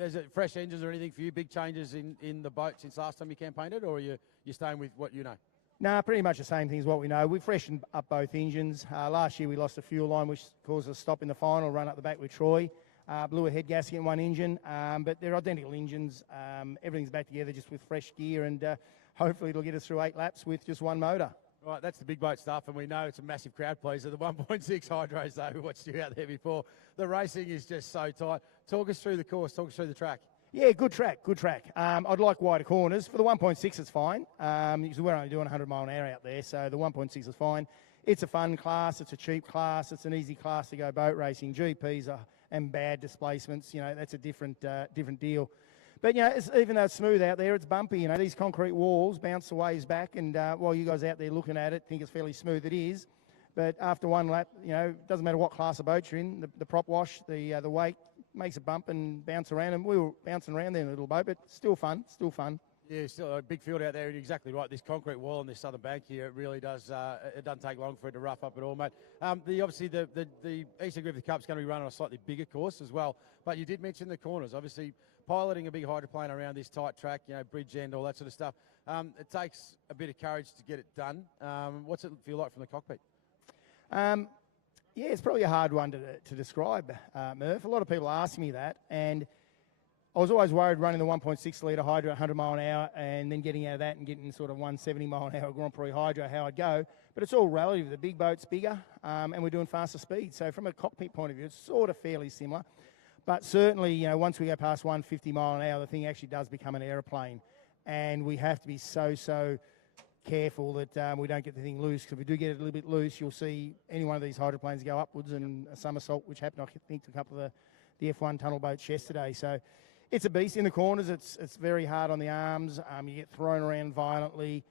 Is it fresh engines or anything for you? Big changes in the boat since last time you campaigned it, or are you staying with what you know? Nah, pretty much the same thing as what we know. We've freshened up both engines. Last year we lost a fuel line, which caused a stop in the final, run up the back with Troy. Blew a head gasket in one engine, but they're identical engines. Everything's back together just with fresh gear, and hopefully it'll get us through 8 laps with just one motor. Right, that's the big boat stuff, and we know it's a massive crowd pleaser. The 1.6 hydros, though, we watched you out there before. The racing is just so tight. Talk us through the course, talk us through the track. Yeah, good track, good track. I'd like wider corners. For the 1.6, it's fine, because we're only doing 100 mile an hour out there, so the 1.6 is fine. It's a fun class, it's a cheap class, it's an easy class to go boat racing. GPs and bad displacements, you know, that's a different deal. But, you know, even though it's smooth out there, it's bumpy. You know, these concrete walls bounce the waves back, and while you guys out there looking at it think it's fairly smooth, it is. But after one lap, you know, it doesn't matter what class of boat you're in, the prop wash, the weight makes it bump and bounce around. And we were bouncing around there in a little boat, but still fun, still fun. Yeah, still a big field out there, and you're exactly right. This concrete wall on this southern bank here, it really does, it doesn't take long for it to rough up at all, mate. Obviously, the E.C Griffith Cup's going to be run on a slightly bigger course as well, but you did mention the corners. Obviously, piloting a big hydroplane around this tight track, you know, bridge end, all that sort of stuff, it takes a bit of courage to get it done. What's it feel like from the cockpit? Yeah, it's probably a hard one to describe, Murph. A lot of people ask me that, and I was always worried running the 1.6 litre hydro at 100 mile an hour and then getting out of that and getting sort of 170 mile an hour Grand Prix hydro, how I'd go. But it's all relative. The big boat's bigger, and we're doing faster speed. So from a cockpit point of view, it's sort of fairly similar. But certainly, you know, once we go past 150 mile an hour, the thing actually does become an aeroplane. And we have to be so careful that we don't get the thing loose, because if we do get it a little bit loose, you'll see any one of these hydroplanes go upwards, and a somersault, which happened, I think, to a couple of the F1 tunnel boats yesterday. So it's a beast in the corners. It's very hard on the arms. You get thrown around violently.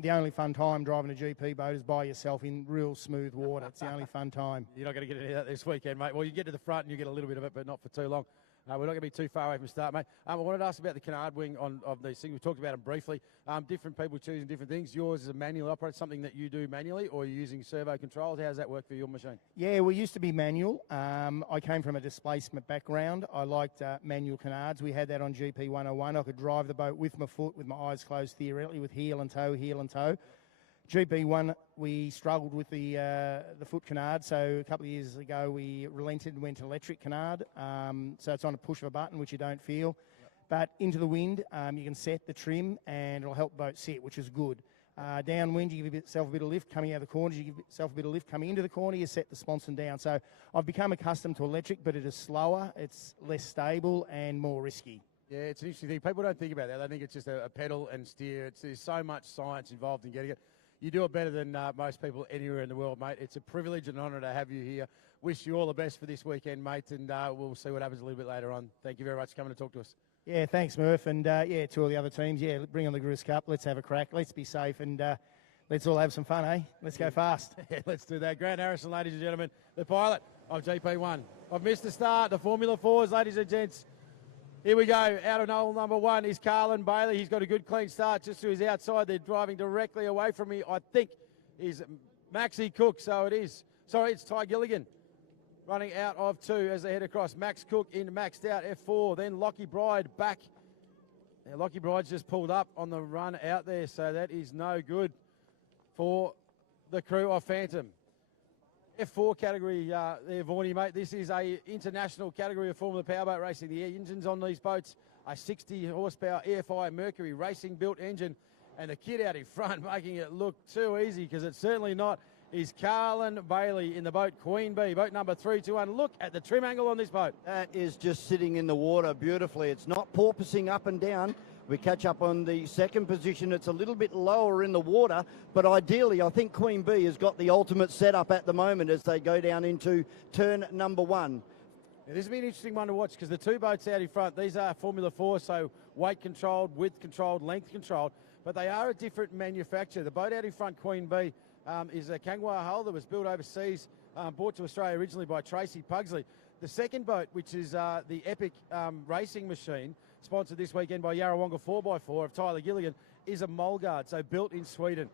The only fun time driving a GP boat is by yourself in real smooth water. It's the only fun time. You're not going to get any of that this weekend, mate. Well, you get to the front and you get a little bit of it, but not for too long. We're not going to be too far away from the start, mate. I wanted to ask about the canard wing of these things. We talked about them briefly. Different people choosing different things. Yours is a manual operator, something that you do manually, or you're using servo controls. How does that work for your machine? Yeah, we used to be manual. I came from a displacement background. I liked manual canards. We had that on GP 101. I could drive the boat with my foot, with my eyes closed theoretically, with heel and toe. GP1, we struggled with the foot canard, so a couple of years ago we relented and went to electric canard. So it's on a push of a button, which you don't feel. Yep. But into the wind, you can set the trim, and it'll help the boat sit, which is good. Downwind, you give yourself a bit of lift coming out of the corners, you give yourself a bit of lift coming into the corner, you set the sponson down. So I've become accustomed to electric, but it is slower, it's less stable and more risky. Yeah, it's an interesting thing. People don't think about that. They think it's just a pedal and steer. There's so much science involved in getting it. You do it better than most people anywhere in the world, mate. It's a privilege and an honour to have you here. Wish you all the best for this weekend, mate, and we'll see what happens a little bit later on. Thank you very much for coming to talk to us. Yeah, thanks, Murph, and to all the other teams, bring on the Griffith Cup. Let's have a crack. Let's be safe, and let's all have some fun, eh? Let's go fast. Yeah, let's do that. Grant Harrison, ladies and gentlemen, the pilot of GP1. I've missed the start. The Formula 4s, ladies and gents. Here we go. Out of hole number 1 is Carlin Bailey. He's got a good clean start just to his outside. They're driving directly away from me, I think, is Maxie Cook. So it is. Sorry, it's Ty Gilligan running out of 2 as they head across. Max Cook in maxed out F4. Then Lockie Bride back. Now, Lockie Bride's just pulled up on the run out there, so that is no good for the crew of Phantom. F4 category there, Vaughnie, mate. This is a international category of Formula Powerboat racing. The engines on these boats are 60 horsepower EFI Mercury racing built engine, and the kid out in front making it look too easy, because it's certainly not, is Carlin Bailey in the boat Queen Bee, boat number 321. Look at the trim angle on this boat. That is just sitting in the water beautifully. It's not porpoising up and down. We catch up on the second position. It's a little bit lower in the water, but ideally I think Queen Bee has got the ultimate setup at the moment as they go down into turn number 1. Yeah, this will be an interesting one to watch, because the 2 boats out in front, these are Formula 4, so weight controlled, width controlled, length controlled. but they are a different manufacturer. The boat out in front, Queen Bee, is a Kangaroo hull that was built overseas, brought to Australia originally by Tracy Pugsley. The second boat, which is the Epic racing machine, sponsored this weekend by Yarrawonga 4x4 of Tyler Gilligan, is a Molgard, so built in Sweden.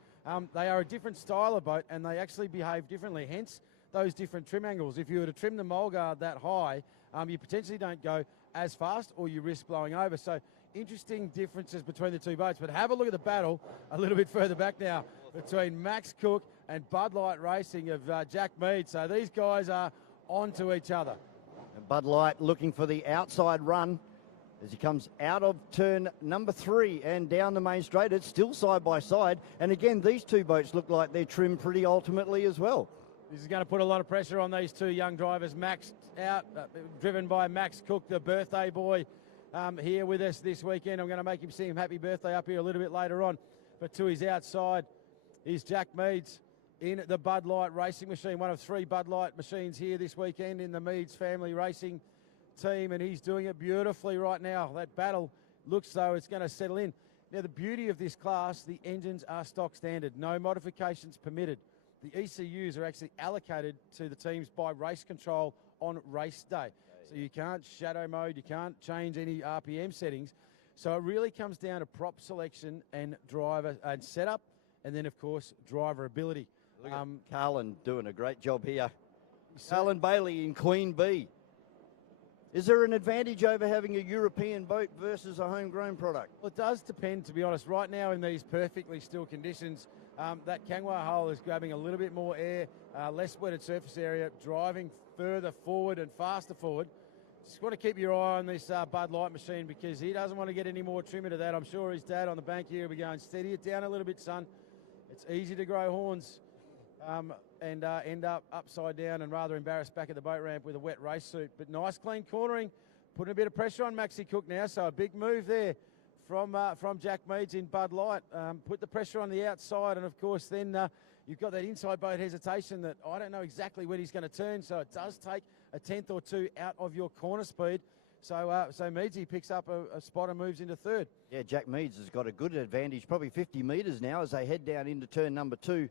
They are a different style of boat, and they actually behave differently, hence those different trim angles. If you were to trim the Molgard that high, you potentially don't go as fast or you risk blowing over. So interesting differences between the two boats. But have a look at the battle a little bit further back now between Max Cook and Bud Light Racing of Jack Mead. So these guys are on to each other. And Bud Light looking for the outside run as he comes out of turn number 3 and down the main straight. It's still side by side. And again, these two boats look like they're trimmed pretty ultimately as well. This is going to put a lot of pressure on these two young drivers. Max out, driven by Max Cook, the birthday boy, here with us this weekend. I'm going to make him sing happy birthday up here a little bit later on. But to his outside is Jack Meads in the Bud Light racing machine, one of 3 Bud Light machines here this weekend in the Meads family racing team, and he's doing it beautifully right now. That battle looks though it's going to settle in. Now, the beauty of this class, the engines are stock standard, no modifications permitted. The ECUs are actually allocated to the teams by race control on race day. So you can't shadow mode, you can't change any RPM settings. So it really comes down to prop selection and driver and setup, and then of course driver ability. Look at Carlin doing a great job here. Carlin Bailey in Queen Bee. Is there an advantage over having a European boat versus a homegrown product? Well, it does depend, to be honest. Right now in these perfectly still conditions, that Kangaroo hull is grabbing a little bit more air, less wetted surface area, driving further forward and faster forward. Just want to keep your eye on this Bud Light machine because he doesn't want to get any more trim into that. I'm sure his dad on the bank here will be going, steady it down a little bit, son. It's easy to grow horns and end up upside down and rather embarrassed back at the boat ramp with a wet race suit. But nice clean cornering, putting a bit of pressure on Maxi Cook now. So a big move there from Jack Meads in Bud Light. Put the pressure on the outside, and of course then you've got that inside boat hesitation that I don't know exactly when he's going to turn, so it does take a tenth or two out of your corner speed. So Meadsy picks up a spot and moves into third. Yeah, Jack Meads has got a good advantage, probably 50 metres now as they head down into turn number 2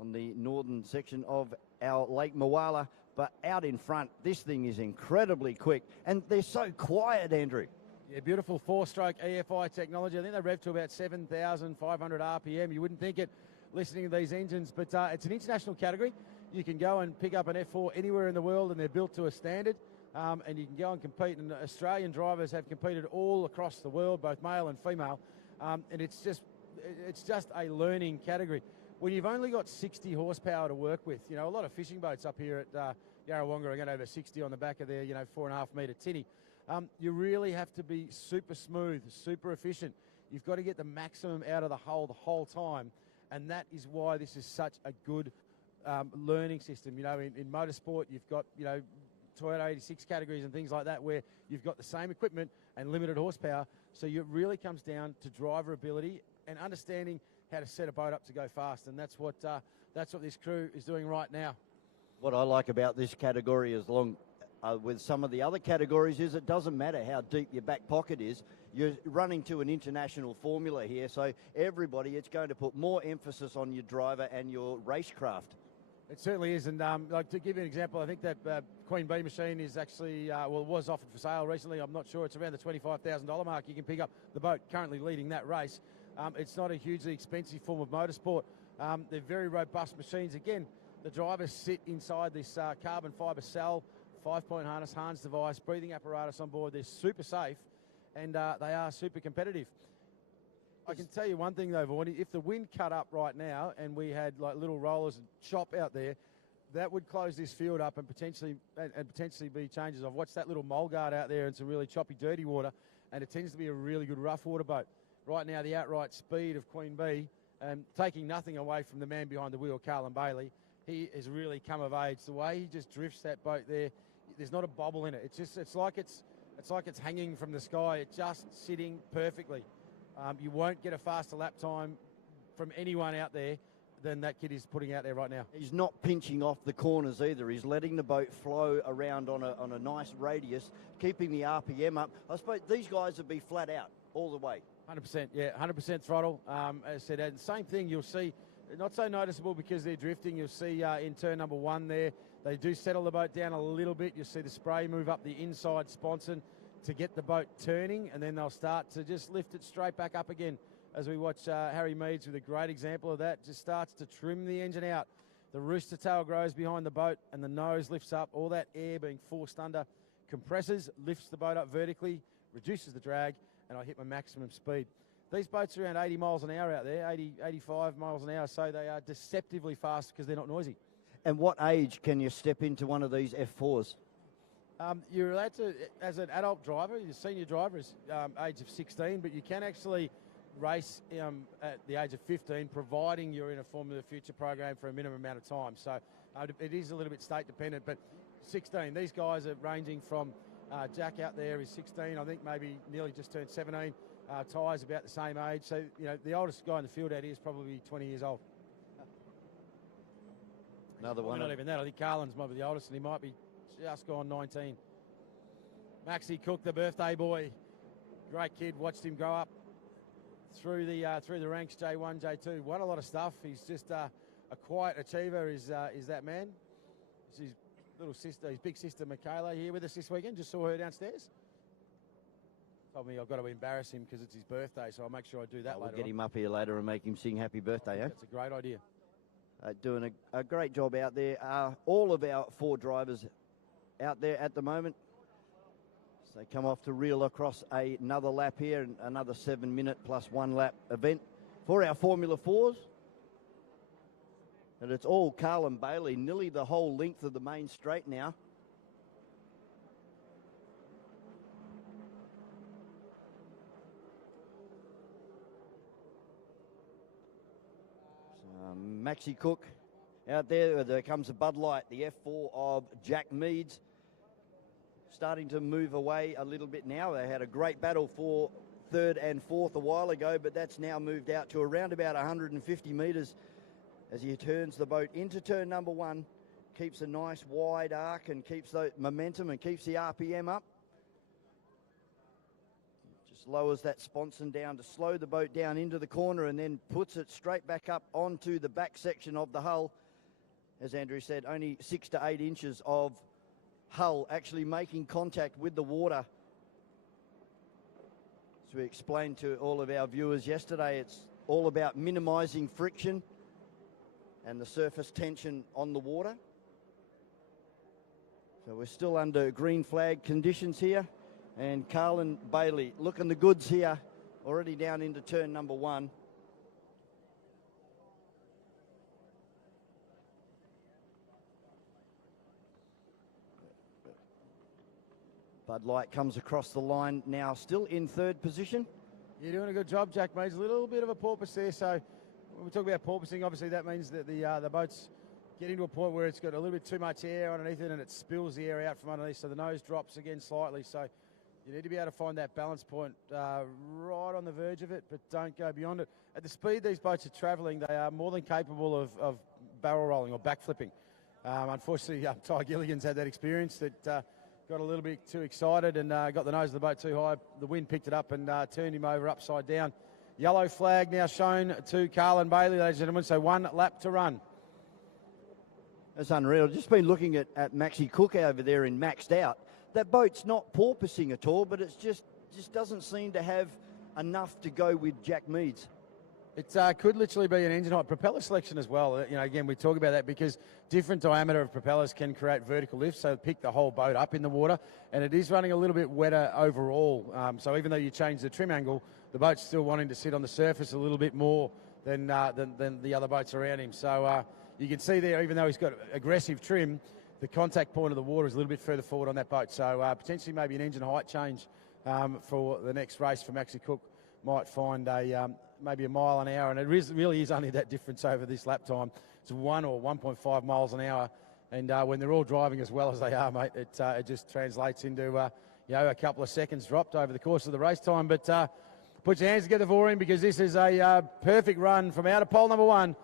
on the northern section of our Lake Moala. But out in front, this thing is incredibly quick, and they're so quiet, Andrew. Yeah, beautiful 4-stroke EFI technology. I think they rev to about 7,500 RPM. You wouldn't think it listening to these engines, but it's an international category. You can go and pick up an F4 anywhere in the world, and they're built to a standard. And you can go and compete, and Australian drivers have competed all across the world, both male and female, and it's just a learning category. When you've only got 60 horsepower to work with, you know, a lot of fishing boats up here at Yarrawonga are going over 60 on the back of their, 4.5 metre tinny. You really have to be super smooth, super efficient. You've got to get the maximum out of the hull the whole time, and that is why this is such a good learning system. You know, in motorsport, you've got, Toyota 86 categories and things like that where you've got the same equipment and limited horsepower. So it really comes down to driver ability and understanding how to set a boat up to go fast, and that's what this crew is doing right now. What I like about this category is with some of the other categories is it doesn't matter how deep your back pocket is. You're running to an international formula here, so everybody, it's going to put more emphasis on your driver and your racecraft. It certainly is, and like to give you an example, I think that Queen Bee machine is actually, was offered for sale recently. I'm not sure, it's around the $25,000 mark. You can pick up the boat currently leading that race. It's not a hugely expensive form of motorsport. They're very robust machines. Again, the drivers sit inside this carbon fibre cell, 5-point harness, Hans device, breathing apparatus on board. They're super safe, and they are super competitive. I can tell you one thing though, Vaughan, if the wind cut up right now and we had like little rollers and chop out there, that would close this field up and potentially be changes. I've watched that little Molgard out there in some really choppy, dirty water, and it tends to be a really good rough water boat. Right now, the outright speed of Queen Bee, taking nothing away from the man behind the wheel, Carlin Bailey, he has really come of age. The way he just drifts that boat there, there's not a bobble in it. It's like it's hanging from the sky. It's just sitting perfectly. You won't get a faster lap time from anyone out there than that kid is putting out there right now. He's not pinching off the corners either. He's letting the boat flow around on a nice radius, keeping the RPM up. I suppose these guys would be flat out all the way. 100%, yeah, 100% throttle. As I said, and same thing you'll see, not so noticeable because they're drifting. You'll see in turn number 1 there, they do settle the boat down a little bit. You'll see the spray move up the inside sponson to get the boat turning, and then they'll start to just lift it straight back up again. As we watch Harry Meads with a great example of that, just starts to trim the engine out. The rooster tail grows behind the boat and the nose lifts up. All that air being forced under compresses, lifts the boat up vertically, reduces the drag, and I hit my maximum speed. These boats are around 80 miles an hour out there, 80, 85 miles an hour, so they are deceptively fast because they're not noisy. And what age can you step into one of these F4s? You're allowed to, as an adult driver, your senior driver is age of 16, but you can actually race at the age of 15, providing you're in a Formula Future program for a minimum amount of time. So it is a little bit state dependent, but 16, these guys are ranging from Jack out there is 16, I think maybe nearly just turned 17. Ty's about the same age. So, you know, the oldest guy in the field out here is probably 20 years old. Another one. Not even that. I think Carlin's might be the oldest, and he might be just gone 19. Maxie Cook, the birthday boy. Great kid. Watched him grow up through the ranks, J1, J2. Won a lot of stuff. He's just a quiet achiever is that man. It's his little sister, his big sister Michaela here with us this weekend. Just saw her downstairs. Told me I've got to embarrass him because it's his birthday, so I'll make sure I do that later. We'll get him up here later and make him sing happy birthday, eh? That's a great idea. Doing a great job out there. All of our 4 drivers out there at the moment. So they come off to reel across another lap here, and another 7-minute plus 1 lap event for our Formula 4s. And it's all Carlin Bailey, nearly the whole length of the main straight now. Maxie Cook out there. There comes a Bud Light, the F4 of Jack Meads. Starting to move away a little bit now. They had a great battle for 3rd and 4th a while ago, but that's now moved out to around about 150 metres as he turns the boat into turn number 1. Keeps a nice wide arc and keeps the momentum and keeps the RPM up. Lowers that sponson down to slow the boat down into the corner and then puts it straight back up onto the back section of the hull. As Andrew said, only 6 to 8 inches of hull actually making contact with the water. As we explained to all of our viewers yesterday, it's all about minimising friction and the surface tension on the water. So we're still under green flag conditions here. And Carlin Bailey looking the goods here, already down into turn number 1. Bud Light comes across the line now, still in 3rd position. You're doing a good job, Jack Meads. A little bit of a porpoise there. So when we talk about porpoising, obviously that means that the boat's getting to a point where it's got a little bit too much air underneath it and it spills the air out from underneath. So the nose drops again slightly. So you need to be able to find that balance point right on the verge of it, but don't go beyond it. At the speed these boats are travelling, they are more than capable of barrel rolling or backflipping. Unfortunately, Ty Gilligan's had that experience that got a little bit too excited and got the nose of the boat too high. The wind picked it up and turned him over upside down. Yellow flag now shown to Carlin Bailey, ladies and gentlemen, so 1 lap to run. That's unreal. Just been looking at Maxie Cook over there in Maxed Out. That boat's not porpoising at all, but it's just doesn't seem to have enough to go with Jack Meads. It could literally be an engine height. Propeller selection as well. You know, again, we talk about that because different diameter of propellers can create vertical lift, so pick the whole boat up in the water. And it is running a little bit wetter overall. So even though you change the trim angle, the boat's still wanting to sit on the surface a little bit more than the other boats around him. So you can see there, even though he's got aggressive trim, the contact point of the water is a little bit further forward on that boat. So potentially maybe an engine height change for the next race for Maxie Cook. Might find maybe a mile an hour, and it really is only that difference over this lap time. It's 1 or 1.5 miles an hour, and when they're all driving as well as they are, mate, it just translates into a couple of seconds dropped over the course of the race time. But put your hands together for him because this is a perfect run from out of pole number 1.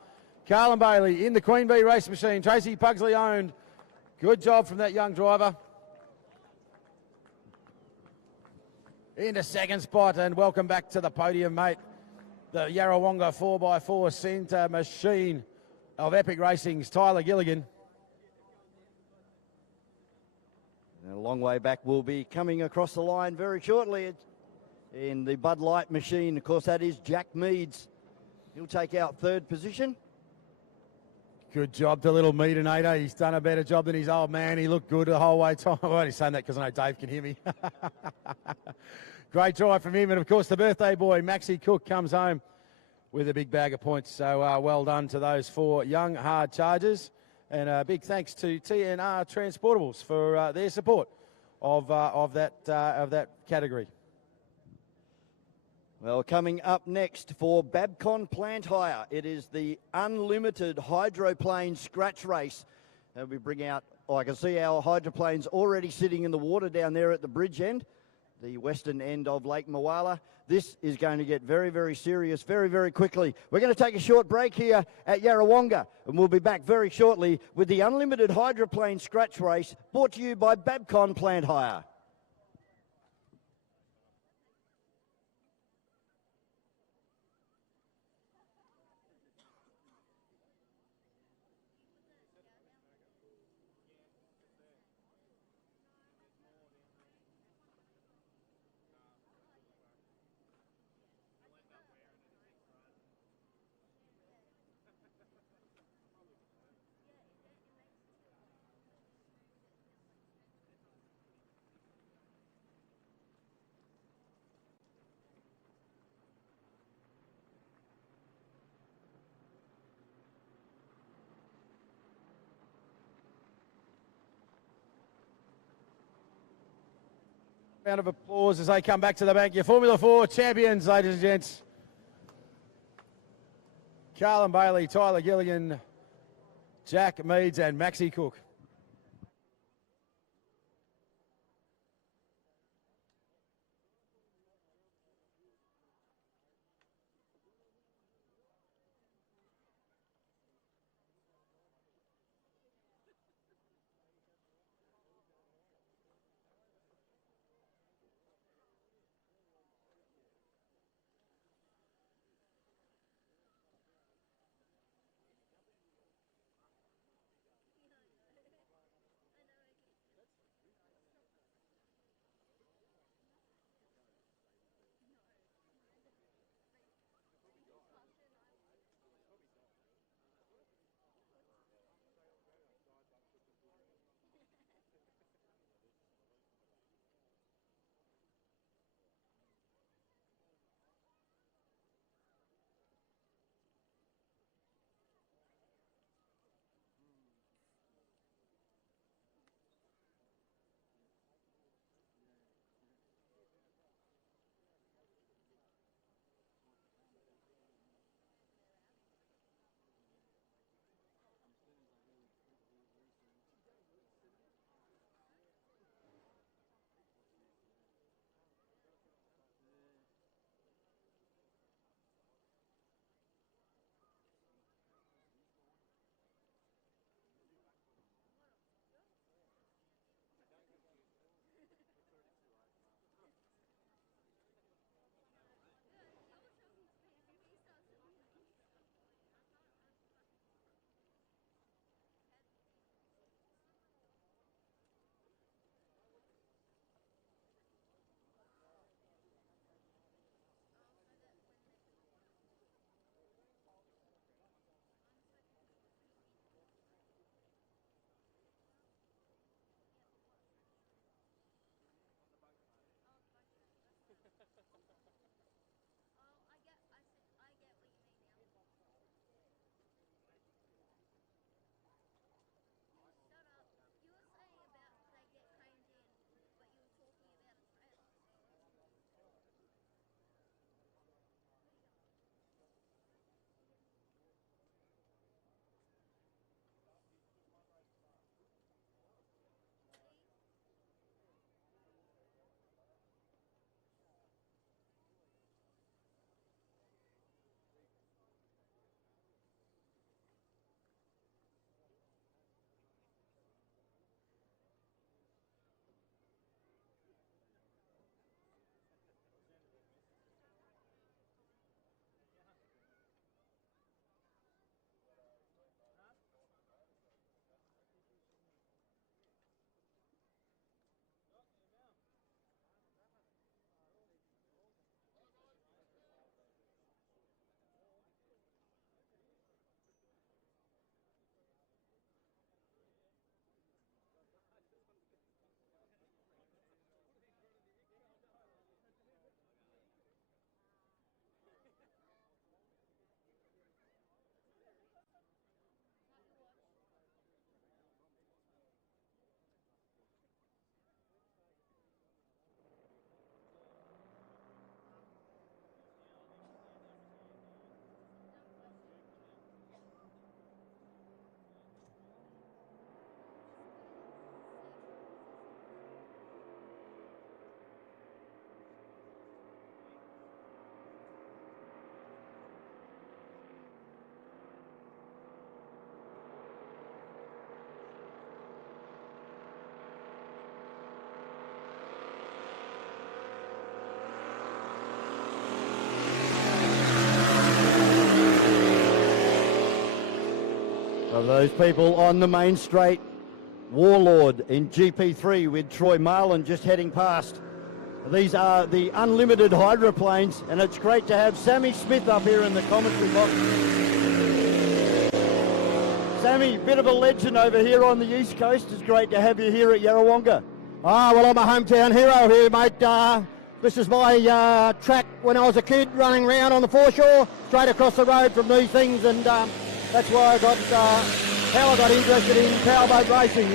Carlin Bailey in the Queen Bee race machine. Tracy Pugsley owned. Good job from that young driver. into second spot, and welcome back to the podium, mate. The Yarrawonga 4x4 centre machine of Epic Racing's Tyler Gilligan. And a long way back will be coming across the line very shortly in the Bud Light machine. Of course, that is Jack Meads. He'll take out third position. Good job to little Meadinator. He's done a better job than his old man. He looked good the whole way time. I'm only saying that because I know Dave can hear me. Great drive from him. And, of course, the birthday boy, Maxie Cook, comes home with a big bag of points. So well done to those 4 young, hard chargers. And a big thanks to TNR Transportables for their support of that category. Well, coming up next for Babcon Plant Hire, it is the unlimited hydroplane scratch race. And we bring out, I can see our hydroplanes already sitting in the water down there at the bridge end, the western end of Lake Moala. This is going to get very, very serious very, very quickly. We're going to take a short break here at Yarrawonga, and we'll be back very shortly with the unlimited hydroplane scratch race brought to you by Babcon Plant Hire. Round of applause as they come back to the bank. Your Formula 4 champions, ladies and gents. Carlin Bailey, Tyler Gilligan, Jack Meads and Maxie Cook. For those people on the main straight, Warlord in GP3 with Troy Marlin just heading past. These are the unlimited hydroplanes, and it's great to have Sammy Smith up here in the commentary box. Sammy, bit of a legend over here on the East Coast. It's great to have you here at Yarrawonga. Well, I'm a hometown hero here, mate. This is my track when I was a kid, running around on the foreshore, straight across the road from these things, and that's why I got how I got interested in powerboat racing,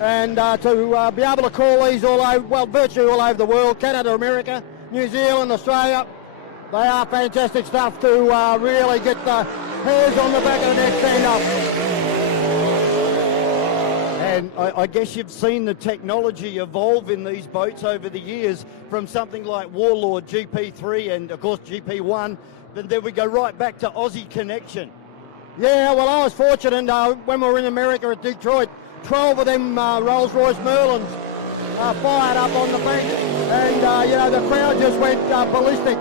and to be able to call these all over, well, virtually all over the world, Canada, America, New Zealand, Australia. They are fantastic stuff to really get the hairs on the back of the neck stand up. And I guess you've seen the technology evolve in these boats over the years, from something like Warlord GP3 and of course GP1, but then we go right back to Aussie Connection. Yeah, well, I was fortunate when we were in America at Detroit, 12 of them Rolls-Royce Merlins fired up on the bank, and the crowd just went ballistic.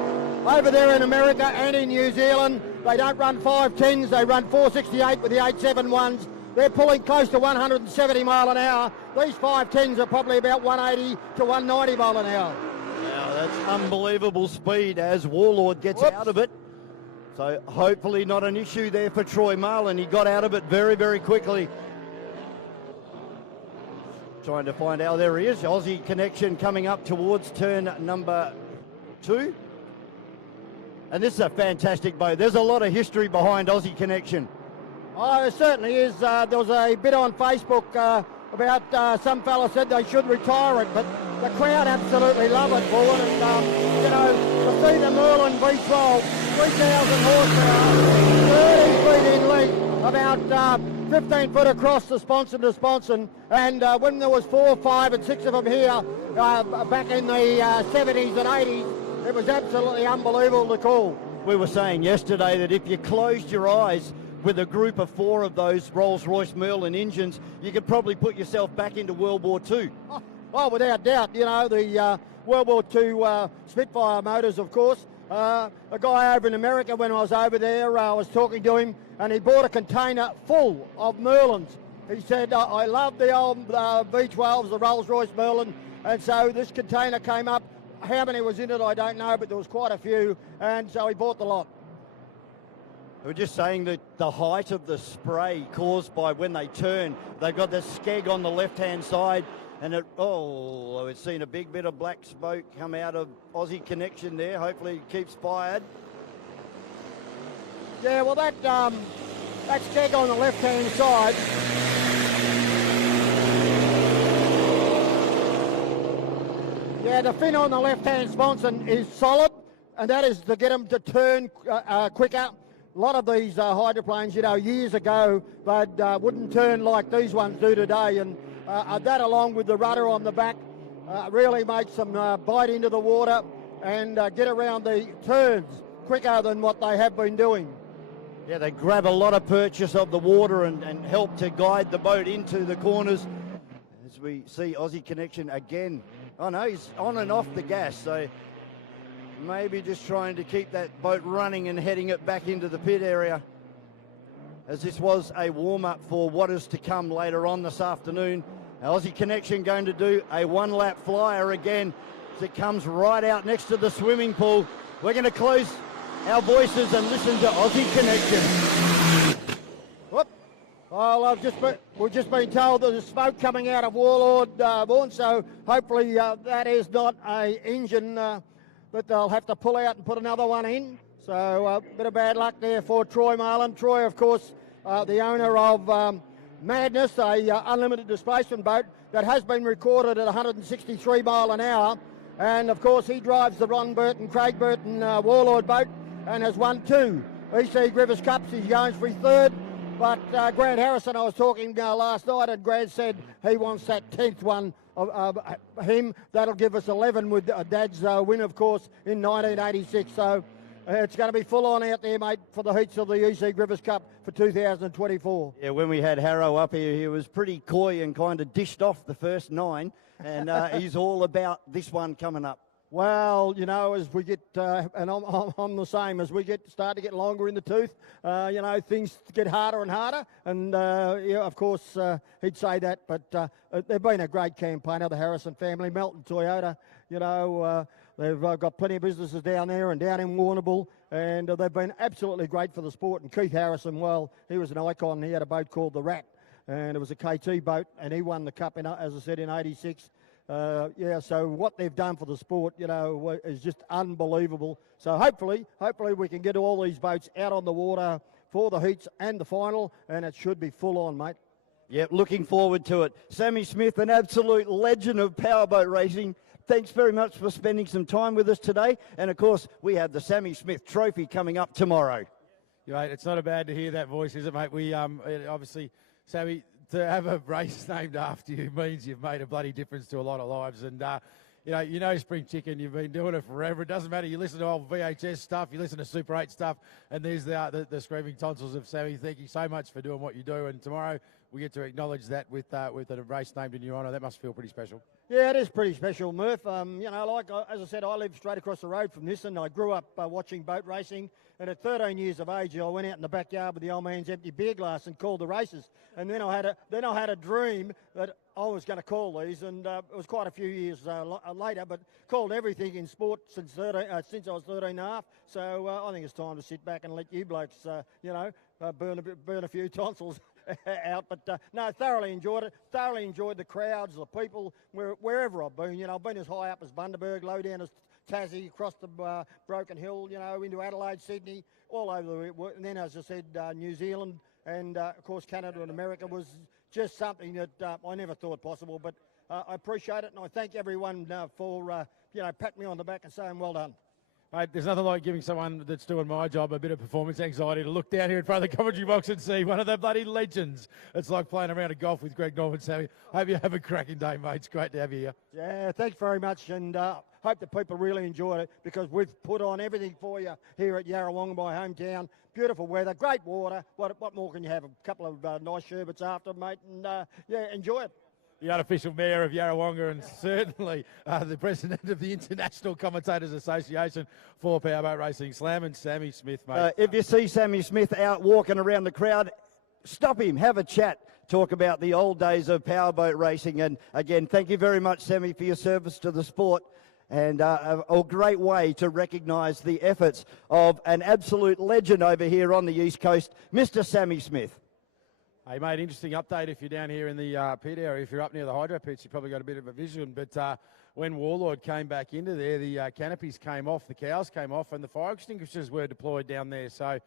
Over there in America and in New Zealand, they don't run 510s, they run 468 with the 871s. They're pulling close to 170 mile an hour. These 510s are probably about 180 to 190 mile an hour. Now that's unbelievable speed as Warlord gets out of it. So hopefully not an issue there for Troy Marlin. He got out of it very, very quickly. Trying to find out, there he is, Aussie Connection coming up towards turn number 2. And this is a fantastic boat. There's a lot of history behind Aussie Connection. Oh, there certainly is. There was a bit on Facebook about some fella said they should retire it, but the crowd absolutely love it, Vaughan. And, to see the Merlin V12, 3,000 horsepower, 30 feet in length, about 15 foot across the sponson to sponson. And when there was 4, 5 and 6 of them here back in the 70s and 80s, it was absolutely unbelievable to call. We were saying yesterday that if you closed your eyes with a group of 4 of those Rolls-Royce Merlin engines, you could probably put yourself back into World War II. Oh, without doubt. The World War II Spitfire motors, of course. A guy over in America, when I was over there, I was talking to him, and he bought a container full of Merlins. He said, I love the old V12s, the Rolls-Royce Merlin, and so this container came up. How many was in it, I don't know, but there was quite a few, and so he bought the lot. We're just saying that the height of the spray caused by when they turn, they've got the skeg on the left-hand side, and we've seen a big bit of black smoke come out of Aussie Connection there. Hopefully it keeps fired. Yeah, well, that skeg on the left-hand side, yeah, the fin on the left-hand sponson is solid, and that is to get them to turn quicker. A lot of these hydroplanes, years ago, they wouldn't turn like these ones do today, and that along with the rudder on the back really makes them bite into the water and get around the turns quicker than what they have been doing. Yeah, they grab a lot of purchase of the water and help to guide the boat into the corners. As we see Aussie Connection again. Oh no, he's on and off the gas, so maybe just trying to keep that boat running and heading it back into the pit area, as this was a warm-up for what is to come later on this afternoon. Aussie Connection going to do a one-lap flyer again as it comes right out next to the swimming pool. We're going to close our voices and listen to Aussie Connection. Whoop. Well, we've just been told that there's smoke coming out of Warlord, Vaughan, so hopefully that is not a engine that they'll have to pull out and put another one in. So a bit of bad luck there for Troy Marlin. Troy, of course, the owner of Madness, a unlimited displacement boat that has been recorded at 163 mile an hour. And of course, he drives the Ron Burton, Craig Burton Warlord boat and has won 2 E.C Griffith Cups. He's going for his 3rd. But Grant Harrison, I was talking last night, and Grant said he wants that 10th one of him. That'll give us 11 with Dad's win, of course, in 1986. So it's going to be full on out there, mate, for the heats of the E.C Griffith Cup for 2024. Yeah, when we had Harrow up here, he was pretty coy and kind of dished off the first 9, and he's all about this one coming up. Well, you know, as we get, and I'm the same, as we start to get longer in the tooth, you know, things get harder and harder. And, yeah, of course, he'd say that, but they've been a great campaigner, the Harrison family, Melton Toyota, you know, they've got plenty of businesses down there and down in Warrnambool, and they've been absolutely great for the sport. And Keith Harrison, well, he was an icon. He had a boat called the Rat, and it was a KT boat, and he won the cup, as I said, in '86. Yeah, so what they've done for the sport, you know, is just unbelievable. So hopefully we can get all these boats out on the water for the heats and the final, and it should be full on, mate. Yep, looking forward to it. Sammy Smith, an absolute legend of powerboat racing. Thanks very much for spending some time with us today. And, of course, we have the Sammy Smith Trophy coming up tomorrow. Yeah, mate, it's not bad to hear that voice, is it, mate? We obviously, Sammy, to have a race named after you means you've made a bloody difference to a lot of lives. And, you know Spring Chicken, you've been doing it forever. It doesn't matter. You listen to old VHS stuff, you listen to Super 8 stuff, and there's the screaming tonsils of Sammy. Thank you so much for doing what you do. And tomorrow we get to acknowledge that with a race named in your honour. That must feel pretty special. Yeah, it is pretty special, Murph. You know, like as I said, I live straight across the road from this, and I grew up watching boat racing. And at 13 years of age, I went out in the backyard with the old man's empty beer glass and called the races. And then I had a dream that I was going to call these, and it was quite a few years later, but called everything in sport since I was 13 and a half. So I think it's time to sit back and let you blokes, burn a few tonsils out. But no, thoroughly enjoyed it. Thoroughly enjoyed the crowds, the people, wherever I've been. You know, I've been as high up as Bundaberg, low down as Tassie, across the Broken Hill, you know, into Adelaide, Sydney, all over and then, as I said, New Zealand and, of course, Canada and America was just something that I never thought possible. But I appreciate it, and I thank everyone for, patting me on the back and saying well done. Mate, there's nothing like giving someone that's doing my job a bit of performance anxiety to look down here in front of the commentary box and see one of the bloody legends. It's like playing a round of golf with Greg Norman, Sammy. Hope you have a cracking day, mate. It's great to have you here. Yeah, thanks very much, and hope the people really enjoyed it, because we've put on everything for you here at Yarrawonga, my hometown. Beautiful weather, great water. What more can you have? A couple of nice sherbets after, mate, and enjoy it. The unofficial mayor of Yarrawonga, and certainly the president of the International Commentators Association for Powerboat Racing, slamming Sammy Smith, mate. If you see Sammy Smith out walking around the crowd, stop him, have a chat, talk about the old days of powerboat racing. And again, thank you very much, Sammy, for your service to the sport. And a great way to recognise the efforts of an absolute legend over here on the East Coast, Mr. Sammy Smith. Hey, mate, interesting update if you're down here in the pit area. If you're up near the hydro pits, you probably got a bit of a vision. But when Warlord came back into there, the canopies came off, the cows came off, and the fire extinguishers were deployed down there. So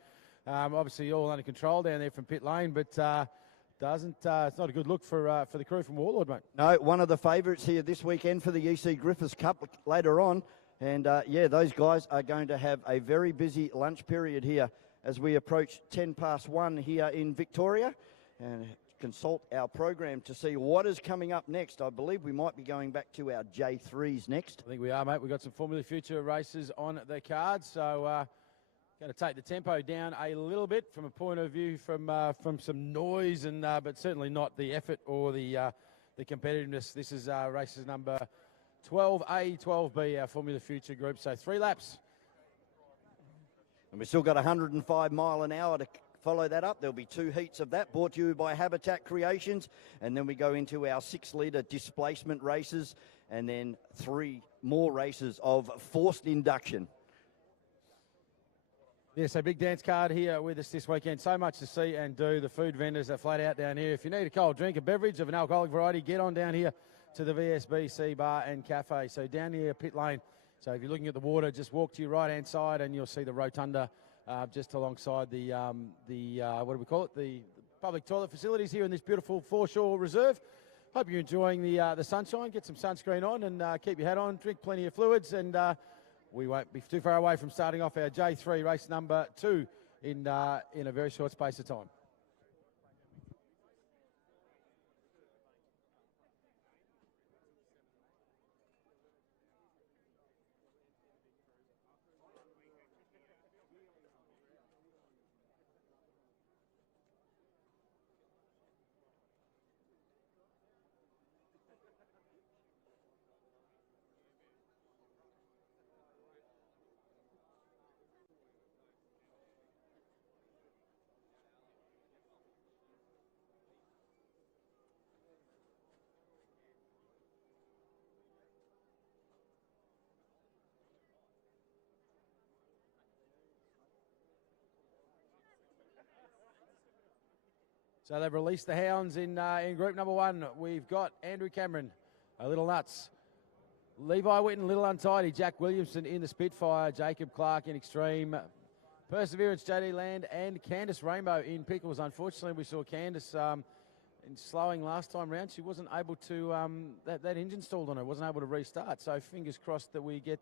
obviously all under control down there from pit lane, but it's not a good look for the crew from Warlord, mate. No, one of the favourites here this weekend for the E.C Griffith Cup later on. And, those guys are going to have a very busy lunch period here as we approach 1:10 here in Victoria. And consult our program to see what is coming up next. I believe we might be going back to our J3s next. I think we are, mate. We've got some Formula Future races on the card, so going to take the tempo down a little bit from a point of view from some noise, and but certainly not the effort or the competitiveness. This is races number 12A, 12B, our Formula Future group. So 3 laps. And we've still got 105 mile an hour to follow that up. There'll be 2 heats of that, brought to you by Habitat Creations. And then we go into our 6-litre displacement races, and then 3 more races of forced induction. Yeah, so big dance card here with us this weekend. So much to see and do. The food vendors are flat out down here. If you need a cold drink, a beverage of an alcoholic variety, get on down here to the VSBC Bar and Cafe. So down here, pit lane. So if you're looking at the water, just walk to your right-hand side and you'll see the rotunda just alongside the what do we call it? The public toilet facilities here in this beautiful foreshore reserve. Hope you're enjoying the sunshine. Get some sunscreen on and keep your hat on. Drink plenty of fluids, and we won't be too far away from starting off our J3 race number 2 in a very short space of time. So they've released the hounds in group number 1. We've got Andrew Cameron, a little nuts. Levi Witten, little untidy. Jack Williamson in the Spitfire. Jacob Clark in Extreme. Perseverance, JD Land, and Candice Rainbow in Pickles. Unfortunately, we saw Candice in slowing last time round. She wasn't able to, that engine stalled on her, wasn't able to restart. So fingers crossed that we get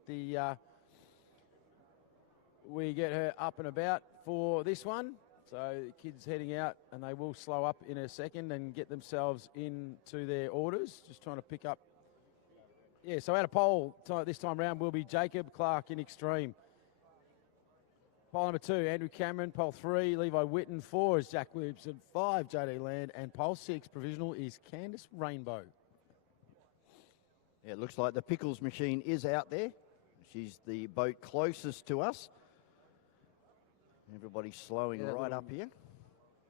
her up and about for this one. So the kids heading out, and they will slow up in a second and get themselves into their orders. Just trying to pick up. Yeah, so out of pole this time round will be Jacob Clark in Extreme. Pole number 2, Andrew Cameron. Pole 3, Levi Witten. 4 is Jack Williamson. 5, JD Land. And pole 6, provisional, is Candice Rainbow. Yeah, it looks like the Pickles machine is out there. She's the boat closest to us. Everybody's slowing right up here.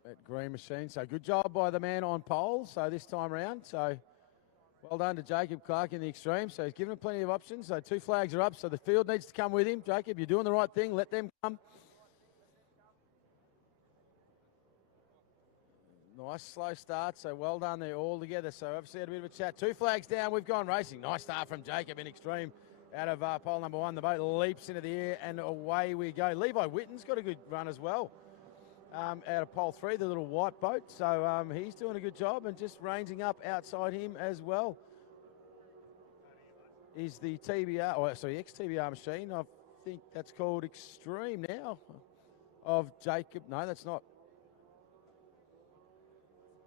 That green machine. So good job by the man on pole. So this time round. So well done to Jacob Clark in the Extreme. So he's given him plenty of options. So 2 flags are up. So the field needs to come with him. Jacob, you're doing the right thing. Let them come. Nice slow start. So well done there all together. So obviously had a bit of a chat. 2 flags down. We've gone racing. Nice start from Jacob in Extreme. Out of pole number 1, the boat leaps into the air and away we go. Levi Witten's got a good run as well. Out of pole 3, the little white boat. So he's doing a good job, and just ranging up outside him as well is the ex-TBR machine. I think that's called Extreme now. Of Jacob. No, that's not.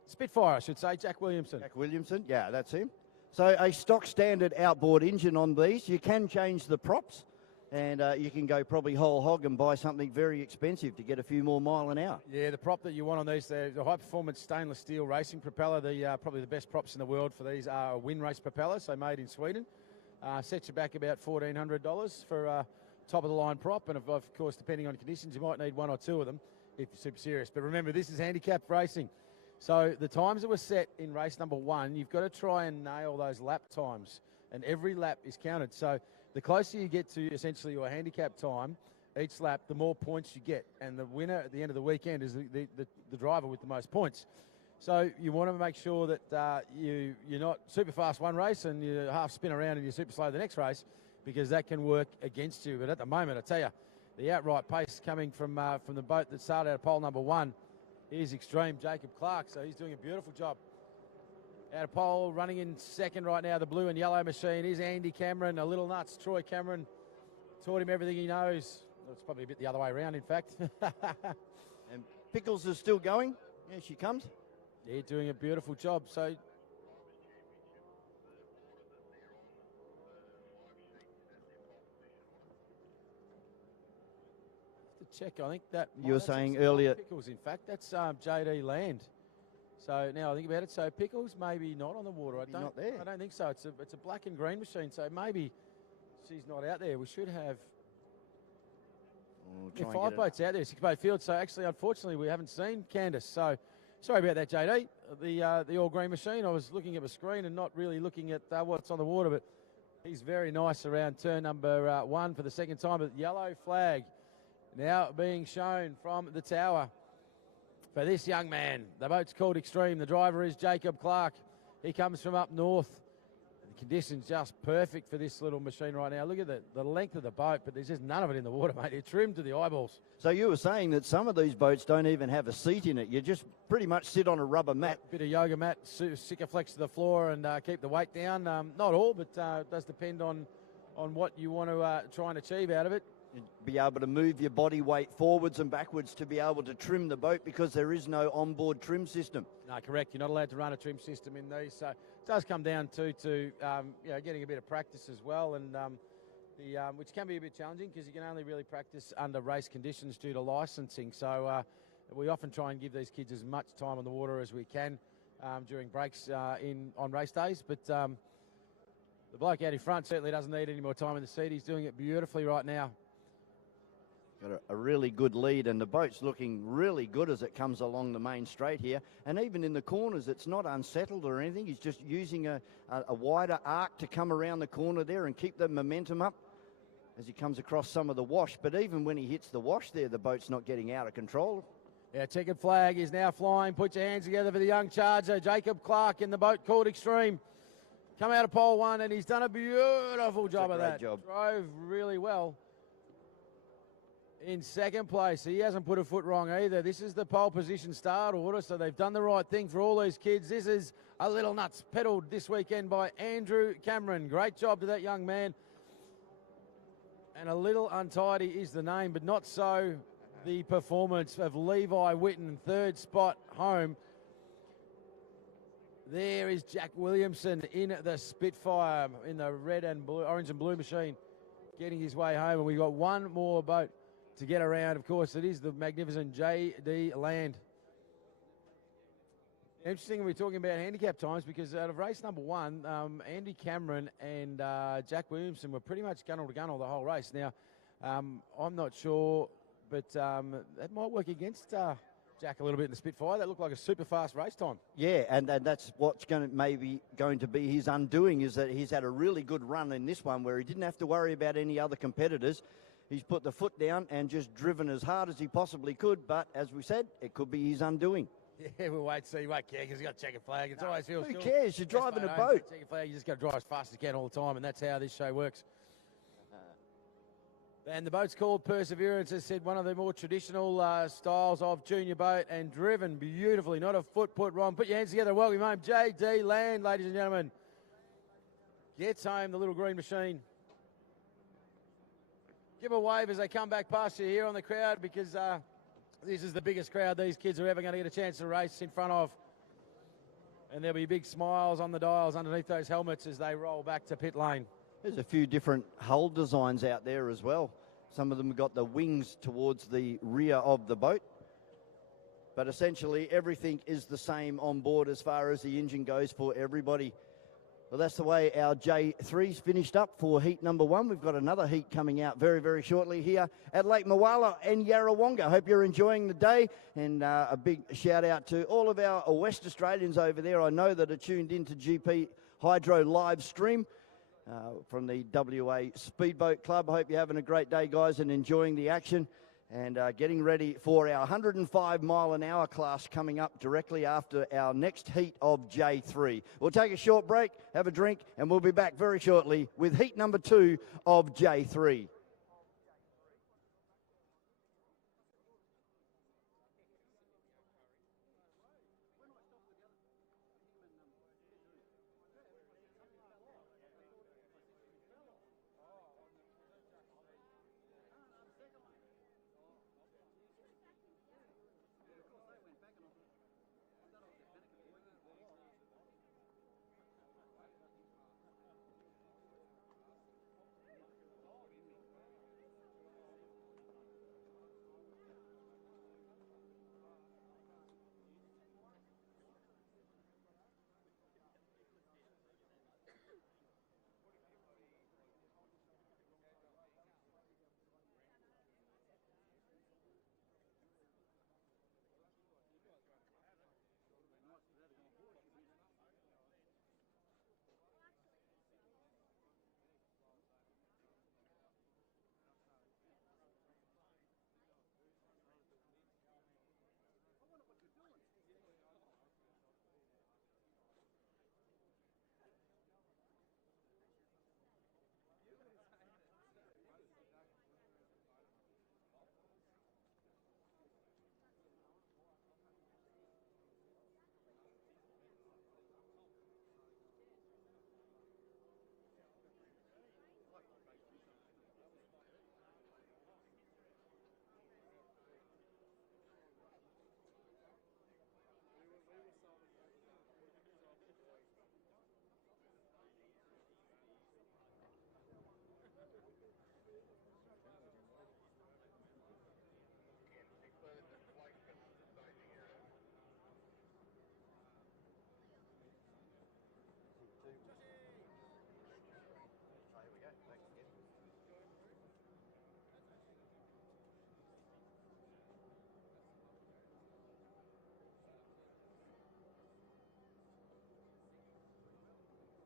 Spitfire, I should say. Jack Williamson. Jack Williamson, yeah, that's him. So a stock standard outboard engine on these. You can change the props, and you can go probably whole hog and buy something very expensive to get a few more mile an hour. Yeah, the prop that you want on these, the high-performance stainless steel racing propeller, probably the best props in the world for these are a Win Race propeller, so made in Sweden. Sets you back about $1,400 for a top-of-the-line prop, and of course, depending on conditions, you might need 1 or 2 of them if you're super serious. But remember, this is handicap racing. So the times that were set in race number 1, you've got to try and nail those lap times, and every lap is counted. So the closer you get to essentially your handicap time each lap, the more points you get, and the winner at the end of the weekend is the driver with the most points. So you want to make sure that you're not super fast one race and you half spin around and you're super slow the next race, because that can work against you. But at the moment, I tell you, the outright pace coming from the boat that started out of pole number 1 is Extreme, Jacob Clark. So he's doing a beautiful job. Out of pole, running in second right now, the blue and yellow machine is Andy Cameron, a little nuts. Troy Cameron taught him everything he knows. Well, it's probably a bit the other way around, in fact. And Pickles is still going. Here she comes. Yeah, doing a beautiful job. So check. I think that you were saying earlier. Pickles, in fact, that's JD Land. So now I think about it. So Pickles maybe not on the water. Not there. I don't think so. It's a black and green machine. So maybe she's not out there. We should have 5 boats out there. 6 boat field. So actually, unfortunately, we haven't seen Candice. So sorry about that, JD. The all green machine. I was looking at the screen and not really looking at what's on the water. But he's very nice around turn number 1 for the second time. But yellow flag now being shown from the tower for this young man. The boat's called Extreme. The driver is Jacob Clark. He comes from up north. The conditions just perfect for this little machine right now. Look at the length of the boat, but there's just none of it in the water, mate. It's trimmed to the eyeballs. So you were saying that some of these boats don't even have a seat in it. You just pretty much sit on a rubber mat. Bit of yoga mat, Sikaflex to the floor and keep the weight down. Not all, but it does depend on what you want to try and achieve out of it. Be able to move your body weight forwards and backwards to be able to trim the boat, because there is no onboard trim system. No, correct. You're not allowed to run a trim system in these. So it does come down to getting a bit of practice as well, and which can be a bit challenging because you can only really practice under race conditions due to licensing. So we often try and give these kids as much time on the water as we can during breaks on race days. But the bloke out in front certainly doesn't need any more time in the seat. He's doing it beautifully right now. Got a really good lead, and the boat's looking really good as it comes along the main straight here. And even in the corners, it's not unsettled or anything. He's just using a wider arc to come around the corner there and keep the momentum up as he comes across some of the wash. But even when he hits the wash there, the boat's not getting out of control. Yeah, checkered flag is now flying. Put your hands together for the young charger, Jacob Clark, in the boat called Extreme. Come out of pole 1, and he's done a beautiful job of that. Drove really well. In second place, he hasn't put a foot wrong either. This is the pole position start order, so they've done the right thing for all these kids. This is a little nuts pedalled this weekend by Andrew Cameron. Great job to that young man. And a little untidy is the name, but not so the performance of Levi Witten, third spot home. There is Jack Williamson in the Spitfire in the red and blue, orange and blue machine, getting his way home. And we've got one more boat to get around. Of course, it is the magnificent J.D. Land. Interesting, we're talking about handicap times because out of race number 1, Andy Cameron and Jack Williamson were pretty much gunwale to gunwale the whole race. Now, I'm not sure, but that might work against Jack a little bit in the Spitfire. That looked like a super fast race time. Yeah, and that's what's maybe going to be his undoing, is that he's had a really good run in this one where he didn't have to worry about any other competitors. He's put the foot down and just driven as hard as he possibly could, but as we said, it could be his undoing. Yeah, we'll wait to see. You won't care because he's got a checkered flag. It always feels Who cool. cares? You're driving a boat. Checkered flag, you just got to drive as fast as you can all the time, and that's how this show works. And the boat's called Perseverance, as said, one of the more traditional styles of junior boat, and driven beautifully. Not a foot put wrong. Put your hands together. Welcome home, J.D. Land, ladies and gentlemen. Gets home the little green machine. Give a wave as they come back past you here on the crowd, because this is the biggest crowd these kids are ever going to get a chance to race in front of. And there'll be big smiles on the dials underneath those helmets as they roll back to pit lane. There's a few different hull designs out there as well. Some of them have got the wings towards the rear of the boat. But essentially everything is the same on board as far as the engine goes for everybody. Well, that's the way our J3's finished up for heat number 1. We've got another heat coming out very, very shortly here at Lake Moala and Yarrawonga. Hope you're enjoying the day, and a big shout out to all of our West Australians over there. I know that are tuned into GP Hydro live stream from the WA Speedboat Club. I hope you're having a great day, guys, and enjoying the action. And getting ready for our 105 mile an hour class coming up directly after our next heat of J3. We'll take a short break, have a drink, and we'll be back very shortly with heat number 2 of J3.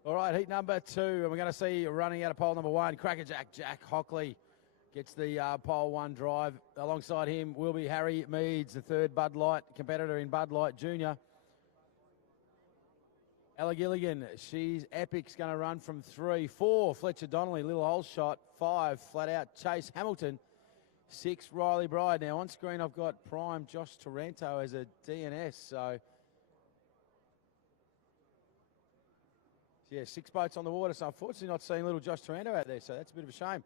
All right, heat number 2, and we're going to see running out of pole number 1, Crackerjack Jack Hockley Gets the pole one drive. Alongside him will be Harry Meads, the third Bud Light competitor in Bud Light Junior. Ella Gilligan, she's epic's going to run from 3. 4, Fletcher Donnelly, little hole shot. 5, flat out, Chase Hamilton. 6, Riley Bride. Now on screen I've got prime Josh Taranto as a DNS. So, yeah, 6 boats on the water. So unfortunately not seeing little Josh Taranto out there. So that's a bit of a shame.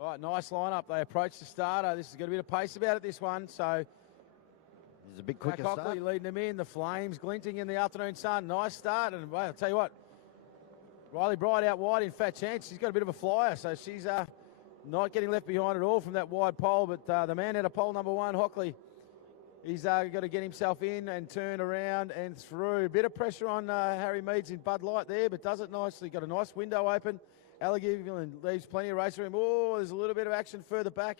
All right, nice lineup. They approach the starter. This has got a bit of pace about it, this one. So, it's a bit quicker Jack Hockley start. leading them in. The flames glinting in the afternoon sun. Nice start. And well, I'll tell you what, Riley Bride out wide in fat chance. She's got a bit of a flyer, so she's not getting left behind at all from that wide pole. But the man out of pole number 1, Hockley, he's got to get himself in and turn around and through. A bit of pressure on Harry Meads in Bud Light there, but does it nicely. Got a nice window open. Alligator leaves plenty of race room. Oh, there's a little bit of action further back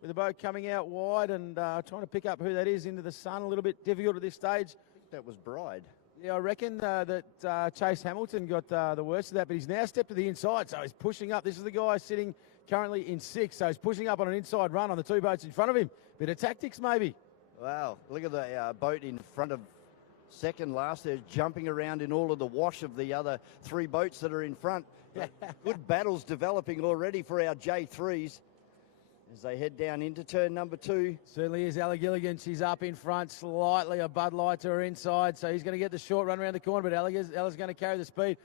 with the boat coming out wide and trying to pick up who that is into the sun. A little bit difficult at this stage. That was Bride. Yeah, I reckon that Chase Hamilton got the worst of that, but he's now stepped to the inside, so he's pushing up. This is the guy sitting currently in 6th, so he's pushing up on an inside run on the 2 boats in front of him. Bit of tactics, maybe. Wow, look at the boat in front of second last. They're jumping around in all of the wash of the other 3 boats that are in front. Good battles developing already for our J3s as they head down into turn number 2. Certainly is. Ella Gilligan, she's up in front, slightly a Bud Light to her inside, so he's going to get the short run around the corner, but Ella's going to carry the speed.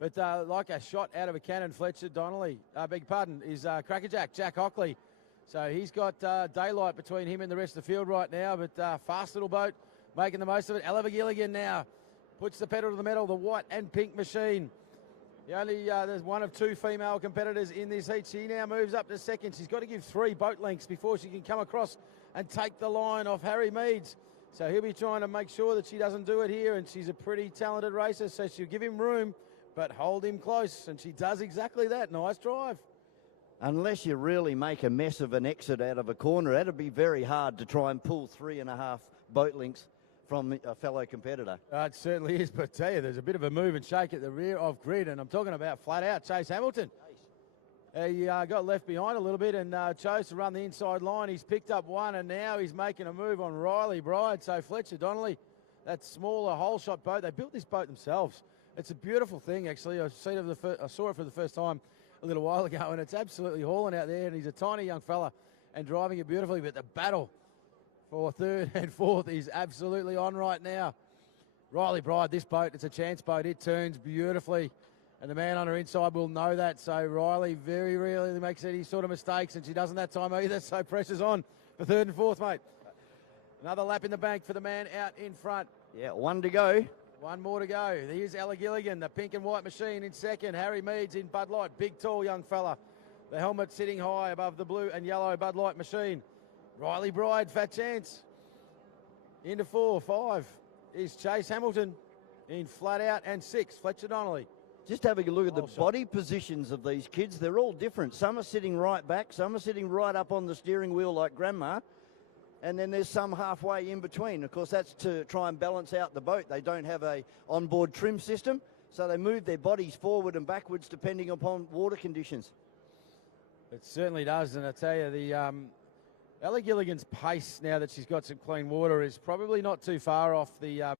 But like a shot out of a cannon, Fletcher Donnelly, beg your pardon, is Crackerjack, Jack Hockley. So he's got daylight between him and the rest of the field right now, but fast little boat, making the most of it. Ella Gilligan now puts the pedal to the metal, the white and pink machine. There's one of 2 female competitors in this heat. She now moves up to second. She's got to give 3 boat lengths before she can come across and take the line off Harry Meads. So he'll be trying to make sure that she doesn't do it here, and she's a pretty talented racer, so she'll give him room, but hold him close, and she does exactly that. Nice drive. Unless you really make a mess of an exit out of a corner, that'd be very hard to try and pull 3.5 boat lengths from a fellow competitor. It certainly is, but I tell you, there's a bit of a move and shake at the rear of grid, and I'm talking about flat out Chase Hamilton. He got left behind a little bit and chose to run the inside line. He's picked up 1, and now he's making a move on Riley Bride. So Fletcher Donnelly, that smaller hole shot boat, they built this boat themselves. It's a beautiful thing, actually. I saw it for the first time a little while ago, and it's absolutely hauling out there, and he's a tiny young fella and driving it beautifully, but the battle for 3rd and 4th is absolutely on right now. Riley Bride, this boat, it's a chance boat. It turns beautifully, and the man on her inside will know that. So Riley very rarely makes any sort of mistakes, and she doesn't that time either, so pressure's on for 3rd and 4th, mate. Another lap in the bank for the man out in front. Yeah, 1 to go. 1 more to go. Here's Ella Gilligan, the pink and white machine in second. Harry Meads in Bud Light, big, tall young fella. The helmet sitting high above the blue and yellow Bud Light machine. Riley Bride, fat chance. Into 4, 5 is Chase Hamilton in flat out, and 6, Fletcher Donnelly. Just having a look at the body positions of these kids. They're all different. Some are sitting right back. Some are sitting right up on the steering wheel like Grandma. And then there's some halfway in between. Of course, that's to try and balance out the boat. They don't have a onboard trim system, so they move their bodies forward and backwards depending upon water conditions. It certainly does, and I tell you, the Ella Gilligan's pace, now that she's got some clean water, is probably not too far off the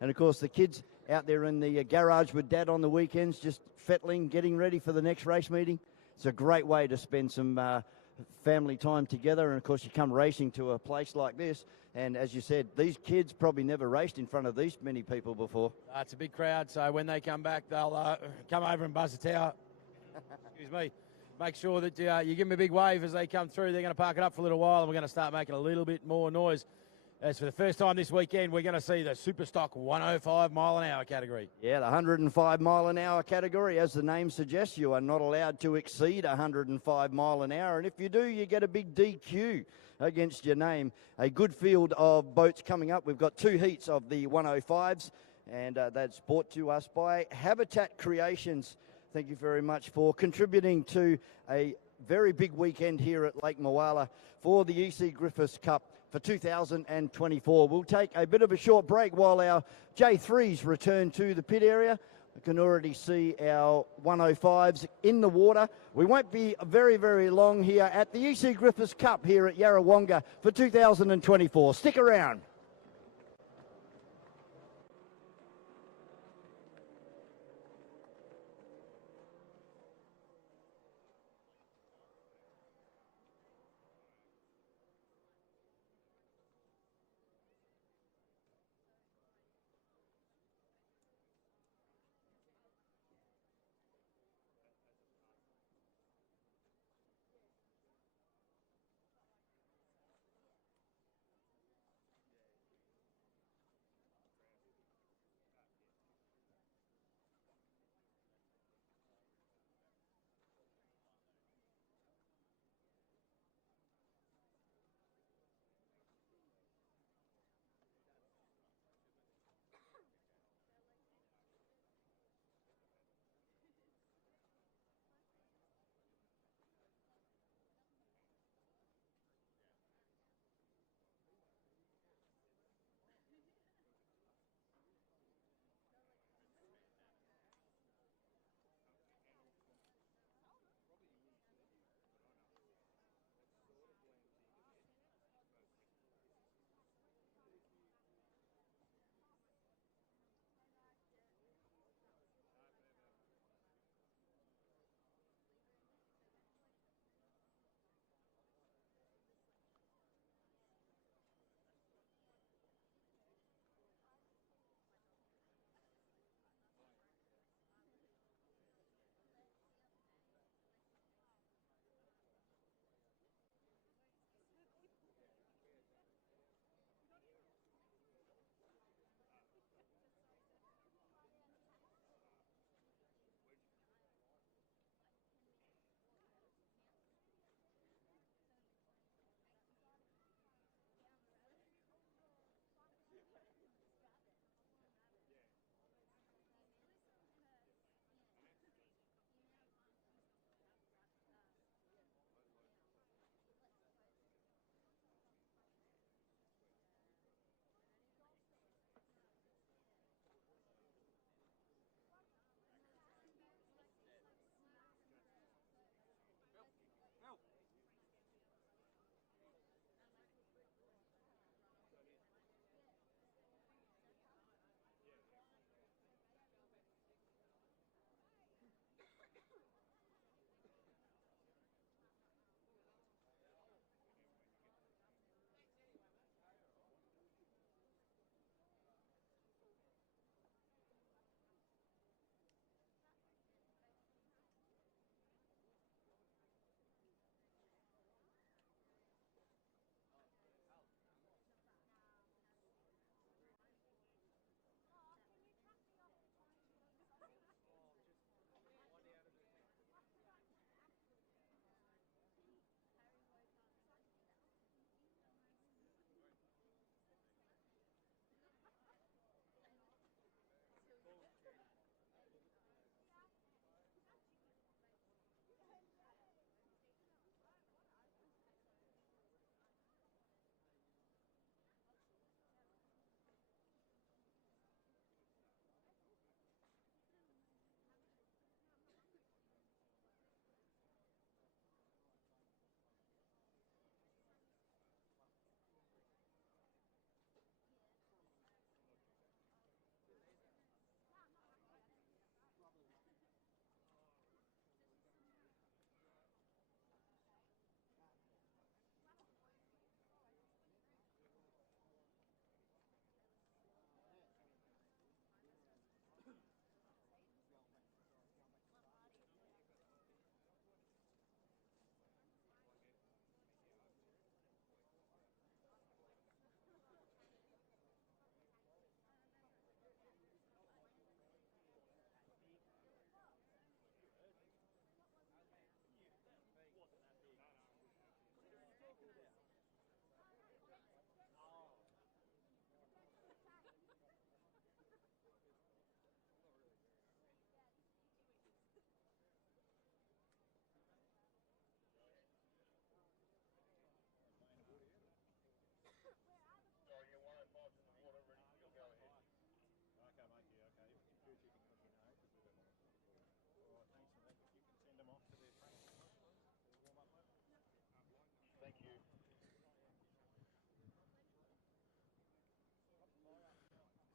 And of course, the kids out there in the garage with Dad on the weekends, just fettling, getting ready for the next race meeting. It's a great way to spend some family time together. And, of course, you come racing to a place like this. And, as you said, these kids probably never raced in front of these many people before. It's a big crowd, so when they come back, they'll come over and buzz the tower. Excuse me. Make sure that you give them a big wave as they come through. They're going to park it up for a little while, and we're going to start making a little bit more noise. As for the first time this weekend, we're going to see the Super Stock 105 mile an hour category. Yeah, the 105 mile an hour category, as the name suggests, you are not allowed to exceed 105 mile an hour. And if you do, you get a big DQ against your name. A good field of boats coming up. We've got 2 heats of the 105s, and that's brought to us by Habitat Creations. Thank you very much for contributing to a very big weekend here at Lake Moala for the E.C Griffith Cup for 2024. We'll take a bit of a short break while our J3s return to the pit area. I can already see our 105s in the water. We won't be very, very long here at the E.C Griffith Cup here at Yarrawonga for 2024. Stick around.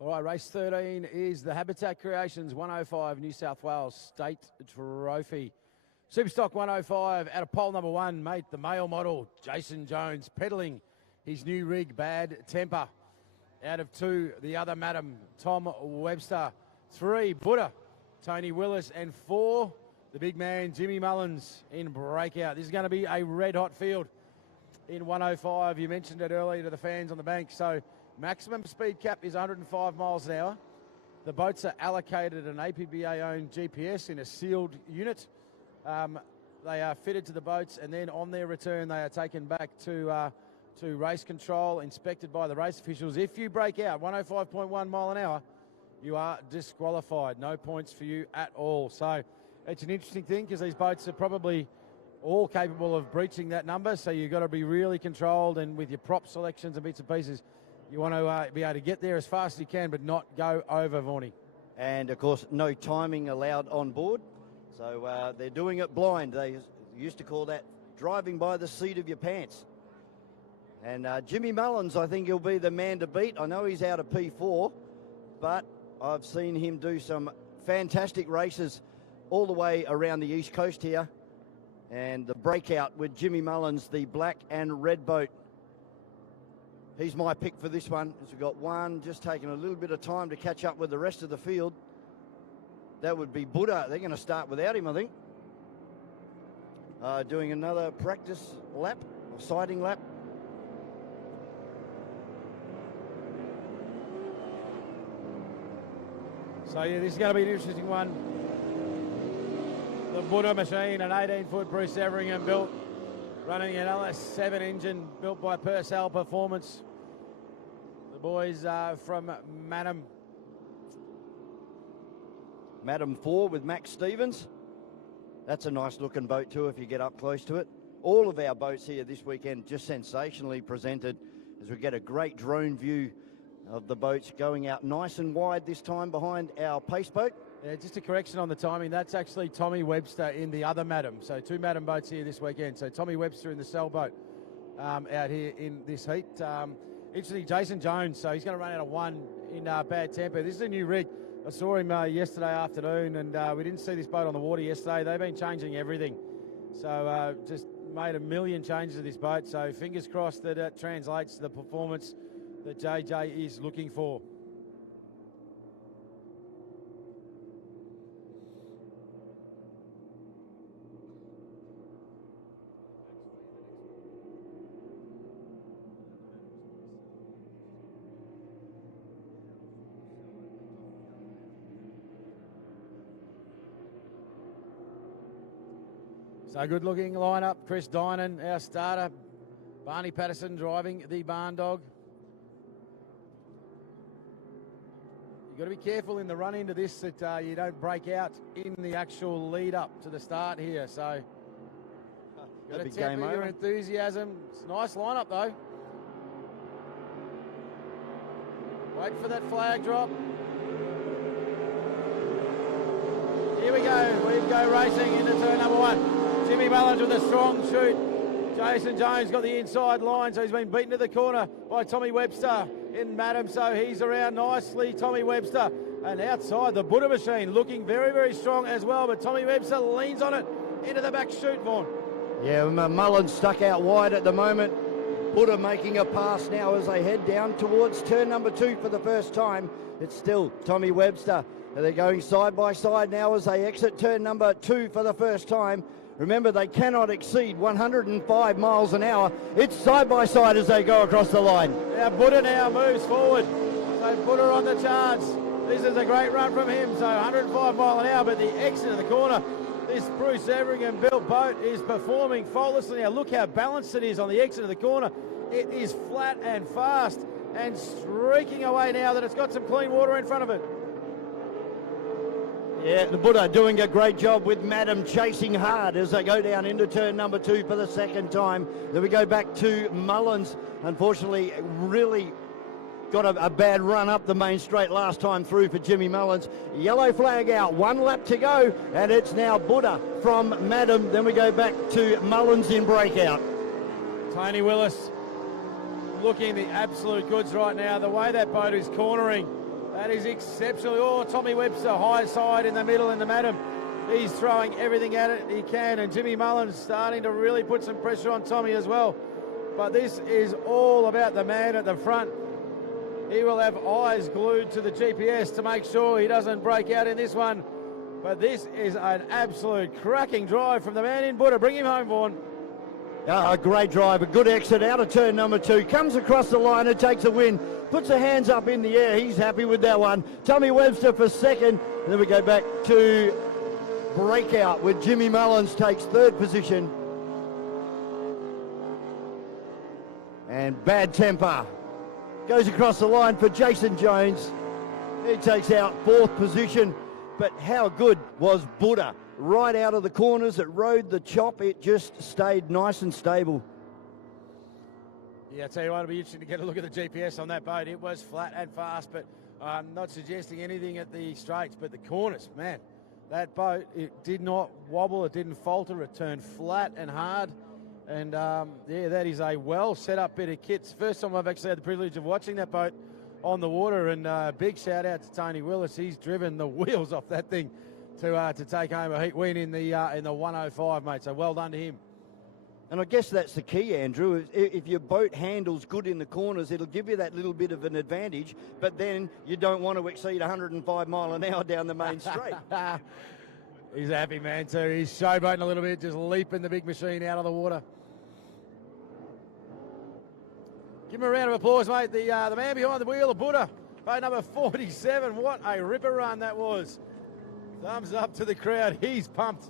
All right, race 13 is the Habitat Creations 105 New South Wales State Trophy. Superstock 105 out of pole number 1, mate, the male model, Jason Jones, pedalling his new rig, Bad Temper. Out of 2, the other madam, Tom Webster. 3, Buddha, Tony Willis. And 4, the big man, Jimmy Mullins in Breakout. This is going to be a red-hot field in 105. You mentioned it earlier to the fans on the bank. So maximum speed cap is 105 miles an hour. The boats are allocated an APBA-owned GPS in a sealed unit. They are fitted to the boats, and then on their return, they are taken back to race control, inspected by the race officials. If you break out 105.1 mile an hour, you are disqualified. No points for you at all. So it's an interesting thing because these boats are probably all capable of breaching that number. So you've got to be really controlled, and with your prop selections and bits and pieces, you want to be able to get there as fast as you can, but not go over, Vorney. And, of course, no timing allowed on board. So they're doing it blind. They used to call that driving by the seat of your pants. And Jimmy Mullins, I think he'll be the man to beat. I know he's out of P4, but I've seen him do some fantastic races all the way around the East Coast here. And the breakout with Jimmy Mullins, the black and red boat. He's my pick for this one. As we've got one just taking a little bit of time to catch up with the rest of the field. That would be Buddha. They're going to start without him, I think. Doing another practice lap, or sighting lap. So, yeah, this is going to be an interesting one. The Buddha machine, an 18-foot Bruce Everingham built, running an LS7 engine built by Purcell Performance. The boys from Madam 4 with Max Stevens. That's a nice looking boat too if you get up close to it. All of our boats here this weekend just sensationally presented as we get a great drone view of the boats going out nice and wide this time behind our pace boat. Yeah, just a correction on the timing. That's actually Tommy Webster in the other Madam. So 2 Madam boats here this weekend. So Tommy Webster in the sailboat out here in this heat. Interesting, Jason Jones. So he's going to run out of 1 in Bad Temper. This is a new rig. I saw him yesterday afternoon, and we didn't see this boat on the water yesterday. They've been changing everything. So just made a million changes to this boat. So fingers crossed that it translates to the performance that JJ is looking for. So good looking lineup. Chris Dinan, our starter. Barney Patterson driving the barn dog. You've got to be careful in the run into this that you don't break out in the actual lead up to the start here. So got to temper your enthusiasm. It's a nice lineup though. Wait for that flag drop. Here we go racing into turn number 1. Jimmy Mullins with a strong shoot. Jason Jones got the inside line, so he's been beaten to the corner by Tommy Webster in Madam, so he's around nicely, Tommy Webster. And outside, the Buddha machine looking very, very strong as well, but Tommy Webster leans on it into the back chute, Vaughan. Yeah, Mullins stuck out wide at the moment. Buddha making a pass now as they head down towards turn number 2 for the first time. It's still Tommy Webster. They're going side by side now as they exit turn number 2 for the first time. Remember, they cannot exceed 105 miles an hour. It's side by side as they go across the line. Now Buddha now moves forward. So Buddha on the charts. This is a great run from him. So 105 mile an hour, but the exit of the corner, this Bruce Everingham built boat is performing faultlessly. Now look how balanced it is on the exit of the corner. It is flat and fast and streaking away now that it's got some clean water in front of it. Yeah, the Buddha doing a great job with Madam chasing hard as they go down into turn number 2 for the second time. Then we go back to Mullins. Unfortunately, really got a bad run up the main straight last time through for Jimmy Mullins. Yellow flag out, 1 lap to go, and it's now Buddha from Madam. Then we go back to Mullins in breakout. Tony Willis looking the absolute goods right now. The way that boat is cornering That is exceptional. Oh, Tommy Webster, high side in the middle in the Madam. He's throwing everything at it he can, and Jimmy Mullins starting to really put some pressure on Tommy as well. But this is all about the man at the front. He will have eyes glued to the GPS to make sure he doesn't break out in this one. But this is an absolute cracking drive from the man in Buddha. Bring him home, Vaughan. A great drive, a good exit out of turn number 2. Comes across the line and takes a win. Puts the hands up in the air. He's happy with that one. Tommy Webster for second. And then we go back to Breakout with Jimmy Mullins takes third position. And Bad Temper goes across the line for Jason Jones. He takes out fourth position. But how good was Buddha? Right out of the corners, it rode the chop. It just stayed nice and stable. Yeah, I tell you what, it'll be interesting to get a look at the GPS on that boat. It was flat and fast, but I'm not suggesting anything at the straights, but the corners, man, that boat, it did not wobble, it didn't falter, it turned flat and hard. And yeah, that is a well set up bit of kit. First time I've actually had the privilege of watching that boat on the water, and big shout out to Tony Willis. He's driven the wheels off that thing to take home a heat win in the 105, mate. So well done to him. And I guess that's the key, Andrew. If your boat handles good in the corners, it'll give you that little bit of an advantage, but then you don't want to exceed 105 mile an hour down the main straight. He's a happy man too. He's showboating a little bit, just leaping the big machine out of the water. Give him a round of applause, mate. The man behind the wheel of Buddha, boat number 47. What a ripper run that was. Thumbs up to the crowd. He's pumped,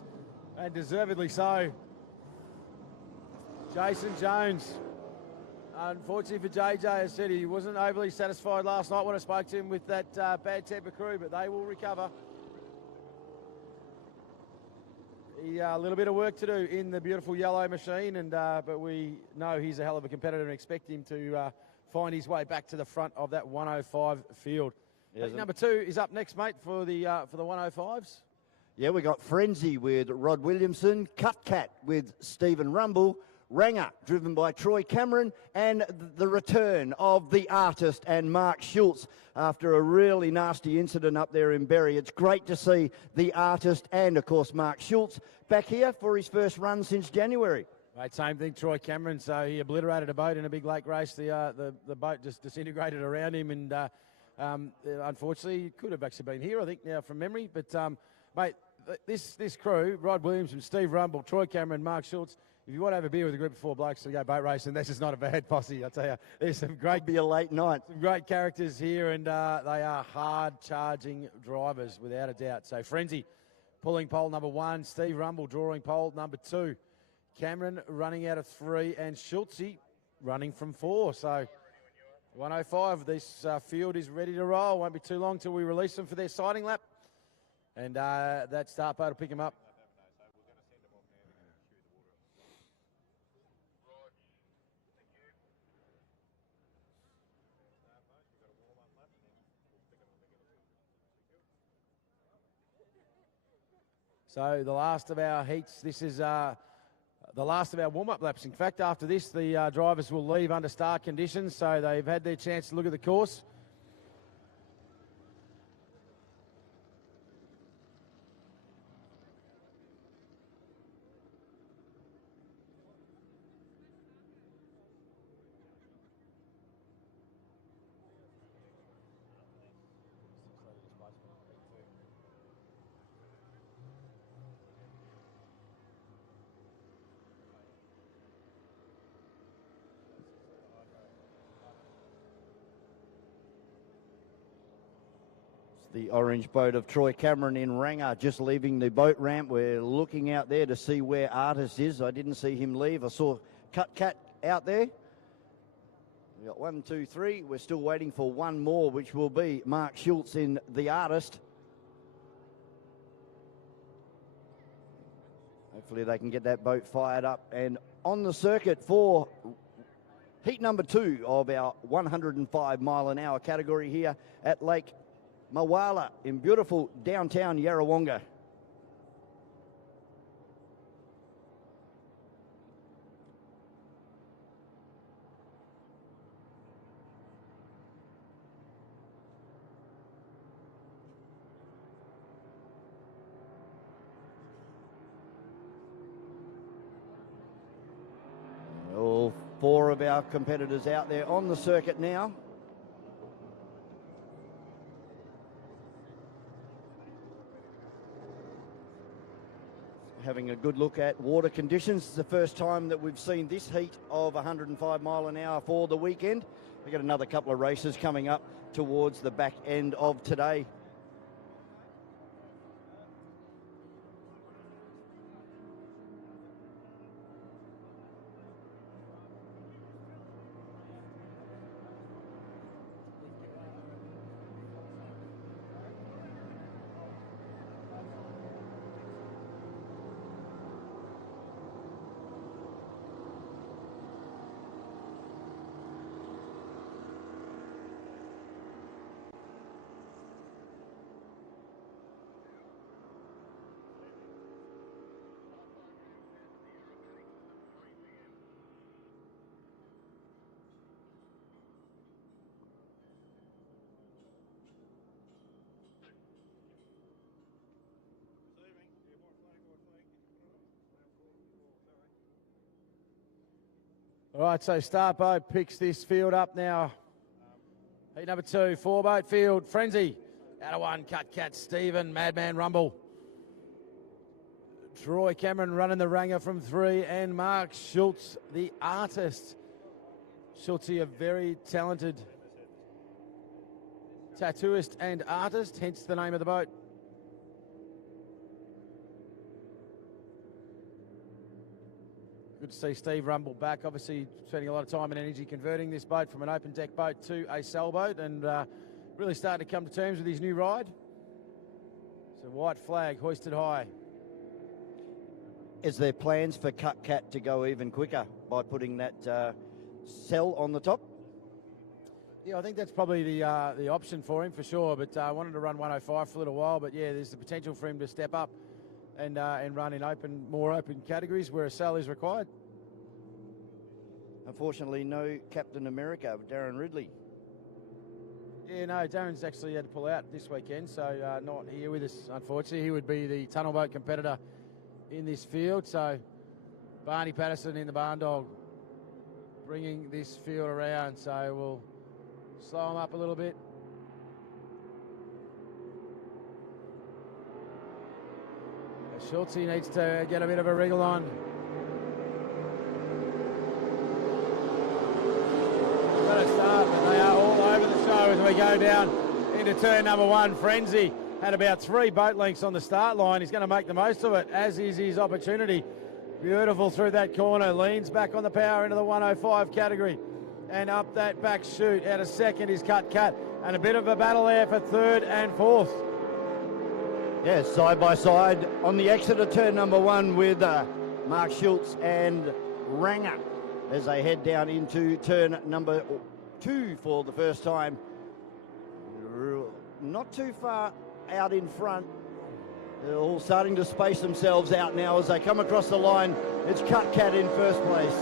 and deservedly so. Jason Jones. Unfortunately for JJ, as I said, he wasn't overly satisfied last night when I spoke to him with that Bad Temper crew, but they will recover. A little bit of work to do in the beautiful yellow machine, and but we know he's a hell of a competitor and expect him to find his way back to the front of that 105 field. Yes, Number 2 is up next, mate, for the 105s. Yeah, we got Frenzy with Rod Williamson, Cut Cat with Stephen Rumble, Ranger driven by Troy Cameron, and the return of the artist and Mark Schultz after a really nasty incident up there in Berry. It's great to see the artist and, of course, Mark Schultz back here for his first run since January. Mate, same thing, Troy Cameron. So he obliterated a boat in a big lake race. The boat just disintegrated around him, and unfortunately, he could have actually been here, I think, now from memory. But, mate, this crew, Rod Williamson, Steve Rumble, Troy Cameron, Mark Schultz, if you want to have a beer with a group of 4 blokes to go boat racing, this is not a bad posse, I tell you. There's some great... Be a late night. Some great characters here, and they are hard-charging drivers, without a doubt. So Frenzy pulling pole number 1, Steve Rumble drawing pole number 2, Cameron running out of 3, and Schultzy running from 4. So 105, this field is ready to roll. Won't be too long till we release them for their sighting lap, and that start boat will pick them up. So the last of our heats, this is the last of our warm-up laps. In fact, after this, the drivers will leave under start conditions, so they've had their chance to look at the course. The orange boat of Troy Cameron in Ranger just leaving the boat ramp. We're looking out there to see where Artist is. I didn't see him leave. I saw Cut Cat out there. We got 1, 2, 3. We're still waiting for one more, which will be Mark Schultz in the Artist. Hopefully they can get that boat fired up and on the circuit for heat number 2 of our 105 mile an hour category here at Lake Mawala in beautiful downtown Yarrawonga. 4 of our competitors out there on the circuit now. Having a good look at water conditions. It's the first time that we've seen this heat of 105 mile an hour for the weekend. We've got another couple of races coming up towards the back end of today. All right, so start boat picks this field up now. Heat number 2, 4-boat field. Frenzy, out of 1, Cut Cat, Stephen, Madman Rumble. Troy Cameron running the Ranger from 3, and Mark Schultz, the artist. Schultz, a very talented tattooist and artist, hence the name of the boat. Good to see Steve Rumble back. Obviously spending a lot of time and energy converting this boat from an open deck boat to a sailboat, and really starting to come to terms with his new ride. So white flag hoisted high. Is there plans for Cut Cat to go even quicker by putting that cell on the top? Yeah, I think that's probably the option for him for sure, but I wanted to run 105 for a little while, but yeah, there's the potential for him to step up and run in more open categories where a sail is required. Unfortunately, no Captain America, Darren Ridley. Yeah, no, Darren's actually had to pull out this weekend, so not here with us, unfortunately. He would be the tunnel boat competitor in this field, so Barney Patterson in the barn dog bringing this field around, so we'll slow him up a little bit. Schultz needs to get a bit of a wriggle on. Got to start, but they are all over the show as we go down into turn number 1. Frenzy had about 3 boat lengths on the start line. He's going to make the most of it, as is his opportunity. Beautiful through that corner, leans back on the power into the 105 category. And up that back chute, out of second is Cut Cat. And a bit of a battle there for 3rd and 4th. Yeah, side by side on the exit of turn number 1 with Mark Schultz and Ranger as they head down into turn number 2 for the first time. Not too far out in front. They're all starting to space themselves out now as they come across the line. It's Cut Cat in first place.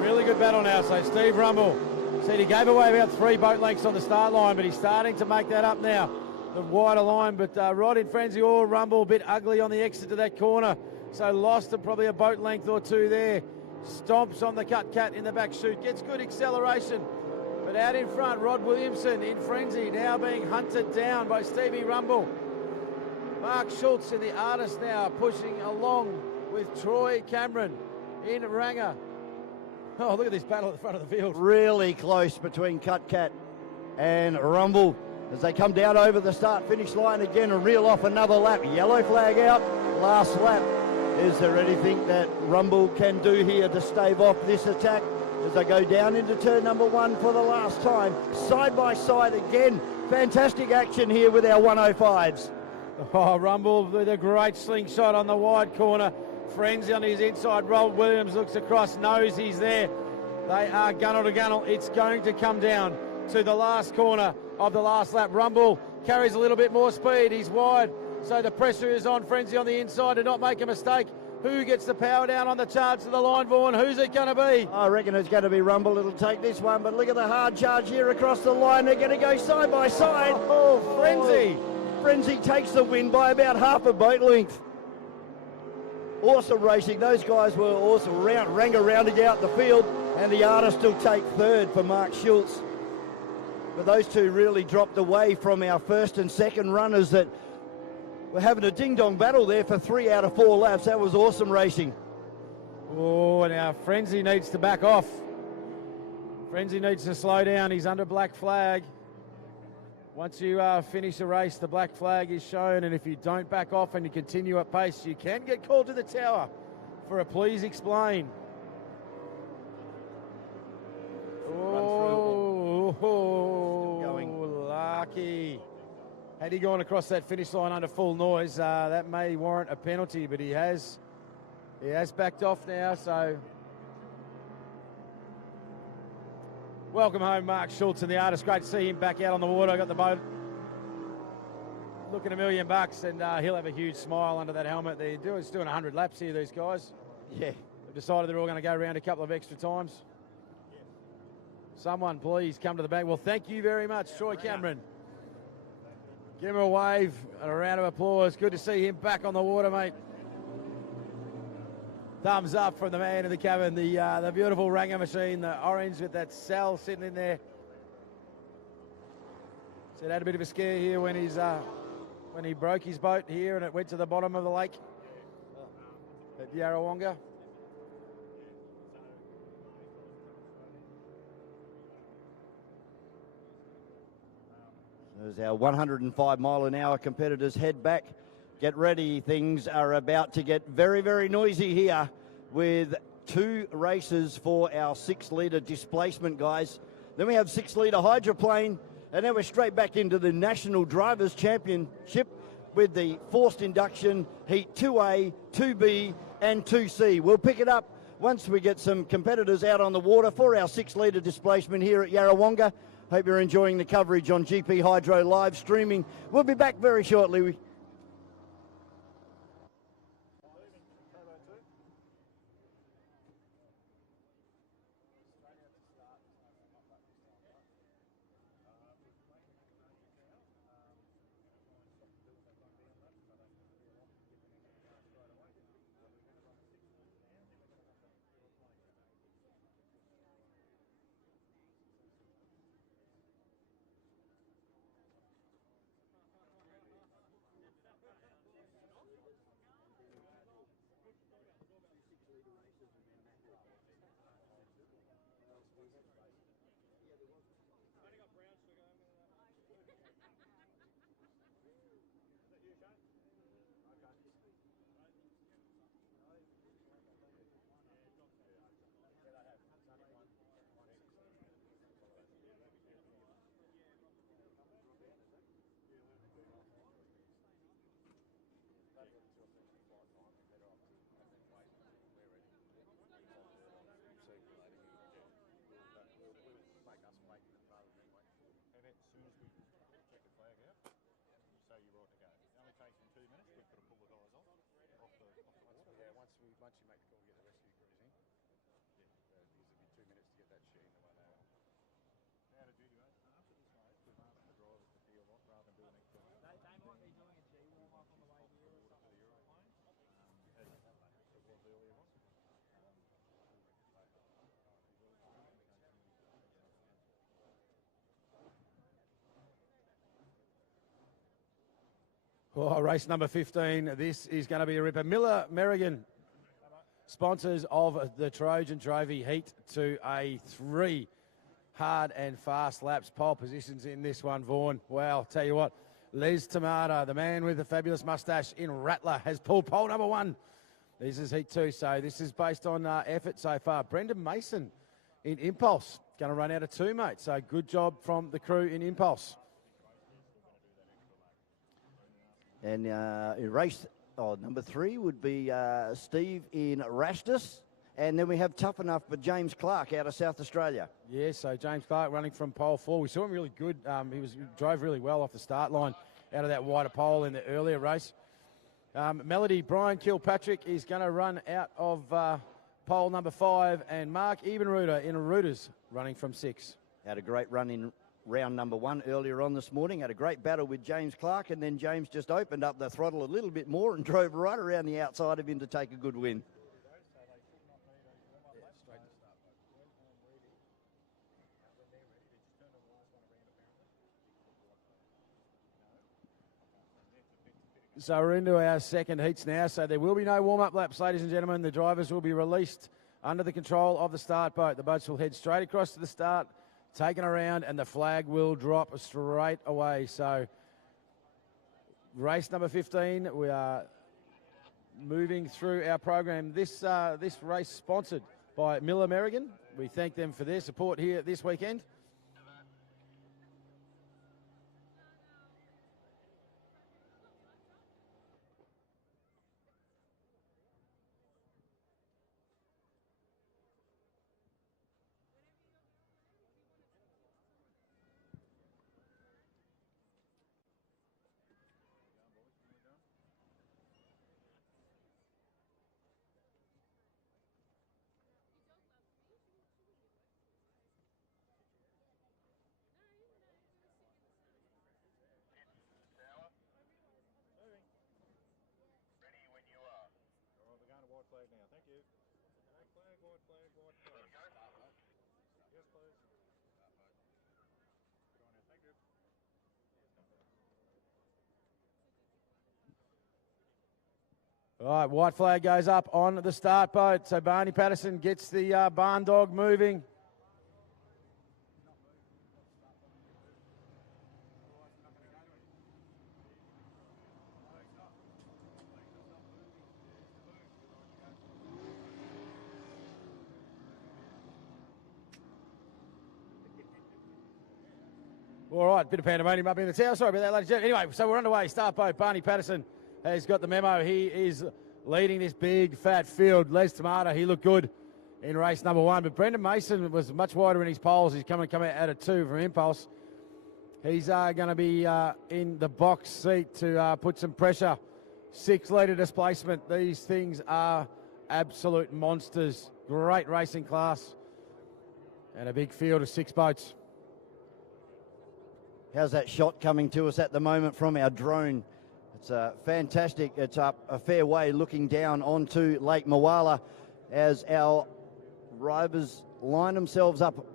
Really good battle now. So Steve Rumble said he gave away about 3 boat lengths on the start line, but he's starting to make that up now. The wider line, but Rod in Frenzy or Rumble a bit ugly on the exit to that corner. So lost probably a boat length or 2 there. Stomps on the Cut Cat in the back chute. Gets good acceleration. But out in front, Rod Williamson in Frenzy now being hunted down by Stevie Rumble. Mark Schultz in the artist now pushing along with Troy Cameron in Ranger. Oh, look at this battle at the front of the field. Really close between Cut Cat and Rumble as they come down over the start-finish line again and reel off another lap. Yellow flag out, last lap. Is there anything that Rumble can do here to stave off this attack as they go down into turn number 1 for the last time? Side by side again. Fantastic action here with our 105s. Oh, Rumble with a great slingshot on the wide corner. Frenzy on his inside. Rob Williams looks across, knows he's there. They are gunnel to gunnel. It's going to come down to the last corner of the last lap. Rumble carries a little bit more speed. He's wide, so the pressure is on Frenzy on the inside to not make a mistake. Who gets the power down on the charge to the line, Vaughan? Who's it going to be? I reckon it's going to be Rumble. It'll take this one, but look at the hard charge here across the line. They're going to go side by side. Oh, Frenzy. Frenzy takes the win by about half a boat length. Awesome racing. Those guys were awesome. Ranger rounding out the field, and the artists still take third for Mark Schultz. But those two really dropped away from our first and second runners that were having a ding-dong battle there for 3 out of 4 laps. That was awesome racing. Oh, now Frenzy needs to back off. Frenzy needs to slow down. He's under black flag. Once you finish a race, the black flag is shown, and if you don't back off and you continue at pace, you can get called to the tower for a please explain. Lucky. Had he gone across that finish line under full noise, that may warrant a penalty, but he has backed off now, so welcome home, Mark Schultz and the artist. Great to see him back out on the water. Got the boat looking $1 million, and he'll have a huge smile under that helmet. He's doing 100 laps here, these guys. Yeah. They've decided they're all going to go around a couple of extra times. Someone please come to the bank. Well, thank you very much, Troy Cameron. Give him a wave and a round of applause. Good to see him back on the water, mate. Thumbs up from the man in the cabin, the beautiful Ranger machine, the orange with that cell sitting in there. So it had a bit of a scare here when he broke his boat here and it went to the bottom of the lake at Yarrawonga. As our 105-mile-an-hour competitors head back, get ready. Things are about to get very, very noisy here with 2 races for our 6-litre displacement, guys. Then we have 6-litre hydroplane, and then we're straight back into the National Drivers' Championship with the forced induction, Heat 2A, 2B, and 2C. We'll pick it up once we get some competitors out on the water for our 6-litre displacement here at Yarrawonga. Hope you're enjoying the coverage on GP Hydro live streaming. We'll be back very shortly. Oh, race number 15. This is going to be a ripper. Miller Merrigan, sponsors of the Trojan Trophy, Heat 2A3. Hard and fast laps. Pole positions in this one, Vaughan. Wow, tell you what. Les Tamata, the man with the fabulous moustache in Rattler, has pulled pole number 1. This is Heat 2, so this is based on effort so far. Brendan Mason in Impulse. Going to run out of 2, mate. So good job from the crew in Impulse. And in race number 3 would be Steve in Rastus. And then we have Tough Enough for James Clark out of South Australia. Yeah, so James Clark running from pole 4. We saw him really good. He drove really well off the start line out of that wider pole in the earlier race. Melody Brian Kilpatrick is going to run out of pole number 5. And Mark Ebenruder in Reuters running from 6. Had a great run in round number 1 earlier on this morning. Had a great battle with James Clark, and then James just opened up the throttle a little bit more and drove right around the outside of him to take a good win. So we're into our second heats now, so there will be no warm-up laps, ladies and gentlemen. The drivers will be released under the control of the start boat. The boats will head straight across to the start, taken around, and the flag will drop straight away. So race number 15, we are moving through our program. This race sponsored by Miller Merrigan. We thank them for their support here this weekend. All right, white flag goes up on the start boat. So Barney Patterson gets the barn dog moving. All right, bit of pandemonium up in the tower. Sorry about that, ladies and gentlemen. Anyway, so we're underway. Start boat. Barney Patterson has got the memo. He is leading this big, fat field. Les Tomato, he looked good in race number 1. But Brendan Mason was much wider in his poles. He's come out at 2 from Impulse. He's going to be in the box seat to put some pressure. 6-litre displacement. These things are absolute monsters. Great racing class. And a big field of 6 boats. How's that shot coming to us at the moment from our drone? It's fantastic. It's up a fair way looking down onto Lake Moala as our drivers line themselves up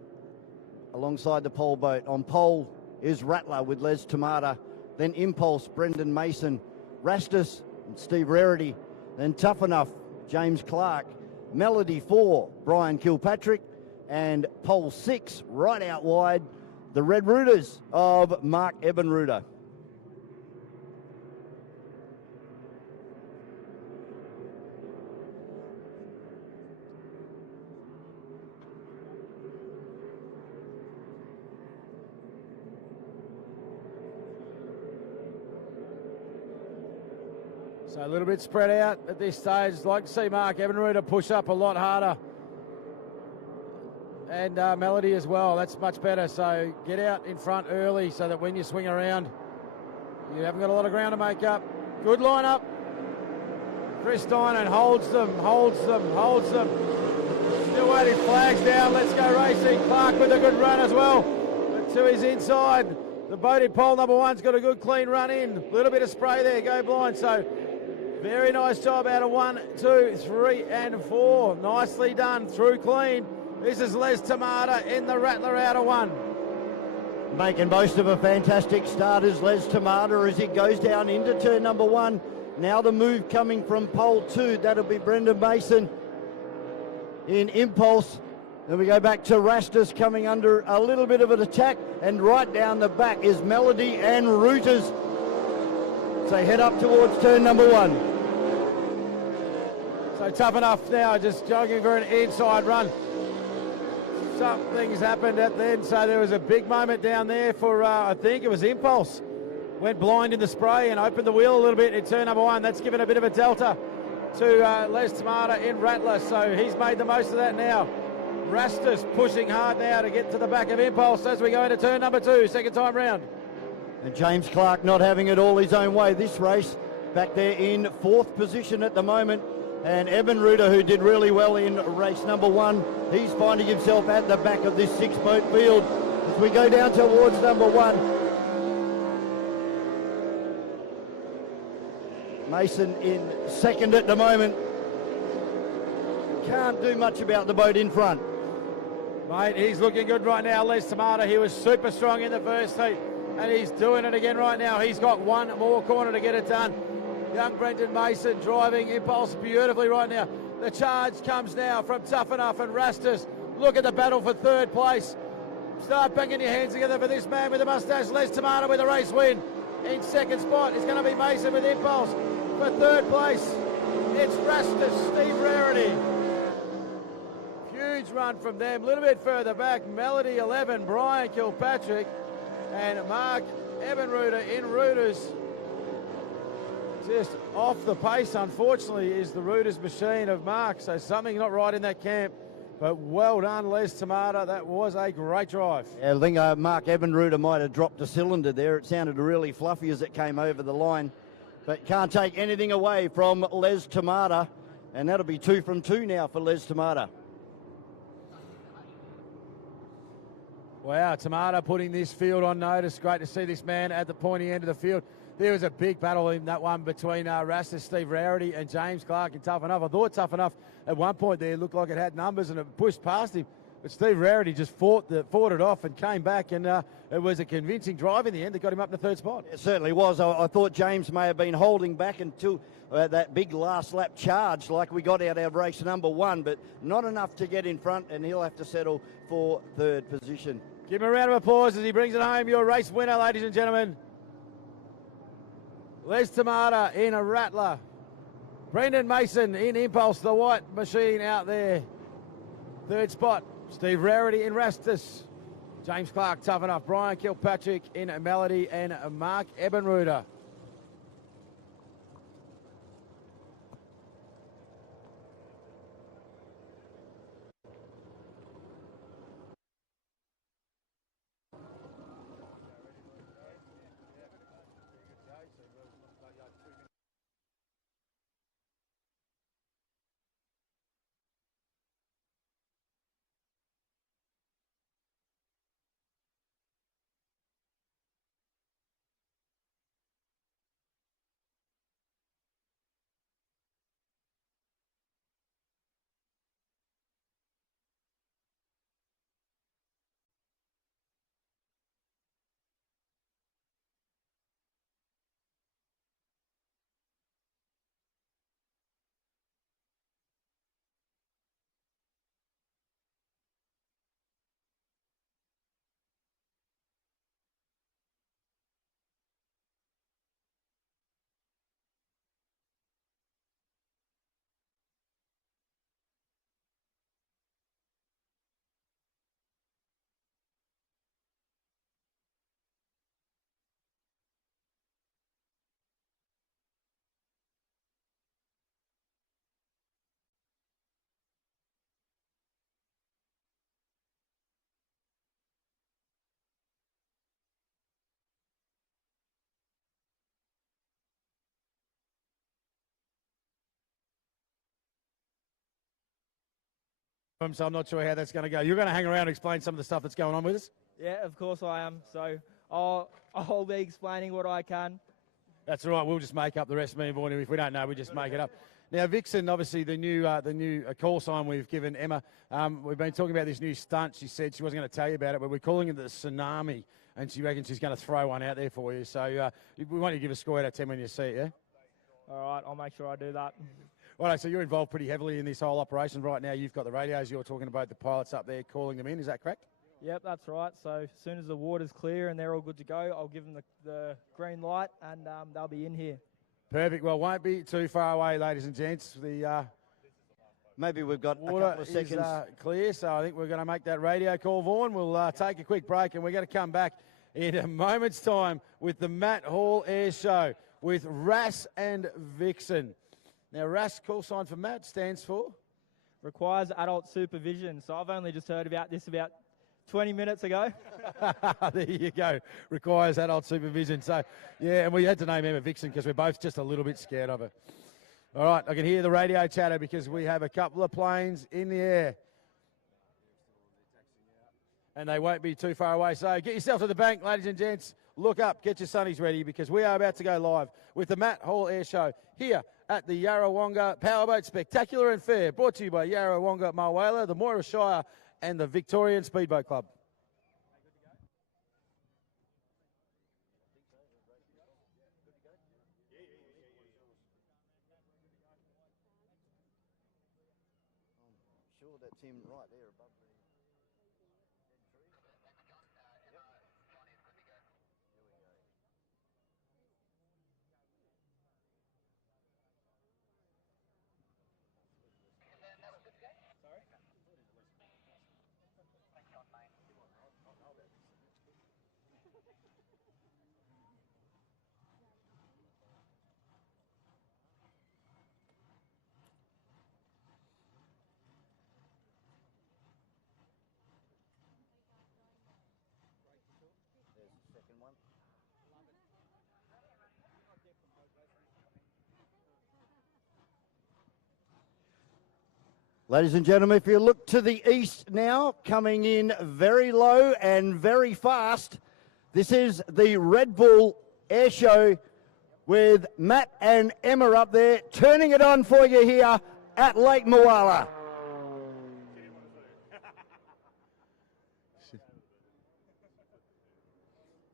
alongside the pole boat. On pole is Rattler with Les Tomato, then Impulse, Brendan Mason, Rastus and Steve Rarity, then Tough Enough, James Clark, Melody 4, Brian Kilpatrick, and pole 6 right out wide, the Red Rooters of Mark Ebenruder. So a little bit spread out at this stage. Like to see Mark Ebenruder push up a lot harder. And Melody as well. That's much better. So get out in front early so that when you swing around, you haven't got a lot of ground to make up. Good line up. Chris Dinan holds them. Still waiting, flags down. Let's go racing. Clark with a good run as well. But to his inside. The boat in pole number 1's got a good clean run in. A little bit of spray there. Go blind. So very nice job out of 1, 2, 3 and 4. Nicely done. Through clean. This is Les Tomato in the Rattler out of 1. Making most of a fantastic start is Les Tomato as he goes down into turn number 1. Now the move coming from pole 2. That'll be Brendan Mason in Impulse. Then we go back to Rastus coming under a little bit of an attack. And right down the back is Melody and Rooters. So head up towards turn number 1. So Tough Enough now just jogging for an inside run. Something's happened at the end, so there was a big moment down there for, I think it was Impulse. Went blind in the spray and opened the wheel a little bit in turn number 1. That's given a bit of a delta to Les Tomato in Rattler, so he's made the most of that now. Rastus pushing hard now to get to the back of Impulse as we go into turn number 2, second time round. And James Clark not having it all his own way this race. Back there in 4th position at the moment. And Ebenruder, who did really well in race number 1, he's finding himself at the back of this 6-boat field. as we go down towards number 1. Mason in second at the moment. Can't do much about the boat in front. Mate, he's looking good right now. Les Tomato, he was super strong in the first heat, and he's doing it again right now. He's got one more corner to get it done. Young Brendan Mason driving Impulse beautifully right now. The charge comes now from Tough Enough and Rastus. Look at the battle for third place. Start banging your hands together for this man with the mustache. Les Tomato with a race win. In second spot is going to be Mason with Impulse. For third place, it's Rastus, Steve Rarity. Huge run from them. A little bit further back, Melody 11, Brian Kilpatrick, and Mark Ebenruder in Rooters. Just off the pace, unfortunately, is the Rooters machine of Mark. So something not right in that camp. But well done, Les Tomato. That was a great drive. Yeah, I think Mark Ebenruder might have dropped a cylinder there. It sounded really fluffy as it came over the line. But can't take anything away from Les Tomato. And that'll be 2 from 2 now for Les Tomato. Wow, Tomato putting this field on notice. Great to see this man at the pointy end of the field. There was a big battle in that one between Rastus, Steve Rarity, and James Clark and Tough Enough. I thought Tough Enough at one point there looked like it had numbers and it pushed past him. But Steve Rarity just fought it off and came back, and it was a convincing drive in the end that got him up in the third spot. It certainly was. I thought James may have been holding back until that big last lap charge like we got out of race number 1, but not enough to get in front, and he'll have to settle for third position. Give him a round of applause as he brings it home. Your race winner, ladies and gentlemen. Les Tomato in a Rattler. Brendan Mason in Impulse, the white machine out there. Third spot, Steve Rarity in Rastus. James Clark, Tough Enough. Brian Kilpatrick in Melody, and Mark Ebenruder. So I'm not sure how that's going to go. You're going to hang around and explain some of the stuff that's going on with us? Yeah, of course I am. So I'll be explaining what I can. That's all right. We'll just make up the rest. Me and Vaughan, if we don't know, we just make it up. Now, Vixen, obviously the new call sign we've given Emma. We've been talking about this new stunt. She said she wasn't going to tell you about it, but we're calling it the Tsunami, and she reckons she's going to throw one out there for you. So we want you to give a score out of 10 when you see it, yeah? All right, I'll make sure I do that. Right, so you're involved pretty heavily in this whole operation right now. You've got the radios. You're talking about the pilots up there calling them in. Is that correct? Yep, that's right. So as soon as the water's clear and they're all good to go, I'll give them the green light, and they'll be in here. Perfect. Well, won't be too far away, ladies and gents. The maybe we've got water a couple of seconds. Is clear, so I think we're going to make that radio call, Vaughan. We'll take a quick break, and we're going to come back in a moment's time with the Matt Hall Air Show with Ras and Vixen. Now, RAS, call sign for Matt, stands for? Requires adult supervision. So I've only just heard about this about 20 minutes ago. There you go. Requires adult supervision. So, yeah, and we had to name Emma Vixen because we're both just a little bit scared of her. All right, I can hear the radio chatter because we have a couple of planes in the air. And they won't be too far away. So get yourself to the bank, ladies and gents. Look up, get your sunnies ready, because we are about to go live with the Matt Hall Air Show here at the Yarrawonga Powerboat Spectacular and Fair, brought to you by Yarrawonga Mulwala, the Moira Shire and the Victorian Speedboat Club. Sure, that's him right there above the... There's the second one. Ladies and gentlemen, if you look to the east now, coming in very low and very fast, this is the Red Bull Air Show with Matt and Emma up there, turning it on for you here at Lake Moala.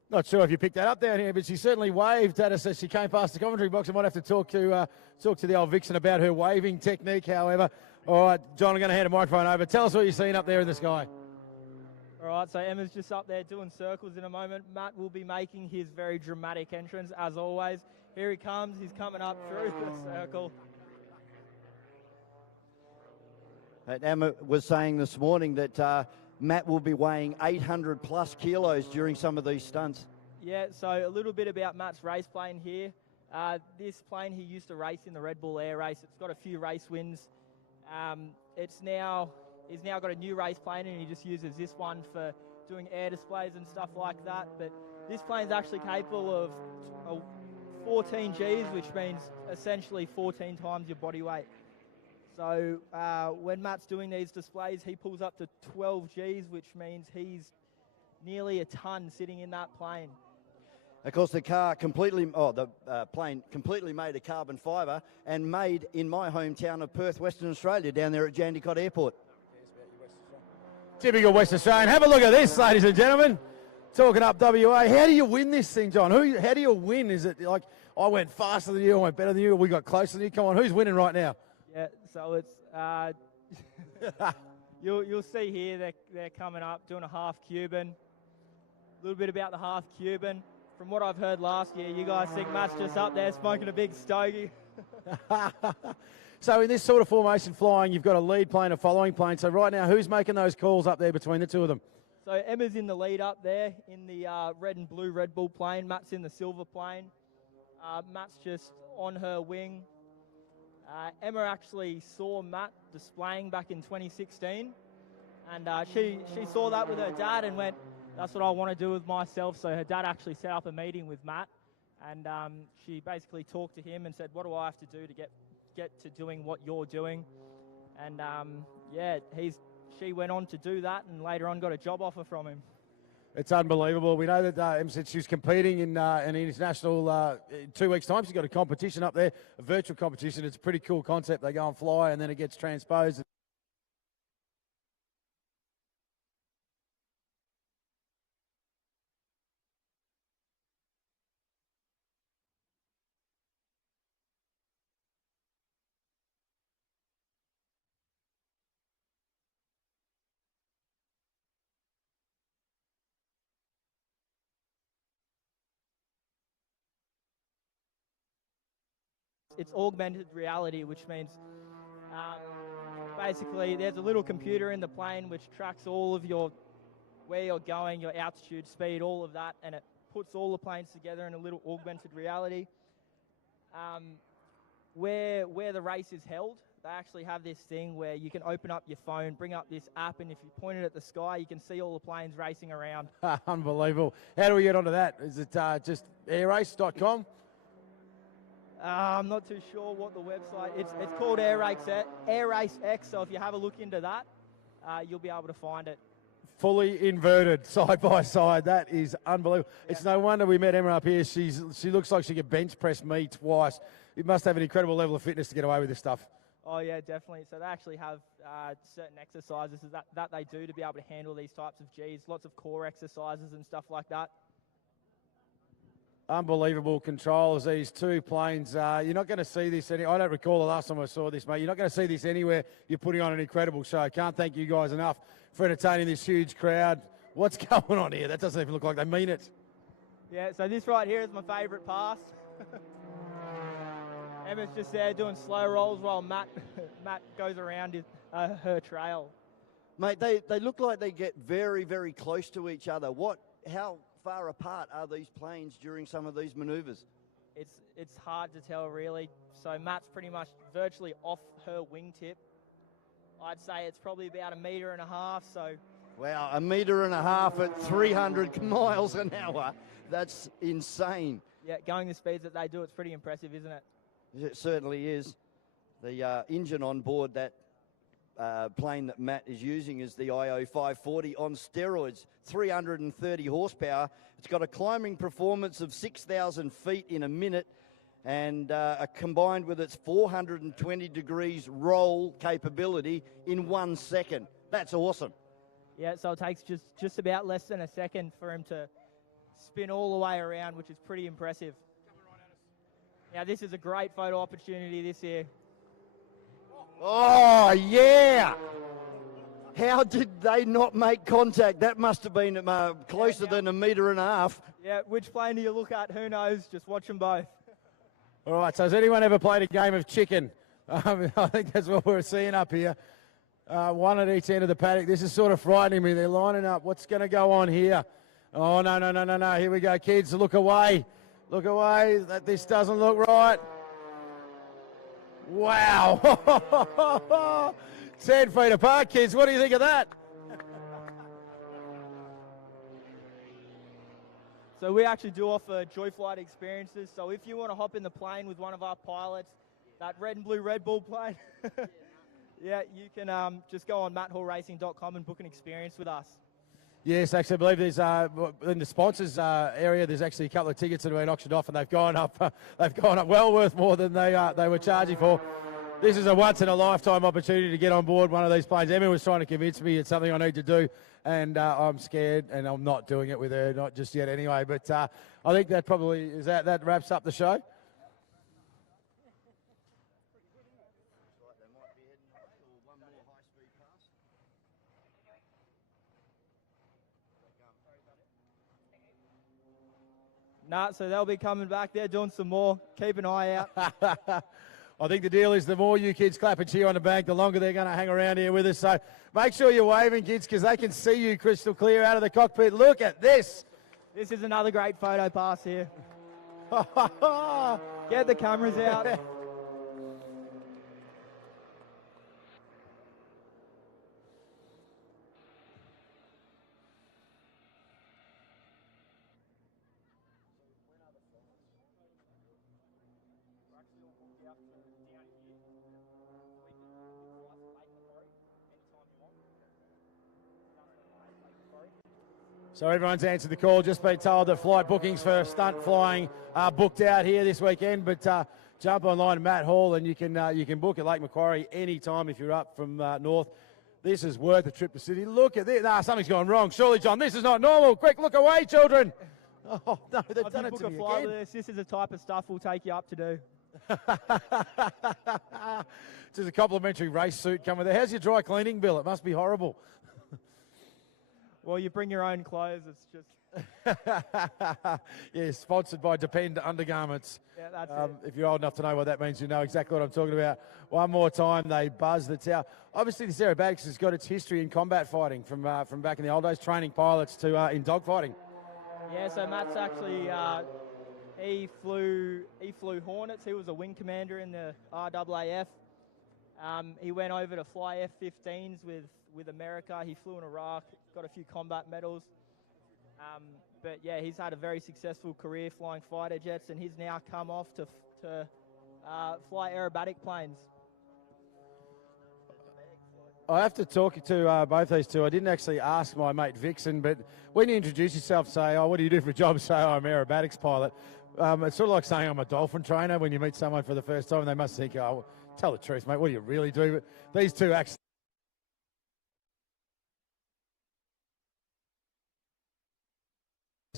Not sure if you picked that up down here, but she certainly waved at us as she came past the commentary box. I might have to talk to the old Vixen about her waving technique, however. All right, John, I'm going to hand the microphone over. Tell us what you're seeing up there in the sky. All right, so Emma's just up there doing circles in a moment. Matt will be making his very dramatic entrance, as always. Here he comes. He's coming up through the circle. And Emma was saying this morning that Matt will be weighing 800 plus kilos during some of these stunts. Yeah, so a little bit about Matt's race plane here. This plane he used to race in the Red Bull Air Race. It's got a few race wins. He's now got a new race plane, and he just uses this one for doing air displays and stuff like that. But this plane's actually capable of 14 Gs, which means essentially 14 times your body weight. So when Matt's doing these displays, he pulls up to 12 Gs, which means he's nearly a ton sitting in that plane. Of course, the plane completely made of carbon fibre and made in my hometown of Perth, Western Australia, down there at Jandakot Airport. Typical West Australian. Have a look at this, ladies and gentlemen. Talking up WA. How do you win this thing, John? How do you win? Is it like, I went faster than you, I went better than you, we got closer than you? Come on, who's winning right now? Yeah, so it's you'll see here they're coming up doing a half Cuban. A little bit about the half Cuban. From what I've heard last year, you guys think Matt's just up there smoking a big stogie. So in this sort of formation flying, you've got a lead plane, a following plane. So right now, who's making those calls up there between the two of them? So Emma's in the lead up there in the red and blue Red Bull plane. Matt's in the silver plane. Matt's just on her wing. Emma actually saw Matt displaying back in 2016, and she saw that with her dad and went, that's what I want to do with myself. So her dad actually set up a meeting with Matt, and she basically talked to him and said, what do I have to do to get to doing what you're doing? And she went on to do that, and later on got a job offer from him. It's unbelievable. We know that Em said she's competing in an international in 2 weeks' time. She's got a competition up there, a virtual competition. It's a pretty cool concept. They go and fly, and then it gets transposed. It's augmented reality, which means basically there's a little computer in the plane which tracks all of where you're going, your altitude, speed, all of that, and it puts all the planes together in a little augmented reality. Where the race is held, they actually have this thing where you can open up your phone, bring up this app, and if you point it at the sky, you can see all the planes racing around. Unbelievable. How do we get onto that? Is it just airrace.com? I'm not too sure what the website. It's called Air Race X. So if you have a look into that, you'll be able to find it. fully inverted side by side. That is unbelievable. Yeah. It's no wonder we met Emma up here. She looks like she could bench press me twice. You must have an incredible level of fitness to get away with this stuff. Oh, yeah, definitely. So they actually have certain exercises that they do to be able to handle these types of Gs. Lots of core exercises and stuff like that. Unbelievable controls, these two planes. You're not going to see this I don't recall the last time I saw this, mate. You're not going to see this anywhere. You're putting on an incredible show. Can't thank you guys enough for entertaining this huge crowd. What's going on here? That doesn't even look like they mean it. Yeah, so this right here is my favourite pass. Emma's just there doing slow rolls while Matt goes around her trail. Mate, they look like they get very, very close to each other. How far apart are these planes during some of these manoeuvres? It's hard to tell, really. So Matt's pretty much virtually off her wingtip. I'd say it's probably about 1.5 meters. So, wow, 1.5 meters at 300 miles an hour. That's insane. Yeah, going the speeds that they do, it's pretty impressive, isn't it? It certainly is. The engine on board that plane that Matt is using is the IO 540 on steroids, 330 horsepower. It's got a climbing performance of 6,000 feet in a minute, and combined with its 420 degrees roll capability in 1 second. That's awesome. Yeah, so it takes just about less than a second for him to spin all the way around, which is pretty impressive. Now, this is a great photo opportunity this year. Oh, yeah! How did they not make contact? That must have been closer than 1.5 meters. Yeah, which plane do you look at? Who knows? Just watch them both. All right, so has anyone ever played a game of chicken? I think that's what we're seeing up here. One at each end of the paddock. This is sort of frightening me. They're lining up. What's going to go on here? Oh, no. Here we go, kids. Look away. Look away. This doesn't look right. Wow. 10 feet apart, kids. What do you think of that? So we actually do offer joy flight experiences. So if you want to hop in the plane with one of our pilots, that red and blue Red Bull plane, yeah, you can just go on matthallracing.com and book an experience with us. Yes, actually, I believe there's in the sponsors area. There's actually a couple of tickets that have been auctioned off, and they've gone up. They've gone up well worth more than they were charging for. This is a once in a lifetime opportunity to get on board one of these planes. Emma was trying to convince me it's something I need to do, and I'm scared, and I'm not doing it with her, not just yet anyway. But I think that probably is that wraps up the show. Nah, so they'll be coming back. They're doing some more. Keep an eye out. I think the deal is the more you kids clap and cheer on the bank, the longer they're going to hang around here with us. So make sure you're waving, kids, because they can see you crystal clear out of the cockpit. Look at this. This is another great photo pass here. Get the cameras out. So everyone's answered the call. Just been told that flight bookings for stunt flying are booked out here this weekend. But jump online to Matt Hall and you can book at Lake Macquarie anytime if you're up from north. This is worth a trip to Sydney. Look at this. Nah, something's gone wrong. Surely, John, this is not normal. Quick, look away, children. Oh, no, they've done it to me again. This is the type of stuff we'll take you up to do. There's a complimentary race suit coming there. How's your dry cleaning bill? It must be horrible. Well, you bring your own clothes. It's just... Yeah, sponsored by Depend Undergarments. Yeah, that's it. If you're old enough to know what that means, you know exactly what I'm talking about. One more time, they buzz the tower. Obviously, this aerobatics has got its history in combat fighting from back in the old days, training pilots to in dogfighting. Yeah, so Matt's actually he flew Hornets. He was a wing commander in the RAAF. He went over to fly F-15s with America. He flew in Iraq, got a few combat medals. But yeah, he's had a very successful career flying fighter jets, and he's now come off to fly aerobatic planes. I have to talk to both these two. I didn't actually ask my mate Vixen, but when you introduce yourself, say, oh, what do you do for a job? Say, oh, I'm an aerobatics pilot. It's sort of like saying I'm a dolphin trainer when you meet someone for the first time. They must think, oh, tell the truth, mate. What do you really do? But these two actually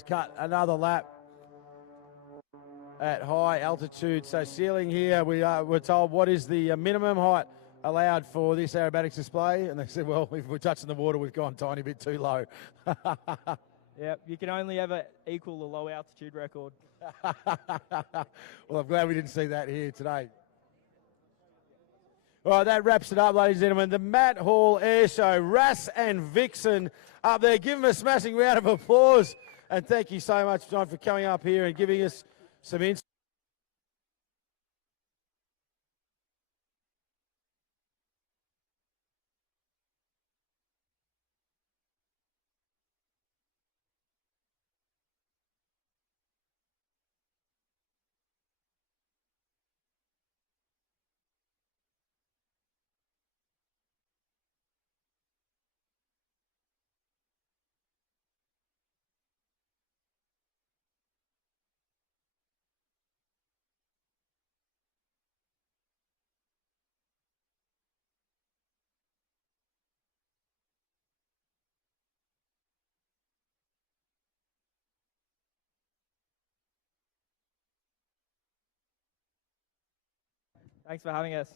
cut another lap at high altitude. So ceiling here, we're told what is the minimum height allowed for this aerobatics display, and they said, well, if we're touching the water, we've gone a tiny bit too low. Yep, you can only ever equal the low altitude record. Well, I'm glad we didn't see that here today. All right, that wraps it up, ladies and gentlemen. The Matt Hall Air Show. Russ and Vixen up there. Give them a smashing round of applause. And thank you so much, John, for coming up here and giving us some insight. Thanks for having us.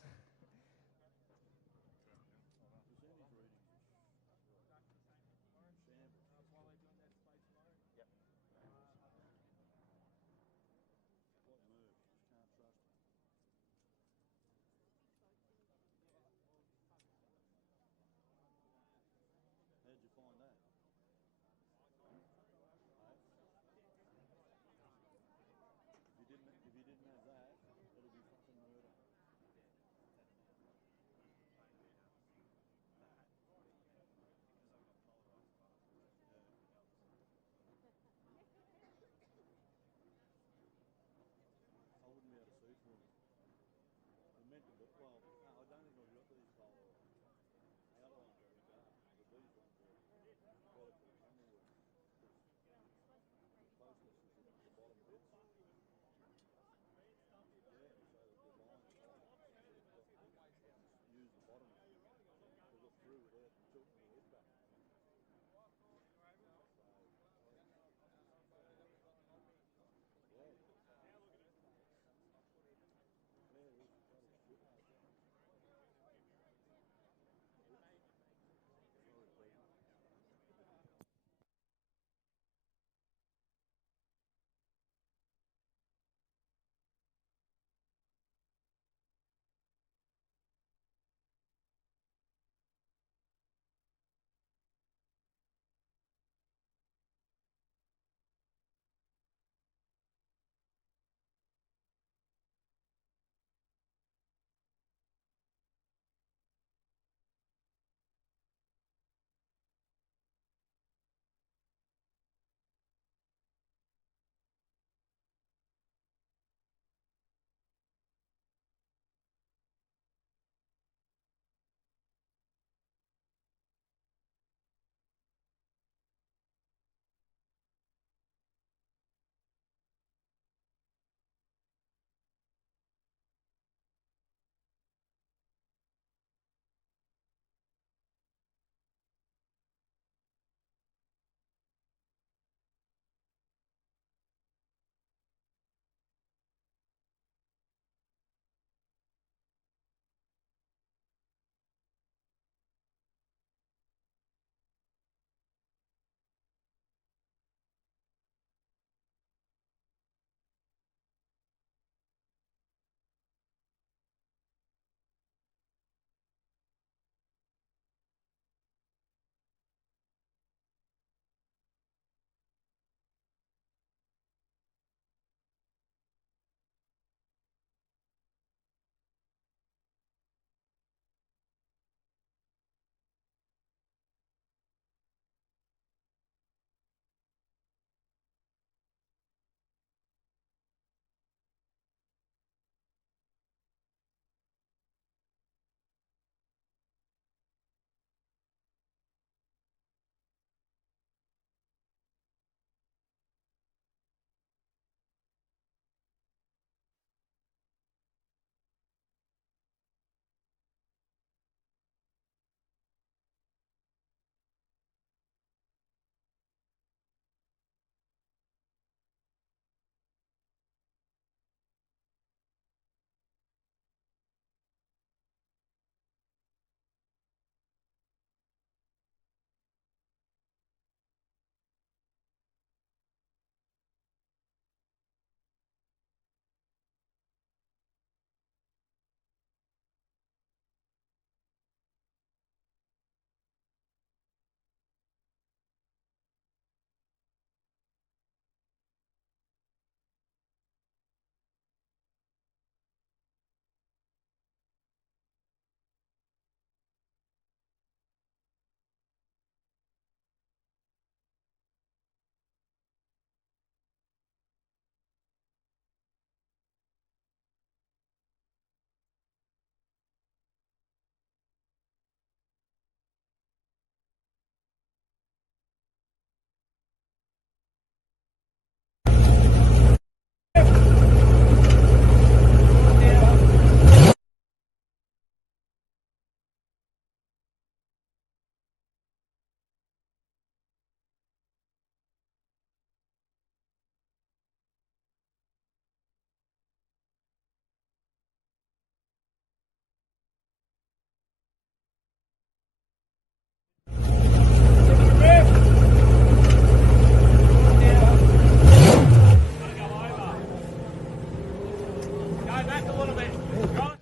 go back a little bit. Right.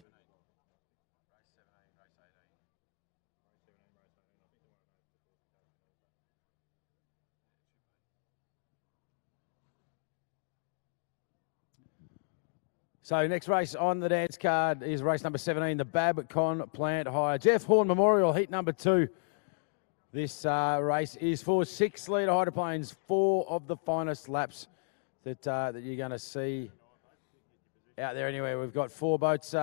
So next race on the dance card is race number 17, the Babcon Plant Hire. Jeff Horn Memorial, heat number 2. This race is for 6-litre hydroplanes, 4 of the finest laps that you're going to see out there anyway. We've got 4 boats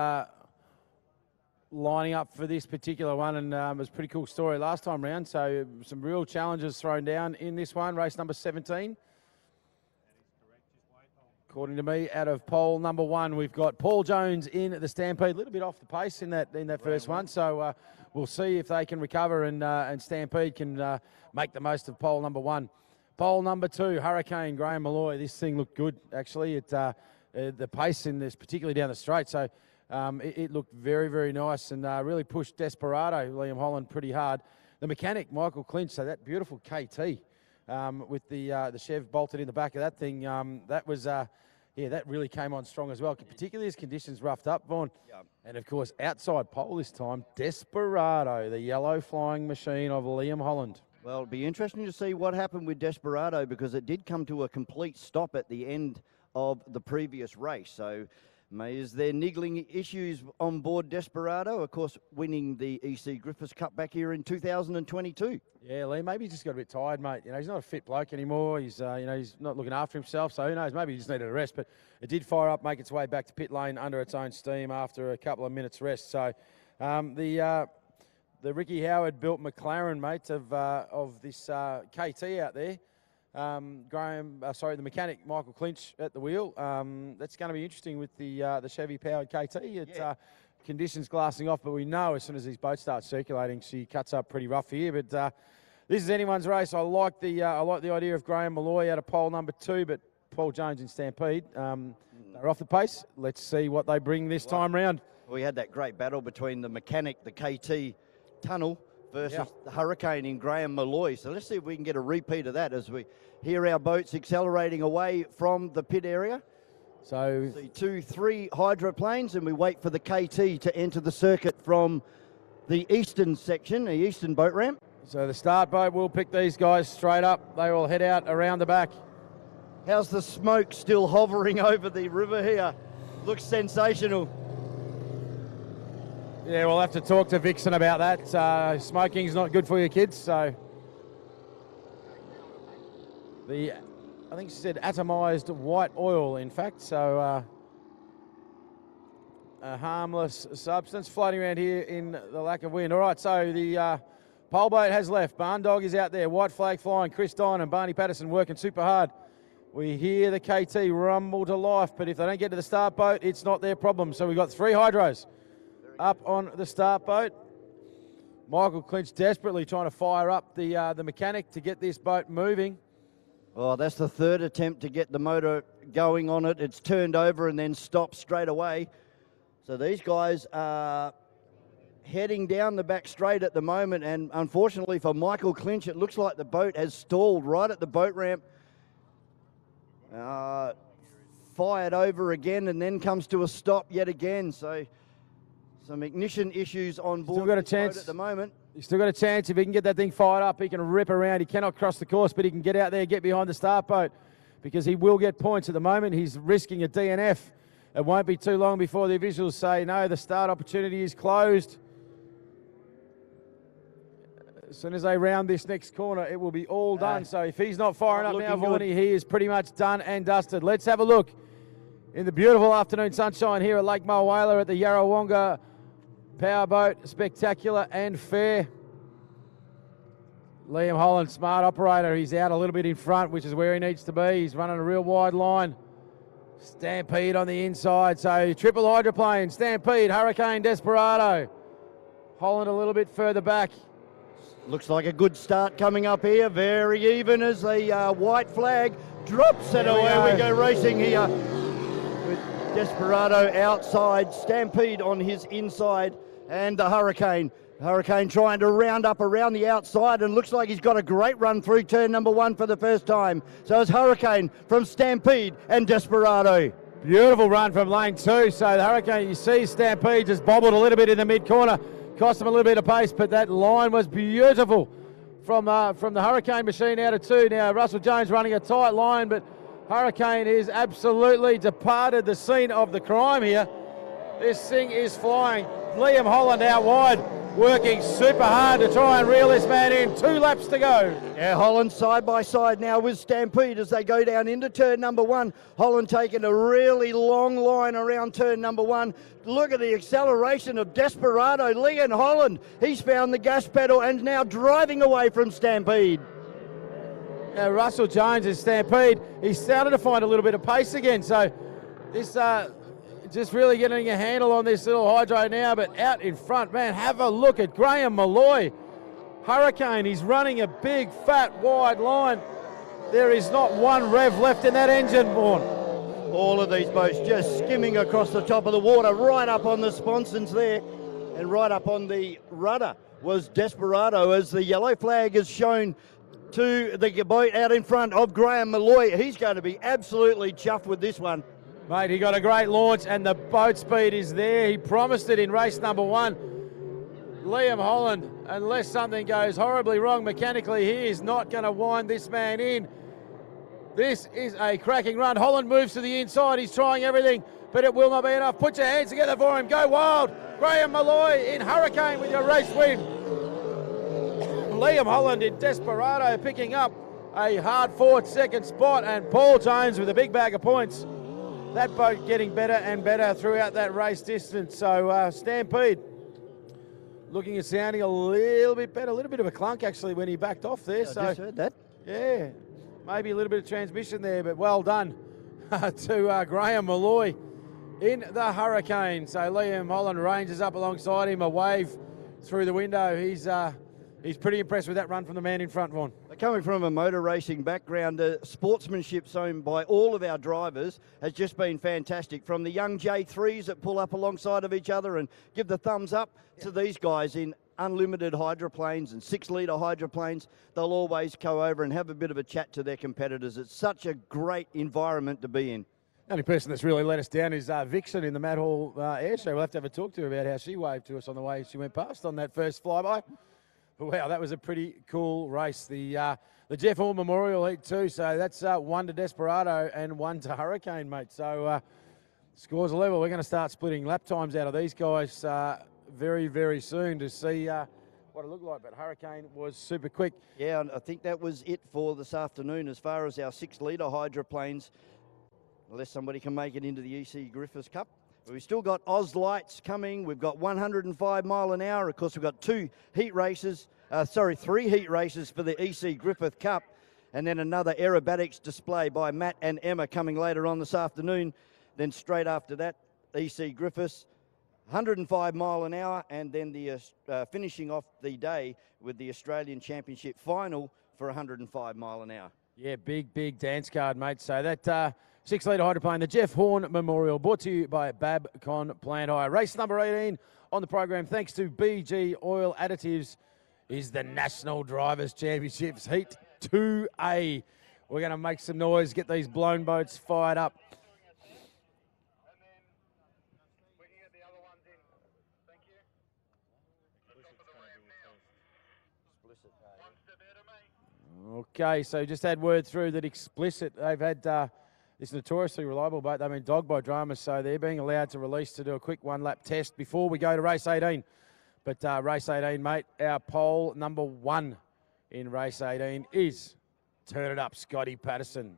lining up for this particular one, and it was a pretty cool story last time round. So some real challenges thrown down in this one, race number 17. According to me, out of pole number 1, we've got Paul Jones in the Stampede, a little bit off the pace in that first one. So we'll see if they can recover and Stampede can make the most of pole number 1. Pole number 2, Hurricane, Graham Malloy. This thing looked good, actually. The pace in this, particularly down the straight. So it looked very, very nice and really pushed Desperado, Liam Holland, pretty hard. The mechanic, Michael Clinch, so that beautiful KT with the Chev bolted in the back of that thing, that was... that really came on strong as well, particularly as conditions roughed up, Vaughan. Yep. And, of course, outside pole this time, Desperado, the yellow flying machine of Liam Holland. Well, it'll be interesting to see what happened with Desperado because it did come to a complete stop at the end of the previous race. So, is there niggling issues on board Desperado? Of course, winning the E.C Griffith Cup back here in 2022. Yeah, Lee, maybe he's just got a bit tired, mate. You know, he's not a fit bloke anymore. He's, he's not looking after himself. So who knows? Maybe he just needed a rest. But it did fire up, make its way back to pit lane under its own steam after a couple of minutes rest. So the Ricky Howard built McLaren, mate, of this KT out there. The mechanic Michael Clinch at the wheel. That's going to be interesting with the Chevy powered KT. Conditions glassing off, but we know as soon as these boats start circulating, she cuts up pretty rough here. But this is anyone's race. I like the idea of Graham Malloy out of pole number 2, but Paul Jones in Stampede. They're off the pace. Let's see what they bring this time round. We had that great battle between the mechanic, the KT tunnel, versus the Hurricane in Graham Malloy. So let's see if we can get a repeat of that as we hear our boats accelerating away from the pit area. So see 2-3 hydroplanes, and we wait for the KT to enter the circuit from the eastern section, the eastern boat ramp. So the start boat will pick these guys straight up. They will head out around the back. How's the smoke still hovering over the river here? Looks sensational. Yeah, we'll have to talk to Vixen about that. Smoking's not good for your kids, so... I think she said atomised white oil, in fact, so a harmless substance floating around here in the lack of wind. All right, so the pole boat has left. Barn Dog is out there, white flag flying. Chris Dine and Barney Patterson working super hard. We hear the KT rumble to life, but if they don't get to the start boat, it's not their problem. So we've got 3 hydros up on the start boat. Michael Clinch desperately trying to fire up the mechanic to get this boat moving. Oh, that's the 3rd attempt to get the motor going on it. It's turned over and then stopped straight away. So these guys are heading down the back straight at the moment, and unfortunately for Michael Clinch, it looks like the boat has stalled right at the boat ramp. Fired over again and then comes to a stop yet again. So some ignition issues on board. Still got a chance at the moment. He's still got a chance. If he can get that thing fired up, he can rip around. He cannot cross the course, but he can get out there, get behind the start boat, because he will get points. At the moment, he's risking a DNF. It won't be too long before the officials say, no, the start opportunity is closed. As soon as they round this next corner, it will be all done. So if he's not firing up now, Vaughan, he is pretty much done and dusted. Let's have a look in the beautiful afternoon sunshine here at Lake Mulwala at the Yarrawonga Powerboat. Spectacular and fair. Liam Holland, smart operator. He's out a little bit in front, which is where he needs to be. He's running a real wide line. Stampede on the inside. So triple hydroplane, Stampede, Hurricane, Desperado. Holland a little bit further back. Looks like a good start coming up here. Very even as the white flag drops it away. We go racing here with Desperado outside, Stampede on his inside, and the Hurricane. Hurricane trying to round up around the outside, and looks like he's got a great run through turn number 1 for the first time. So it's Hurricane from Stampede and Desperado. Beautiful run from lane 2. So the Hurricane, you see Stampede just bobbled a little bit in the mid-corner. Cost him a little bit of pace, but that line was beautiful from the Hurricane machine out of 2. Now, Russell Jones running a tight line, but Hurricane is absolutely departed the scene of the crime here. This thing is flying. Liam Holland out wide, working super hard to try and reel this man in. 2 laps to go. Yeah, Holland side by side now with Stampede as they go down into turn number 1. Holland taking a really long line around turn number 1. Look at the acceleration of Desperado. Liam Holland, he's found the gas pedal and now driving away from Stampede. Now, Russell Jones is Stampede. He's started to find a little bit of pace again. So this just really getting a handle on this little hydro now, but out in front, man, have a look at Graham Malloy. Hurricane, he's running a big, fat, wide line. There is not one rev left in that engine, Vaughan. All of these boats just skimming across the top of the water, right up on the sponsons there, and right up on the rudder was Desperado as the yellow flag is shown to the boat out in front of Graham Malloy. He's going to be absolutely chuffed with this one. Mate, he got a great launch and the boat speed is there. He promised it in race number 1. Liam Holland, unless something goes horribly wrong mechanically, he is not going to wind this man in. This is a cracking run. Holland moves to the inside. He's trying everything, but it will not be enough. Put your hands together for him. Go wild. Graham Malloy in Hurricane with your race win. Liam Holland in Desperado picking up a hard-fought second spot, and Paul Jones with a big bag of points. That boat getting better and better throughout that race distance. So Stampede looking and sounding a little bit better. A little bit of a clunk actually when he backed off there. I just heard that. Yeah, maybe a little bit of transmission there, but well done to Graham Malloy in the Hurricane. So Liam Holland ranges up alongside him, a wave through the window. He's pretty impressed with that run from the man in front, Vaughan. Coming from a motor racing background, the sportsmanship shown by all of our drivers has just been fantastic. From the young J3s that pull up alongside of each other and give the thumbs up to these guys in unlimited hydroplanes and 6-litre hydroplanes, they'll always go over and have a bit of a chat to their competitors. It's such a great environment to be in. The only person that's really let us down is Vixen in the Mad Hall Air Show. We'll have to have a talk to her about how she waved to us on the way she went past on that first flyby. Wow, that was a pretty cool race. The Jeff Horn Memorial Heat 2, so that's 1 to Desperado and 1 to Hurricane, mate. So scores a level. We're going to start splitting lap times out of these guys very, very soon to see what it looked like. But Hurricane was super quick. Yeah, and I think that was it for this afternoon as far as our 6-litre hydroplanes, unless somebody can make it into the E.C Griffith Cup. We've still got Oz Lights coming. We've got 105 mile an hour. Of course, we've got 3 heat races for the E.C Griffith Cup, and then another aerobatics display by Matt and Emma coming later on this afternoon. Then straight after that, E.C Griffiths, 105 mile an hour, and then the finishing off the day with the Australian Championship final for 105 mile an hour. Yeah, big dance card, mate. So that 6-litre hydroplane, the Jeff Horn Memorial, brought to you by Babcon Plant Hire. Race number 18 on the program, thanks to BG Oil Additives, is the National Drivers' Championships Heat 2A. We're going to make some noise, get these blown boats fired up. Okay, so just had word through that Explicit, they've had this notoriously reliable boat. They've been dogged by dramas, so they're being allowed to release to do a quick 1-lap test before we go to race 18. But race 18, mate, our pole number 1 in race 18 is, turn it up, Scotty Patterson.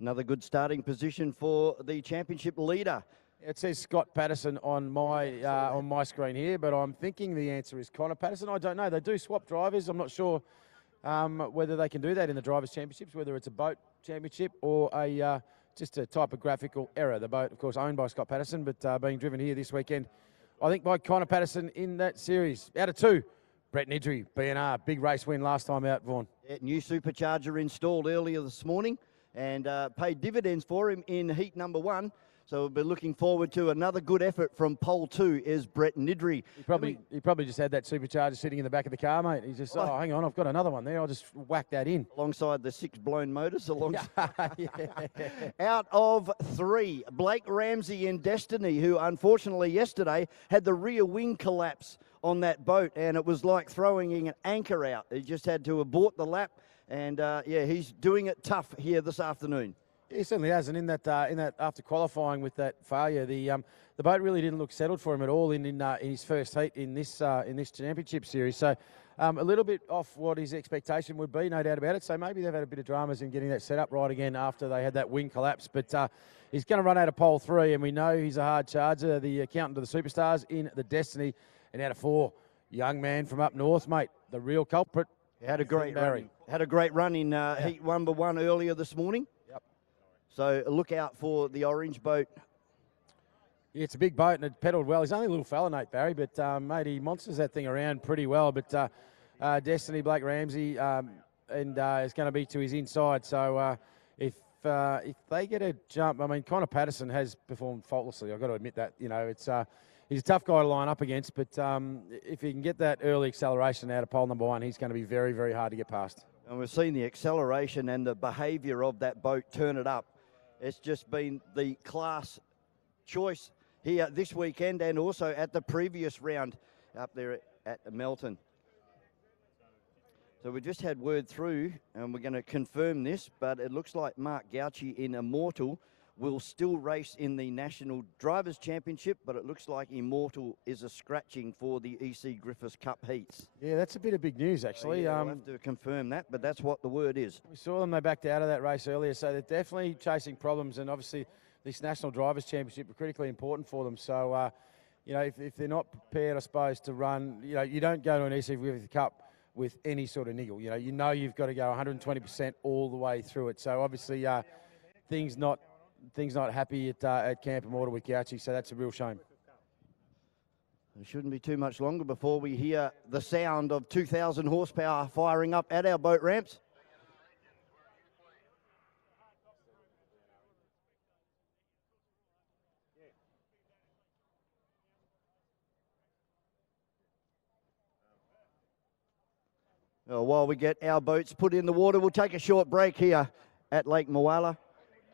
Another good starting position for the championship leader. It says Scott Patterson on my screen here, but I'm thinking the answer is Connor Patterson. I don't know. They do swap drivers. I'm not sure whether they can do that in the Drivers' Championships, whether it's a boat championship or just a typographical error. The boat, of course, owned by Scott Patterson, but being driven here this weekend, I think, by Connor Patterson in that series. Out of 2, Brett Nidry, BNR, big race win last time out, Vaughan. Yeah, new supercharger installed earlier this morning and paid dividends for him in heat number 1. So we'll be looking forward to another good effort from pole 2 is Brett Nidri. He probably just had that supercharger sitting in the back of the car, mate. He's just, oh, hang on, I've got another one there. I'll just whack that in. Alongside the 6 blown motors. Yeah. Out of 3, Blake Ramsey in Destiny, who unfortunately yesterday had the rear wing collapse on that boat, and it was like throwing an anchor out. He just had to abort the lap, and yeah, he's doing it tough here this afternoon. He certainly has, and in that after qualifying with that failure, the boat really didn't look settled for him at all in his first heat in this championship series. So a little bit off what his expectation would be, no doubt about it. So maybe they've had a bit of dramas in getting that set up right again after they had that wing collapse. But he's going to run out of pole 3, and we know he's a hard charger, the accountant of the superstars in the Destiny. And out of 4, young man from up north, mate, the real culprit. He had a great run in heat number 1 earlier this morning. Yep. So look out for the orange boat. Yeah, it's a big boat and it pedalled well. He's only a little fella, Nate Barry, but mate, he monsters that thing around pretty well. But Destiny, Blake Ramsey, and it's going to be to his inside. So if they get a jump, I mean, Connor Patterson has performed faultlessly. I've got to admit that. You know, it's he's a tough guy to line up against, but if he can get that early acceleration out of pole number 1, he's going to be very, very hard to get past. And we've seen the acceleration and the behaviour of that boat turn it up. It's just been the class choice here this weekend and also at the previous round up there at Melton. So we just had word through, and we're going to confirm this, but it looks like Mark Gauci in Immortal will still race in the National Drivers' Championship, but it looks like Immortal is a scratching for the E.C Griffith Cup heats. Yeah, that's a bit of big news, actually. Yeah, we'll have to confirm that, but that's what the word is. We saw them, they backed out of that race earlier, so they're definitely chasing problems, and obviously this National Drivers' Championship is critically important for them. So, you know, if they're not prepared, I suppose, to run, you know, you don't go to an E.C Griffith Cup with any sort of niggle. You know you've got to go 120% all the way through it. So obviously things not happy at Camp Immortal with Gauci, so that's a real shame. It shouldn't be too much longer before we hear the sound of 2,000 horsepower firing up at our boat ramps. While we get our boats put in the water, we'll take a short break here at Lake Moala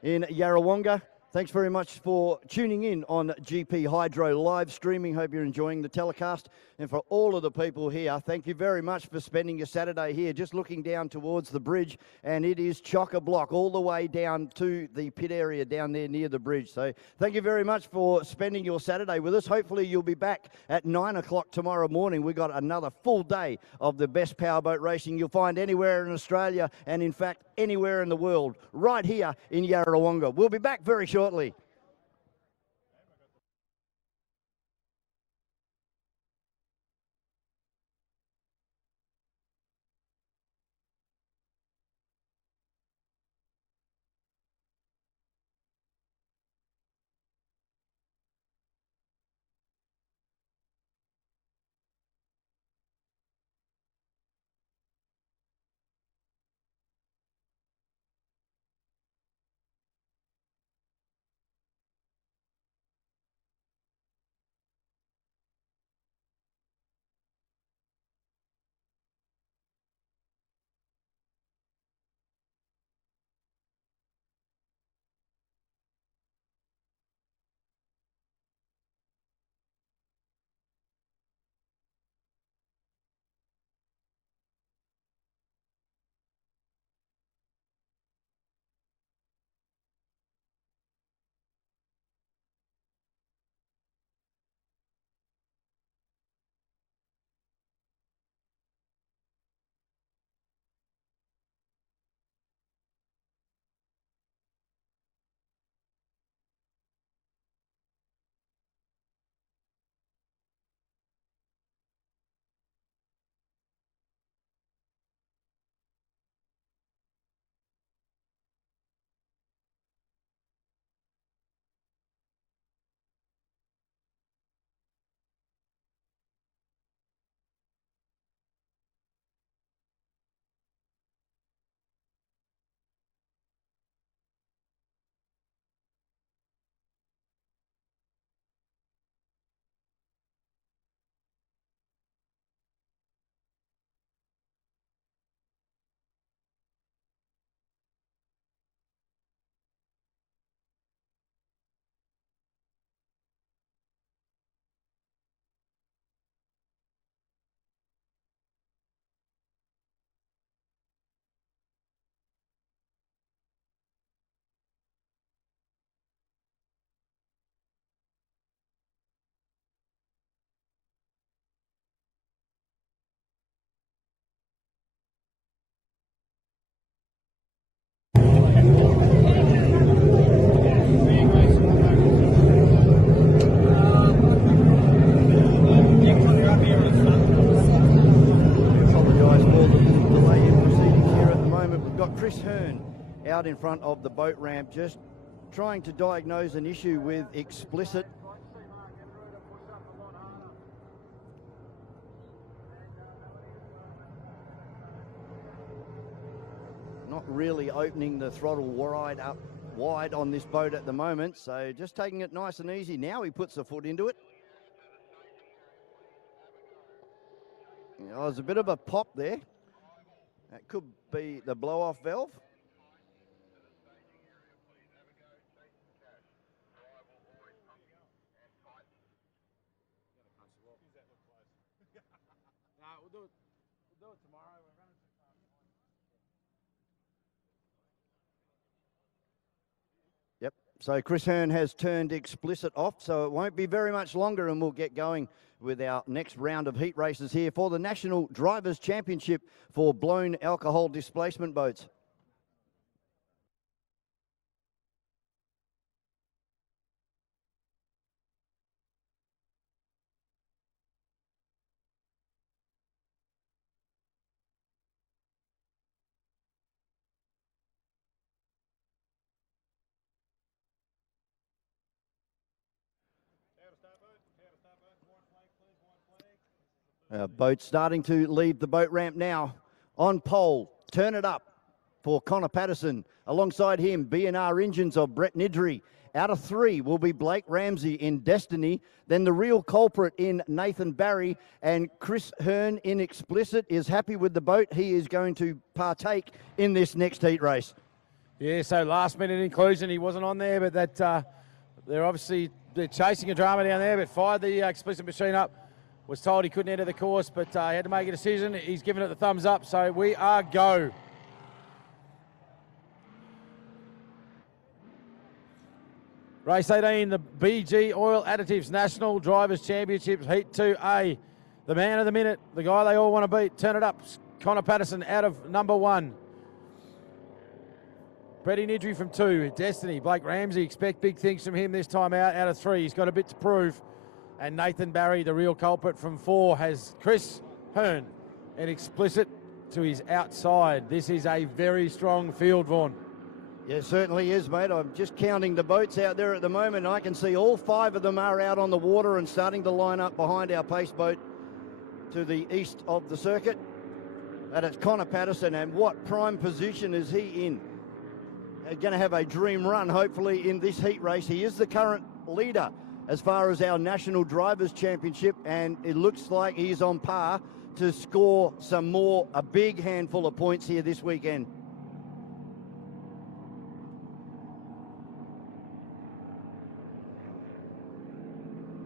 in Yarrawonga. Thanks very much for tuning in on GP Hydro live streaming. Hope you're enjoying the telecast. And for all of the people here, thank you very much for spending your Saturday here, just looking down towards the bridge. And it is chock-a-block all the way down to the pit area down there near the bridge. So thank you very much for spending your Saturday with us. Hopefully you'll be back at 9 o'clock tomorrow morning. We've got another full day of the best powerboat racing you'll find anywhere in Australia and, in fact, anywhere in the world, right here in Yarrawonga. We'll be back very shortly. out in front of the boat ramp, just trying to diagnose an issue with Explicit. Not really opening the throttle wide on this boat at the moment, so just taking it nice and easy. Now he puts the foot into it. There's a bit of a pop there. That could be the blow-off valve. Yep, so Chris Hearn has turned Explicit off, so it won't be very much longer and we'll get going with our next round of heat races here for the National Drivers' Championship for blown alcohol displacement boats. Boat starting to leave the boat ramp now. On pole, turn it up for Connor Patterson. Alongside him, B&R Engines of Brett Nidry. Out of 3 will be Blake Ramsey in Destiny. Then the real culprit in Nathan Barry. And Chris Hearn in Explicit is happy with the boat. He is going to partake in this next heat race. Yeah, so last minute inclusion. He wasn't on there, but that they're chasing a drama down there, but fired the Explicit machine up. Was told he couldn't enter the course, but he had to make a decision. He's given it the thumbs up, so we are go. Race 18, the BG Oil Additives National Drivers' Championships, Heat 2A. The man of the minute, the guy they all want to beat. Turn it up, Connor Patterson out of number 1. Bretty Nidry from 2. Destiny, Blake Ramsey, expect big things from him this time out of 3. He's got a bit to prove. And Nathan Barry, the real culprit from 4, has Chris Hearn, an Explicit to his outside. This is a very strong field, Vaughan. Yeah, it certainly is, mate. I'm just counting the boats out there at the moment. I can see all 5 of them are out on the water and starting to line up behind our pace boat to the east of the circuit. And it's Connor Patterson, and what prime position is he in? He's going to have a dream run, hopefully, in this heat race. He is the current leader as far as our National Drivers' Championship, and it looks like he's on par to score a big handful of points here this weekend.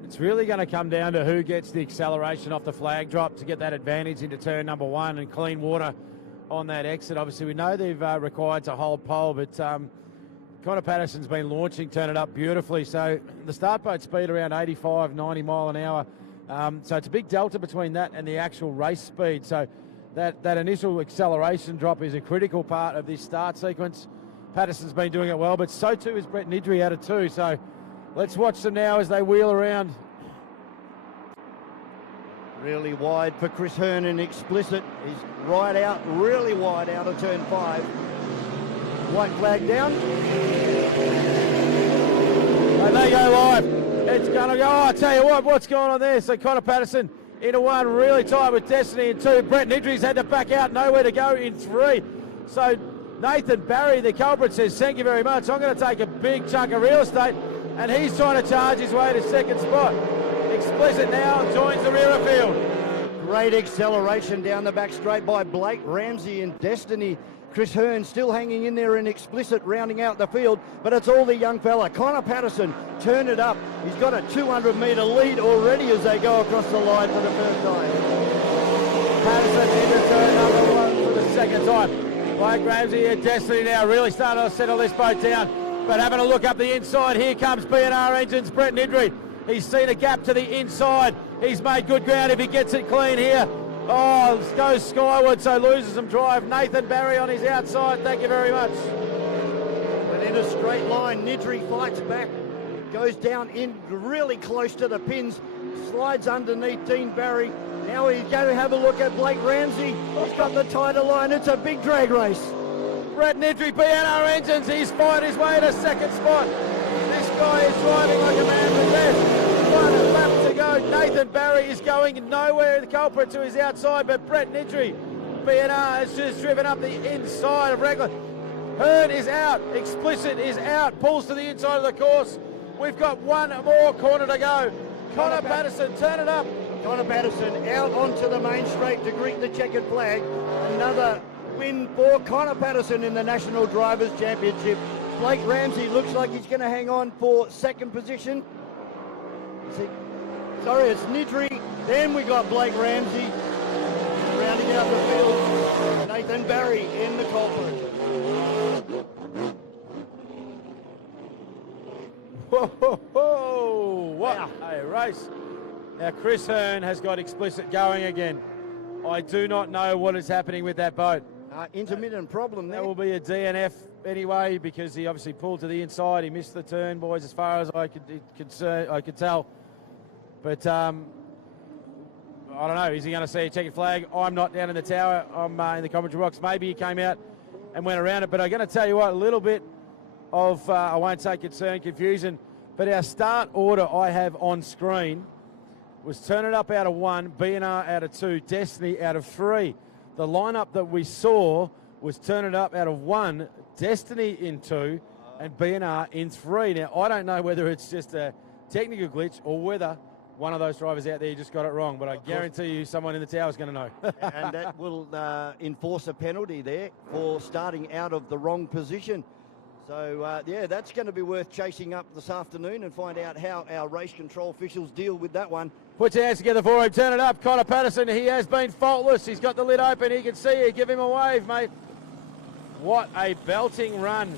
It's really going to come down to who gets the acceleration off the flag drop to get that advantage into turn number 1 and clean water on that exit. Obviously, we know they've required to hold pole, but Connor Patterson's been launching, turn it up beautifully. So the start boat speed around 85, 90 mile an hour. So it's a big delta between that and the actual race speed. So that initial acceleration drop is a critical part of this start sequence. Patterson's been doing it well, but so too is Brett Nidry out of 2. So let's watch them now as they wheel around. Really wide for Chris Hearn and Explicit. He's really wide out of turn 5. White flag down. And they go live. It's going to go. I tell you what's going on there. So Connor Patterson into 1, really tight with Destiny in 2. Brett Nidry's had to back out, nowhere to go in 3. So Nathan Barry, the culprit, says, thank you very much. I'm going to take a big chunk of real estate. And he's trying to charge his way to second spot. Explicit now joins the rear of field. Great acceleration down the back straight by Blake Ramsey in Destiny. Chris Hearn still hanging in there in Explicit, rounding out the field, but it's all the young fella. Connor Patterson, turn it up. He's got a 200-metre lead already as they go across the line for the first time. Patterson into turn number 1 for the second time. Blake Ramsey in Destiny now really starting to settle this boat down. But having a look up the inside, here comes B&R Engines, Brett Nidry. He's seen a gap to the inside. He's made good ground if he gets it clean here. Oh, goes skyward, so loses some drive. Nathan Barry on his outside, thank you very much. But in a straight line, Nidry fights back, goes down in really close to the pins, slides underneath Dean Barry. Now he's going to have a look at Blake Ramsey. He's got the tighter line. It's a big drag race. Brett Nidry, BNR Engines, he's fired his way to second spot. This guy is driving like a man possessed. 1 lap to go. Nathan Barry is going nowhere. The culprit to his outside, but Brett Nidry, BNR, has just driven up the inside of regular. Hearn is out. Explicit is out. Pulls to the inside of the course. We've got one more corner to go. Connor Patterson, turn it up. Connor Patterson out onto the main straight to greet the checkered flag. Another win for Connor Patterson in the National Drivers' Championship. Blake Ramsey looks like he's going to hang on for second position. Sorry, it's Nidry. Then we got Blake Ramsey rounding out the field. Nathan Barry in the culprit. Whoa, what a race. Now, Chris Hearn has got Explicit going again. I do not know what is happening with that boat. Intermittent problem there. That will be a DNF anyway, because he obviously pulled to the inside. He missed the turn, boys, as far as I could tell. But I don't know. Is he going to see a checkered flag? I'm not down in the tower. I'm in the commentary box. Maybe he came out and went around it. But I'm going to tell you what, a little bit of, I won't say concern, confusion, but our start order I have on screen was Turn It Up out of 1, BNR out of 2, Destiny out of 3. The lineup that we saw was Turn It Up out of 1, Destiny in 2, and BNR in 3. Now, I don't know whether it's just a technical glitch or whether one of those drivers out there just got it wrong, but I guarantee you someone in the tower is going to know. And that will enforce a penalty there for starting out of the wrong position. So, yeah, that's going to be worth chasing up this afternoon and find out how our race control officials deal with that one. Put your hands together for him. Turn it up. Connor Patterson, he has been faultless. He's got the lid open. He can see you. Give him a wave, mate. What a belting run.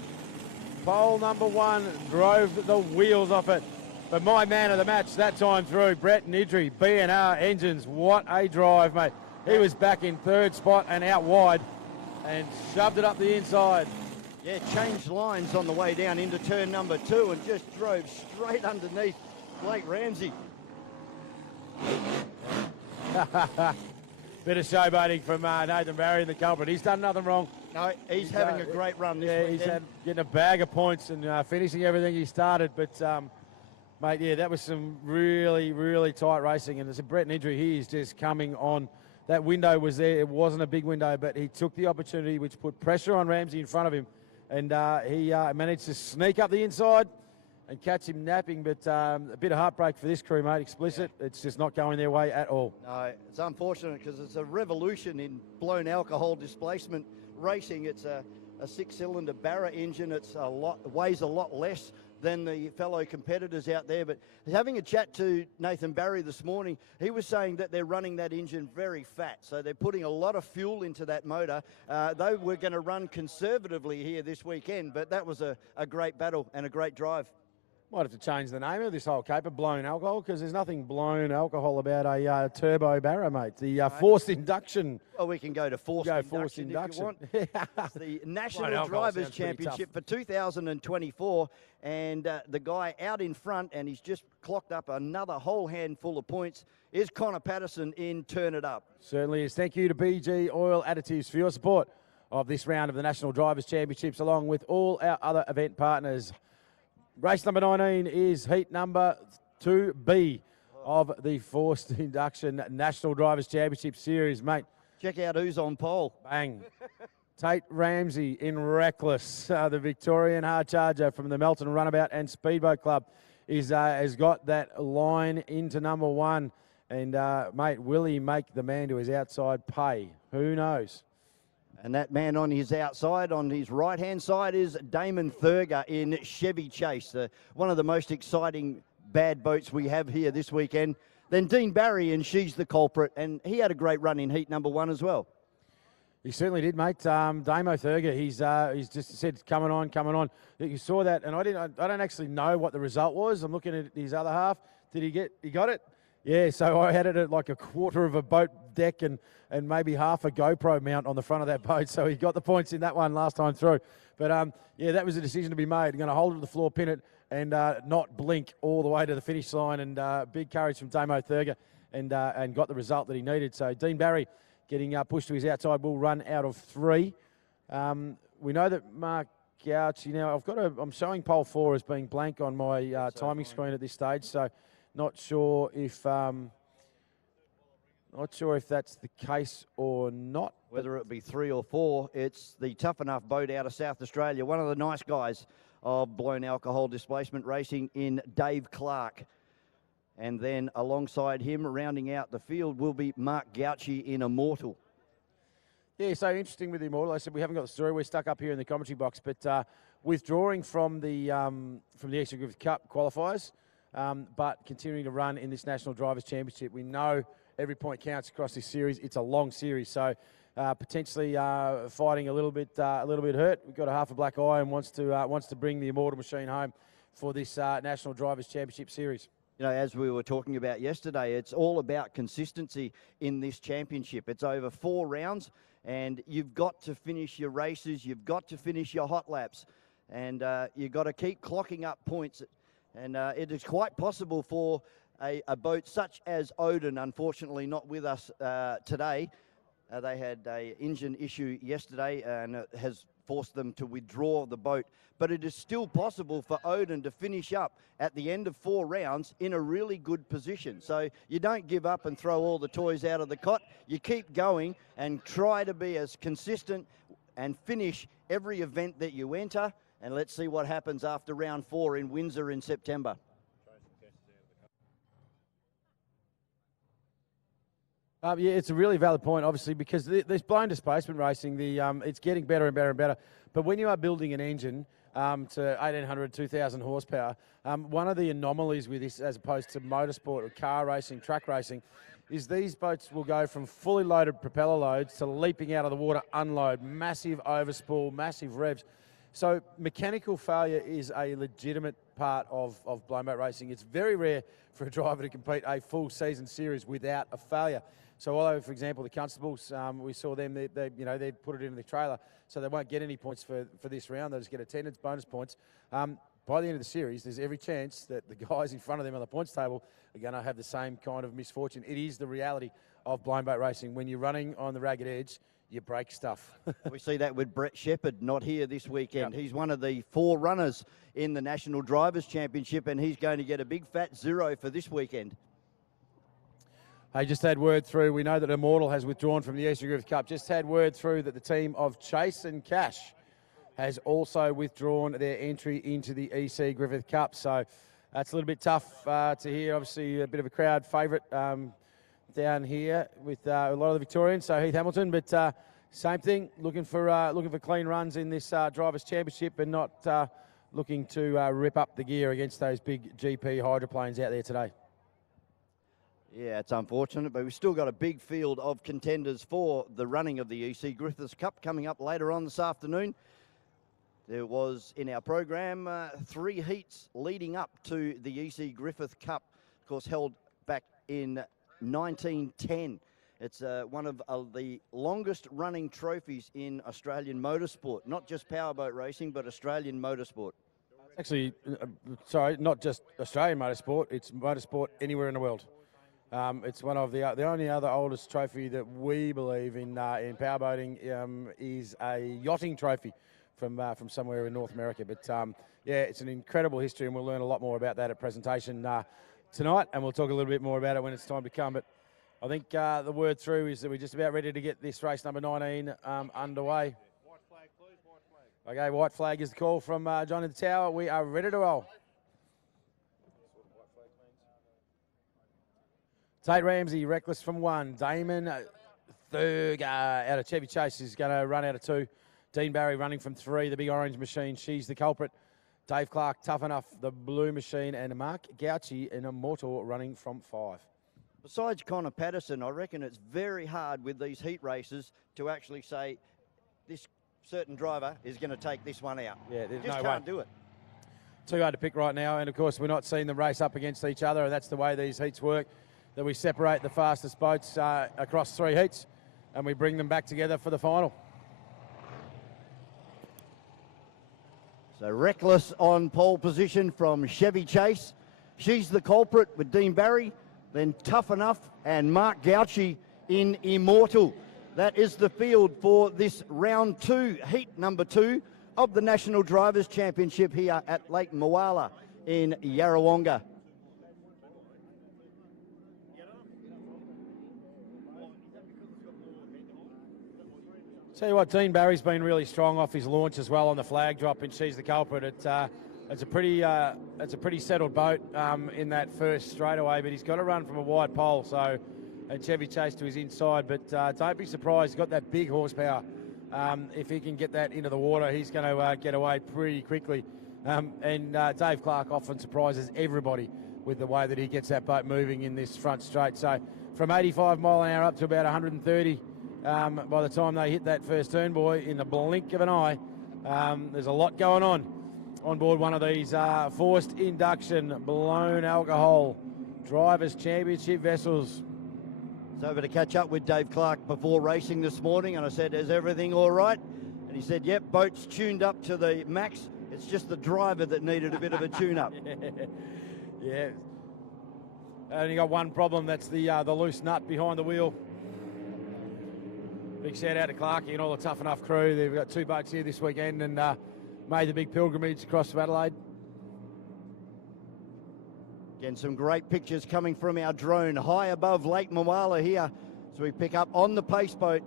Pole number 1 drove the wheels off it. But my man of the match that time through, Brett Nidry, BNR Engines. What a drive, mate. He was back in third spot and out wide and shoved it up the inside. Yeah, changed lines on the way down into turn number 2 and just drove straight underneath Blake Ramsey. Bit of showboating from Nathan Barry in the culprit. He's done nothing wrong. No, he's having a great run this weekend. He's getting a bag of points and finishing everything he started. But, mate, yeah, that was some really, really tight racing. And as a Brett Nidry, he is just coming on. That window was there. It wasn't a big window, but he took the opportunity, which put pressure on Ramsey in front of him. And he managed to sneak up the inside and catch him napping. But a bit of heartbreak for this crew, mate. Explicit. Yeah. It's just not going their way at all. No, it's unfortunate because it's a revolution in blown alcohol displacement racing. It's a 6-cylinder Barra engine. It's weighs a lot less than the fellow competitors out there. But having a chat to Nathan Barry this morning, he was saying that they're running that engine very fat. So they're putting a lot of fuel into that motor. They were going to run conservatively here this weekend, but that was a great battle and a great drive. Might have to change the name of this whole caper, blown alcohol, because there's nothing blown alcohol about a turbo Barra, mate. The forced induction. Well, we can go to forced induction if you want. It's the National Drivers' Championship for 2024. And the guy out in front, and he's just clocked up another whole handful of points, is Connor Patterson in Turn It Up. Certainly is. Thank you to BG Oil Additives for your support of this round of the National Drivers' Championships, along with all our other event partners. Race number 19 is heat number 2B of the forced induction National Drivers' Championship Series, mate. Check out who's on pole. Bang. Tate Ramsey in Reckless, the Victorian hard charger from the Melton Runabout and Speedboat Club, has got that line into number 1. And, mate, will he make the man to his outside pay? Who knows? And that man on his outside, on his right-hand side, is Damon Thurger in Chevy Chase, one of the most exciting bad boats we have here this weekend. Then Dean Barry in She's the Culprit, and he had a great run in heat number 1 as well. He certainly did, mate. Damo Thurger, he's just said, coming on. You saw that, and I don't actually know what the result was. I'm looking at his other half. He got it? Yeah, so I had it at like a quarter of a boat deck and maybe half a GoPro mount on the front of that boat. So he got the points in that one last time through. But, yeah, that was a decision to be made. Going to hold it to the floor, pin it, and not blink all the way to the finish line. And big courage from Damo Thurger and got the result that he needed. So Dean Barry getting pushed to his outside will run out of 3. we know that Mark Gauchi, now I'm showing pole 4 as being blank on my timing screen at this stage, so not sure if that's the case or not. Whether it be 3 or 4, it's the Tough Enough boat out of South Australia. One of the nice guys of blown alcohol displacement racing in Dave Clark. And then alongside him, rounding out the field, will be Mark Gauchi in Immortal. Yeah, so interesting with the Immortal. I said we haven't got the story. We're stuck up here in the commentary box, but withdrawing from the E.C Griffith Cup qualifiers, but continuing to run in this National Drivers' Championship. We know every point counts across this series. It's a long series, so potentially fighting a little bit hurt. We've got a half a black eye and wants to bring the Immortal machine home for this National Drivers' Championship series. You know, as we were talking about yesterday, it's all about consistency in this championship. It's over 4 rounds, and you've got to finish your races, you've got to finish your hot laps, and you've got to keep clocking up points. And it is quite possible for a boat such as Odin, unfortunately not with us today. They had an engine issue yesterday, and it has forced them to withdraw the boat. But it is still possible for Odin to finish up at the end of 4 rounds in a really good position. So you don't give up and throw all the toys out of the cot. You keep going and try to be as consistent and finish every event that you enter. And let's see what happens after round 4 in Windsor in September. Yeah, it's a really valid point, obviously, because this blown displacement racing, it's getting better and better and better. But when you are building an engine to 1,800, 2,000 horsepower, one of the anomalies with this, as opposed to motorsport or car racing, track racing, is these boats will go from fully loaded propeller loads to leaping out of the water, unload, massive overspool, massive revs. So mechanical failure is a legitimate part of blown boat racing. It's very rare for a driver to compete a full season series without a failure. So although, for example, the Constables, we saw them, they put it in the trailer, so they won't get any points for this round. They'll just get attendance bonus points. By the end of the series, there's every chance that the guys in front of them on the points table are going to have the same kind of misfortune. It is the reality of blown boat racing. When you're running on the ragged edge, you break stuff. We see that with Brett Shepherd, not here this weekend. Yep. He's one of the 4 runners in the National Drivers' Championship, and he's going to get a big fat 0 for this weekend. I just had word through, we know that Immortal has withdrawn from the E.C Griffith Cup. Just had word through that the team of Chase and Cash has also withdrawn their entry into the E.C Griffith Cup. So that's a little bit tough to hear. Obviously, a bit of a crowd favourite down here with a lot of the Victorians, so Heath Hamilton. But same thing, looking for clean runs in this Drivers' Championship and not looking to rip up the gear against those big GP hydroplanes out there today. Yeah, it's unfortunate, but we've still got a big field of contenders for the running of the E.C Griffiths Cup coming up later on this afternoon. There was, in our program, 3 heats leading up to the E.C Griffith Cup, of course, held back in 1910. It's one of the longest running trophies in Australian motorsport, not just powerboat racing, but Australian motorsport. Actually, sorry, not just Australian motorsport, it's motorsport anywhere in the world. It's one of the only other oldest trophy that we believe in powerboating is a yachting trophy from somewhere in North America. But yeah, it's an incredible history, and we'll learn a lot more about that at presentation tonight, and we'll talk a little bit more about it when it's time to come. But I think the word through is that we're just about ready to get this race number 19 underway. White flag, please, white flag. Okay, white flag is the call from John in the tower. We are ready to roll. Tate Ramsey, reckless from 1. Damon Thurg out of Chevy Chase is going to run out of 2. Dean Barry running from 3. The big orange machine, she's the culprit. Dave Clark, Tough Enough, the blue machine, and Mark Gauchi and Immortal running from 5. Besides Connor Patterson, I reckon it's very hard with these heat races to actually say this certain driver is going to take this one out. Yeah, there's just no can't way. do it. Too hard to pick right now, and of course we're not seeing them race up against each other, and that's the way these heats work. That we separate the fastest boats across 3 heats, and we bring them back together for the final. So Reckless on pole position from Chevy Chase. She's the culprit with Dean Barry. Then Tough Enough and Mark Gauchi in Immortal. That is the field for this round 2, heat number 2 of the National Drivers' Championship here at Lake Moala in Yarrawonga. Tell you what, Dean Barry's been really strong off his launch as well on the flag drop, and she's the culprit. It's a pretty settled boat in that first straightaway, but he's got to run from a wide pole. So, and Chevy Chase to his inside, but don't be surprised. He's got that big horsepower. If he can get that into the water, he's going to get away pretty quickly. And Dave Clark often surprises everybody with the way that he gets that boat moving in this front straight. So, from 85 mile an hour up to about 130. By the time they hit that first turn, boy, in the blink of an eye, there's a lot going on board one of these forced induction blown alcohol Drivers' Championship vessels. It's over to catch up with Dave Clark before racing this morning, and I said, is everything all right? And he said, yep, boat's tuned up to the max. It's just the driver that needed a bit of a tune-up. Yeah. Only got one problem, that's the loose nut behind the wheel. Big shout out to Clarkie and all the Tough Enough crew. They've got 2 boats here this weekend and made the big pilgrimage across to Adelaide. Again, some great pictures coming from our drone high above Lake Moala here as we pick up on the pace boat.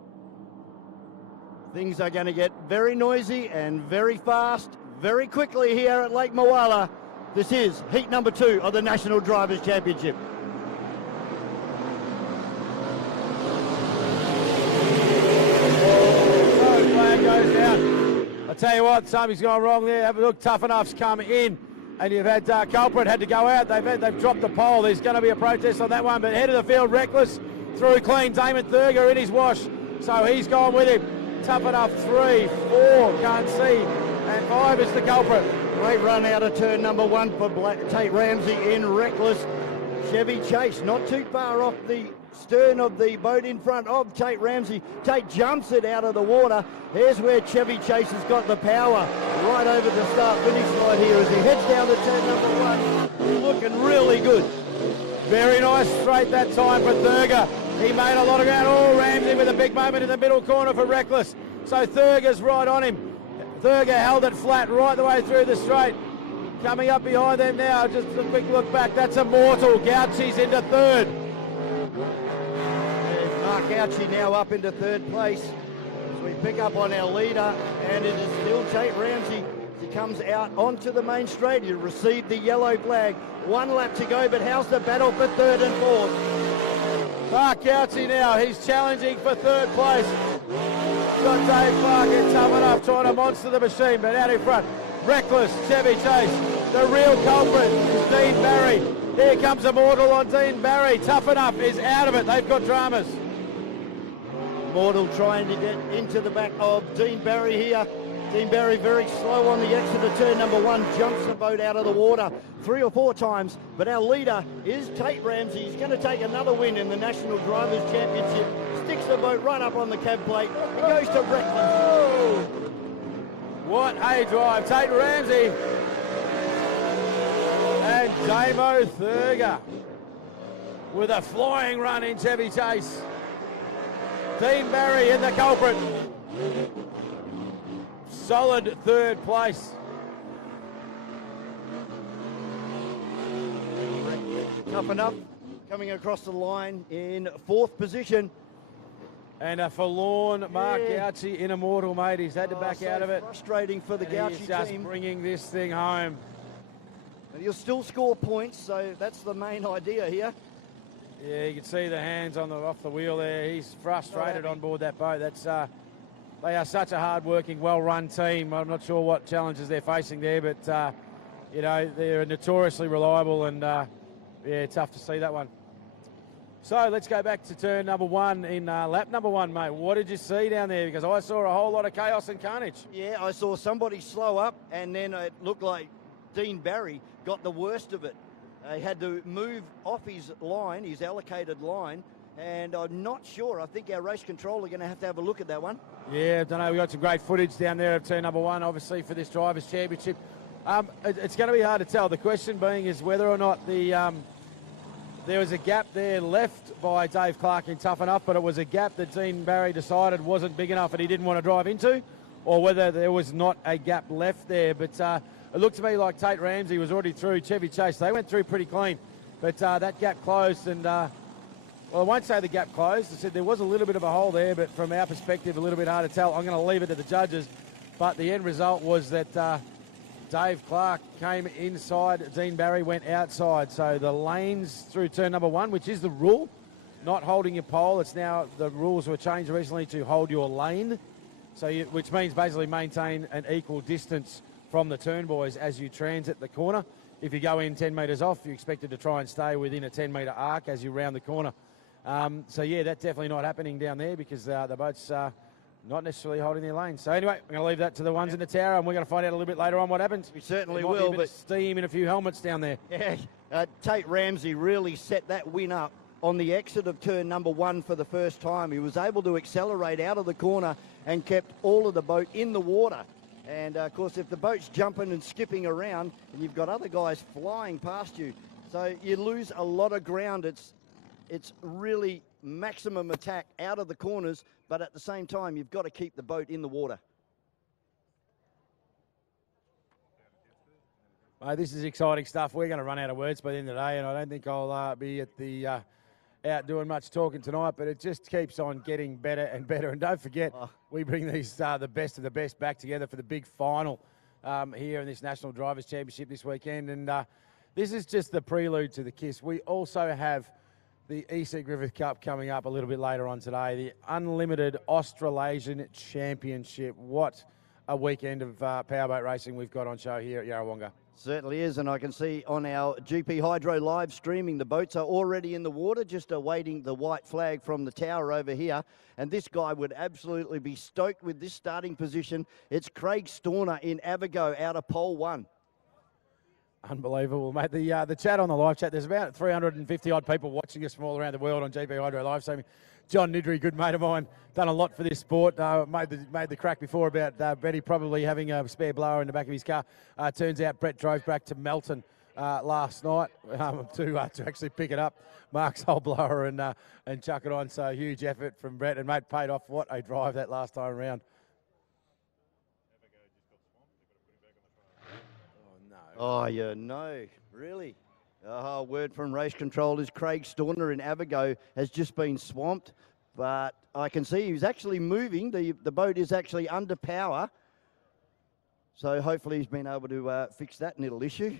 Things are going to get very noisy and very fast, very quickly here at Lake Moala. This is heat number 2 of the National Drivers' Championship. Goes down. I tell you what, something's gone wrong there. Have a look. Tough Enough's come in, and you've had Culprit had to go out. They've dropped the pole. There's going to be a protest on that one, but head of the field, Reckless through clean. Damon Thurger in his wash, so he's gone with him. Tough Enough 3, 4, can't see, and 5 is the culprit. Great run out of turn number 1 for Tate Ramsey in Reckless. Chevy Chase not too far off the stern of the boat in front of Tate Ramsey. Tate jumps it out of the water. Here's where Chevy Chase has got the power right over the start-finish line here as he heads down to turn number 1. Looking really good. Very nice straight that time for Thurger. He made a lot of ground. Oh, Ramsey with a big moment in the middle corner for Reckless. So Thurger's right on him. Thurger held it flat right the way through the straight. Coming up behind them now, just a quick look back. That's Immortal. Gauchi's into 3rd. Mark Gauchi now up into 3rd place as we pick up on our leader, and it is still Tate Ramsey. He comes out onto the main straight. He received the yellow flag. 1 lap to go, but how's the battle for 3rd and 4th? Mark Gauchi now, he's challenging for 3rd place. Got Dave Clark and Tough Enough trying to monster the machine, but out in front, Reckless, Chevy Chase. The real culprit is Dean Barry. Here comes Immortal on Dean Barry. Tough Enough is out of it. They've got dramas. Immortal trying to get into the back of Dean Barry here. Dean Barry very slow on the exit of turn number 1, jumps the boat out of the water 3 or 4 times. But our leader is Tate Ramsey. He's going to take another win in the National Drivers' Championship. Sticks the boat right up on the cab plate. It goes to Reckless. Oh, what a drive. Tate Ramsey and Damo Thurger with a flying run in Chevy Chase. Dean Barry in the culprit. Solid 3rd place. Tough Enough coming across the line in 4th position. And a forlorn Mark Gauchi in Immortal, mate. He's had to back out of it. Frustrating for the Gauchi He's just team. bringing this thing home. And he'll still score points, so that's the main idea here. Yeah, you can see the hands on off the wheel there. He's frustrated on board that boat. That's they are such a hard-working, well-run team. I'm not sure what challenges they're facing there, but you know, they're notoriously reliable, and yeah, tough to see that one. So let's go back to turn number 1 in lap number 1, mate. What did you see down there? Because I saw a whole lot of chaos and carnage. Yeah, I saw somebody slow up, and then it looked like Dean Barry got the worst of it. He had to move off his line, his allocated line, and I'm not sure. I think our race control are going to have a look at that one. Yeah, I don't know. We've got some great footage down there of turn number 1, obviously, for this Drivers' Championship. It's going to be hard to tell. The question being is whether or not the there was a gap there left by Dave Clark in Tough Enough, but it was a gap that Dean Barry decided wasn't big enough and he didn't want to drive into, or whether there was not a gap left there. But it looked to me like Tate Ramsey was already through Chevy Chase. They went through pretty clean, but that gap closed and, well, I won't say the gap closed. I said there was a little bit of a hole there, but from our perspective, a little bit hard to tell. I'm going to leave it to the judges, but the end result was that Dave Clark came inside, Dean Barry went outside. So the lanes through turn number 1, which is the rule, not holding your pole. It's now, the rules were changed recently to hold your lane, so which means basically maintain an equal distance from the turn boys as you transit the corner. If you go in 10 metres off, you're expected to try and stay within a 10-metre arc as you round the corner. So yeah, that's definitely not happening down there because the boats not necessarily holding their lane. So anyway, I'm going to leave that to the ones in the tower, and we're going to find out a little bit later on what happens. We certainly there might will. Be a bit of steam in a few helmets down there. Yeah, Tate Ramsey really set that win up on the exit of turn number 1 for the first time. He was able to accelerate out of the corner and kept all of the boat in the water. And of course, if the boat's jumping and skipping around, and you've got other guys flying past you, so you lose a lot of ground. It's really maximum attack out of the corners, but at the same time, you've got to keep the boat in the water. This is exciting stuff. We're going to run out of words by the end of the day, and I don't think I'll be at the out doing much talking tonight, but it just keeps on getting better and better. And don't forget, we bring these the best of the best back together for the big final here in this National Drivers' Championship this weekend. And this is just the prelude to the KISS. We also have the E.C Griffith Cup coming up a little bit later on today, the Unlimited Australasian Championship. What a weekend of powerboat racing we've got on show here at Yarrawonga. Certainly is, and I can see on our GP Hydro live streaming, the boats are already in the water, just awaiting the white flag from the tower over here. And this guy would absolutely be stoked with this starting position. It's Craig Storner in Avigo out of pole 1. Unbelievable, mate. The chat on the live chat, there's about 350-odd people watching us from all around the world on GP Hydro Live streaming. John Nidri, good mate of mine, done a lot for this sport. Made the crack before about Betty probably having a spare blower in the back of his car. Turns out Brett drove back to Melton last night to actually pick it up, Mark's whole blower, and chuck it on. So huge effort from Brett, and mate, paid off. What a drive that last time around. Oh, yeah, no, really. Word from race control is Craig Storner in Avigo has just been swamped, but I can see he's actually moving. The boat is actually under power, so hopefully he's been able to fix that little issue.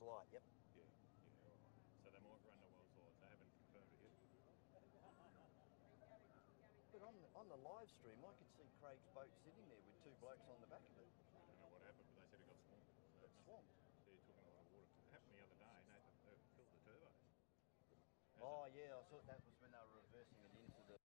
Light, yep. So they might run the world's light. They haven't confirmed it yet. But on the live stream, I could see Craig's boat sitting there with 2 blokes on the back of it. I don't know what happened, but they said it got swamped. It's swamped. So you're talking a lot of water. It happened the other day, and they filled the turbos. Oh, yeah, I thought that was when they were reversing it into the...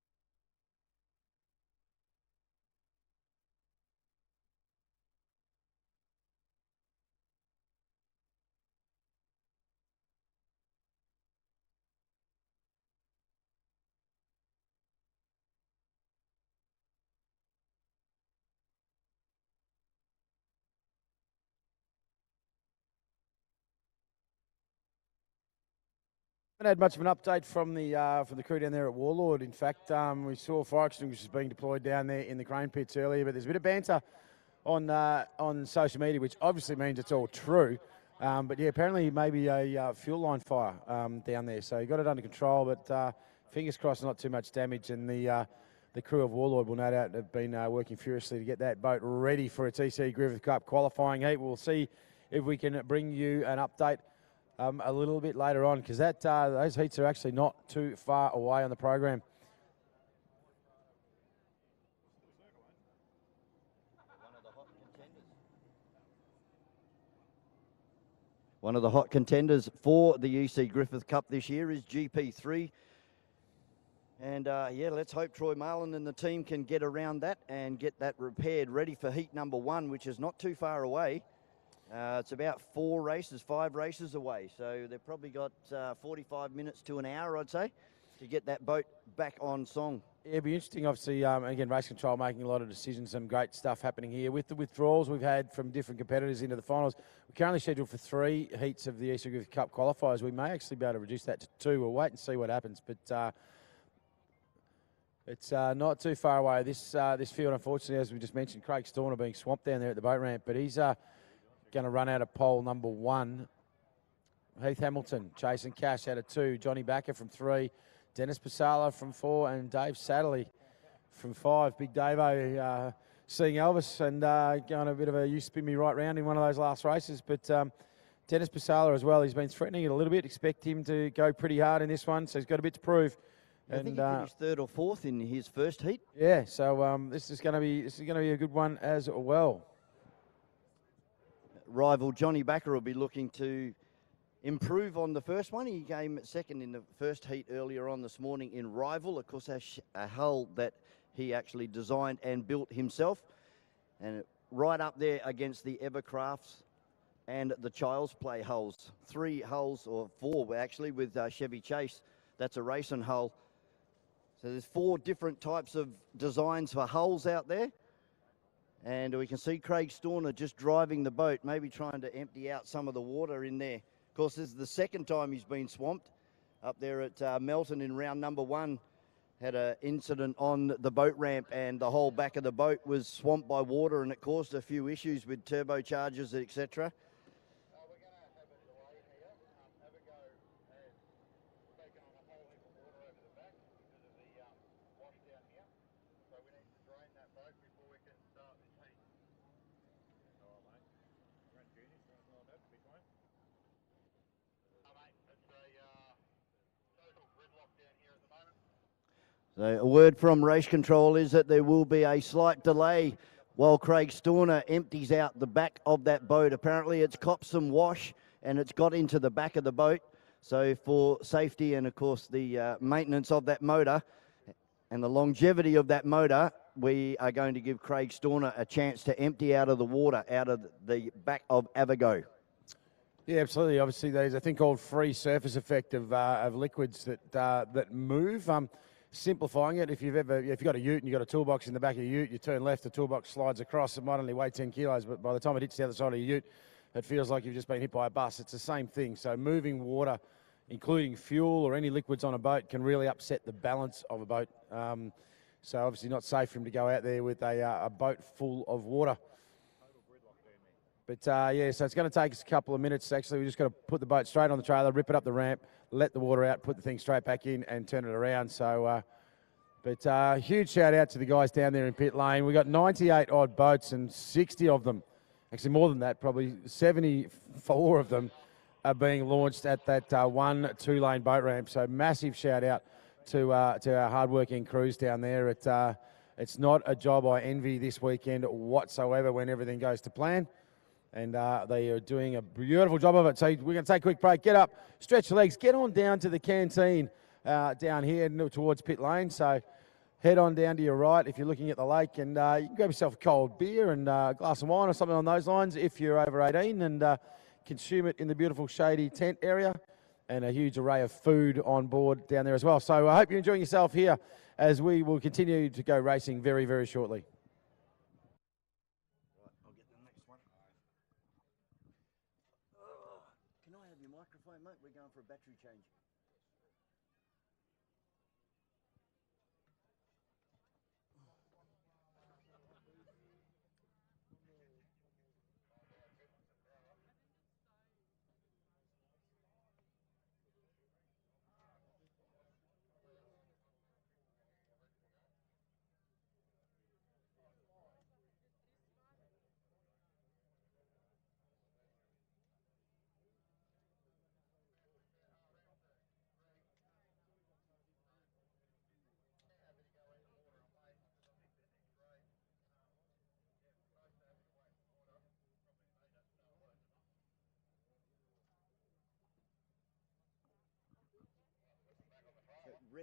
Haven't had much of an update from the crew down there at Warlord. In fact, we saw fire extinguishers being deployed down there in the crane pits earlier, but there's a bit of banter on social media, which obviously means it's all true. But yeah, apparently maybe a fuel line fire down there. So you got it under control, but fingers crossed not too much damage. And the crew of Warlord will no doubt have been working furiously to get that boat ready for its E.C Griffith Cup qualifying heat. We'll see if we can bring you an update a little bit later on, because those heats are actually not too far away on the program. One of the hot contenders for the E.C Griffith Cup this year is GP3. And yeah, let's hope Troy Marlin and the team can get around that and get that repaired, ready for heat number 1, which is not too far away. It's about 5 races away. So they've probably got 45 minutes to an hour, I'd say, to get that boat back on song. Yeah, it'll be interesting, obviously, again, Race Control making a lot of decisions, some great stuff happening here. With the withdrawals we've had from different competitors into the finals, we're currently scheduled for 3 heats of the E.C Griffith Cup qualifiers. We may actually be able to reduce that to 2. We'll wait and see what happens, but it's not too far away. This field, unfortunately, as we just mentioned, Craig Storner being swamped down there at the boat ramp, but he's going to run out of pole number 1. Heath Hamilton chasing Cash out of 2. Johnny Backer from 3. Dennis Pasala from 4. And Dave Satterley from 5. Big Davo seeing Elvis and going a bit of a you spin me right round in one of those last races. But Dennis Pasala as well, he's been threatening it a little bit. Expect him to go pretty hard in this one, so he's got a bit to prove. I think he finished 3rd or 4th in his first heat. Yeah, so this is going to be a good one as well. Rival Johnny Backer will be looking to improve on the first one. He came 2nd in the first heat earlier on this morning in Rival. Of course, a hull that he actually designed and built himself. And right up there against the Evercrafts and the Child's Play hulls. 3 hulls, or 4 actually, with Chevy Chase. That's a racing hull. So there's 4 different types of designs for hulls out there. And we can see Craig Storner just driving the boat, maybe trying to empty out some of the water in there. Of course, this is the 2nd time he's been swamped. Up there at Melton in round number 1, had an incident on the boat ramp and the whole back of the boat was swamped by water and it caused a few issues with turbochargers, etc. So a word from Race Control is that there will be a slight delay while Craig Storner empties out the back of that boat. Apparently it's copped some wash and it's got into the back of the boat. So for safety and, of course, the maintenance of that motor and the longevity of that motor, we are going to give Craig Storner a chance to empty out of the water, out of the back of Avago. Yeah, absolutely. Obviously, there's a thing called free surface effect of liquids that move. Simplifying it, if you've got a ute and you've got a toolbox in the back of your ute, you turn left, the toolbox slides across. It might only weigh 10 kilos, but by the time it hits the other side of your ute, it feels like you've just been hit by a bus. It's the same thing. So moving water, including fuel or any liquids on a boat, can really upset the balance of a boat. So obviously not safe for him to go out there with a boat full of water. But yeah, so it's going to take us a couple of minutes. Actually, we just got to put the boat straight on the trailer, rip it up the ramp, let the water out, put the thing straight back in and turn it around. So, but huge shout out to the guys down there in pit lane. We got 98 odd boats and 60 of them, actually more than that, probably 74 of them are being launched at that 1 2-lane boat ramp. So massive shout out to our hardworking crews down there. It's not a job I envy this weekend whatsoever when everything goes to plan. And they are doing a beautiful job of it. So we're going to take a quick break. Get up, stretch your legs, get on down to the canteen down here towards pit lane. So head on down to your right if you're looking at the lake, and you can grab yourself a cold beer and a glass of wine or something on those lines if you're over 18, and consume it in the beautiful shady tent area, and a huge array of food on board down there as well. So I hope you're enjoying yourself here as we will continue to go racing very, very shortly. Mate, we're going for a battery change.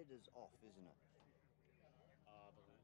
red is off, isn't it? Correct. Red's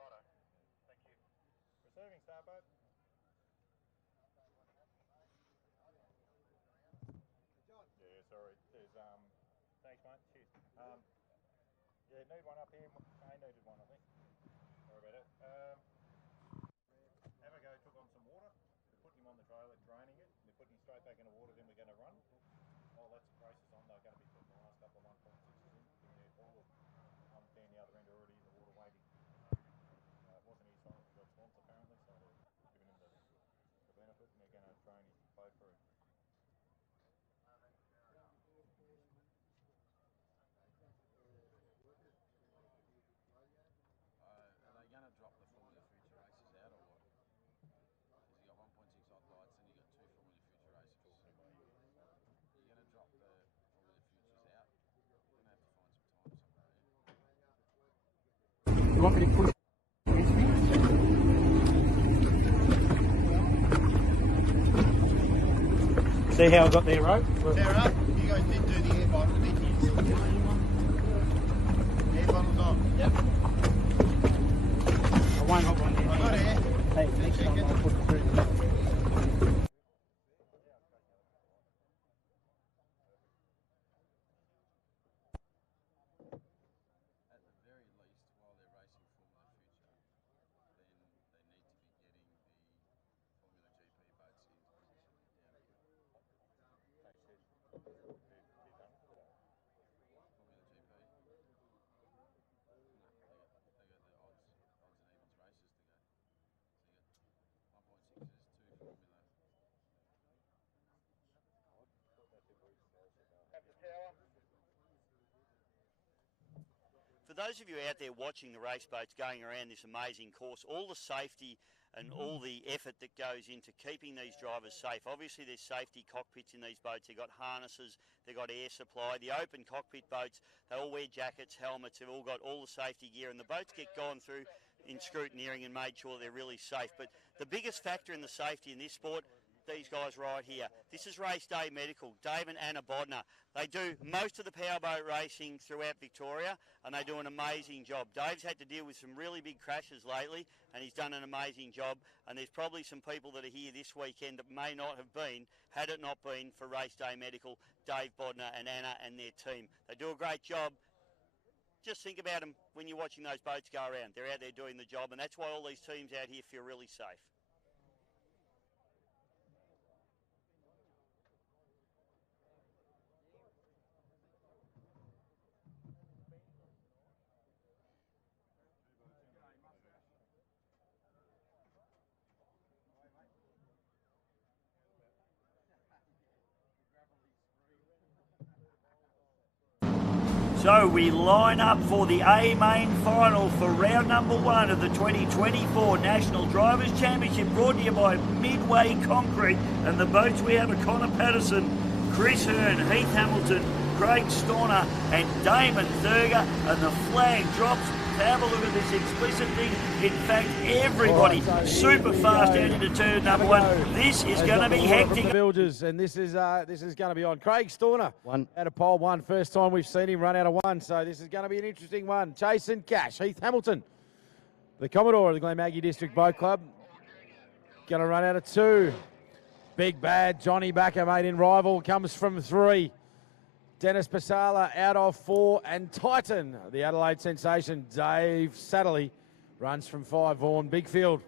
off. Receiving starboard. Yeah, sorry. There's thanks mate. Cheers. Yeah, need one up here. I needed one, I think. Sorry about it. Amago took on some water. They're putting him on the trailer, draining it. They're putting him straight back in the water, then we're going to run. While that's races on, they're going to be putting the last couple of 1.6s in, giving their forward. I'm down the other end already in the water waiting. It wasn't his fault, we got swamped apparently, so they're giving him the benefit and they're going to train his boat through. Are they going to drop the Formula Future races out or what? Because you got 1.6 odd lights and you got 2 Formula Future races. You're going to drop the Formula Futures out. You're going to have to find some time somewhere. You want me to push? See how I got there, right? Sarah, you guys did do the air bottle, didn't you? Air bottle's on. Yep. I won't hop on there. I got air. Hey, next time I'll put it through. At the very least, while they're racing Formula Future, then they need to be getting the Formula GP boats in position. Formula GP? No, they got the odds and evens races to go. So you got 1.6s, 2 Formula. For those of you out there watching the race boats going around this amazing course, all the safety and all the effort that goes into keeping these drivers safe. Obviously there's safety cockpits in these boats. They've got harnesses, they've got air supply. The open cockpit boats, they all wear jackets, helmets, they've all got all the safety gear, and the boats get gone through in scrutineering and made sure they're really safe. But the biggest factor in the safety in this sport, these guys right here. This is Race Day Medical, Dave and Anna Bodner. They do most of the powerboat racing throughout Victoria, and they do an amazing job. Dave's had to deal with some really big crashes lately, and he's done an amazing job. And there's probably some people that are here this weekend that may not have been, had it not been for Race Day Medical, Dave Bodner and Anna and their team. They do a great job. Just think about them when you're watching those boats go around. They're out there doing the job, and that's why all these teams out here feel really safe. So we line up for the A main final for round number 1 of the 2024 National Drivers' Championship, brought to you by Midway Concrete. And the boats we have are Connor Patterson, Chris Hearn, Heath Hamilton, Craig Storner and Damon Thurger. And the flag drops. Have a look at this explicit thing. In fact, everybody super fast out into turn number 1. This is going to be hectic. The Bilgers, and this is going to be on. Craig Storner out of pole 1. First time we've seen him run out of 1, so this is going to be an interesting one. Jason Cash, Heath Hamilton, the Commodore of the Glen Maggie District Boat Club, going to run out of 2. Big Bad Johnny Backer, mate, in rival, comes from 3. Dennis Pasala out of 4, and Titan, the Adelaide sensation, Dave Satterley, runs from 5. Vaughan Bigfield.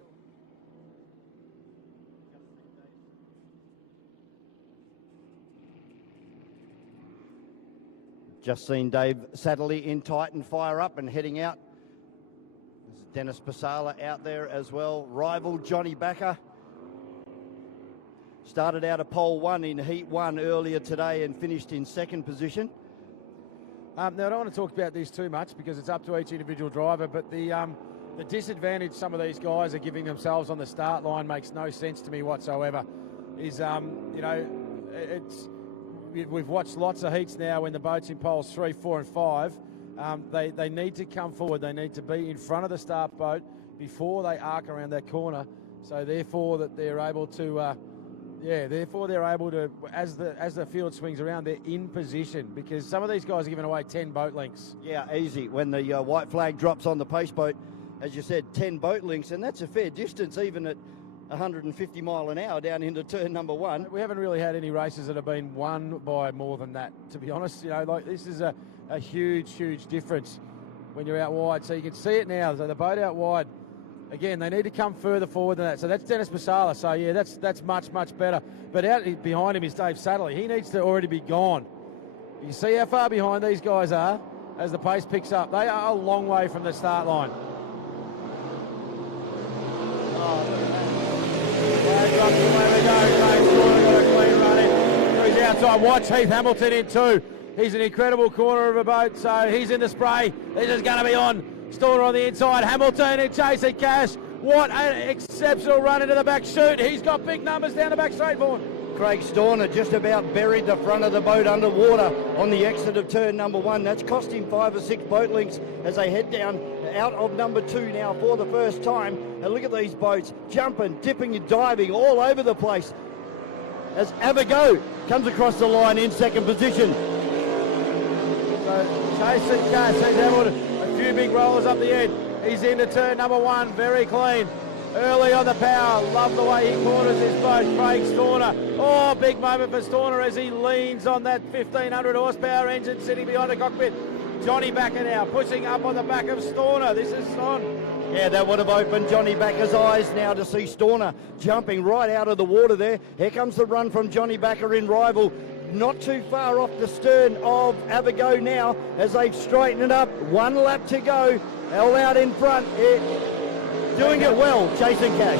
Just seen Dave Satterley in Titan fire up and heading out. There's Dennis Pasala out there as well. Rival Johnny Backer. Started out of pole 1 in heat 1 earlier today and finished in 2nd position. Now, I don't want to talk about this too much because it's up to each individual driver, but the disadvantage some of these guys are giving themselves on the start line makes no sense to me whatsoever. Is, you know, we've watched lots of heats now when the boat's in poles 3, 4 and 5. They need to come forward. They need to be in front of the start boat before they arc around that corner. So therefore that they're able to... therefore they're able to, as the field swings around, they're in position because some of these guys are giving away 10 boat lengths. Yeah, easy. When the white flag drops on the pace boat, as you said, 10 boat lengths, and that's a fair distance even at 150 mile an hour down into turn number 1. We haven't really had any races that have been won by more than that, to be honest. You know, like this is a huge, huge difference when you're out wide. So you can see it now. So the boat out wide. Again, they need to come further forward than that. So that's Dennis Basala. So, yeah, that's much, much better. But out behind him is Dave Satterley. He needs to already be gone. You see how far behind these guys are as the pace picks up. They are a long way from the start line. He's outside. Watch Heath Hamilton in 2. He's an incredible corner of a boat. So he's in the spray. This is going to be on. Storner on the inside, Hamilton and chasing Cash. What an exceptional run into the back chute. He's got big numbers down the back straight board. Craig Storner just about buried the front of the boat underwater on the exit of turn number 1. That's cost him 5 or 6 boat lengths as they head down out of number 2 now for the first time. And look at these boats jumping, dipping and diving all over the place as Avigo comes across the line in 2nd position. So chasing Cash, he's able to... Few big rollers up the end. He's into turn number 1, very clean. Early on the power, love the way he corners his boat. Craig Storner. Oh, big moment for Storner as he leans on that 1,500 horsepower engine sitting behind the cockpit. Johnny Backer now pushing up on the back of Storner. This is on. Yeah, that would have opened Johnny Backer's eyes now to see Storner jumping right out of the water there. Here comes the run from Johnny Backer in rival. Not too far off the stern of Avigo now as they straighten it up. 1 lap to go. All out in front. Doing it well, chasing Cash.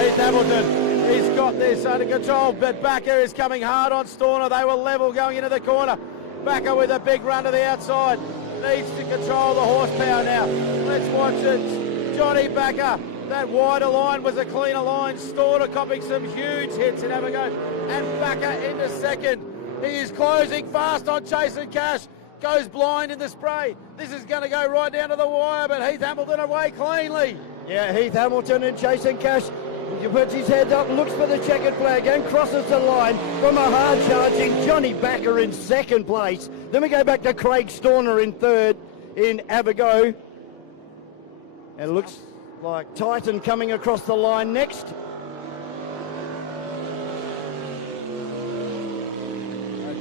Heath Hamilton, he's got this under control, but Backer is coming hard on Storner. They were level going into the corner. Backer with a big run to the outside. Needs to control the horsepower now. Let's watch it. Johnny Backer. That wider line was a cleaner line. Storner copying some huge hits in Avigo. And Backer into 2nd. He is closing fast on Chasing Cash. Goes blind in the spray. This is going to go right down to the wire, but Heath Hamilton away cleanly. Yeah, Heath Hamilton and Chasing Cash. He puts his head up, looks for the checkered flag and crosses the line from a hard charging Johnny Backer in 2nd place. Then we go back to Craig Storner in 3rd in Avigo. And it looks like Titan coming across the line next.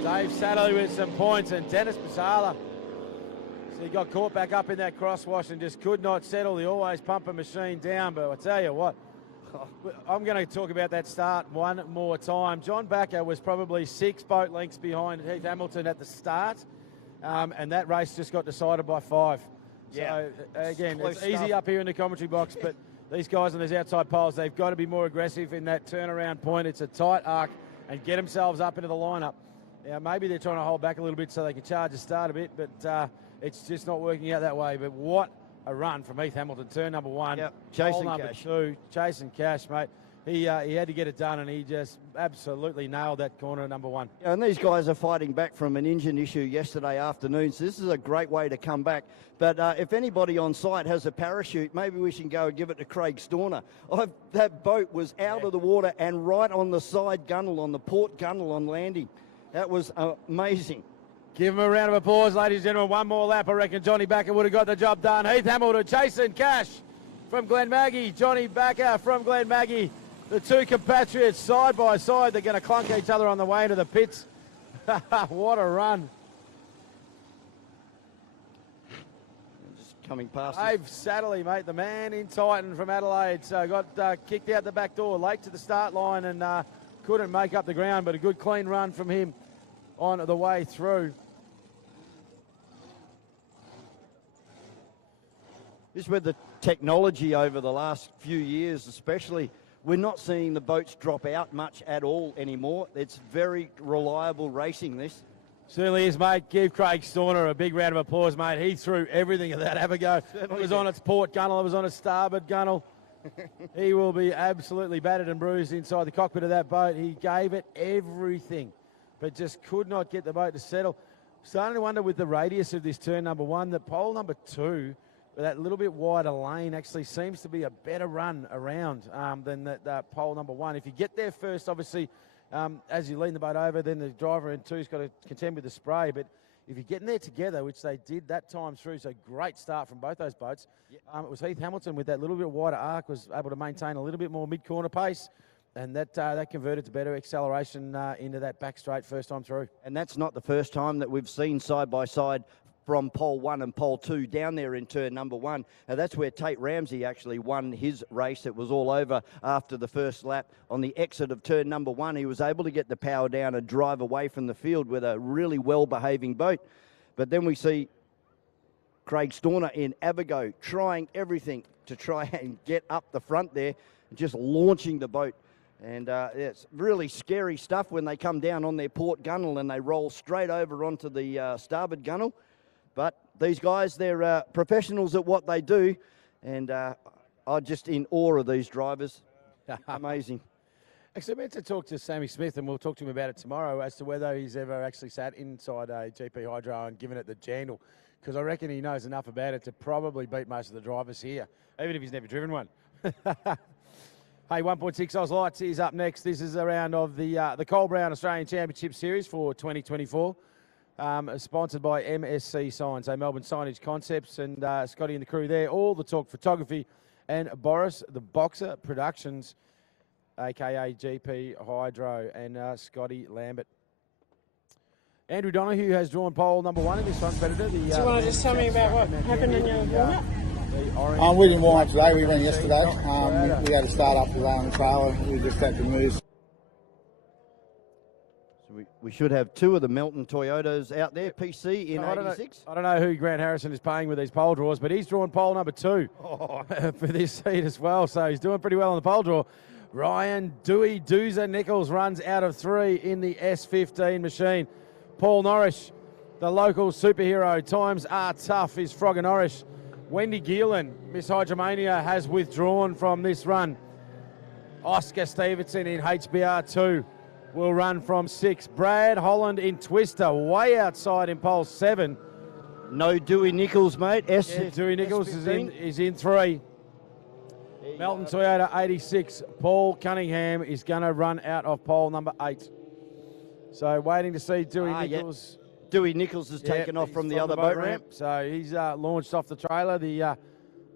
Dave Satterley with some points and Dennis Basala. So he got caught back up in that crosswash and just could not settle the always pumping machine down. But I tell you what, I'm going to talk about that start one more time. John Backer was probably 6 boat lengths behind Heath Hamilton at the start. And that race just got decided by 5. Yeah. So again, it's stuff. easy up here in the commentary box, but these guys on these outside poles, they've got to be more aggressive in that turnaround point. It's a tight arc and get themselves up into the lineup. Now, maybe they're trying to hold back a little bit so they can charge the start a bit, but it's just not working out that way. But what a run from Heath Hamilton, turn number 1. Yep. Chasing number Cash. 2, chasing Cash, mate. He had to get it done, and he just absolutely nailed that corner number 1. Yeah, and these guys are fighting back from an engine issue yesterday afternoon, so this is a great way to come back. But if anybody on site has a parachute, maybe we should go and give it to Craig Storner. That boat was out of the water and right on the side gunnel, on the port gunnel on landing. That was amazing. Give him a round of applause, ladies and gentlemen. One more lap, I reckon Johnny Backer would have got the job done. Heath Hamilton chasing Cash from Glenmaggie. Johnny Backer from Glenmaggie. The 2 compatriots side by side. They're going to clunk each other on the way into the pits. What a run. Just coming past Dave Satterley, mate, the man in Titan from Adelaide. So got kicked out the back door late to the start line and couldn't make up the ground, but a good clean run from him on the way through. This is where the technology over the last few years, especially we're not seeing the boats drop out much at all anymore. It's very reliable racing, this. Certainly is, mate. Give Craig Storner a big round of applause, mate. He threw everything at that Abago. It was on its port gunnel. It was on its starboard gunnel. He will be absolutely battered and bruised inside the cockpit of that boat. He gave it everything, but just could not get the boat to settle. Starting to wonder with the radius of this turn number 1, that pole number 2, with that little bit wider lane, actually seems to be a better run around than that pole number 1. If you get there first, obviously, as you lean the boat over, then the driver in 2's got to contend with the spray. But if you're getting there together, which they did that time through, so great start from both those boats. It was Heath Hamilton with that little bit wider arc, was able to maintain a little bit more mid-corner pace. And that converted to better acceleration into that back straight first time through. And that's not the first time that we've seen side-by-side from pole 1 and pole 2 down there in turn number 1. And that's where Tate Ramsey actually won his race. It was all over after the first lap. On the exit of turn number 1, he was able to get the power down and drive away from the field with a really well-behaving boat. But then we see Craig Storner in Abago trying everything to try and get up the front there, just launching the boat. And it's really scary stuff when they come down on their port gunnel and they roll straight over onto the starboard gunnel. But these guys, they're professionals at what they do, and I'm just in awe of these drivers. Amazing. Actually, I meant to talk to Sammy Smith, and we'll talk to him about it tomorrow, as to whether he's ever actually sat inside a GP Hydro and given it the jandle, because I reckon he knows enough about it to probably beat most of the drivers here, even if he's never driven one. Hey, 1.6 Oz Lights is up next. This is a round of the Cole Brown Australian Championship Series for 2024. Sponsored by MSC Signs, Melbourne Signage Concepts, and Scotty and the crew there. All the Talk Photography, and Boris the Boxer Productions, a.k.a. GP Hydro, and Scotty Lambert. Andrew Donoghue has drawn pole number 1 in this front predator. Do you want to just tell me about what happened in your warm-up? We didn't warm up today. We ran yesterday. We had to start up today on the trailer. We just had to move. We should have 2 of the Melton Toyotas out there, PC in 86. I don't know who Grant Harrison is paying with these pole draws, but he's drawn pole number 2 for this seat as well, so he's doing pretty well on the pole draw. Ryan Dewey Doozer Nichols runs out of 3 in the S15 machine. Paul Norrish, the local superhero, times are tough, is Frogger Norrish. Wendy Geelan, Miss Hydromania, has withdrawn from this run. Oscar Stevenson in HBR2 will run from 6. Brad Holland in Twister, way outside in pole 7. No Dewey Nichols, mate. Dewey Nichols is in 3. Melton Toyota 86. Paul Cunningham is going to run out of pole number 8. So waiting to see Dewey Nichols. Dewey Nichols has taken off from the other boat ramp. So he's launched off the trailer. The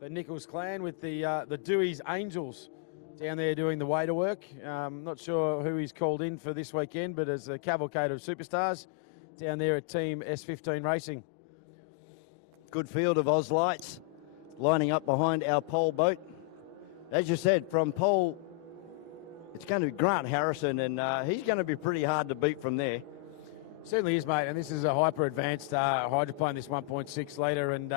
Nichols clan with the Dewey's Angels down there doing the waiter work. Not sure who he's called in for this weekend, but as a cavalcade of superstars down there at Team S15 Racing. Good field of Oz Lights lining up behind our pole boat. As you said, from pole, it's going to be Grant Harrison, and he's going to be pretty hard to beat from there. Certainly is, mate, and this is a hyper-advanced hydroplane, this 1.6 litre, and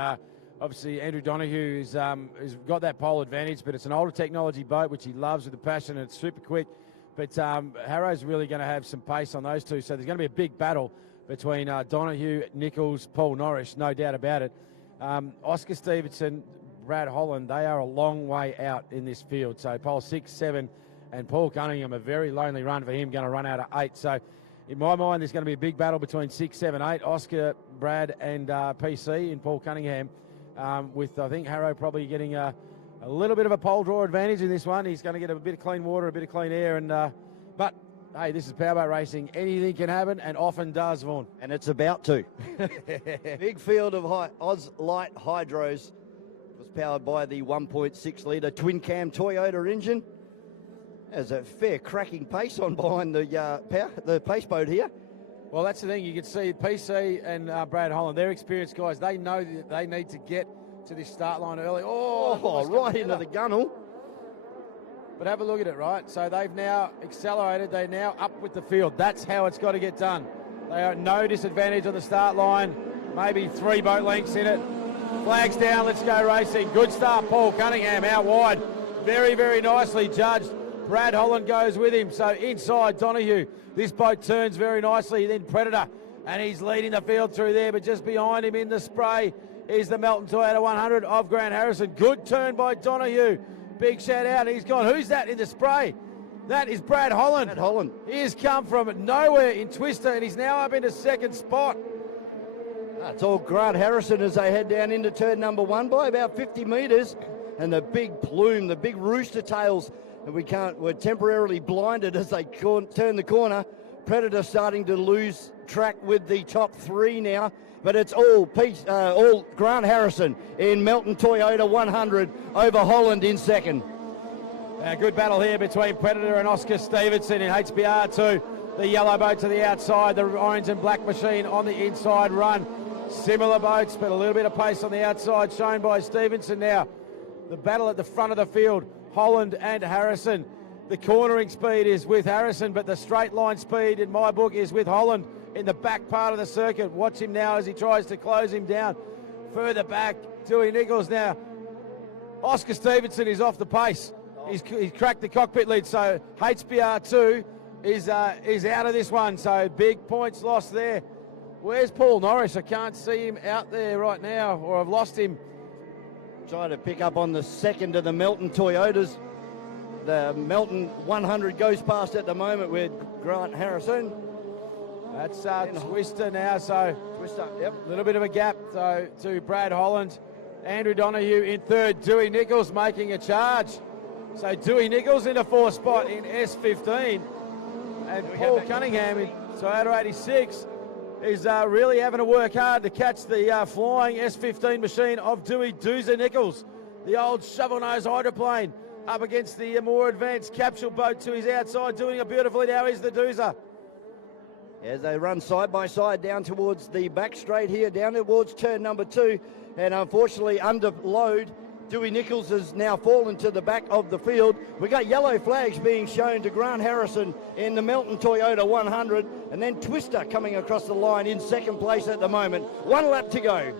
obviously Andrew Donoghue has got that pole advantage, but it's an older technology boat, which he loves with a passion, and it's super quick. But Harrow's really going to have some pace on those two, so there's going to be a big battle between Donoghue, Nichols, Paul Norrish, no doubt about it. Oscar Stevenson, Brad Holland, they are a long way out in this field. So pole 6, 7, and Paul Cunningham, a very lonely run for him, going to run out of 8. So in my mind, there's going to be a big battle between 6, 7, 8. Oscar, Brad, and PC in Paul Cunningham, with, I think, Harrow probably getting a little bit of a pole draw advantage in this one. He's going to get a bit of clean water, a bit of clean air, and but hey, this is powerboat racing. Anything can happen, and often does, Vaughan. And it's about to. Big field of Oz Light Hydros was powered by the 1.6 litre twin cam Toyota engine. There's a fair cracking pace on behind the pace boat here. Well, that's the thing. You can see PC and Brad Holland, they're experienced guys. They know that they need to get to this start line early. Oh, right into the gunnel. But have a look at it, right? So they've now accelerated. They're now up with the field. That's how it's got to get done. They are at no disadvantage on the start line. Maybe 3 boat lengths in it. Flags down. Let's go racing. Good start, Paul Cunningham out wide. Very, very nicely judged. Brad Holland goes with him. So inside Donahue. This boat turns very nicely. Then Predator. And he's leading the field through there. But just behind him in the spray is the Melton Toyota 100 of Grant Harrison. Good turn by Donahue. Big shout out. He's gone. Who's that in the spray? That is Brad Holland. Brad Holland. He has come from nowhere in Twister and he's now up into second spot. That's all Grant Harrison as they head down into turn number 1 by about 50 metres. And the big plume, the big rooster tails, and we're temporarily blinded as they turn the corner. Predator starting to lose track with the top 3 now. But it's all Grant Harrison in Melton Toyota 100 over Holland in second. A good battle here between Predator and Oscar Stevenson in HBR2. The yellow boat to the outside, the orange and black machine on the inside run. Similar boats, but a little bit of pace on the outside shown by Stevenson now. The battle at the front of the field, Holland and Harrison. The cornering speed is with Harrison, but the straight line speed in my book is with Holland in the back part of the circuit. Watch him now as he tries to close him down. Further back, Dewey Nichols now. Oscar Stevenson is off the pace. He's cracked the cockpit lead, so HBR2 is out of this one. So big points lost there. Where's Paul Norris? I can't see him out there right now, or I've lost him. Trying to pick up on the second of the Melton Toyotas. The Melton 100 goes past at the moment with Grant Harrison. That's Twister now, so Twister, yep. A little bit of a gap though to Brad Holland. Andrew Donahue in third. Dewey Nichols making a charge. So Dewey Nichols in the 4th spot in S15. And Paul Cunningham in Toyota 86 is really having to work hard to catch the flying S15 machine of Dewey Doozer Nichols. The old shovel-nose hydroplane up against the more advanced capsule boat to his outside. Doing it beautifully now is the Doozer. As they run side by side down towards the back straight here, down towards turn number 2. And unfortunately under load, Dewey Nichols has now fallen to the back of the field. We got yellow flags being shown to Grant Harrison in the Melton Toyota 100, and then Twister coming across the line in second place at the moment. 1 lap to go.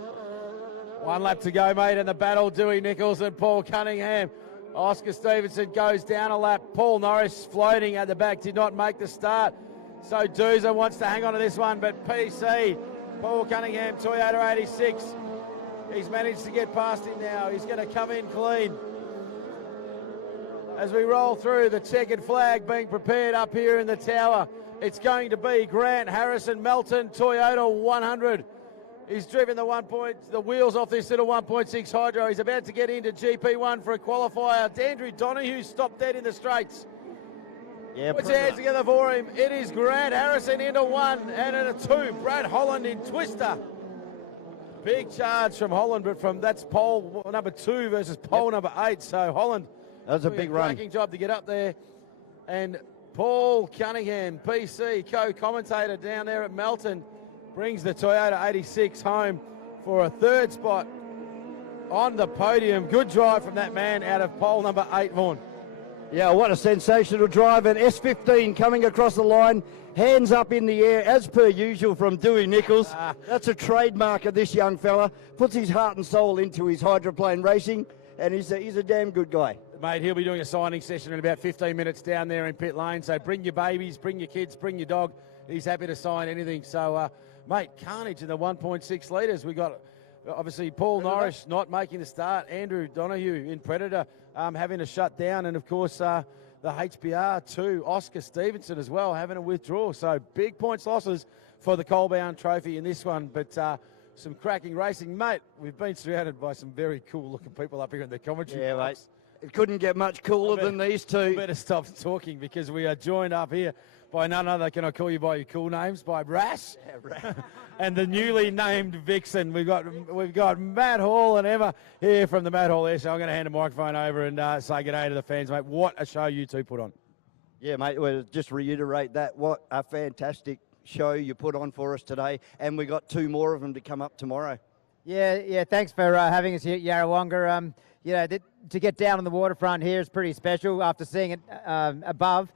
1 lap to go, mate, in the battle. Dewey Nichols and Paul Cunningham. Oscar Stevenson goes down a lap. Paul Norris floating at the back, did not make the start. So Doozer wants to hang on to this one, but PC, Paul Cunningham, Toyota 86. He's managed to get past him now. He's going to come in clean. As we roll through, the checkered flag being prepared up here in the tower. It's going to be Grant Harrison, Melton Toyota 100. He's driven the wheels off this little 1.6 hydro. He's about to get into GP1 for a qualifier. Andrew Donahue stopped dead in the straights. Yeah, Puts hands together for him. It is Grant Harrison into 1 and in a 2. Brad Holland in Twister. Big charge from Holland, but that's pole number 2 versus pole number 8. So Holland, that was a big run. Cracking job to get up there. And Paul Cunningham, PC, co-commentator down there at Melton, brings the Toyota 86 home for a 3rd spot on the podium. Good drive from that man out of pole number 8, Vaughan. Yeah, what a sensational drive. And S15 coming across the line, hands up in the air as per usual from Dewey Nichols. That's a trademark of this young fella. Puts his heart and soul into his hydroplane racing, and he's a damn good guy. Mate, he'll be doing a signing session in about 15 minutes down there in pit lane. So bring your babies, bring your kids, bring your dog. He's happy to sign anything. So, mate, carnage in the 1.6 litres. We got, obviously, Paul Norris not making the start. Andrew Donahue in Predator having to shut down. And, of course, the HBR2, Oscar Stevenson as well, having to withdraw. So big points losses for the Colebound Trophy in this one. But some cracking racing. Mate, we've been surrounded by some very cool-looking people up here in the commentary box. Mate. It couldn't get much cooler than these two. Better stop talking because we are joined up here by none other, can I call you by your cool names, by Rash, and the newly named Vixen. We've got Matt Hall and Emma here from the Matt Hall Air Show. I'm going to hand the microphone over and say good day to the fans, mate. What a show you two put on. Yeah, mate, we'll just reiterate that. What a fantastic show you put on for us today, and we got 2 more of them to come up tomorrow. Yeah, thanks for having us here at Yarrawonga. To get down on the waterfront here is pretty special after seeing it above.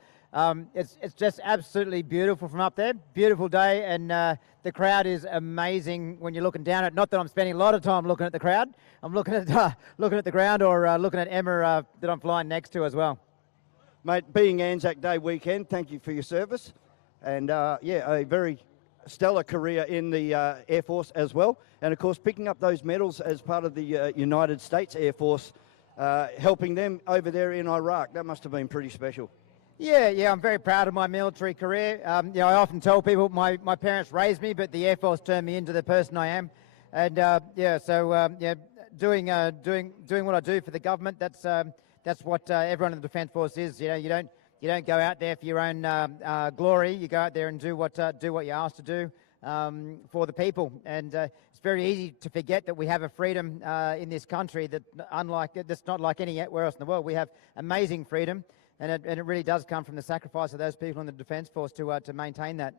It's just absolutely beautiful from up there. Beautiful day, and the crowd is amazing when you're looking down at it. Not that I'm spending a lot of time looking at the crowd. I'm looking at the ground or looking at Emma that I'm flying next to as well. Mate, being Anzac Day weekend, thank you for your service. And, yeah, a very stellar career in the Air Force as well. And, of course, picking up those medals as part of the United States Air Force, helping them over there in Iraq. That must have been pretty special. Yeah, I'm very proud of my military career. You know, I often tell people my parents raised me, but the Air Force turned me into the person I am. And doing what I do for the government, that's what everyone in the Defence Force is. You know, you don't go out there for your own glory. You go out there and do what you're asked to do for the people. And it's very easy to forget that we have a freedom in this country that's not like anywhere else in the world. We have amazing freedom. And it really does come from the sacrifice of those people in the Defence Force to maintain that.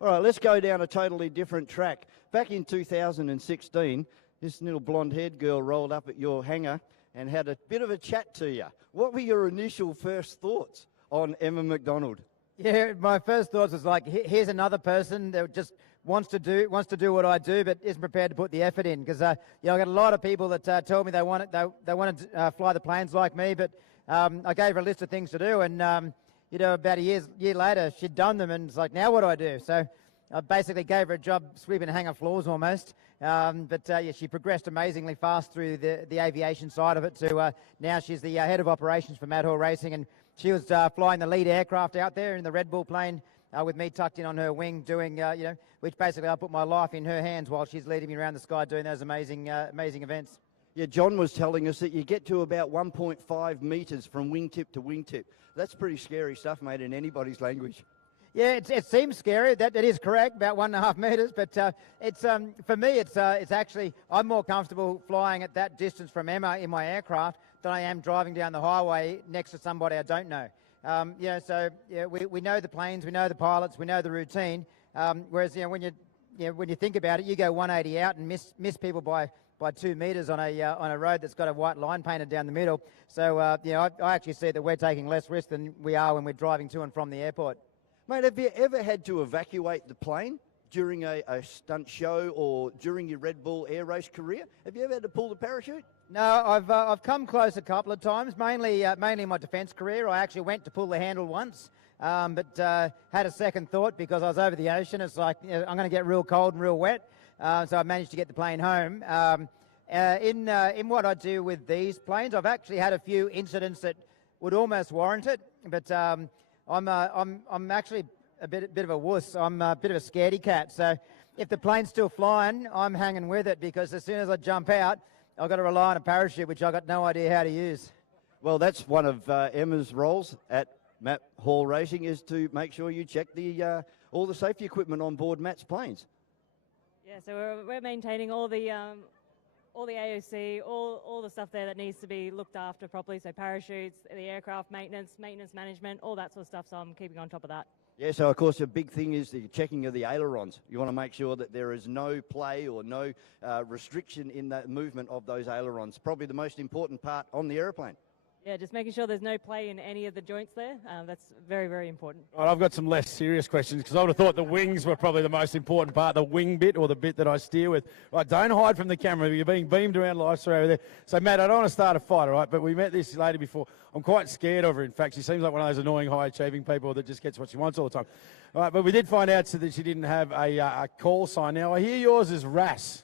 All right, let's go down a totally different track. Back in 2016, this little blonde-haired girl rolled up at your hangar and had a bit of a chat to you. What were your initial first thoughts on Emma McDonald? Yeah, my first thoughts was like, here's another person that just wants to do what I do, but isn't prepared to put the effort in. Because I got a lot of people that told me they wanted to fly the planes like me, but I gave her a list of things to do, and about a year later, she'd done them, and it's like, now what do I do? So I basically gave her a job sweeping hangar floors almost. She progressed amazingly fast through the aviation side of it. To now she's the head of operations for Mad Haul Racing, and she was flying the lead aircraft out there in the Red Bull plane with me tucked in on her wing, doing which basically I put my life in her hands while she's leading me around the sky doing those amazing events. Yeah, John was telling us that you get to about 1.5 metres from wingtip to wingtip. That's pretty scary stuff, mate, in anybody's language. Yeah, it seems scary. That is correct, about 1.5 metres. But it's for me, it's actually I'm more comfortable flying at that distance from Emma in my aircraft than I am driving down the highway next to somebody I don't know. We know the planes, we know the pilots, we know the routine. Whereas when you think about it, you go 180 out and miss people by 2 metres on a road that's got a white line painted down the middle. So I actually see that we're taking less risk than we are when we're driving to and from the airport. Mate, have you ever had to evacuate the plane during a stunt show or during your Red Bull air race career? Have you ever had to pull the parachute? No, I've come close a couple of times, mainly in my defence career. I actually went to pull the handle once, but had a second thought because I was over the ocean. It's like, I'm going to get real cold and real wet. So I managed to get the plane home. In what I do with these planes, I've actually had a few incidents that would almost warrant it, but I'm actually a bit of a wuss. I'm a bit of a scaredy cat. So if the plane's still flying, I'm hanging with it because as soon as I jump out, I've got to rely on a parachute, which I've got no idea how to use. Well, that's one of Emma's roles at Matt Hall Racing, is to make sure you check all the safety equipment on board Matt's planes. Yeah, so we're maintaining all the AOC, all the stuff there that needs to be looked after properly. So parachutes, the aircraft maintenance management, all that sort of stuff. So I'm keeping on top of that. Yeah, so of course a big thing is the checking of the ailerons. You want to make sure that there is no play or no restriction in the movement of those ailerons. Probably the most important part on the aeroplane. Yeah, just making sure there's no play in any of the joints there. That's very, very important. Right, I've got some less serious questions because I would have thought the wings were probably the most important part, the wing bit or the bit that I steer with. Right, don't hide from the camera. You're being beamed around live story over there. So, Matt, I don't want to start a fight, all right? But we met this lady before. I'm quite scared of her. In fact, she seems like one of those annoying, high-achieving people that just gets what she wants all the time. All right, but we did find out that she didn't have a call sign. Now, I hear yours is RAS.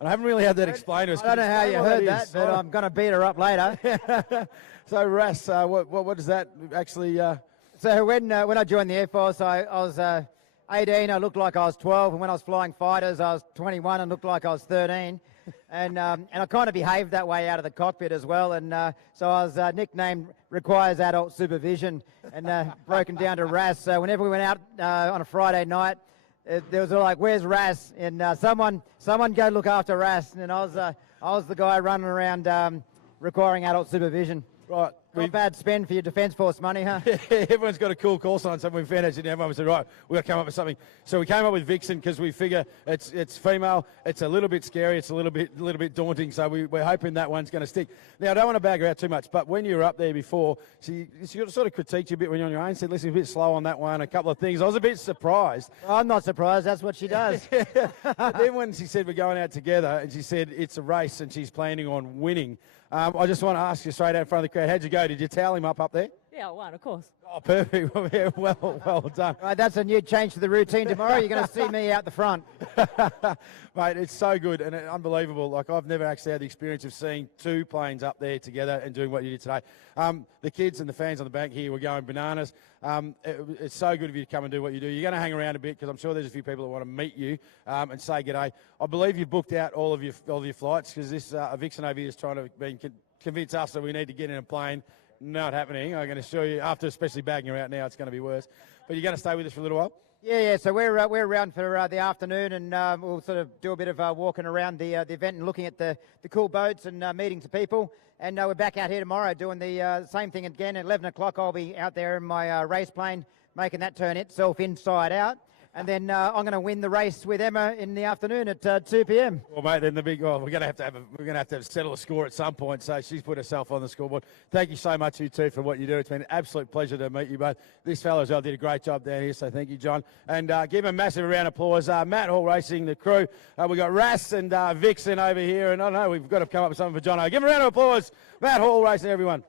And I haven't really had that explained to us. I don't know how you heard that, but I'm going to beat her up later. So, RAS, what does that actually... So when I joined the Air Force, I was 18, I looked like I was 12, and when I was flying fighters, I was 21 and looked like I was 13. And I kind of behaved that way out of the cockpit as well, and so I was nicknamed Requires Adult Supervision, and broken down to RAS. So whenever we went out on a Friday night, there was all like, "Where's RAS?" And someone go look after RAS. And I was the guy running around requiring adult supervision. Right. Not bad spend for your Defence Force money, huh? Everyone's got a cool call sign. So we found out, and everyone said, right, we've got to come up with something. So we came up with Vixen because we figure it's female, it's a little bit scary, it's a little bit daunting. So we're hoping that one's going to stick. Now, I don't want to bag her out too much, but when you were up there before, she sort of critiqued you a bit when you're on your own, said, listen, a bit slow on that one, a couple of things. I was a bit surprised. I'm not surprised. That's what she does. But then when she said we're going out together, and she said it's a race and she's planning on winning, I just want to ask you straight out in front of the crowd, how'd you go? Did you towel him up there? Yeah, one, of course. Oh, perfect. Yeah, well done. Right, that's a new change to the routine tomorrow. You're going to see me out the front. Mate, it's so good and unbelievable. Like, I've never actually had the experience of seeing two planes up there together and doing what you did today. The kids and the fans on the bank here were going bananas. It's so good of you to come and do what you do. You're going to hang around a bit because I'm sure there's a few people that want to meet you and say g'day. I believe you've booked out all of your flights because this Vixen over here is trying to convince us that we need to get in a plane. Not happening. I'm going to assure you, after especially bagging her out now, it's going to be worse. But you're going to stay with us for a little while? Yeah. So we're around for the afternoon, and we'll sort of do a bit of walking around the event and looking at the cool boats and meeting some people. And we're back out here tomorrow doing the same thing again. At 11 o'clock, I'll be out there in my race plane, making that turn itself inside out. And then I'm going to win the race with Emma in the afternoon at 2 p.m. Well, mate, then we're going to have to settle a score at some point. So she's put herself on the scoreboard. Thank you so much, you two, for what you do. It's been an absolute pleasure to meet you both. This fellow as well did a great job down here. So thank you, John. And give him a massive round of applause. Matt Hall Racing, the crew. We've got Ras and Vixen over here. And I don't know, we've got to come up with something for Jono. Give him a round of applause. Matt Hall Racing, everyone.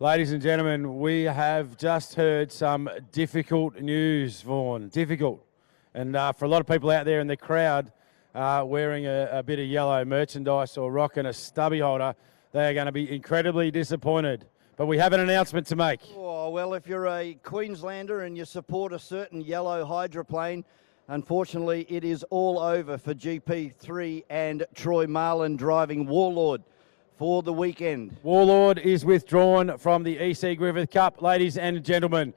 Ladies and gentlemen, we have just heard some difficult news, Vaughan. Difficult. And for a lot of people out there in the crowd wearing a bit of yellow merchandise or rocking a stubby holder, they are going to be incredibly disappointed. But we have an announcement to make. Oh, well, if you're a Queenslander and you support a certain yellow hydroplane, unfortunately, it is all over for GP3 and Troy Marlin driving Warlord for the weekend. Warlord is withdrawn from the E.C Griffith Cup. Ladies and gentlemen,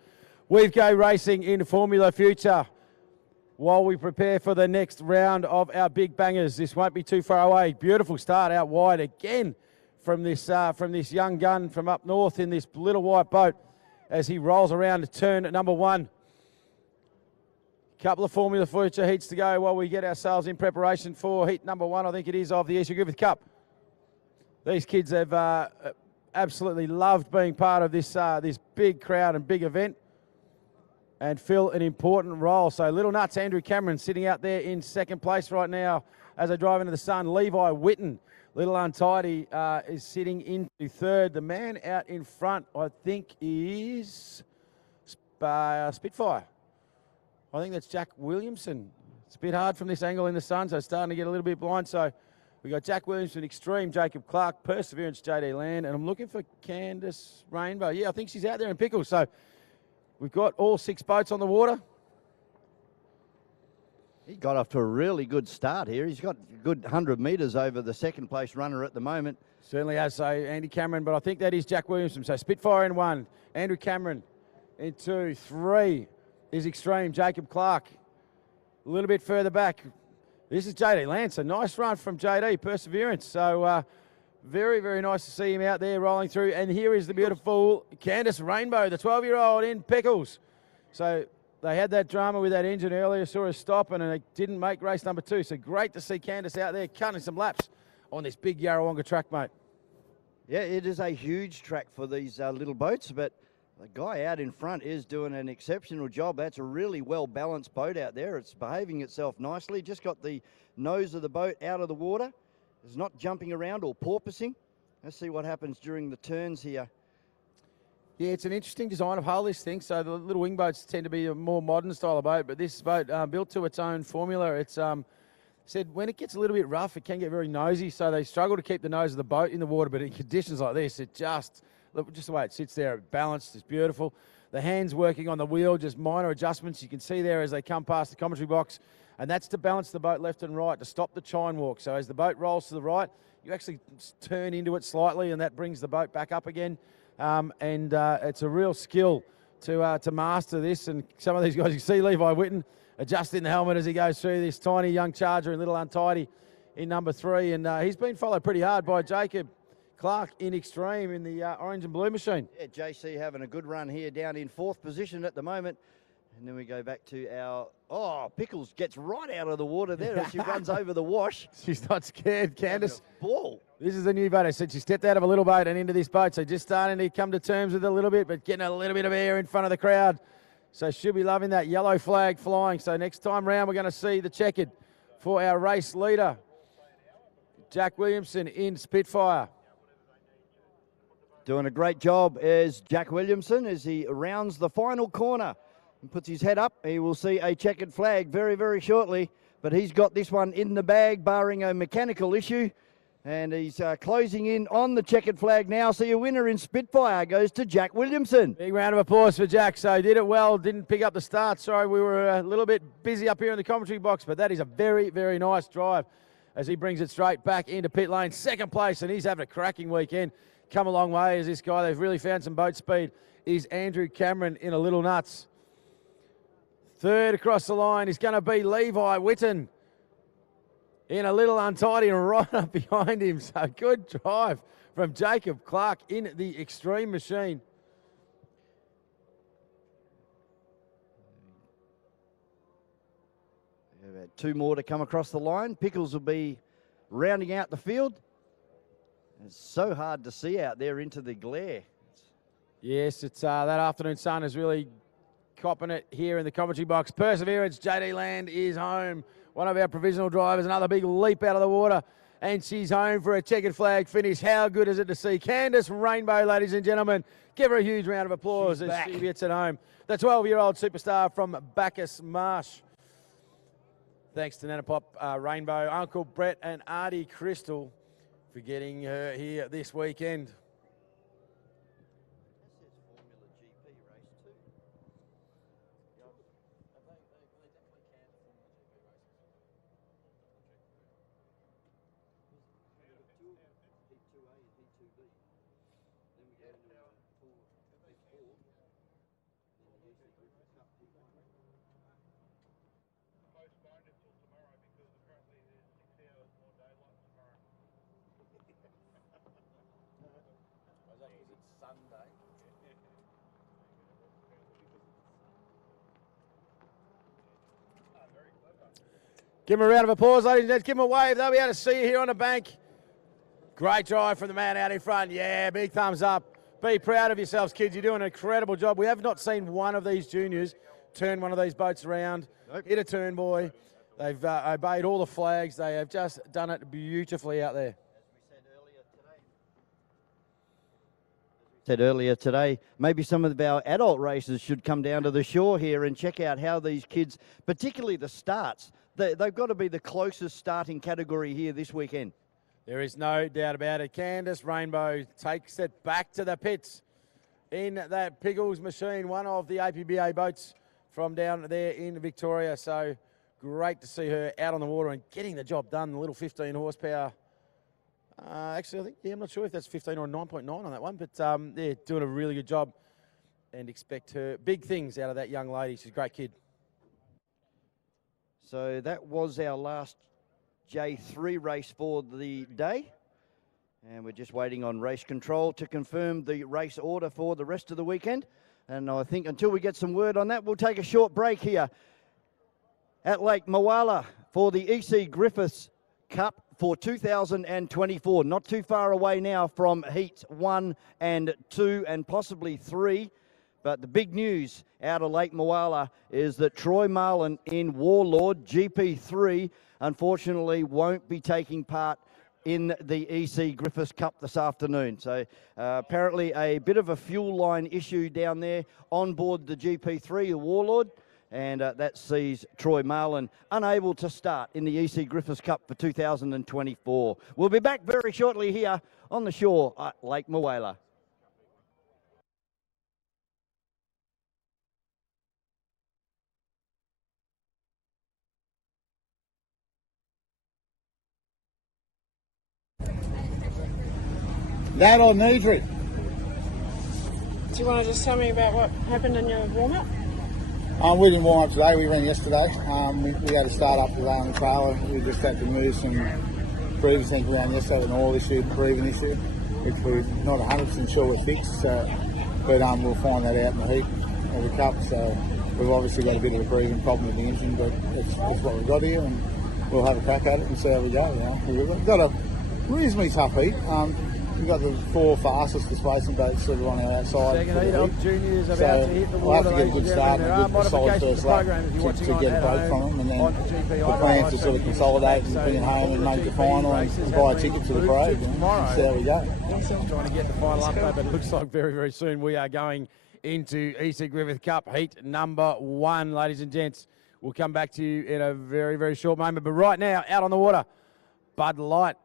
we've go racing in Formula Future while we prepare for the next round of our big bangers. This won't be too far away. Beautiful start out wide again from this young gun from up north in this little white boat as he rolls around to turn number 1. Couple of Formula Future heats to go while we get ourselves in preparation for heat number 1, I think it is, of the E.C Griffith Cup. These kids have absolutely loved being part of this big crowd and big event and fill an important role. So Little Nuts, Andrew Cameron sitting out there in second place right now as they drive into the sun. Levi Witten, Little Untidy, is sitting into third. The man out in front, I think, is Spitfire. I think that's Jack Williamson. It's a bit hard from this angle in the sun, so it's starting to get a little bit blind. So we've got Jack Williamson, Extreme, Jacob Clark, Perseverance, JD Land, and I'm looking for Candice Rainbow. Yeah, I think she's out there in Pickles. So we've got all 6 boats on the water. He got off to a really good start here. He's got a good 100 metres over the second place runner at the moment. Certainly has, so Andy Cameron, but I think that is Jack Williamson. So Spitfire in 1, Andrew Cameron in 2, 3 is Extreme, Jacob Clark. A little bit further back, this is JD Lance. A nice run from JD, Perseverance. So very, very nice to see him out there rolling through. And here is the beautiful Candice Rainbow, the 12-year-old in Pickles. So they had that drama with that engine earlier, saw her stop, and it didn't make race number 2. So great to see Candice out there cutting some laps on this big Yarrawonga track, mate. Yeah, it is a huge track for these little boats, but the guy out in front is doing an exceptional job. That's a really well-balanced boat out there. It's behaving itself nicely. Just got the nose of the boat out of the water. It's not jumping around or porpoising. Let's see what happens during the turns here. Yeah, it's an interesting design of hull, this thing. So the little wing boats tend to be a more modern style of boat, but this boat built to its own formula. It's said when it gets a little bit rough, it can get very nosy, so they struggle to keep the nose of the boat in the water, but in conditions like this, it just the way it sits there, balanced, is beautiful. The hands working on the wheel, just minor adjustments you can see there as they come past the commentary box, and that's to balance the boat left and right, to stop the chine walk. So as the boat rolls to the right, you actually turn into it slightly, and that brings the boat back up again. It's a real skill to master this. And some of these guys, you see Levi Witten adjusting the helmet as he goes through this tiny young charger and Little Untidy in number 3. And he's been followed pretty hard by Jacob Clark in Extreme in the orange and blue machine. Yeah, JC having a good run here down in 4th position at the moment. And then we go back to our... Oh, Pickles gets right out of the water there as she runs over the wash. She's not scared, Candice. Ball. This is the new boat. I said she stepped out of a little boat and into this boat. So just starting to come to terms with it a little bit, but getting a little bit of air in front of the crowd. So she'll be loving that yellow flag flying. So next time round, we're going to see the checkered for our race leader, Jack Williamson in Spitfire. Doing a great job is Jack Williamson as he rounds the final corner and puts his head up. He will see a checkered flag very, very shortly, but he's got this one in the bag, barring a mechanical issue. And he's closing in on the checkered flag now. So your winner in Spitfire goes to Jack Williamson. Big round of applause for Jack. So he did it well, didn't pick up the start. Sorry, we were a little bit busy up here in the commentary box, but that is a very, very nice drive as he brings it straight back into pit lane. Second place, and he's having a cracking weekend. Come a long way as this guy. They've really found some boat speed. Is Andrew Cameron in a Little Nuts. Third across the line is going to be Levi Witten in a Little Untidy and right up behind him. So good drive from Jacob Clark in the Extreme machine. About 2 more to come across the line. Pickles will be rounding out the field. It's so hard to see out there into the glare. Yes, it's that afternoon sun is really copping it here in the commentary box. Perseverance, JD Land is home. One of our provisional drivers, another big leap out of the water and she's home for a checkered flag finish. How good is it to see Candice Rainbow, ladies and gentlemen? Give her a huge round of applause as she gets it home. The 12-year-old superstar from Bacchus Marsh. Thanks to Nana Pop, Rainbow, Uncle Brett and Artie Crystal for getting her here this weekend. Give him a round of applause, ladies and gents. Give him a wave. They'll be able to see you here on the bank. Great drive from the man out in front. Yeah, big thumbs up. Be proud of yourselves, kids. You're doing an incredible job. We have not seen one of these juniors turn one of these boats around, hit a turn buoy. They've obeyed all the flags. They have just done it beautifully out there. Said earlier today, maybe some of our adult racers should come down to the shore here and check out how these kids, particularly the starts, they've got to be the closest starting category here this weekend. There is no doubt about it. Candice Rainbow takes it back to the pits in that Piggles machine, one of the APBA boats from down there in Victoria. So great to see her out on the water and getting the job done. The little 15 horsepower. Actually, I think, I'm not sure if that's 15 or 9.9 on that one, but yeah, doing a really good job and expect her big things out of that young lady. She's a great kid. So that was our last J3 race for the day. And we're just waiting on race control to confirm the race order for the rest of the weekend. And I think until we get some word on that, we'll take a short break here at Lake Moala for the E.C Griffith Cup for 2024. Not too far away now from Heats 1 and 2 and possibly 3. But the big news out of Lake Moala is that Troy Marlin in Warlord GP3 unfortunately won't be taking part in the E.C Griffith Cup this afternoon. So apparently a bit of a fuel line issue down there on board the GP3, the Warlord, and that sees Troy Marlin unable to start in the E.C Griffith Cup for 2024. We'll be back very shortly here on the shore at Lake Moala. That or Nidri. Do you want to just tell me about what happened in your warm-up? We didn't warm up today, we ran yesterday. We had to start up today on the trailer. We just had to move some previous things around yesterday, an oil issue, proving issue, which we're not 100% sure we're fixed. But we'll find that out in the heat of the cup. So we've obviously got a bit of a breathing problem with the engine, but it's what we've got here, and we'll have a crack at it and see how we go. You know? We've got a reasonably tough heat. We've got the 4 fastest displacement boats sort of on our outside. Second heat of juniors about to hit the we'll water. have to get a good start and a solid first lap to get a boat from them, and then the plan is to sort of consolidate and bring it home and make the final and buy a ticket to the parade. You know, and see how we go. Trying to get the final update, but it looks like very, very soon we are going into E.C Griffith Cup heat number 1, ladies and gents. We'll come back to you in a very, very short moment. But right now, out on the water, Bud Light.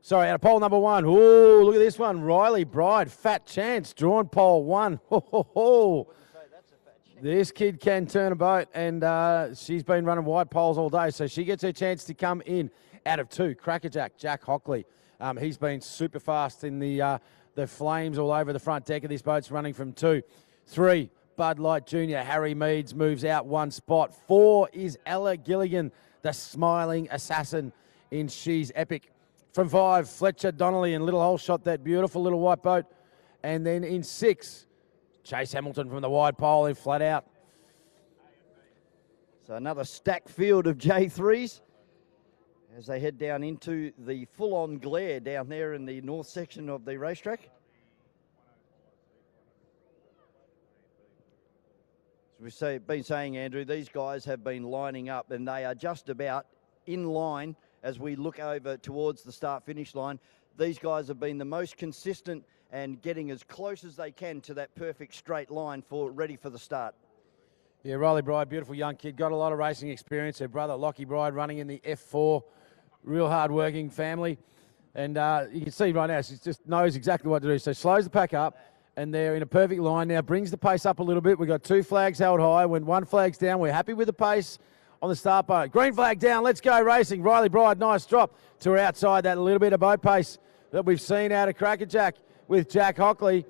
Sorry, out of pole number 1. Oh, look at this one. Riley Bride, Fat Chance, drawn pole 1. Ho, ho, ho. This kid can turn a boat, and she's been running wide poles all day, so she gets her chance to come in out of 2. Crackerjack, Jack Hockley. He's been super fast in the flames all over the front deck of this boat's running from 2. 3, Bud Light Jr. Harry Meads moves out 1 spot. 4 is Ella Gilligan, the smiling assassin in She's Epic. From 5, Fletcher Donnelly and Little Hole shot that beautiful little white boat. And then in 6, Chase Hamilton from the wide pole in Flat Out. So another stacked field of J3s as they head down into the full-on glare down there in the north section of the racetrack. As we've been saying, Andrew, these guys have been lining up and they are just about in line as we look over towards the start-finish line. These guys have been the most consistent and getting as close as they can to that perfect straight line for ready for the start. Yeah, Riley Bride, beautiful young kid, got a lot of racing experience. Her brother, Lockie Bride, running in the F4, real hard-working family. And you can see right now, she just knows exactly what to do. So slows the pack up, and they're in a perfect line now, brings the pace up a little bit. We've got 2 flags held high. When 1 flag's down, we're happy with the pace on the start boat. Green flag down, let's go racing. Riley Bride, nice drop to her outside, that little bit of boat pace that we've seen out of Crackerjack with Jack Hockley.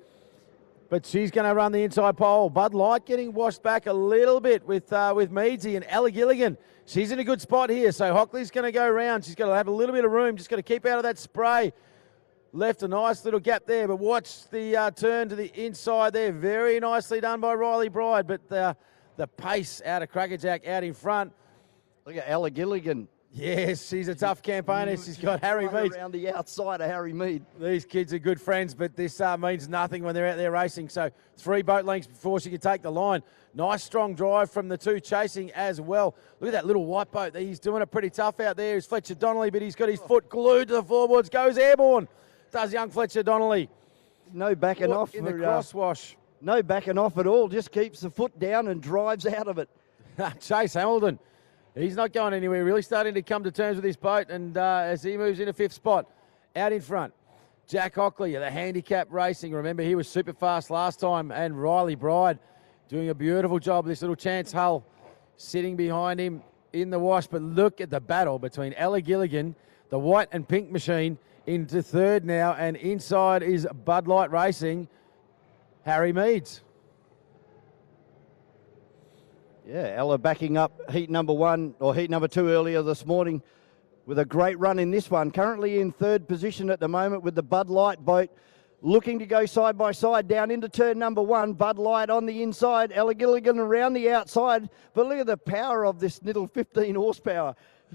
But she's going to run the inside pole. Bud Light getting washed back a little bit with Meadsy and Ella Gilligan. She's in a good spot here, so Hockley's going to go around. She's got to have a little bit of room, just got to keep out of that spray. Left a nice little gap there, but watch the turn to the inside there. Very nicely done by Riley Bride, but the pace out of Crackerjack out in front. Look at Ella Gilligan. Yes, she's a tough campaigner. She's got Harry Mead. Around the outside of Harry Mead. These kids are good friends, but this means nothing when they're out there racing. So 3 boat lengths before she can take the line. Nice strong drive from the 2 chasing as well. Look at that little white boat. He's doing it pretty tough out there. It's Fletcher Donnelly, but he's got his foot glued to the floorboards. Goes airborne. Does young Fletcher Donnelly. No backing off. In the crosswash. No backing off at all. Just keeps the foot down and drives out of it. Chase Hamilton. He's not going anywhere, really starting to come to terms with this boat, and as he moves into 5th spot, out in front, Jack Hockley, the handicap racing. Remember, he was super fast last time, and Riley Bride doing a beautiful job. This little Chance Hull sitting behind him in the wash, but look at the battle between Ella Gilligan, the white and pink machine, into 3rd now, and inside is Bud Light Racing, Harry Meads. Yeah, Ella backing up heat number 1 or heat number 2 earlier this morning with a great run in this one. Currently in 3rd position at the moment with the Bud Light boat looking to go side by side down into turn number 1. Bud Light on the inside, Ella Gilligan around the outside. But look at the power of this little 15 horsepower.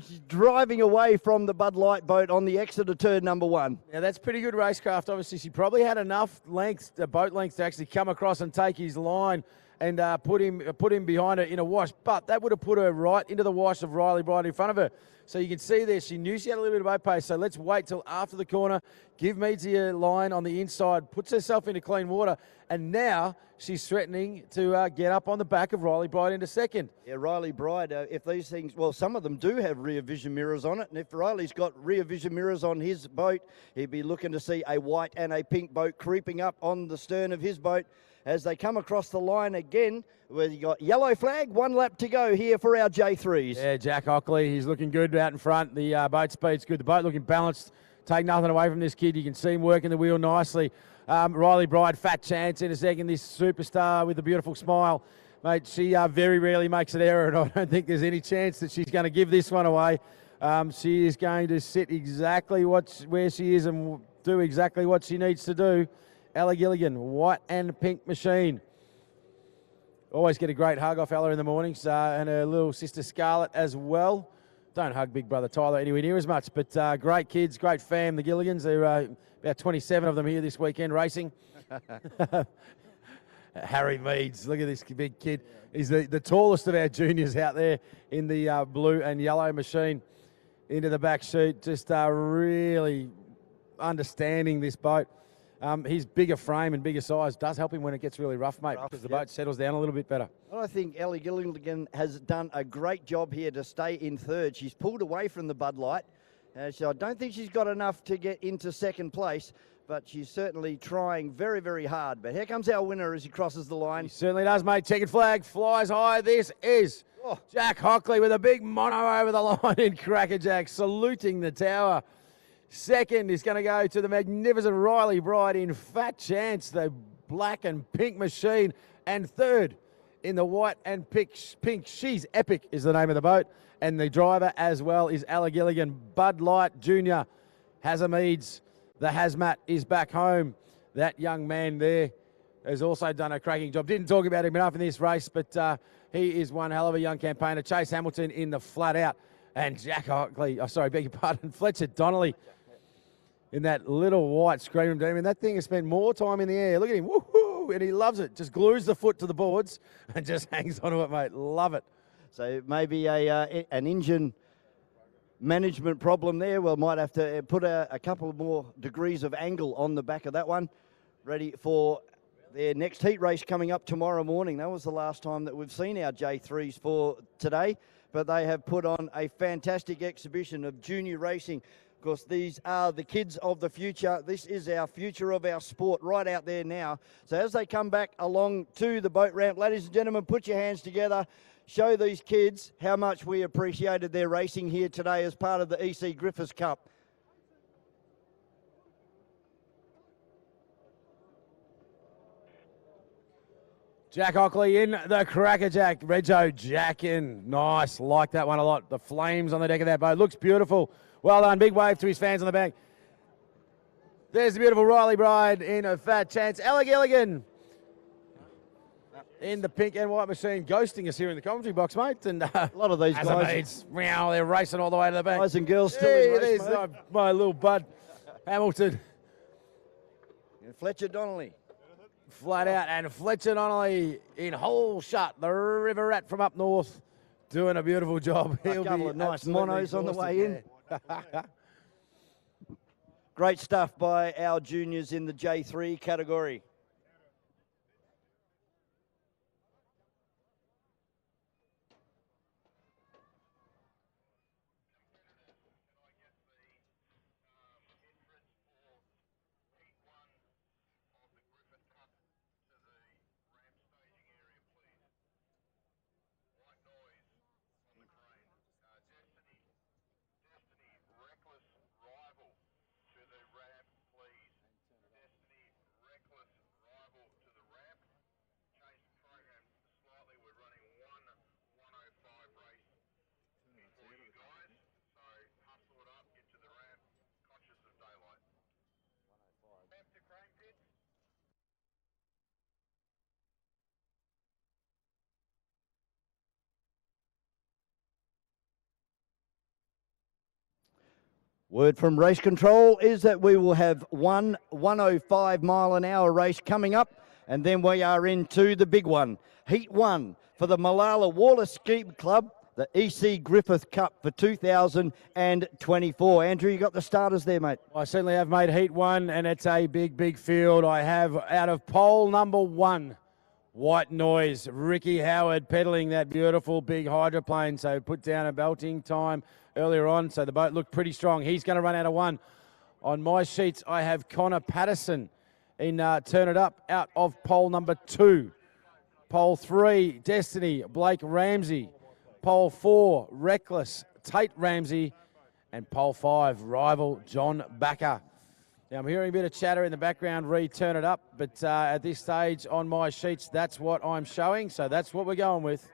She's driving away from the Bud Light boat on the exit of turn number 1. Yeah, that's pretty good racecraft. Obviously, she probably had enough boat length to actually come across and take his line and put him behind her in a wash. But that would have put her right into the wash of Riley Bride in front of her. So you can see there, she knew she had a little bit of boat pace. So let's wait till after the corner, give Meadsy a line on the inside, puts herself into clean water, and now she's threatening to get up on the back of Riley Bride into 2nd. Yeah, Riley Bride, if these things, well, some of them do have rear vision mirrors on it, and if Riley's got rear vision mirrors on his boat, he'd be looking to see a white and a pink boat creeping up on the stern of his boat as they come across the line again, where you got yellow flag, 1 lap to go here for our J3s. Yeah, Jack Hockley, he's looking good out in front. The boat speed's good. The boat looking balanced. Take nothing away from this kid. You can see him working the wheel nicely. Riley Bride, fat chance in a second. This superstar with a beautiful smile. Mate, she very rarely makes an error, and I don't think there's any chance that she's going to give this one away. She is going to sit exactly where she is and do exactly what she needs to do. Ella Gilligan, white and pink machine. Always get a great hug off Ella in the mornings, and her little sister Scarlett as well. Don't hug big brother Tyler anywhere near as much, but great kids, great fam, the Gilligans. There are about 27 of them here this weekend racing. Harry Meads, look at this big kid. He's the tallest of our juniors out there in the blue and yellow machine. Into the back chute, just really understanding this boat. His bigger frame and bigger size does help him when it gets really rough, mate, because the boat settles down a little bit better. Well, I think Ellie Gilligan has done a great job here to stay in 3rd. She's pulled away from the Bud Light. So I don't think she's got enough to get into 2nd place, but she's certainly trying very, very hard. But here comes our winner as he crosses the line. He certainly does, mate. Checkered flag flies high. This is Jack Hockley with a big mono over the line in Crackerjack, saluting the tower. 2nd is going to go to the magnificent Riley Bride in Fat Chance, the black and pink machine. And 3rd in the white and pink, She's Epic is the name of the boat. And the driver as well is Ella Gilligan. Bud Light Jr. Meads. The Hazmat is back home. That young man there has also done a cracking job. Didn't talk about him enough in this race, but he is one hell of a young campaigner. Chase Hamilton in the flat out. And Jack Hockley, beg your pardon, Fletcher Donnelly in that little white screaming demon. That thing has spent more time in the air. Look at him, woohoo, and he loves it. Just glues the foot to the boards and just hangs onto it, mate. Love it. So maybe an engine management problem there. We might have to put a couple more degrees of angle on the back of that one. Ready for their next heat race coming up tomorrow morning. That was the last time that we've seen our J3s for today, but they have put on a fantastic exhibition of junior racing. Of course, these are the kids of the future. This is our future of our sport right out there now. So as they come back along to the boat ramp, ladies and gentlemen, put your hands together. Show these kids how much we appreciated their racing here today as part of the E.C Griffith Cup. Jack Ockley in the crackerjack. Rego Jack in. Nice. Like that one a lot. The flames on the deck of that boat. Looks beautiful. Well done. Big wave to his fans on the back. There's the beautiful Riley Bride in a fat chance. Ella Gilligan in the pink and white machine, ghosting us here in the commentary box, mate. And a lot of these guys. Meow, they're racing all the way to the back. Guys and girls still in race there's mode. my little bud, Hamilton. And Fletcher Donnelly. Flat out, and Fletcher Donnelly in hole shut, the river rat from up north, doing a beautiful job. A couple of nice monos on the way in. Great stuff by our juniors in the J3 category. Word from race control is that we will have one 105-mile-an-hour race coming up, and then we are into the big one. Heat 1 for the Malala Water Ski Club, the E.C Griffith Cup for 2024. Andrew, you got the starters there, mate. I certainly have, made Heat 1, and it's a big, big field. I have out of pole number 1, White Noise, Ricky Howard pedaling that beautiful big hydroplane, so put down a belting time earlier on, so the boat looked pretty strong. He's going to run out of 1. On my sheets, I have Connor Patterson in Turn It Up out of pole number 2. Pole 3, Destiny, Blake Ramsey. Pole 4, Reckless, Tate Ramsey. And pole 5, Rival, John Backer. Now, I'm hearing a bit of chatter in the background, Turn It Up, but at this stage on my sheets, that's what I'm showing, so that's what we're going with.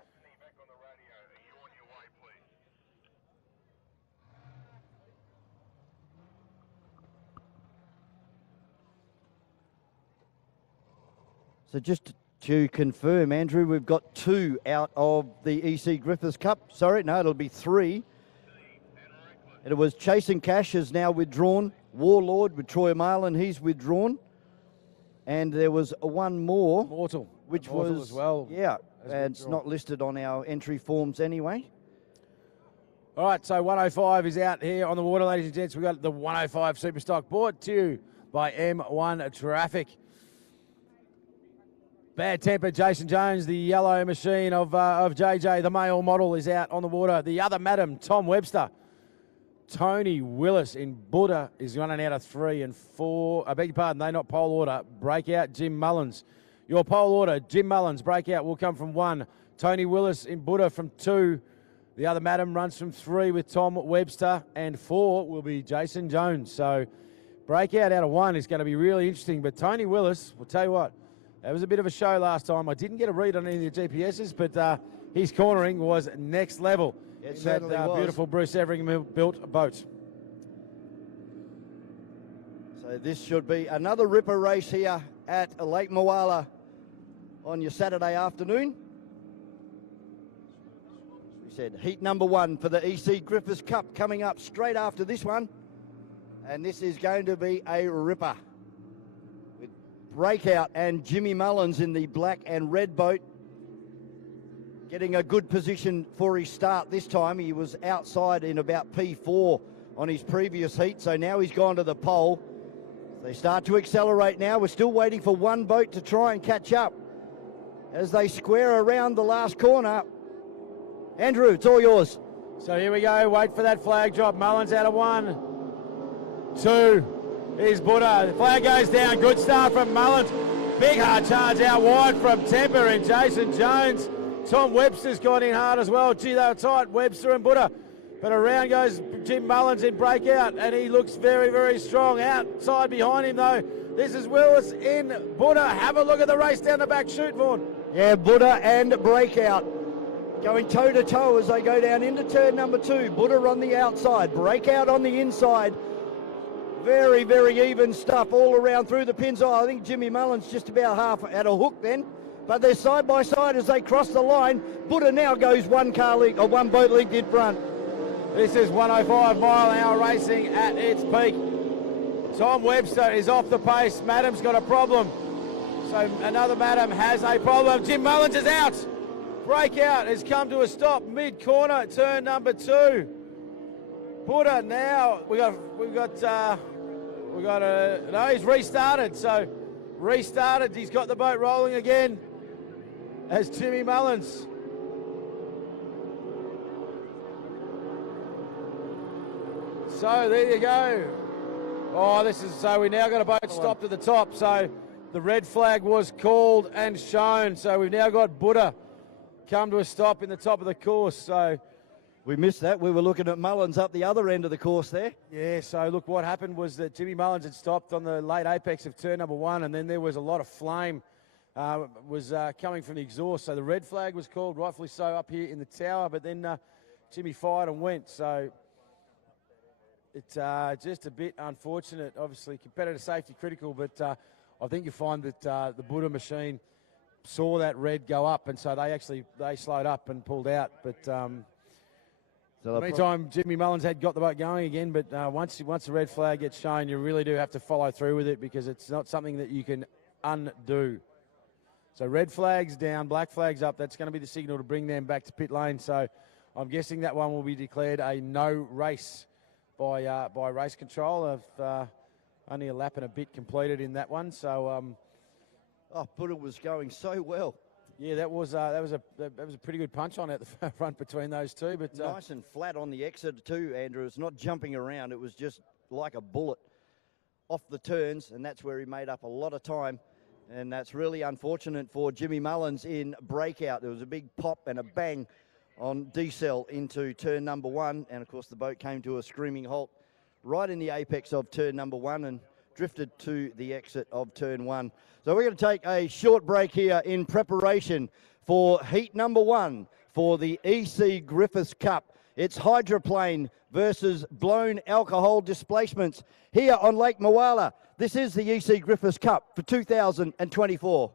So just to confirm, Andrew, we've got 2 out of the E.C Griffith Cup. Sorry, no, it'll be 3. It was Chasing Cash has now withdrawn. Warlord with Troy Marlin, he's withdrawn. And there was one more. Mortal. Which Mortal was, as well. Yeah, and it's not listed on our entry forms anyway. All right, so 105 is out here on the water, ladies and gents. We've got the 105 Superstock brought to you by M1 Traffic. Bad temper, Jason Jones, the yellow machine of JJ, the male model, is out on the water. The other madam, Tom Webster. Tony Willis in Buddha is running out of 3 and 4. I beg your pardon, they're not pole order. Breakout, Jim Mullins. Your pole order, Jim Mullins. Breakout will come from 1. Tony Willis in Buddha from 2. The other madam runs from 3 with Tom Webster. And 4 will be Jason Jones. So breakout out of 1 is going to be really interesting. But Tony Willis, we'll tell you what, that was a bit of a show last time. I didn't get a read on any of the GPSs, but his cornering was next level. It in certainly that was. beautiful Bruce Everingham built boat. So this should be another ripper race here at Lake Moala on your Saturday afternoon. We said heat number 1 for the E.C Griffith Cup coming up straight after this one. And this is going to be a ripper. Breakout and Jimmy Mullins in the black and red boat. Getting a good position for his start this time. He was outside in about P4 on his previous heat, so now he's gone to the pole. They start to accelerate now. We're still waiting for one boat to try and catch up as they square around the last corner. Andrew, it's all yours. So here we go. Wait for that flag drop. Mullins out of 1, 2. Here's Buddha. The flag goes down. Good start from Mullins. Big hard charge out wide from Temper and Jason Jones. Tom Webster's gone in hard as well. Gee, they were tight, Webster and Buddha. But around goes Jim Mullins in breakout, and he looks very, very strong. Outside behind him, though, this is Willis in Buddha. Have a look at the race down the back. Shoot, Vaughan. Yeah, Buddha and breakout going toe-to-toe as they go down into turn number 2. Buddha on the outside, breakout on the inside. Very, very even stuff all around through the pins. Oh, I think Jimmy Mullins just about half at a hook then. But they're side by side as they cross the line. Buddha now goes one boat length in front. This is 105 mile an hour racing at its peak. Tom Webster is off the pace. Madam's got a problem. So another Madam has a problem. Jim Mullins is out. Breakout has come to a stop mid-corner, turn number 2. Buddha now, no, he's restarted. So restarted, he's got the boat rolling again as Jimmy Mullins. So there you go. Oh, so we now got a boat stopped at the top. So the red flag was called and shown. So we've now got Buddha come to a stop in the top of the course. So we missed that. We were looking at Mullins up the other end of the course there. Yeah, so look, what happened was that Jimmy Mullins had stopped on the late apex of turn number 1, and then there was a lot of flame coming from the exhaust. So the red flag was called, rightfully so, up here in the tower, but then Jimmy fired and went. So it's just a bit unfortunate. Obviously, competitor safety critical, but I think you find that the Buddha machine saw that red go up, and so they slowed up and pulled out. But in the meantime, Jimmy Mullins had got the boat going again, but once the red flag gets shown, you really do have to follow through with it because it's not something that you can undo. So red flag's down, black flag's up. That's going to be the signal to bring them back to pit lane. So I'm guessing that one will be declared a no race by race control. Of only a lap and a bit completed in that one. So Buddha was going so well. Yeah, that was a pretty good punch on at the front between those two. But nice and flat on the exit too, Andrew. It's not jumping around. It was just like a bullet off the turns, and that's where he made up a lot of time. And that's really unfortunate for Jimmy Mullins in breakout. There was a big pop and a bang on D-cell into turn number 1. And, of course, the boat came to a screaming halt right in the apex of turn number 1 and drifted to the exit of turn 1. So we're going to take a short break here in preparation for heat number 1 for the E.C Griffith Cup. It's hydroplane versus blown alcohol displacements here on Lake Moala. This is the E.C Griffith Cup for 2024.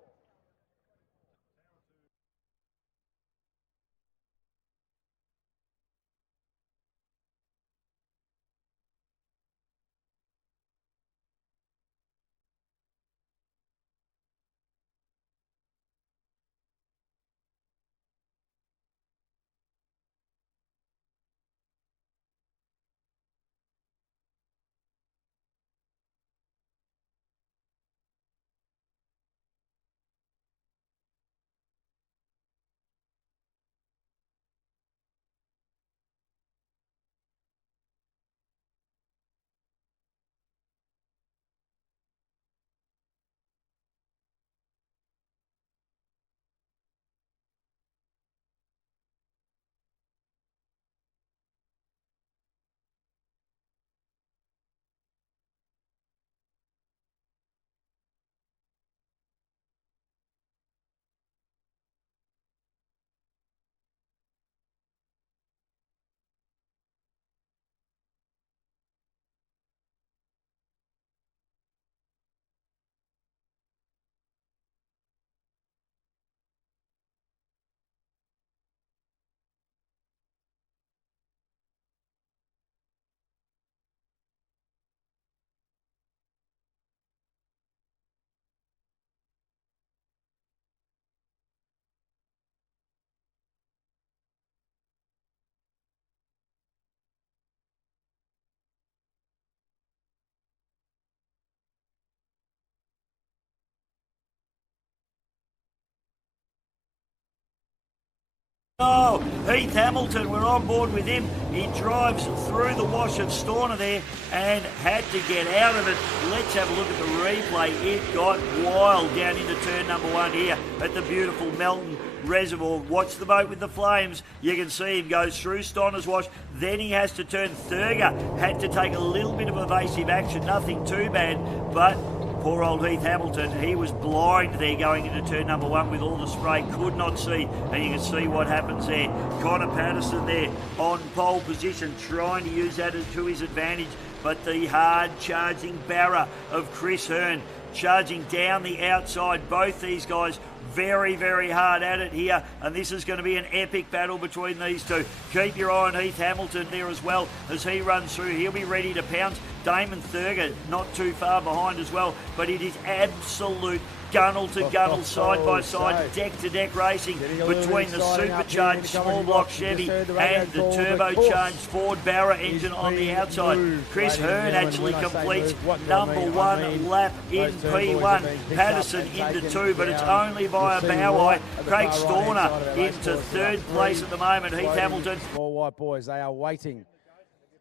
Oh, Heath Hamilton, we're on board with him. He drives through the wash of Storner there and had to get out of it. Let's have a look at the replay. It got wild down into turn number 1 here at the beautiful Melton Reservoir. Watch the boat with the flames. You can see him goes through Storner's wash. Then he has to turn. Thurger had to take a little bit of evasive action. Nothing too bad, but poor old Heath Hamilton, he was blind there going into turn number 1 with all the spray, could not see, and you can see what happens there. Connor Patterson there on pole position, trying to use that to his advantage, but the hard charging barra of Chris Hearn charging down the outside. Both these guys very, very hard at it here, and this is going to be an epic battle between these two. Keep your eye on Heath Hamilton there as well as he runs through. He'll be ready to pounce. Damon Thurger not too far behind as well, but it is absolute gunnel to gunnel, side by side, deck to deck racing between the supercharged small block Chevy and the turbocharged Ford Barra engine on the outside. Chris Hearn actually completes number 1 lap in P1. Patterson into 2, but it's only via Boweye. Craig Storner into 3rd place at the moment. Heath Hamilton. Small white boys, they are waiting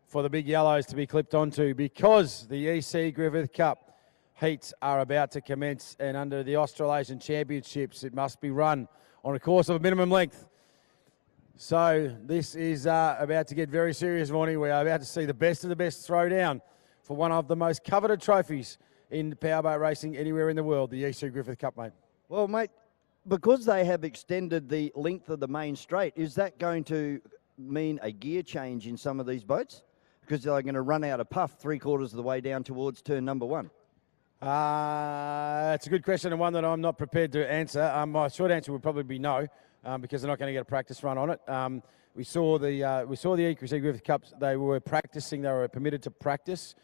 for the big yellows to be clipped onto because the E.C Griffith Cup heats are about to commence, and under the Australasian Championships it must be run on a course of a minimum length. So this is about to get very serious, morning. We are about to see the best of the best throw down for one of the most coveted trophies in powerboat racing anywhere in the world, the E.C Griffith Cup, mate. Well, mate, because they have extended the length of the main straight, is that going to mean a gear change in some of these boats? Because they're going to run out of puff 3/4 of the way down towards turn number 1. It's a good question, and one that I'm not prepared to answer. My short answer would probably be no, because they're not going to get a practice run on it. We saw the E.C Griffith Cups. They were practicing. They were permitted to practice.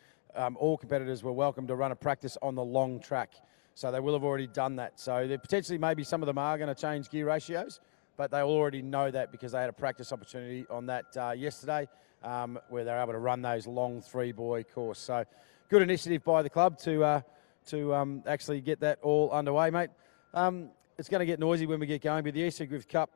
All competitors were welcome to run a practice on the long track, so they will have already done that. So there potentially maybe some of them are going to change gear ratios, but they already know that because they had a practice opportunity on that yesterday, where they're able to run those long 3-buoy course. So good initiative by the club to actually get that all underway, mate. It's going to get noisy when we get going, but the E.C Griffith Cup,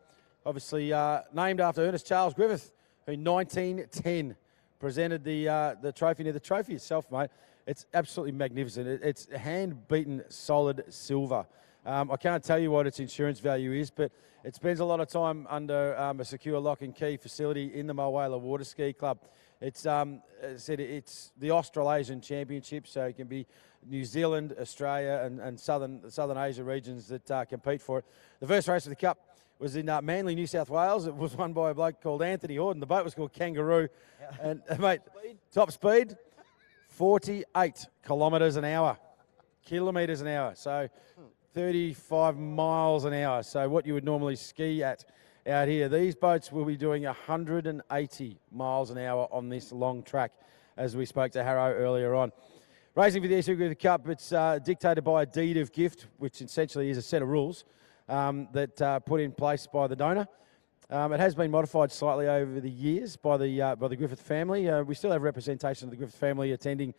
obviously named after Ernest Charles Griffith, who in 1910 presented the trophy. Now, the trophy itself, mate, it's absolutely magnificent. It's hand-beaten solid silver. I can't tell you what its insurance value is, but it spends a lot of time under a secure lock and key facility in the Mulwala Water Ski Club. It's, as I said, it's the Australasian Championship, so it can be New Zealand, Australia, and Southern Asia regions that compete for it. The first race of the Cup was in Manly, New South Wales. It was won by a bloke called Anthony Horden. The boat was called Kangaroo. And, mate, top speed, 48 kilometres an hour. Kilometres an hour. So 35 miles an hour. So what you would normally ski at out here. These boats will be doing 180 miles an hour on this long track, as we spoke to Harrow earlier on. Racing for the E.C Griffith Cup, it's dictated by a deed of gift, which essentially is a set of rules that put in place by the donor. It has been modified slightly over the years by the Griffith family. We still have representation of the Griffith family attending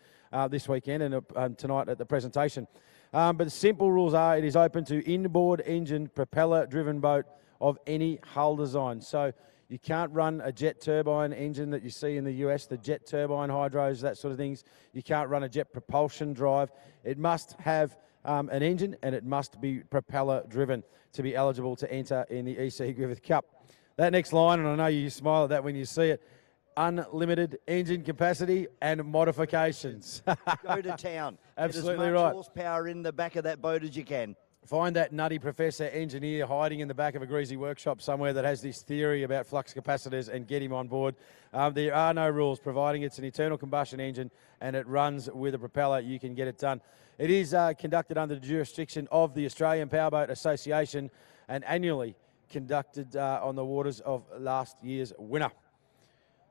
this weekend and tonight at the presentation. But the simple rules are: it is open to inboard engine propeller-driven boat of any hull design. So you can't run a jet turbine engine that you see in the US, the jet turbine hydros, that sort of things. You can't run a jet propulsion drive. It must have an engine, and it must be propeller-driven to be eligible to enter in the E.C Griffith Cup. That next line, and I know you smile at that when you see it, unlimited engine capacity and modifications. Go to town. Absolutely Get as much right. horsepower in the back of that boat as you can. Find that nutty professor engineer hiding in the back of a greasy workshop somewhere that has this theory about flux capacitors and get him on board. There are no rules, providing it's an internal combustion engine and it runs with a propeller. You can get it done. It is conducted under the jurisdiction of the Australian Powerboat Association and annually conducted on the waters of last year's winner.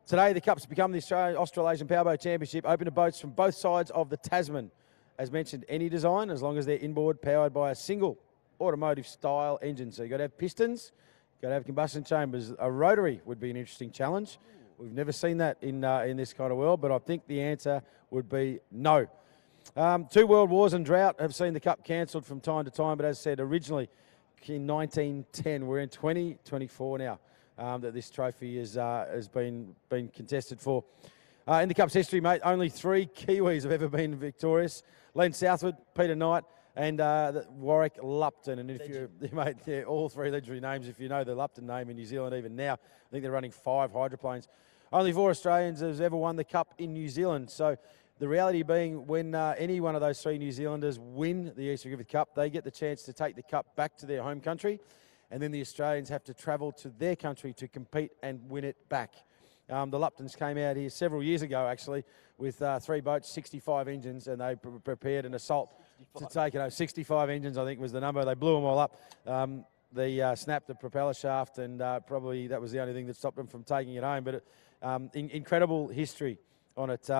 Today, the Cup's become the Australasian Powerboat Championship, open to boats from both sides of the Tasman. As mentioned, any design, as long as they're inboard, powered by a single automotive-style engine. So you've got to have pistons, you've got to have combustion chambers. A rotary would be an interesting challenge. We've never seen that in this kind of world, but I think the answer would be no. 2 world wars and drought have seen the Cup cancelled from time to time, but as I said, originally in 1910, we're in 2024 now. that this trophy has been contested for. In the Cup's history, mate, only 3 Kiwis have ever been victorious. Len Southwood, Peter Knight, and Warwick Lupton. And if you, mate, yeah, all 3 legendary names. If you know the Lupton name in New Zealand, even now, I think they're running 5 hydroplanes. Only 4 Australians has ever won the Cup in New Zealand. So the reality being, when any one of those 3 New Zealanders win the E.C Griffith Cup, they get the chance to take the Cup back to their home country, and then the Australians have to travel to their country to compete and win it back. The Luptons came out here several years ago, actually, with 3 boats, 65 engines, and they prepared an assault to take it. 65 engines, I think, was the number. They blew them all up. They snapped the propeller shaft, and probably that was the only thing that stopped them from taking it home. But incredible history on it.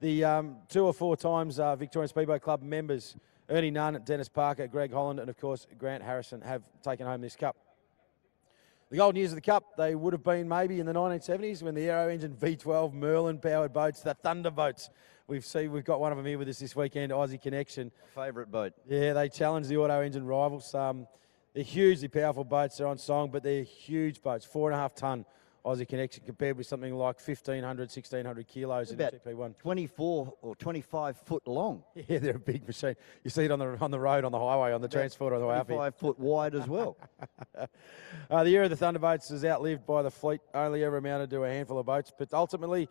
The 2 or 4 times Victorian Speedboat Club members, Ernie Nunn, Dennis Parker, Greg Holland, and, of course, Grant Harrison, have taken home this Cup. The golden years of the Cup, they would have been maybe in the 1970s when the Aero Engine V12 Merlin-powered boats, the Thunder boats. We've got one of them here with us this weekend, Aussie Connection. Favourite boat. Yeah, they challenge the auto engine rivals. They're hugely powerful boats. They're on song, but they're huge boats, 4.5 tonne Aussie Connection compared with something like 1,500, 1,600 kilos in a GP1. 24 or 25 foot long. Yeah, they're a big machine. You see it on the road, on the highway, on the transporter on the way up here. 25 foot wide as well. The era of the Thunderboats is outlived by the fleet, only ever amounted to a handful of boats. But ultimately,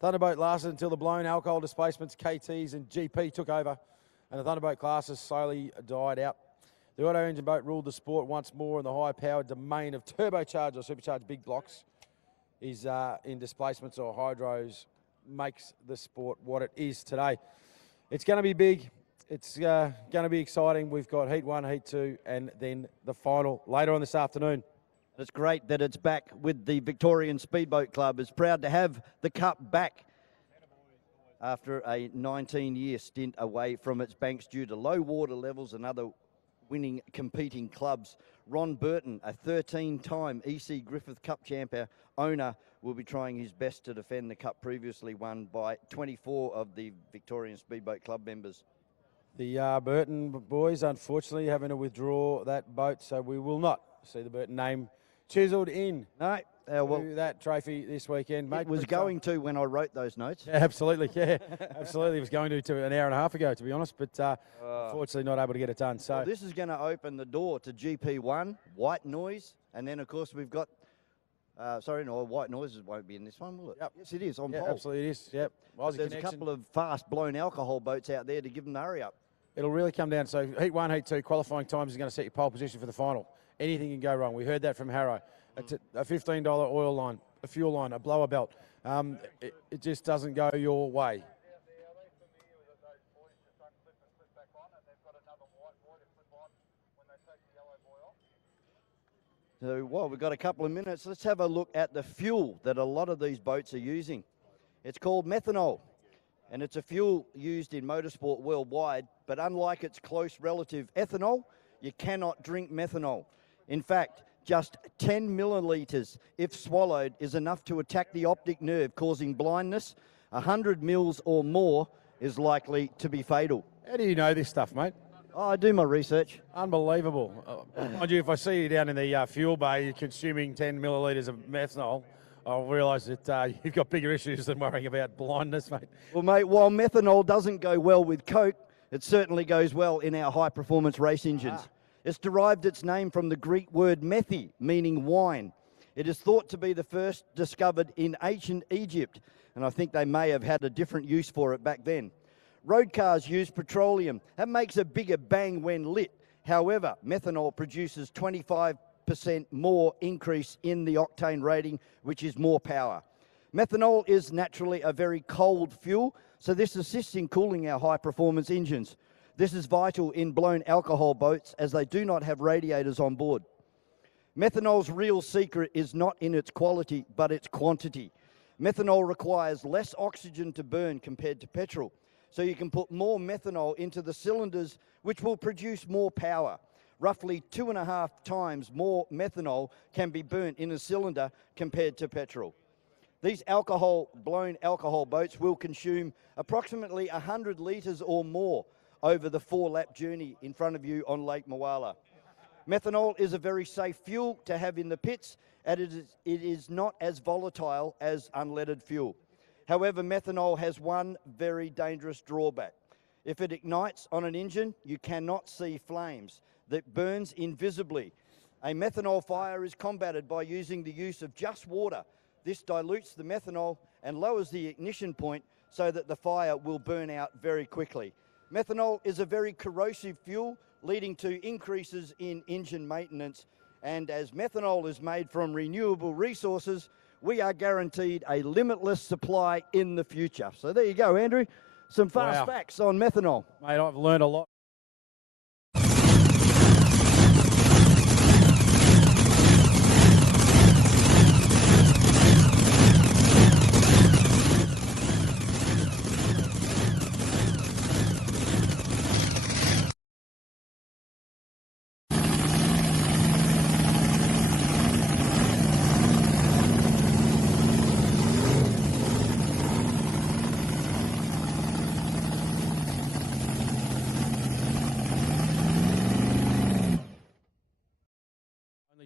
Thunderboat lasted until the blown alcohol displacements, KTs and GP took over, and the Thunderboat classes slowly died out. The auto engine boat ruled the sport once more, and the high-powered domain of turbocharged or supercharged big blocks is in displacements or hydros makes the sport what it is today. It's going to be big. It's going to be exciting. We've got Heat 1, Heat 2, and then the final later on this afternoon. It's great that it's back with the Victorian Speedboat Club. It's proud to have the Cup back after a 19-year stint away from its banks due to low water levels and other winning competing clubs. Ron Burton, a 13-time E.C Griffith Cup champion owner, will be trying his best to defend the Cup previously won by 24 of the Victorian Speedboat Club members. The Burton boys, unfortunately, having to withdraw that boat, so we will not see the Burton name chiselled in to that trophy this weekend. Mate, it was going to when I wrote those notes. Yeah, absolutely, yeah. Absolutely, it was going to an hour and a half ago, to be honest, but unfortunately not able to get it done. So well, this is going to open the door to GP1, White Noise, and then, of course, we've got White Noises won't be in this one, will it? Yep. Yes, it is, on pole. Absolutely it is, yep. There's a couple of fast blown alcohol boats out there to give them the hurry up. It'll really come down. So Heat 1, Heat 2, qualifying times is going to set your pole position for the final. Anything can go wrong. We heard that from Harrow. A $15 oil line, a fuel line, a blower belt. It just doesn't go your way. So, we've got a couple of minutes. Let's have a look at the fuel that a lot of these boats are using. It's called methanol, and it's a fuel used in motorsport worldwide, but unlike its close relative ethanol, you cannot drink methanol. In fact, just 10 millilitres, if swallowed, is enough to attack the optic nerve, causing blindness. 100 mils or more is likely to be fatal. How do you know this stuff, mate? Oh, I do my research. Unbelievable. Mind you, if I see you down in the fuel bay, you're consuming 10 millilitres of methanol, I'll realise that you've got bigger issues than worrying about blindness, mate. Well, mate, while methanol doesn't go well with Coke, it certainly goes well in our high-performance race engines. It's derived its name from the Greek word methi, meaning wine. It is thought to be the first discovered in ancient Egypt, and I think they may have had a different use for it back then. Road cars use petroleum. That makes a bigger bang when lit. However, methanol produces 25% more increase in the octane rating, which is more power. Methanol is naturally a very cold fuel, so this assists in cooling our high-performance engines. This is vital in blown alcohol boats as they do not have radiators on board. Methanol's real secret is not in its quality, but its quantity. Methanol requires less oxygen to burn compared to petrol, so you can put more methanol into the cylinders, which will produce more power. Roughly 2.5 times more methanol can be burnt in a cylinder compared to petrol. These blown alcohol boats will consume approximately 100 litres or more over the 4-lap journey in front of you on Lake Moala. Methanol is a very safe fuel to have in the pits, and it is not as volatile as unleaded fuel. However, methanol has one very dangerous drawback. If it ignites on an engine, you cannot see flames that burns invisibly. A methanol fire is combated by using the use of just water. This dilutes the methanol and lowers the ignition point so that the fire will burn out very quickly. Methanol is a very corrosive fuel, leading to increases in engine maintenance. And as methanol is made from renewable resources, we are guaranteed a limitless supply in the future. So there you go, Andrew. Some fast facts on methanol. Mate, I've learned a lot.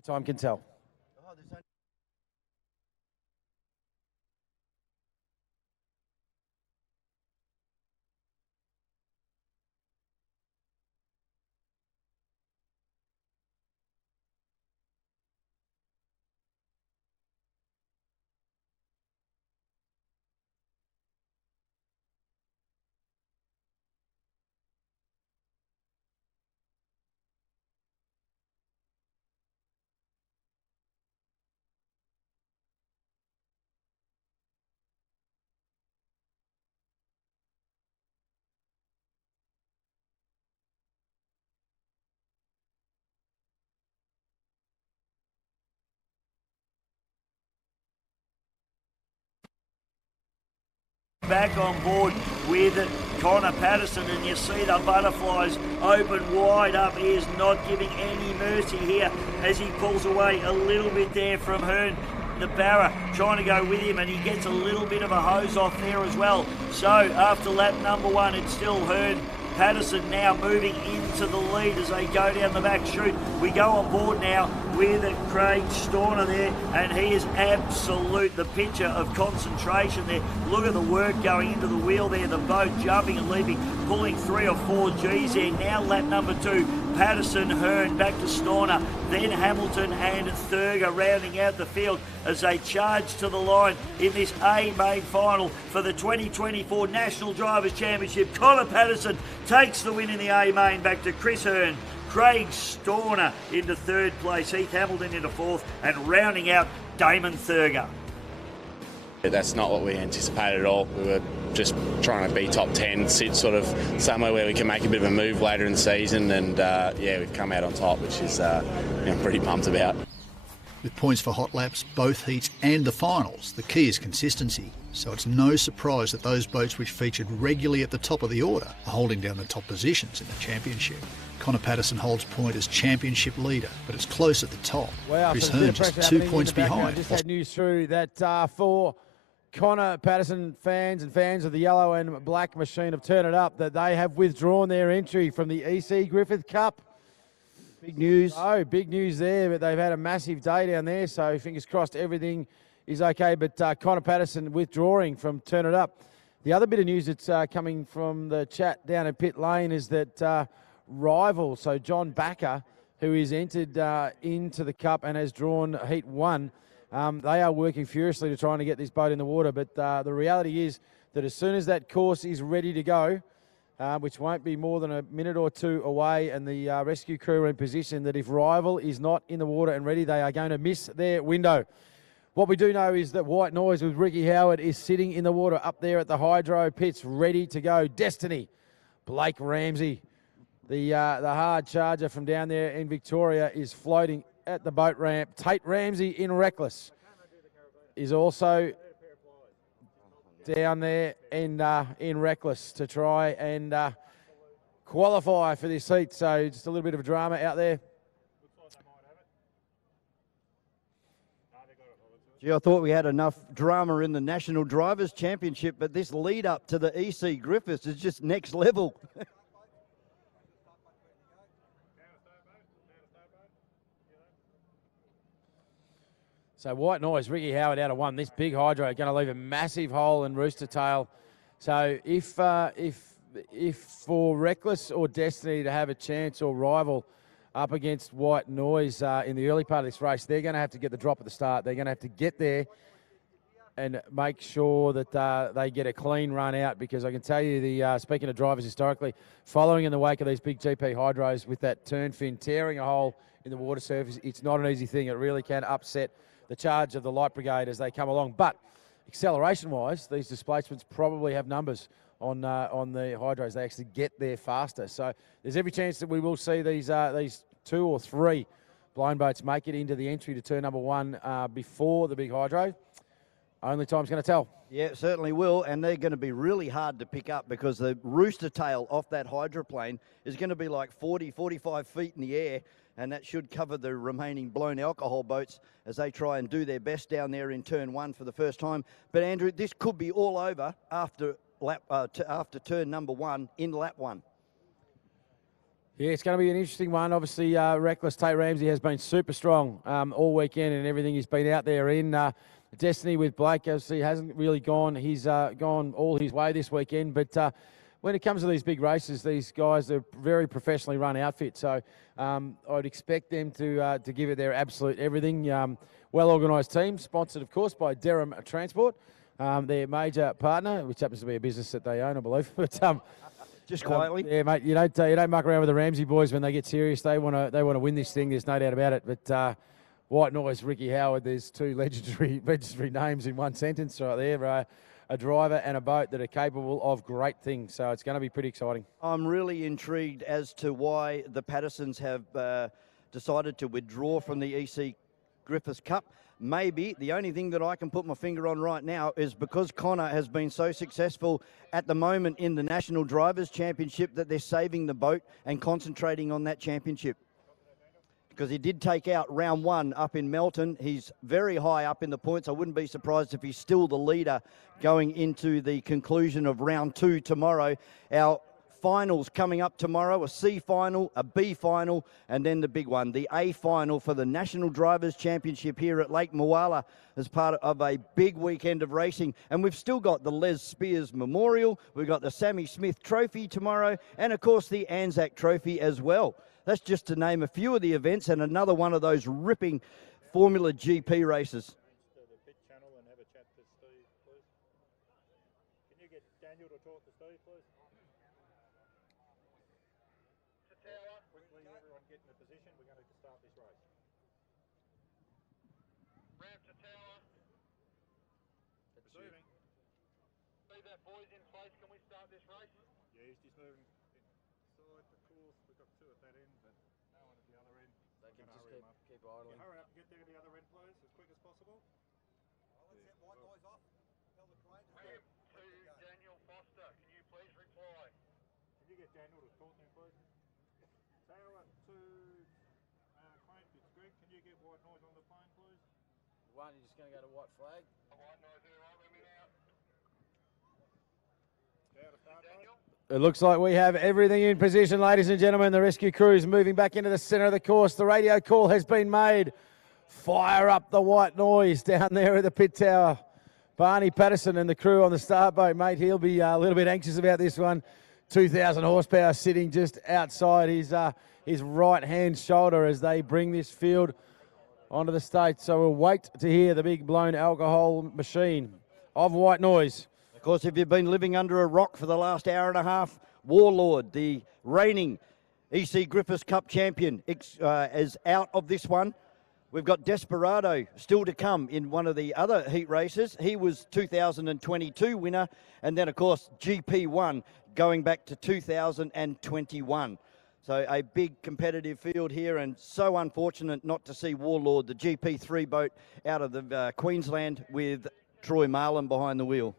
Time can tell. Back on board with Connor Patterson, and you see the butterflies open wide up. He is not giving any mercy here as he pulls away a little bit there from Hearn. The Barra trying to go with him, and he gets a little bit of a hose off there as well. So after lap number one, it's still Hearn. Patterson now moving into the lead as they go down the back chute. We go on board now with Craig Storner there, and he is absolute, the picture of concentration there. Look at the work going into the wheel there, the boat jumping and leaping, pulling 3 or 4 Gs there. Now lap number 2, Patterson, Hearn, back to Storner, then Hamilton and Thurger rounding out the field as they charge to the line in this A main final for the 2024 National Drivers' Championship. Connor Patterson takes the win in the A main, back to Chris Hearn. Craig Storner into 3rd place, Heath Hamilton into 4th, and rounding out Damon Thurger. That's not what we anticipated at all. We were just trying to be top 10, sit sort of somewhere where we can make a bit of a move later in the season, and yeah, we've come out on top, which is I'm pretty pumped about. With points for hot laps, both heats and the finals, the key is consistency. So it's no surprise that those boats which featured regularly at the top of the order are holding down the top positions in the championship. Connor Patterson holds point as championship leader, but it's close at the top. Wow, Chris so Hearn just 2 points behind. I just had news through that for Connor Patterson fans and fans of the yellow and black machine of Turn It Up, that they have withdrawn their entry from the E.C Griffith Cup. Big news. Oh, big news there, but they've had a massive day down there, so fingers crossed everything is okay. But Connor Patterson withdrawing from Turn It Up. The other bit of news that's coming from the chat down at pit lane is that rival, so John Backer, who is entered into the Cup and has drawn Heat 1, they are working furiously to trying to get this boat in the water. But the reality is that as soon as that course is ready to go, which won't be more than a minute or 2 away, and the rescue crew are in position, that if rival is not in the water and ready, they are going to miss their window. What we do know is that White Noise with Ricky Howard is sitting in the water up there at the Hydro pits, ready to go. Destiny, Blake Ramsey, the hard charger from down there in Victoria, is floating at the boat ramp. Tate Ramsey in Reckless is also down there in Reckless to try and qualify for this heat. So just a little bit of drama out there. Gee, I thought we had enough drama in the National Drivers' Championship, but this lead up to the E.C Griffiths is just next level. So White Noise, Ricky Howard out of one. This big hydro going to leave a massive hole in Rooster Tail. So if for Reckless or Destiny to have a chance or rival up against White Noise in the early part of this race, they're going to have to get the drop at the start. They're going to have to get there and make sure that they get a clean run out, because I can tell you, speaking of drivers historically, following in the wake of these big GP hydros with that turn fin tearing a hole in the water surface, it's not an easy thing. It really can upset the charge of the light brigade as they come along. But acceleration-wise, these displacements probably have numbers on the hydros. They actually get there faster. So there's every chance that we will see these 2 or 3 blind boats make it into the entry to turn number 1 before the big hydro. Only time's going to tell. Yeah, it certainly will, and they're going to be really hard to pick up because the rooster tail off that hydroplane is going to be like 40, 45 feet in the air, and that should cover the remaining blown alcohol boats as they try and do their best down there in turn 1 for the first time. But Andrew, this could be all over after turn number 1 in lap 1. Yeah, it's going to be an interesting one. Obviously, Reckless Tate Ramsey has been super strong all weekend, and everything he's been out there in. Destiny with Blake, obviously, hasn't really gone. He's gone all his way this weekend. But when it comes to these big races, these guys are very professionally run outfits. So I'd expect them to give it their absolute everything. Well-organised team, sponsored, of course, by Durham Transport, their major partner, which happens to be a business that they own, I believe. But just quietly, yeah, mate. You don't muck around with the Ramsey boys when they get serious. They want to win this thing. There's no doubt about it. But White Noise, Ricky Howard, there's 2 legendary names in one sentence right there. A driver and a boat that are capable of great things. So it's going to be pretty exciting. I'm really intrigued as to why the Pattersons have decided to withdraw from the E.C Griffith Cup. Maybe the only thing that I can put my finger on right now is because Connor has been so successful at the moment in the National Drivers' Championship that they're saving the boat and concentrating on that championship. Because he did take out round 1 up in Melton. He's very high up in the points. I wouldn't be surprised if he's still the leader going into the conclusion of round 2 tomorrow. Our finals coming up tomorrow, a C final, a B final, and then the big one, the A final for the National Drivers' Championship here at Lake Moala as part of a big weekend of racing. And we've still got the Les Spears Memorial, we've got the Sammy Smith Trophy tomorrow, and of course the Anzac Trophy as well. That's just to name a few of the events, and another one of those ripping Formula GP races. The pit channel and have a chat to Steve, please. Can you get Daniel to talk to Steve, please? Quickly, everyone get in a position. We're going to start this race. Ramp to tower. It's moving. Leave that boys in place. Can we start this race? Yeah, he's just moving inside the course. We've got 2 at that end, but no one at the other end. They can just keep idling. Yeah, hurry up and get there to the other end, please, as quick as possible. Let's get White Noise off. Tell the train to ramp to Daniel Foster. Can you please reply? Can you get Daniel to talk to him, please? Tower to Crane Pits. Greg, can you get White Noise on the plane, please? One, you're just going to go to white flag. White Noise here, right with me now. Daniel? It looks like we have everything in position, ladies and gentlemen. The rescue crew is moving back into the centre of the course. The radio call has been made. Fire up the White Noise down there at the pit tower. Barney Patterson and the crew on the start boat, mate. He'll be a little bit anxious about this one. 2,000 horsepower sitting just outside his right-hand shoulder as they bring this field onto the stage. So we'll wait to hear the big blown alcohol machine of White Noise. Of course, if you've been living under a rock for the last hour and a half, Warlord, the reigning E.C Griffith Cup champion, is out of this one. We've got Desperado still to come in one of the other heat races. He was 2022 winner, and then, of course, GP1 going back to 2021. So a big competitive field here, and so unfortunate not to see Warlord, the GP3 boat, out of the Queensland with Troy Marlin behind the wheel.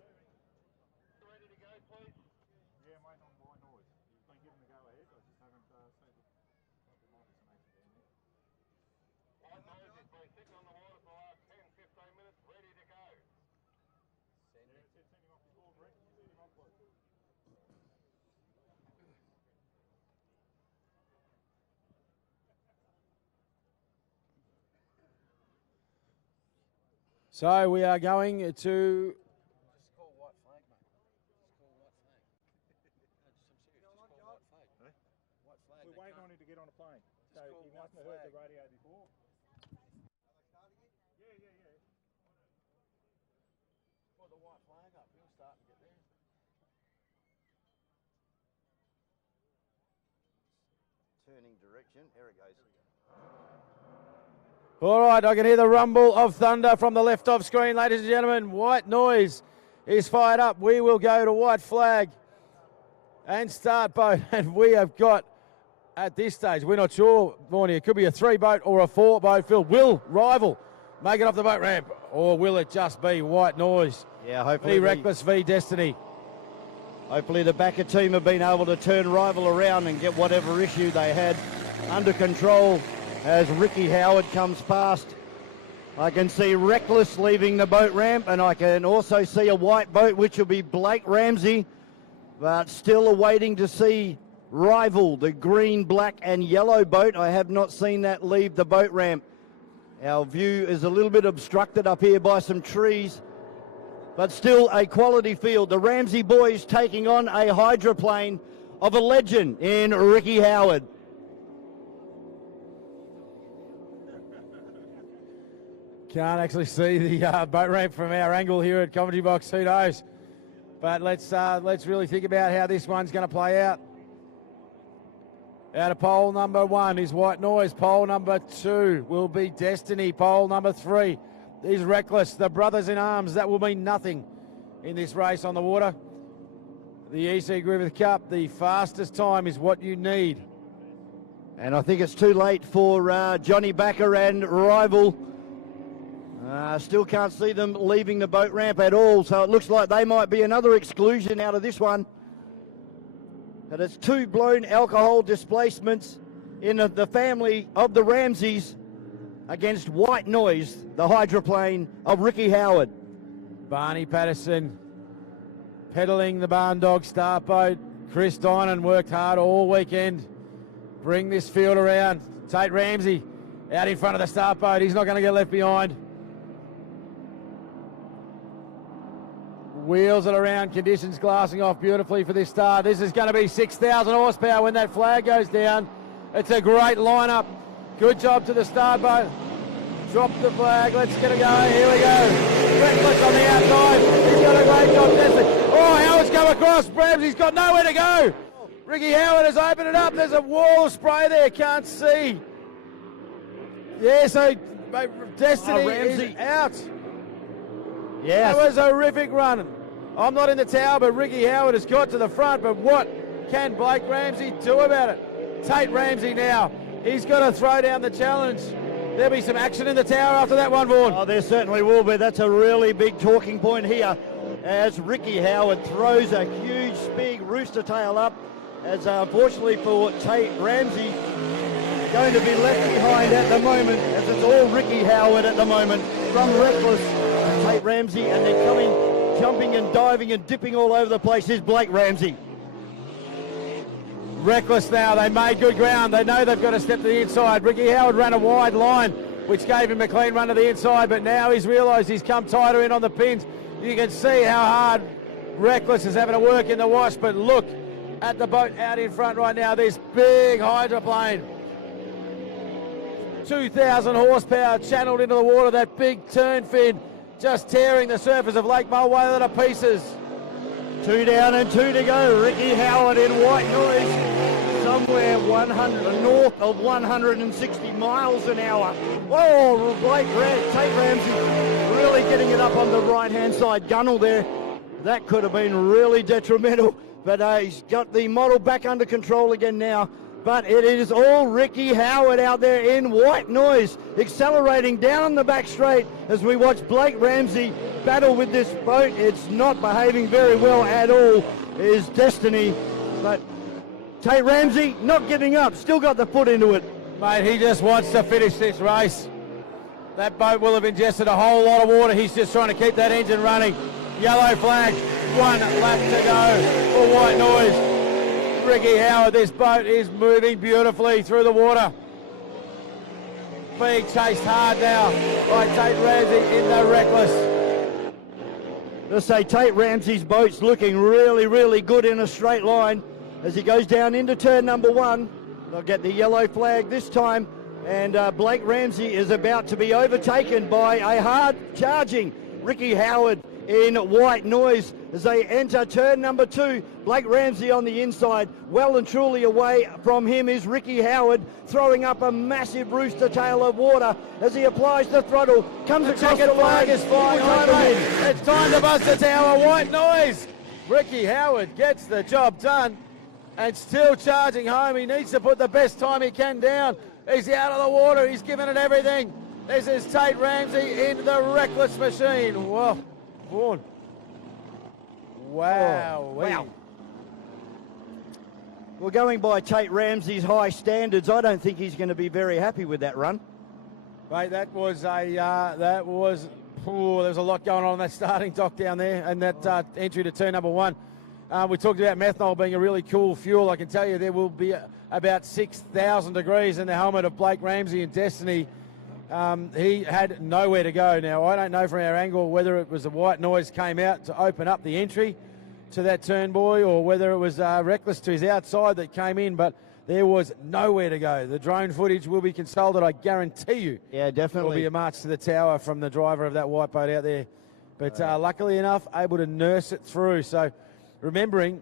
So we are going to... We're waiting on him to get on a plane. So he mustn't have heard the radio before. Well, the white flag up. He'll start to get there. Turning direction. There it goes. All right, I can hear the rumble of thunder from the left off screen, ladies and gentlemen. White noise is fired up. We will go to white flag and start boat. And we have got, at this stage, we're not sure, Vorney, it could be a 3-boat or a 4-boat field. Will Rival make it off the boat ramp, or will it just be white noise? Yeah, hopefully. V Reckless v Destiny. Hopefully the backer team have been able to turn Rival around and get whatever issue they had under control as Ricky Howard comes past. I can see Reckless leaving the boat ramp, and I can also see a white boat, which will be Blake Ramsey, but still awaiting to see Rival, the green, black and yellow boat. I have not seen that leave the boat ramp. Our view is a little bit obstructed up here by some trees, but still a quality field. The Ramsey boys taking on a hydroplane of a legend in Ricky Howard. Can't actually see the boat ramp from our angle here at Commentary Box. Who knows? But let's really think about how this one's going to play out. Out of pole number 1 is White Noise. Pole number 2 will be Destiny. Pole number 3 is Reckless. The brothers in arms, that will mean nothing in this race on the water. The E.C Griffith Cup, the fastest time is what you need. And I think it's too late for Johnny Backer and Rival. Still can't see them leaving the boat ramp at all, so it looks like they might be another exclusion out of this one. But it's 2 blown alcohol displacements in the family of the Ramseys against White Noise, the hydroplane of Ricky Howard. Barney Patterson peddling the Barn Dog start boat. Chris Dinan worked hard all weekend. Bring this field around. Tate Ramsey out in front of the start boat. He's not going to get left behind. Wheels it around, conditions glassing off beautifully for this start. This is going to be 6,000 horsepower when that flag goes down. It's a great lineup. Good job to the start boat. Drop the flag, let's get it going. Here we go. Reckless on the outside. He's got a great job testing. Oh, Howard's come across. Ramsey's got nowhere to go. Ricky Howard has opened it up. There's a wall of spray there. Can't see. Yeah, so Destiny is out. Yes. That was a horrific run. I'm not in the tower, but Ricky Howard has got to the front. But what can Blake Ramsey do about it? Tate Ramsey now. He's got to throw down the challenge. There'll be some action in the tower after that one, Vaughan. Oh, there certainly will be. That's a really big talking point here as Ricky Howard throws a huge, big rooster tail up. As unfortunately for Tate Ramsey, going to be left behind at the moment, as it's all Ricky Howard at the moment from Reckless. Tate Ramsey, and then coming, jumping and diving and dipping all over the place is Blake Ramsey. Reckless now, they made good ground. They know they've got to step to the inside. Ricky Howard ran a wide line, which gave him a clean run to the inside, but now he's realised he's come tighter in on the pins. You can see how hard Reckless is having to work in the wash, but look at the boat out in front right now. This big hydroplane. 2,000 horsepower channeled into the water. That big turn fin just tearing the surface of Lake Mulwala to pieces. 2 down and 2 to go. Ricky Howard in White Noise, somewhere north of 160 miles an hour. Oh, Tate Ramsey really getting it up on the right-hand side gunnel there. That could have been really detrimental, but he's got the model back under control again now. But it is all Ricky Howard out there in White Noise, accelerating down the back straight as we watch Blake Ramsey battle with this boat. It's not behaving very well at all, is Destiny. But Tate Ramsey not giving up, still got the foot into it. Mate, he just wants to finish this race. That boat will have ingested a whole lot of water. He's just trying to keep that engine running. Yellow flag, 1 lap to go for White Noise. Ricky Howard, this boat is moving beautifully through the water. being chased hard now by Tate Ramsey in the Reckless. Let's say Tate Ramsey's boat's looking really, really good in a straight line as he goes down into turn number 1. They'll get the yellow flag this time, and Blake Ramsey is about to be overtaken by a hard-charging Ricky Howard in white noise as they enter turn number 2. Blake Ramsey on the inside. Well and truly away from him is Ricky Howard, throwing up a massive rooster tail of water as he applies the throttle. Comes across the line. Is flying over. It's time to bust the tower. White noise. Ricky Howard gets the job done and still charging home. He needs to put the best time he can down. He's out of the water. He's given it everything. This is Tate Ramsey in the Reckless machine. Whoa. Vaughan. Wow. Wow. Well, going by Tate Ramsey's high standards, I don't think he's going to be very happy with that run. Mate, there was a lot going on in that starting dock down there and that entry to turn number 1. We talked about methanol being a really cool fuel. I can tell you there will be about 6,000 degrees in the helmet of Blake Ramsey in Destiny. He had nowhere to go. Now, I don't know from our angle whether it was the white noise came out to open up the entry to that turn buoy or whether it was Reckless to his outside that came in, but there was nowhere to go. The drone footage will be consulted, I guarantee you. Yeah, definitely. There will be a march to the tower from the driver of that white boat out there. But luckily enough, able to nurse it through. So remembering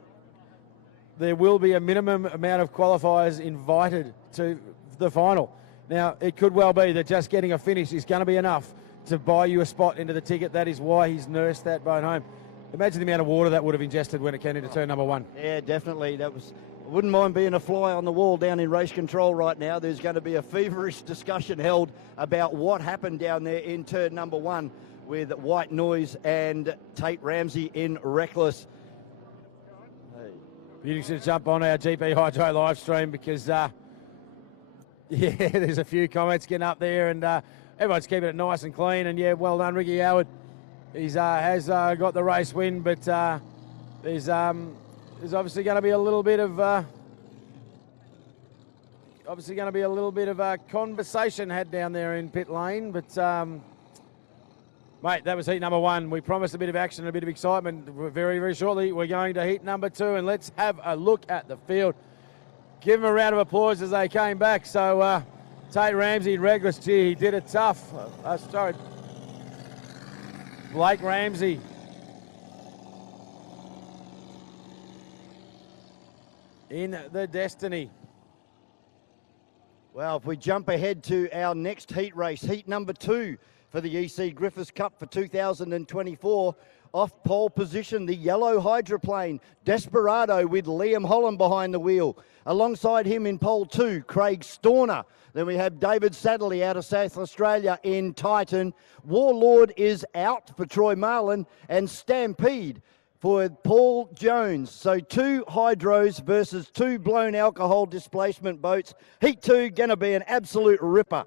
there will be a minimum amount of qualifiers invited to the final. Now, it could well be that just getting a finish is going to be enough to buy you a spot into the ticket. That is why he's nursed that boat home. Imagine the amount of water that would have ingested when it came into turn number 1. Yeah, definitely. I wouldn't mind being a fly on the wall down in race control right now. There's going to be a feverish discussion held about what happened down there in turn number 1 with White Noise and Tate Ramsey in Reckless. You should jump on our GP Hydro live stream because, yeah, there's a few comments getting up there and everyone's keeping it nice and clean. And, yeah, well done, Ricky Howard. He's has got the race win, but there's obviously going to be a little bit of conversation had down there in pit lane. But mate, that was heat number 1. We promised a bit of action, a bit of excitement. Very, very shortly, we're going to heat number 2, and let's have a look at the field. Give them a round of applause as they came back. So Tate Ramsey in Reckless, gee, he did it tough. Sorry. Blake Ramsey. In the Destiny. Well, if we jump ahead to our next heat race, heat number 2 for the E.C Griffith Cup for 2024. Off pole position, the yellow hydroplane, Desperado with Liam Holland behind the wheel. Alongside him in pole 2, Craig Storner. Then we have David Sadlerly out of South Australia in Titan. Warlord is out for Troy Marlin, and Stampede for Paul Jones. So 2 hydros versus 2 blown alcohol displacement boats. Heat 2 going to be an absolute ripper.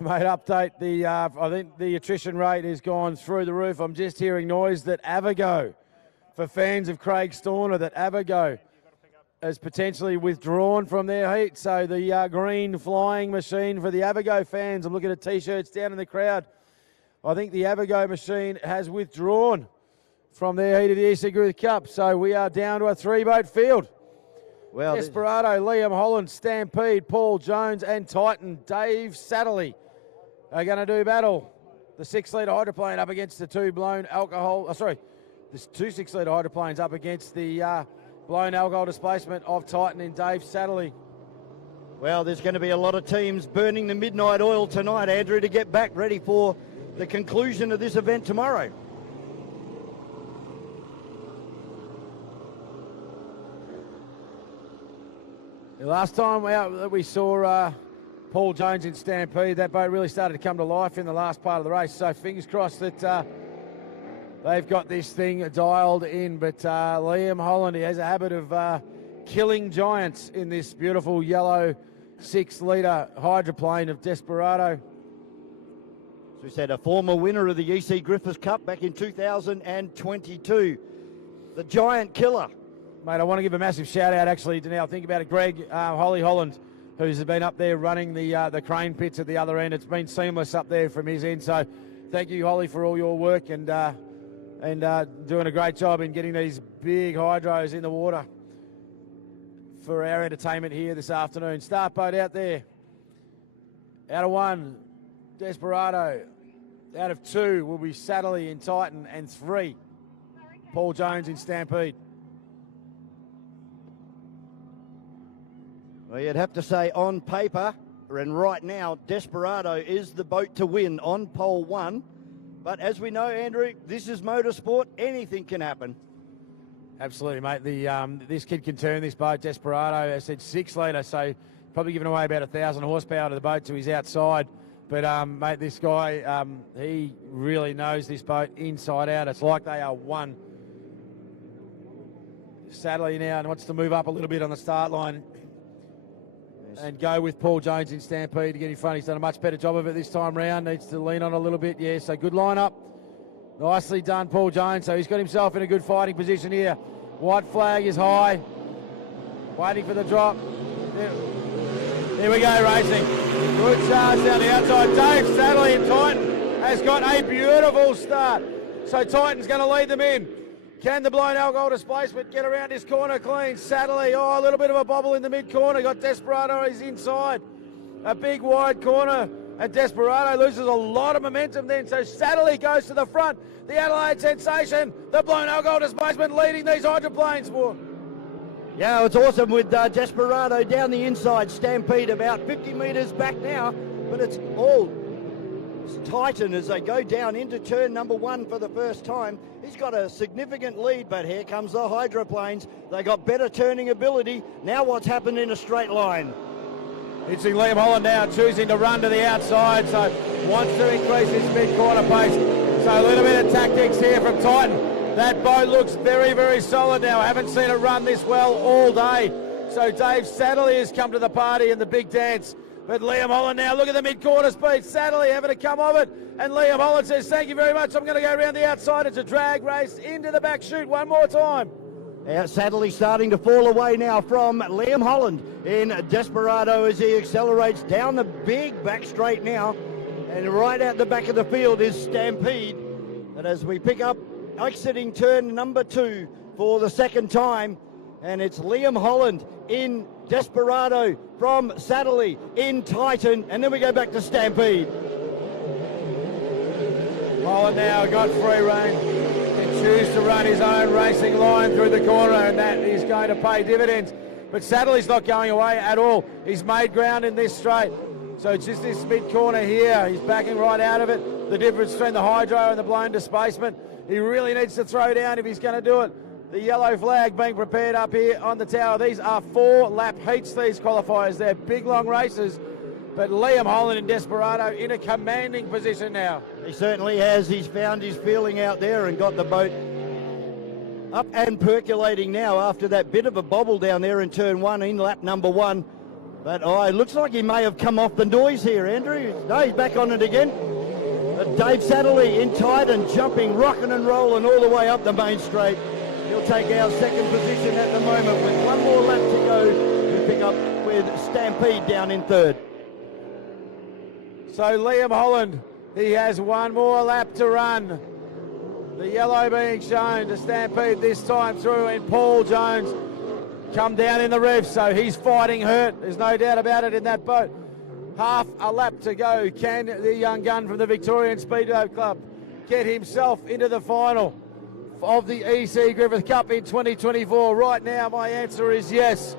Mate, update I think the attrition rate has gone through the roof. I'm just hearing noise that Avago, for fans of Craig Storner, that Avago has potentially withdrawn from their heat. So the green flying machine for the Avago fans, I'm looking at T-shirts down in the crowd. I think the Avago machine has withdrawn from their heat of the E.C Griffith Cup. So we are down to a 3-boat field. Well, Desperado, Liam Holland, Stampede, Paul Jones and Titan, Dave Sadlerly are going to do battle. The 6-litre hydroplane up against the 2 blown alcohol, there's 2 6-litre hydroplanes up against the blown alcohol displacement of Titan and Dave Sadlerly. Well, there's going to be a lot of teams burning the midnight oil tonight, Andrew, to get back ready for the conclusion of this event tomorrow. The last time out that we saw Paul Jones in Stampede, that boat really started to come to life in the last part of the race. So fingers crossed that they've got this thing dialed in. But Liam Holland, he has a habit of killing giants in this beautiful yellow 6-litre hydroplane of Desperado. As we said, a former winner of the E.C Griffith Cup back in 2022. The giant killer. Mate, I want to give a massive shout out actually to now think about it. Greg Holly Holland who's been up there running the crane pits at the other end. It's been seamless up there from his end. So thank you, Holly, for all your work and doing a great job in getting these big hydros in the water for our entertainment here this afternoon. Start boat out there. Out of 1, Desperado. Out of 2 will be Satterley in Titan, and 3, Paul Jones in Stampede. Well, you'd have to say on paper, and right now, Desperado is the boat to win on pole 1. But as we know, Andrew, this is motorsport. Anything can happen. Absolutely, mate. This kid can turn this boat. Desperado, I said 6 litre, so probably giving away about 1,000 horsepower to the boat to his outside. But, mate, this guy, he really knows this boat inside out. It's like they are one. Sadly now wants to move up a little bit on the start line and go with Paul Jones in Stampede to get in front. He's done a much better job of it this time round. Needs to lean on a little bit. Yeah, so good lineup. Nicely done, Paul Jones. So he's got himself in a good fighting position here. White flag is high. Waiting for the drop. Here we go, racing. Good charge down the outside. Dave Sadley in Titan has got a beautiful start. So Titan's going to lead them in. Can the blown alcohol displacement get around this corner clean? Sadly, a little bit of a bobble in the mid-corner. Got Desperado, he's inside. A big wide corner, and Desperado loses a lot of momentum then. So Sadly goes to the front. The Adelaide Sensation, the blown alcohol displacement leading these hydroplanes for. Yeah, it's awesome with Desperado down the inside. Stampede about 50 metres back now, but it's all Titan as they go down into turn number 1 for the first time. He's got a significant lead, but here comes the hydroplanes. They got better turning ability. Now what's happened in a straight line? It's Liam Holland now choosing to run to the outside, so wants to increase his mid-corner pace. So a little bit of tactics here from Titan. That boat looks very, very solid now. I haven't seen it run this well all day. So Dave Sadley has come to the party in the big dance. But Liam Holland now, look at the mid-corner speed. Sadly having to come of it. And Liam Holland says, thank you very much. I'm going to go around the outside. It's a drag race into the back chute one more time. Sadly starting to fall away now from Liam Holland in Desperado as he accelerates down the big back straight now. And right out the back of the field is Stampede. And as we pick up exiting turn number 2 for the second time, and it's Liam Holland in Desperado from Sadley in Titan, and then we go back to Stampede. Holland now got free rein. Can choose to run his own racing line through the corner, and that is going to pay dividends. But Sadley's not going away at all. He's made ground in this straight. So it's just this mid-corner here. He's backing right out of it. The difference between the hydro and the blown displacement. He really needs to throw down if he's going to do it. The yellow flag being prepared up here on the tower. These are 4-lap heats, these qualifiers. They're big, long races. But Liam Holland in Desperado in a commanding position now. He certainly has. He's found his feeling out there and got the boat up and percolating now after that bit of a bobble down there in turn 1 in lap number 1. But it looks like he may have come off the noise here, Andrew. No, he's back on it again. But Dave Sadley in Titan, jumping, rocking and rolling all the way up the main straight. He'll take our second position at the moment with one more lap to go. We pick up with Stampede down in third. So Liam Holland, he has one more lap to run. The yellow being shown to Stampede this time through, and Paul Jones come down in the reef, so he's fighting hurt. There's no doubt about it in that boat. Half a lap to go. Can the young gun from the Victorian Speedboat Club get himself into the final of the E.C Griffith Cup in 2024? Right now, my answer is yes.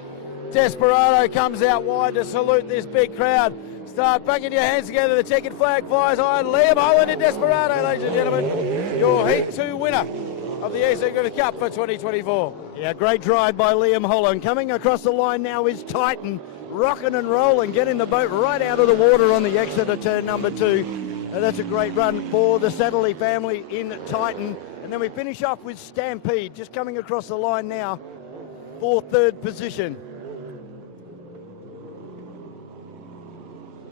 Desperado comes out wide to salute this big crowd. Start banging your hands together. The checkered flag flies high. Liam Holland in Desperado, ladies and gentlemen. Your Heat 2 winner of the E.C Griffith Cup for 2024. Yeah, great drive by Liam Holland. Coming across the line now is Titan, rocking and rolling, getting the boat right out of the water on the exit of turn number 2. And that's a great run for the Sadley family in Titan. And then we finish off with Stampede, just coming across the line now for third position.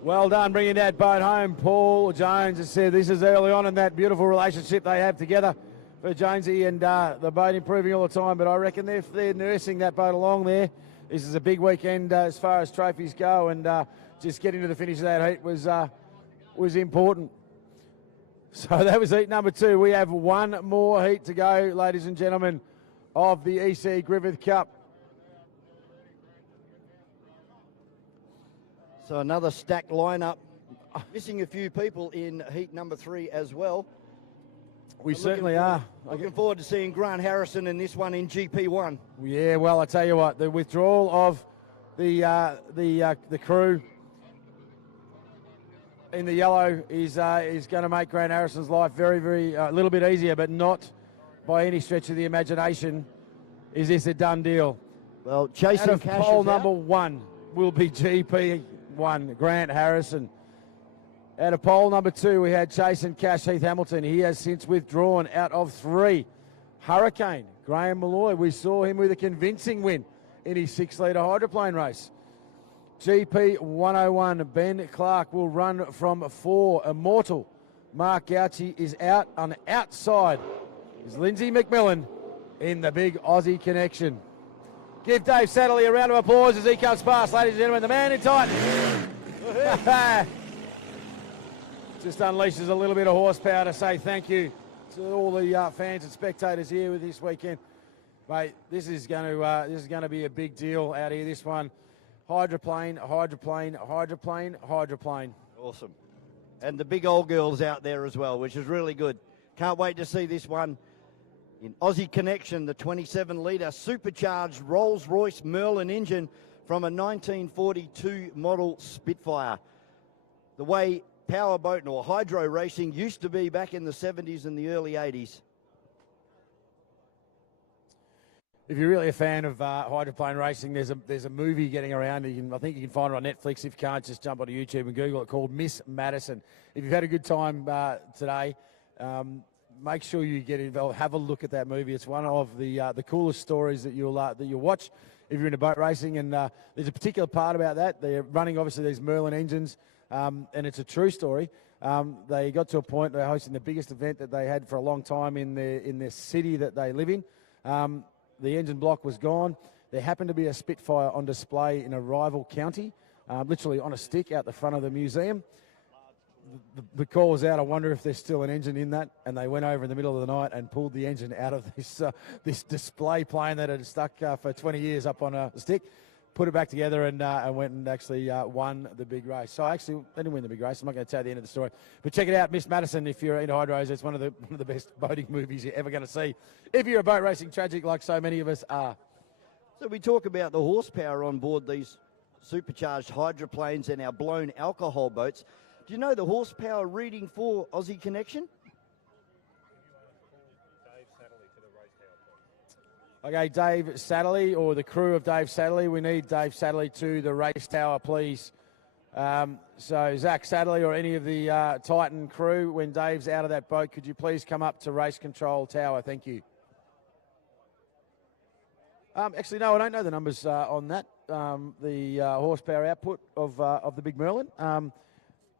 Well done bringing that boat home. Paul Jones has said this is early on in that beautiful relationship they have together for Jonesy, and the boat improving all the time. But I reckon they're nursing that boat along there. this is a big weekend as far as trophies go, and just getting to the finish of that heat was important. So that was heat number 2. We have one more heat to go, ladies and gentlemen, of the E.C Griffith Cup. So another stacked lineup. Missing a few people in heat number 3 as well. We certainly are. Looking forward to seeing Grant Harrison in this one in GP1. Yeah, well, I tell you what, the withdrawal of the crew in the yellow is going to make Grant Harrison's life very, a little bit easier, but not by any stretch of the imagination is this a done deal. Well, chasing Cash pole is number out. 1 will be GP1, Grant Harrison. Out of pole number 2, we had Jason Cash, Heath Hamilton. He has since withdrawn out of 3. Hurricane, Graham Malloy. We saw him with a convincing win in his 6-litre hydroplane race. GP 101, Ben Clark will run from 4. Immortal, Mark Gauci is out. On the outside is Lindsay McMillan in the big Aussie connection. Give Dave Satterley a round of applause as he comes past, ladies and gentlemen. The man in tight. Just unleashes a little bit of horsepower to say thank you to all the fans and spectators here with this weekend. Mate, this is going to be a big deal out here. This one, hydroplane, hydroplane, hydroplane, hydroplane. Awesome. And the big old girls out there as well, which is really good. Can't wait to see this one in Aussie Connection, the 27-litre supercharged Rolls-Royce Merlin engine from a 1942 model Spitfire. The way powerboat or hydro racing used to be back in the 70s and the early 80s. If you're really a fan of hydroplane racing, there's a movie getting around. I think you can find it on Netflix. If you can't, just jump onto YouTube and Google it, called Miss Madison. If you've had a good time today, make sure you get involved. Have a look at that movie. It's one of the coolest stories that you'll watch if you're into boat racing. And there's a particular part about that. They're running obviously these Merlin engines. And it's a true story. They got to a point they're hosting the biggest event that they had for a long time in the city that they live in. The engine block was gone. There happened to be a Spitfire on display in a rival county, literally on a stick out the front of the museum. The call was out, I wonder if there's still an engine in that, and they went over in the middle of the night and pulled the engine out of this display plane that had stuck for 20 years up on a stick. Put it back together and went and actually won the big race. So actually, they didn't win the big race. I'm not going to tell you the end of the story. But check it out, Miss Madison, if you're into hydros. It's one of the best boating movies you're ever going to see. If you're a boat racing tragic like so many of us are. So we talk about the horsepower on board these supercharged hydroplanes and our blown alcohol boats. Do you know the horsepower reading for Aussie Connection? Okay, Dave Satterley, or the crew of Dave Satterley. We need Dave Satterley to the race tower, please. So Zach Satterley or any of the Titan crew, when Dave's out of that boat, could you please come up to race control tower? Thank you. Actually, no, I don't know the numbers on that, the horsepower output of the big Merlin.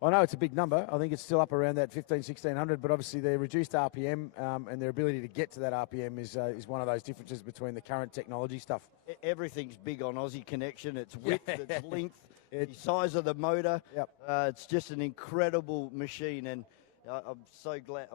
I know it's a big number. I think it's still up around that 1600, but obviously their reduced RPM and their ability to get to that RPM is one of those differences between the current technology stuff. Everything's big on Aussie Connection. It's width, it's length, the size of the motor. Yep. It's just an incredible machine, and I'm so glad.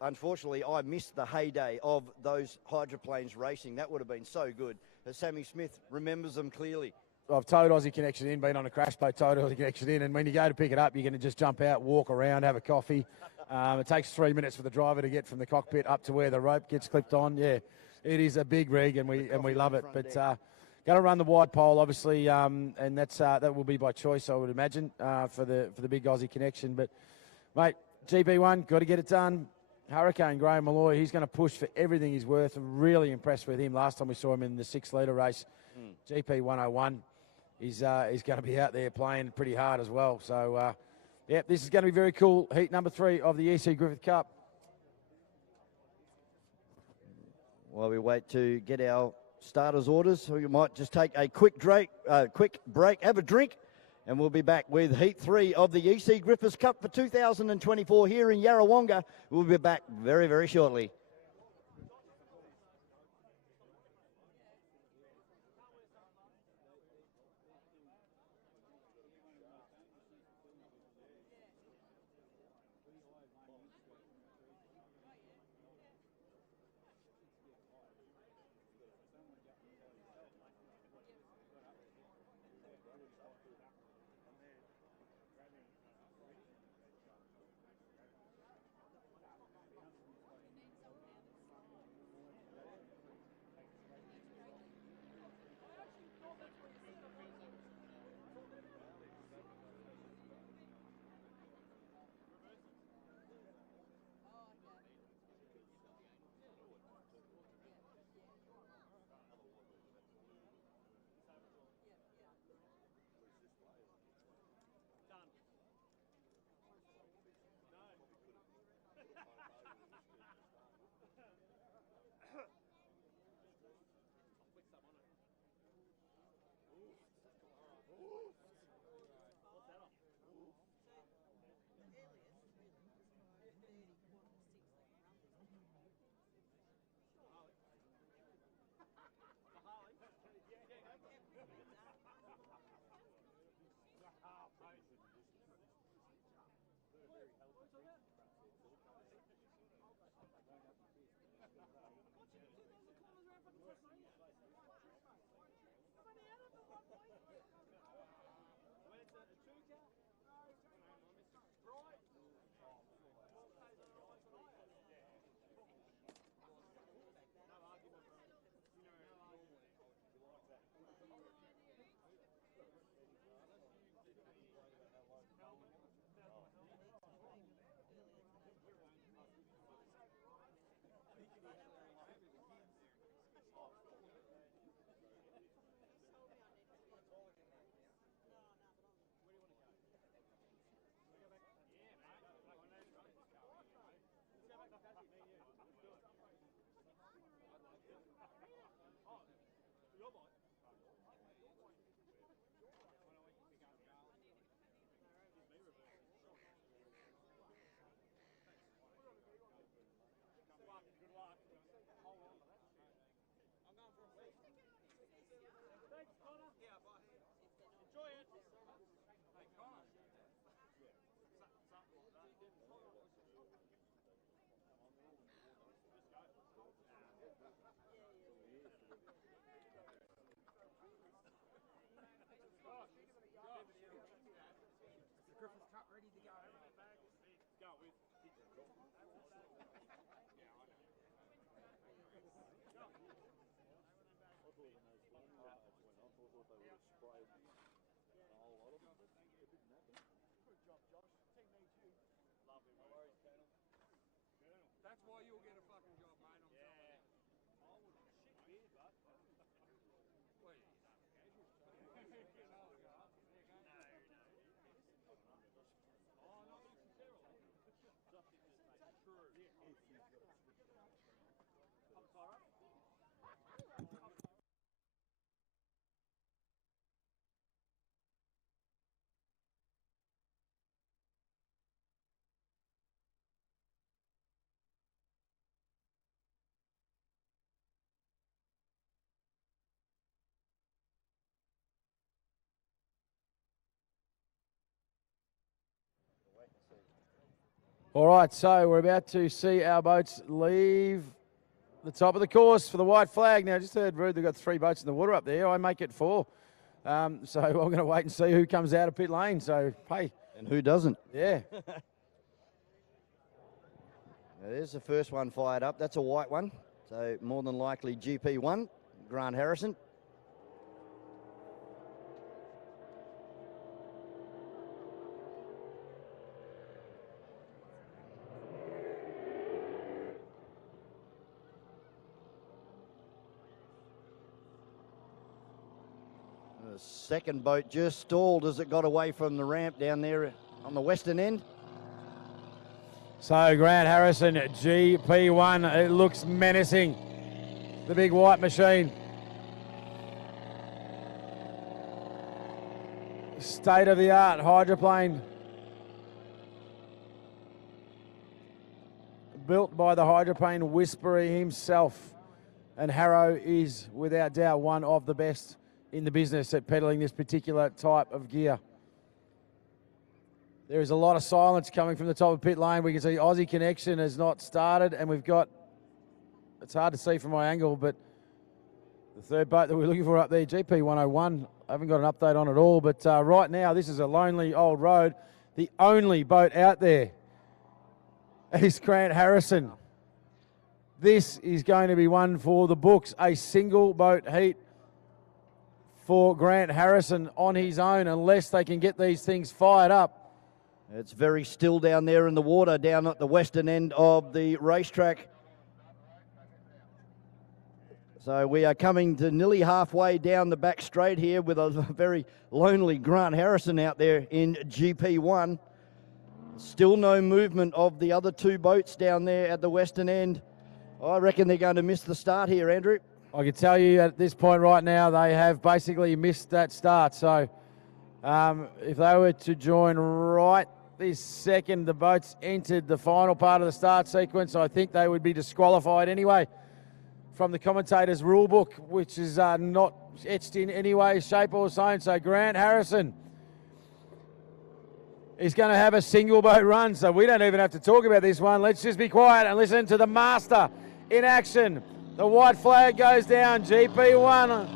Unfortunately, I missed the heyday of those hydroplanes racing. That would have been so good. Sammy Smith remembers them clearly. I've towed Aussie Connection in, been on a crash boat, towed Aussie Connection in, and when you go to pick it up, you're going to just jump out, walk around, have a coffee. It takes 3 minutes for the driver to get from the cockpit up to where the rope gets clipped on. Yeah, it is a big rig, and we love it. But going to run the wide pole, obviously, and that will be by choice, I would imagine, for the big Aussie Connection. But mate, GP1, got to get it done. Hurricane Graham Malloy, he's going to push for everything he's worth. I'm really impressed with him. Last time we saw him in the 6-litre race, GP 101. He's going to be out there playing pretty hard as well. So, yeah, this is going to be very cool. Heat number 3 of the E.C Griffith Cup. While we wait to get our starters' orders, we might just take a quick break, have a drink, and we'll be back with Heat 3 of the E.C Griffith Cup for 2024 here in Yarrawonga. We'll be back very, very shortly. All right, so we're about to see our boats leave the top of the course for the white flag. Now, I just heard Rude, they've got 3 boats in the water up there. I make it 4. So I'm going to wait and see who comes out of pit lane. So, hey. And who doesn't? Yeah. There's the first one fired up. That's a white one. So more than likely GP1, Grant Harrison. The second boat just stalled as it got away from the ramp down there on the western end. So Grant Harrison, GP1, it looks menacing. The big white machine. State-of-the-art hydroplane. Built by the hydroplane whisperer himself. And Harrow is, without doubt, one of the best in the business at peddling this particular type of gear. There is a lot of silence coming from the top of pit lane. We can see Aussie Connection has not started, and we've got, it's hard to see from my angle, but the third boat that we're looking for up there, GP101, I haven't got an update on it all, but right now this is a lonely old road. The only boat out there is Grant Harrison. This is going to be one for the books, a single boat heat for Grant Harrison on his own, unless they can get these things fired up. It's very still down there in the water, down at the western end of the racetrack. So we are coming to nearly halfway down the back straight here with a very lonely Grant Harrison out there in GP1. Still no movement of the other 2 boats down there at the western end. I reckon they're going to miss the start here, Andrew. I can tell you at this point right now, they have basically missed that start. So if they were to join right this second, the boats entered the final part of the start sequence, I think they would be disqualified anyway from the commentator's rule book, which is not etched in any way, shape or form. So Grant Harrison is going to have a single boat run, so we don't even have to talk about this one. Let's just be quiet and listen to the master in action. The white flag goes down, GP1.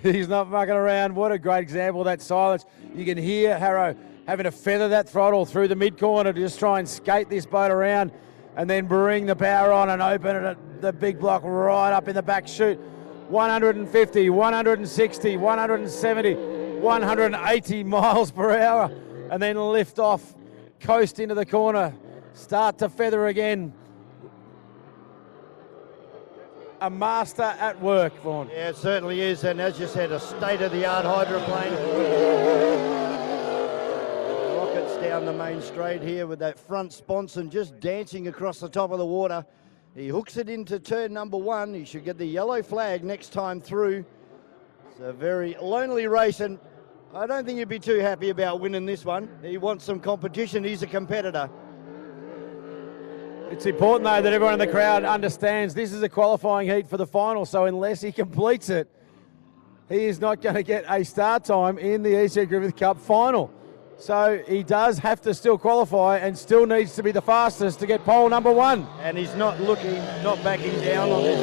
He's not mucking around. What a great example of that silence. You can hear Harrow having to feather that throttle through the mid-corner to just try and skate this boat around and then bring the power on and open it at the big block right up in the back chute. 150, 160, 170, 180 miles per hour, and then lift off, coast into the corner, start to feather again. A master at work, Vaughan. Yeah, it certainly is, and as you said, a state-of-the-art hydroplane. Rockets down the main straight here with that front sponson just dancing across the top of the water. He hooks it into turn number 1. He should get the yellow flag next time through. It's a very lonely race, and I don't think he'd be too happy about winning this one. He wants some competition. He's a competitor. It's important, though, that everyone in the crowd understands this is a qualifying heat for the final, so unless he completes it, he is not going to get a start time in the E.C Griffith Cup final. So he does have to still qualify and still needs to be the fastest to get pole number 1. And he's not backing down on this.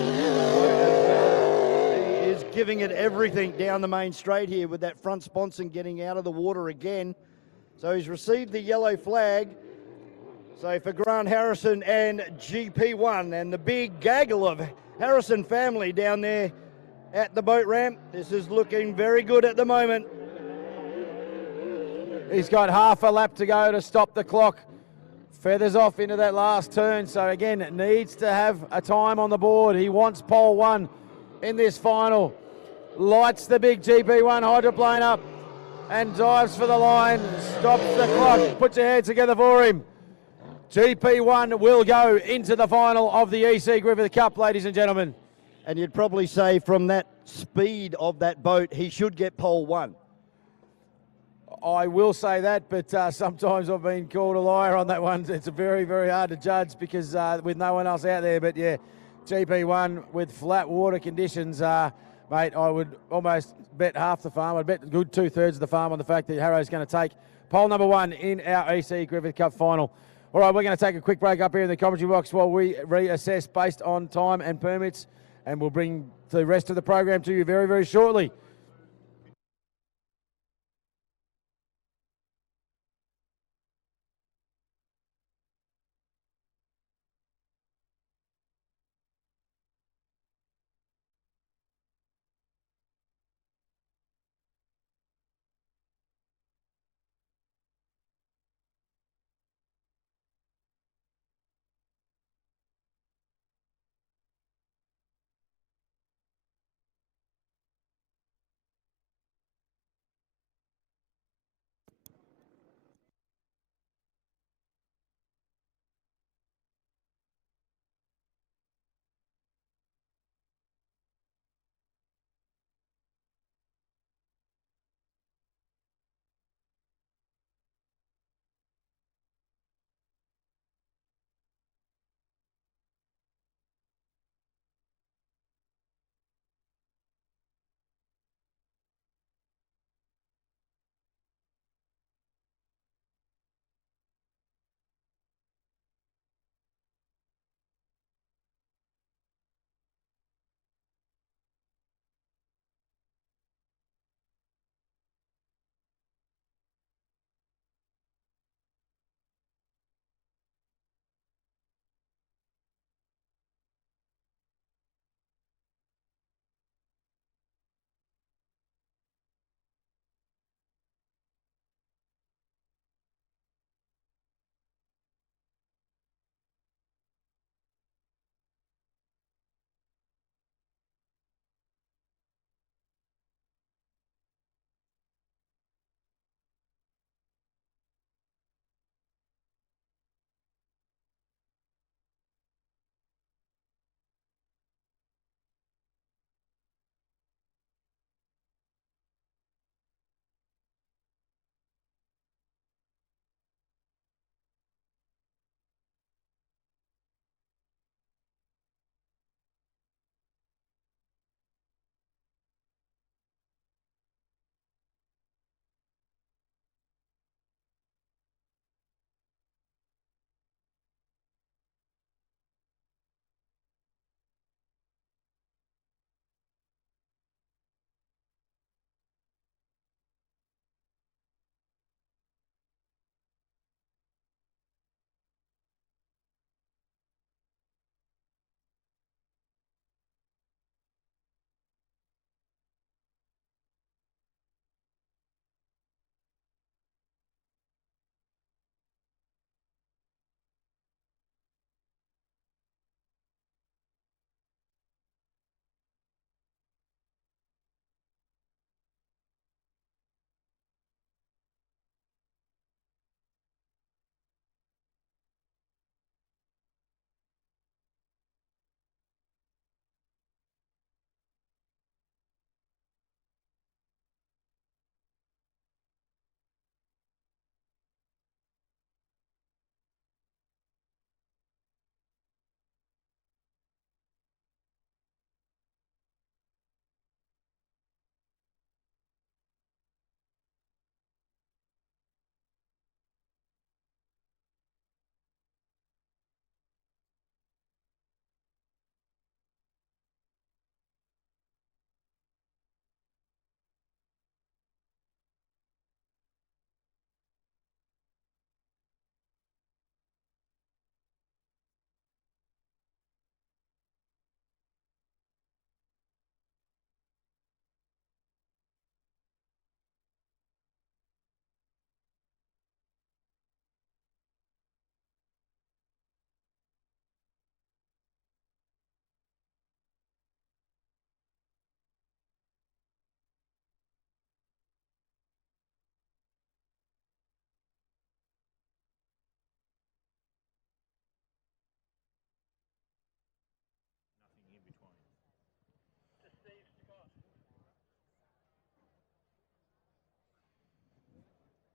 He is giving it everything down the main straight here with that front sponson getting out of the water again. So he's received the yellow flag. So for Grant Harrison and GP1 and the big gaggle of Harrison family down there at the boat ramp, this is looking very good at the moment. He's got half a lap to go to stop the clock. Feathers off into that last turn, so again, needs to have a time on the board. He wants pole 1 in this final. Lights the big GP1 hydroplane up and dives for the line. Stops the clock. Put your hands together for him. GP1 will go into the final of the E.C Griffith Cup, ladies and gentlemen. And you'd probably say from that speed of that boat, he should get pole 1. I will say that, but sometimes I've been called a liar on that one. It's very, very hard to judge because with no one else out there. But yeah, GP1 with flat water conditions, mate, I would almost bet half the farm. I'd bet a good 2/3 of the farm on the fact that Harrow's going to take pole number 1 in our E.C Griffith Cup final. All right, we're going to take a quick break up here in the commentary box while we reassess based on time and permits, and we'll bring the rest of the program to you very, very shortly.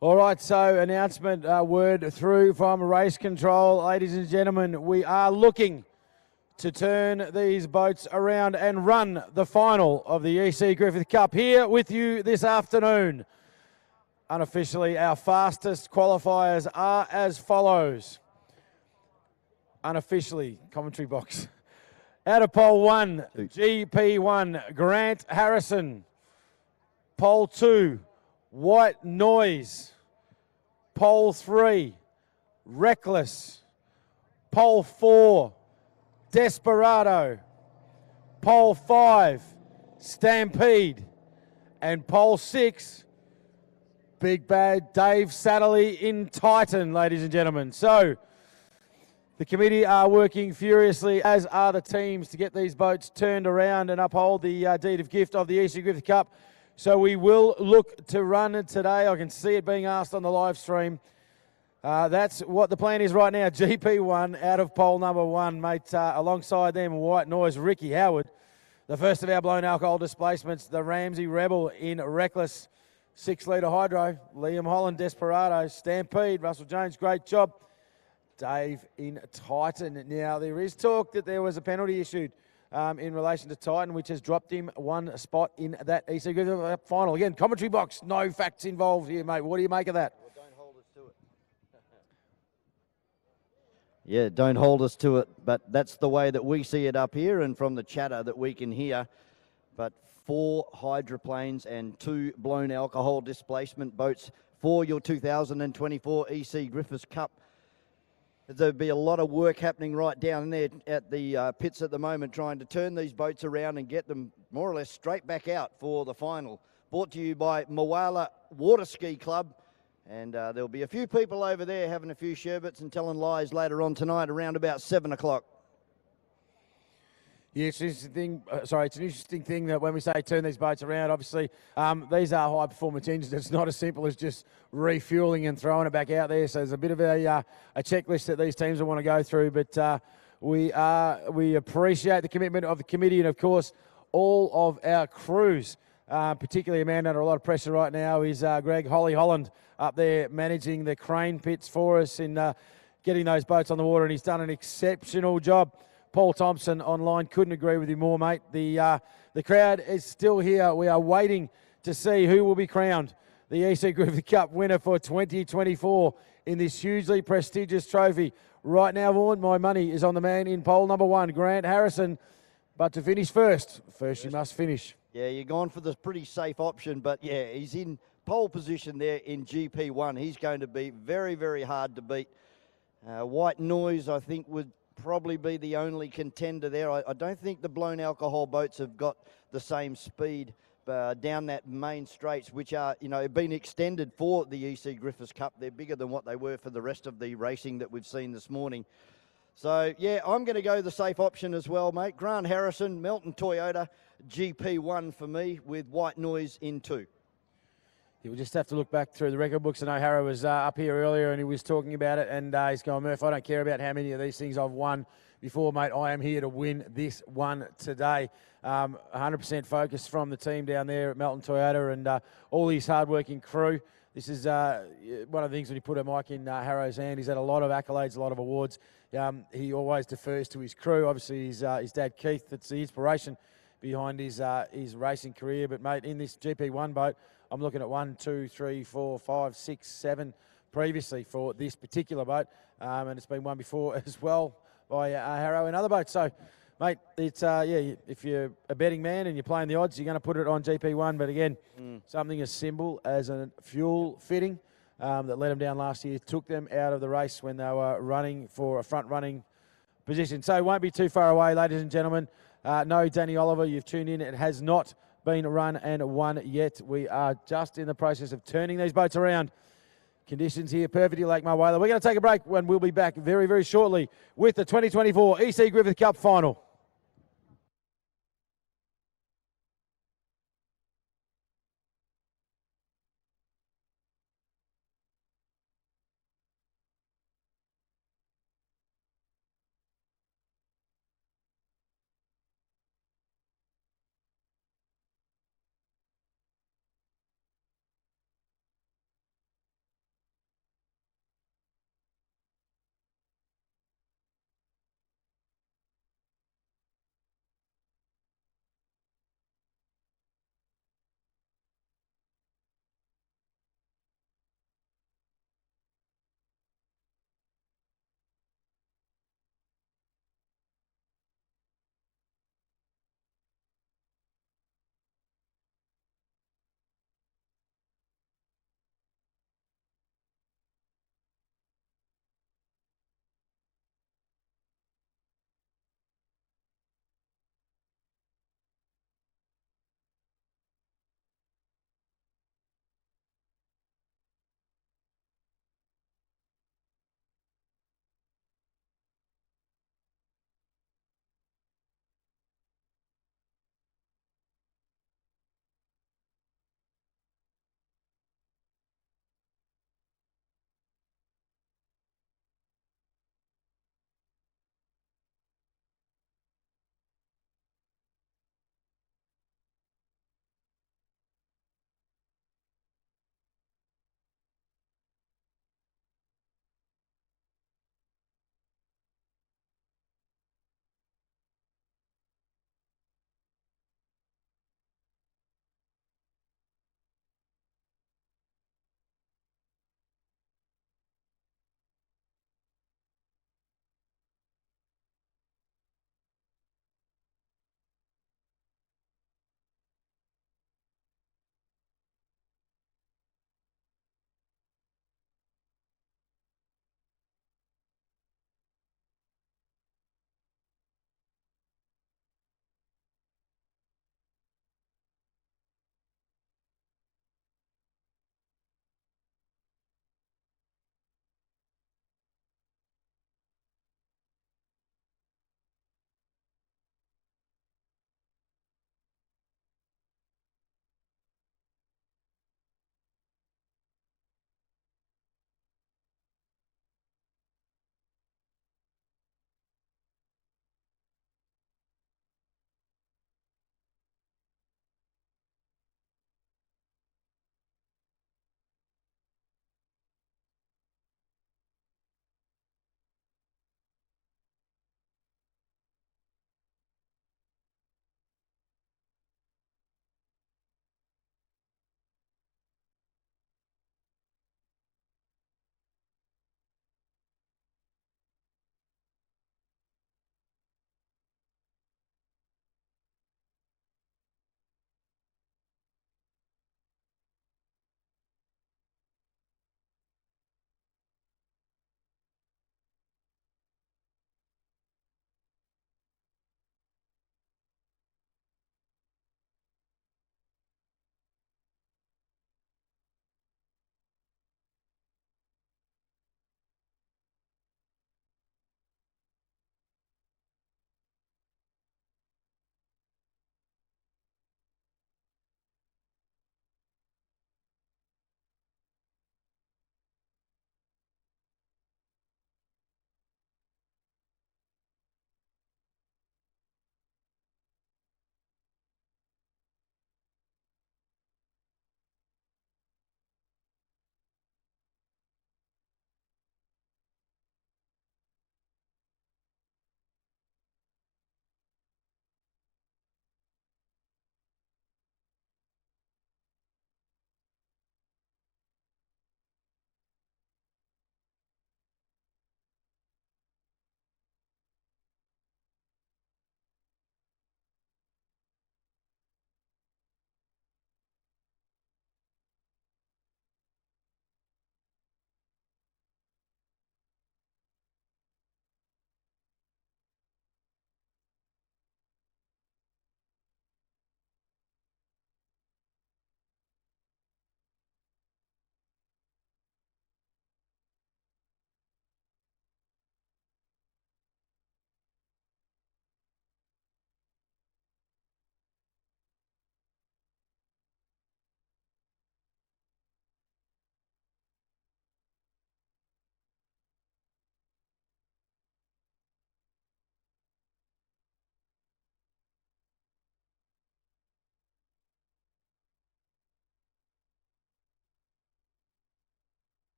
All right, so announcement word through from race control. Ladies and gentlemen, we are looking to turn these boats around and run the final of the E.C Griffith Cup here with you this afternoon. Unofficially, our fastest qualifiers are as follows. Unofficially, commentary box. Out of pole 1, GP1, Grant Harrison. Pole 2, White Noise. Pole 3, Reckless. Pole 4, Desperado. Pole 5, Stampede. And pole 6, Big Bad Dave Satterley in Titan, ladies and gentlemen. So, the committee are working furiously, as are the teams, to get these boats turned around and uphold the deed of gift of the E.C Griffith Cup. So we will look to run it today. I can see it being asked on the live stream. That's what the plan is right now. GP1 out of pole number 1, mate. Alongside them, White Noise, Ricky Howard. The first of our blown alcohol displacements, the Ramsey Rebel in Reckless. 6-litre Hydro, Liam Holland, Desperado, Stampede, Russell Jones, great job. Dave in Titan. Now, there is talk that there was a penalty issued in relation to Titan, which has dropped him 1 spot in that E.C Griffith final. Again, commentary box, no facts involved here, mate. What do you make of that? Well, don't hold us to it. Yeah, don't hold us to it, but that's the way that we see it up here and from the chatter that we can hear. But 4 hydroplanes and 2 blown alcohol displacement boats for your 2024 E.C Griffith Cup. There'll be a lot of work happening right down there at the pits at the moment, trying to turn these boats around and get them more or less straight back out for the final. Brought to you by Moala Water Ski Club. And there'll be a few people over there having a few sherbets and telling lies later on tonight around about 7 o'clock. Yeah, it's an interesting thing. It's an interesting thing that when we say turn these boats around, obviously these are high-performance engines. It's not as simple as just refueling and throwing it back out there. So there's a bit of a checklist that these teams will want to go through. But we appreciate the commitment of the committee and, of course, all of our crews. Particularly a man under a lot of pressure right now is Greg Holland up there managing the crane pits for us in getting those boats on the water, and he's done an exceptional job. Paul Thompson online, couldn't agree with you more, mate. The crowd is still here. We are waiting to see who will be crowned the E.C Griffith Cup winner for 2024 in this hugely prestigious trophy. Right now, Vaughan, my money is on the man in pole number 1, Grant Harrison. But to finish first you must finish. Yeah, you're gone for the pretty safe option, but yeah, he's in pole position there in GP1. He's going to be very, very hard to beat. White Noise, I think, would probably be the only contender there. I don't think the blown alcohol boats have got the same speed down that main straights, which are, been extended for the E.C Griffith Cup. They're bigger than what they were for the rest of the racing that we've seen this morning. So, yeah, I'm going to go the safe option as well, mate. Grant Harrison, Melton Toyota, GP1 for me, with White Noise in 2. We'll just have to look back through the record books. I know Harrow was up here earlier and he was talking about it, and he's going, Murph, I don't care about how many of these things I've won before, mate. I am here to win this one today. 100% focus from the team down there at Melton Toyota and all his hard-working crew. This is one of the things when you put a mic in Harrow's hand. He's had a lot of accolades, a lot of awards. He always defers to his crew. Obviously, his dad, Keith, that's the inspiration behind his racing career. But, mate, in this GP1 boat, I'm looking at 1, 2, 3, 4, 5, 6, 7 previously for this particular boat. And it's been won before as well by Harrow and other boats. So, mate, it's, if you're a betting man and you're playing the odds, you're going to put it on GP1. But again, something as simple as a fuel fitting that let them down last year took them out of the race when they were running for a front-running position. So it won't be too far away, ladies and gentlemen. No, Danny Oliver, you've tuned in. It has not been run and won yet. We are just in the process of turning these boats around. Conditions here perfectly Lake Marwala. We're going to take a break and we'll be back very, very shortly with the 2024 E.C Griffith Cup final.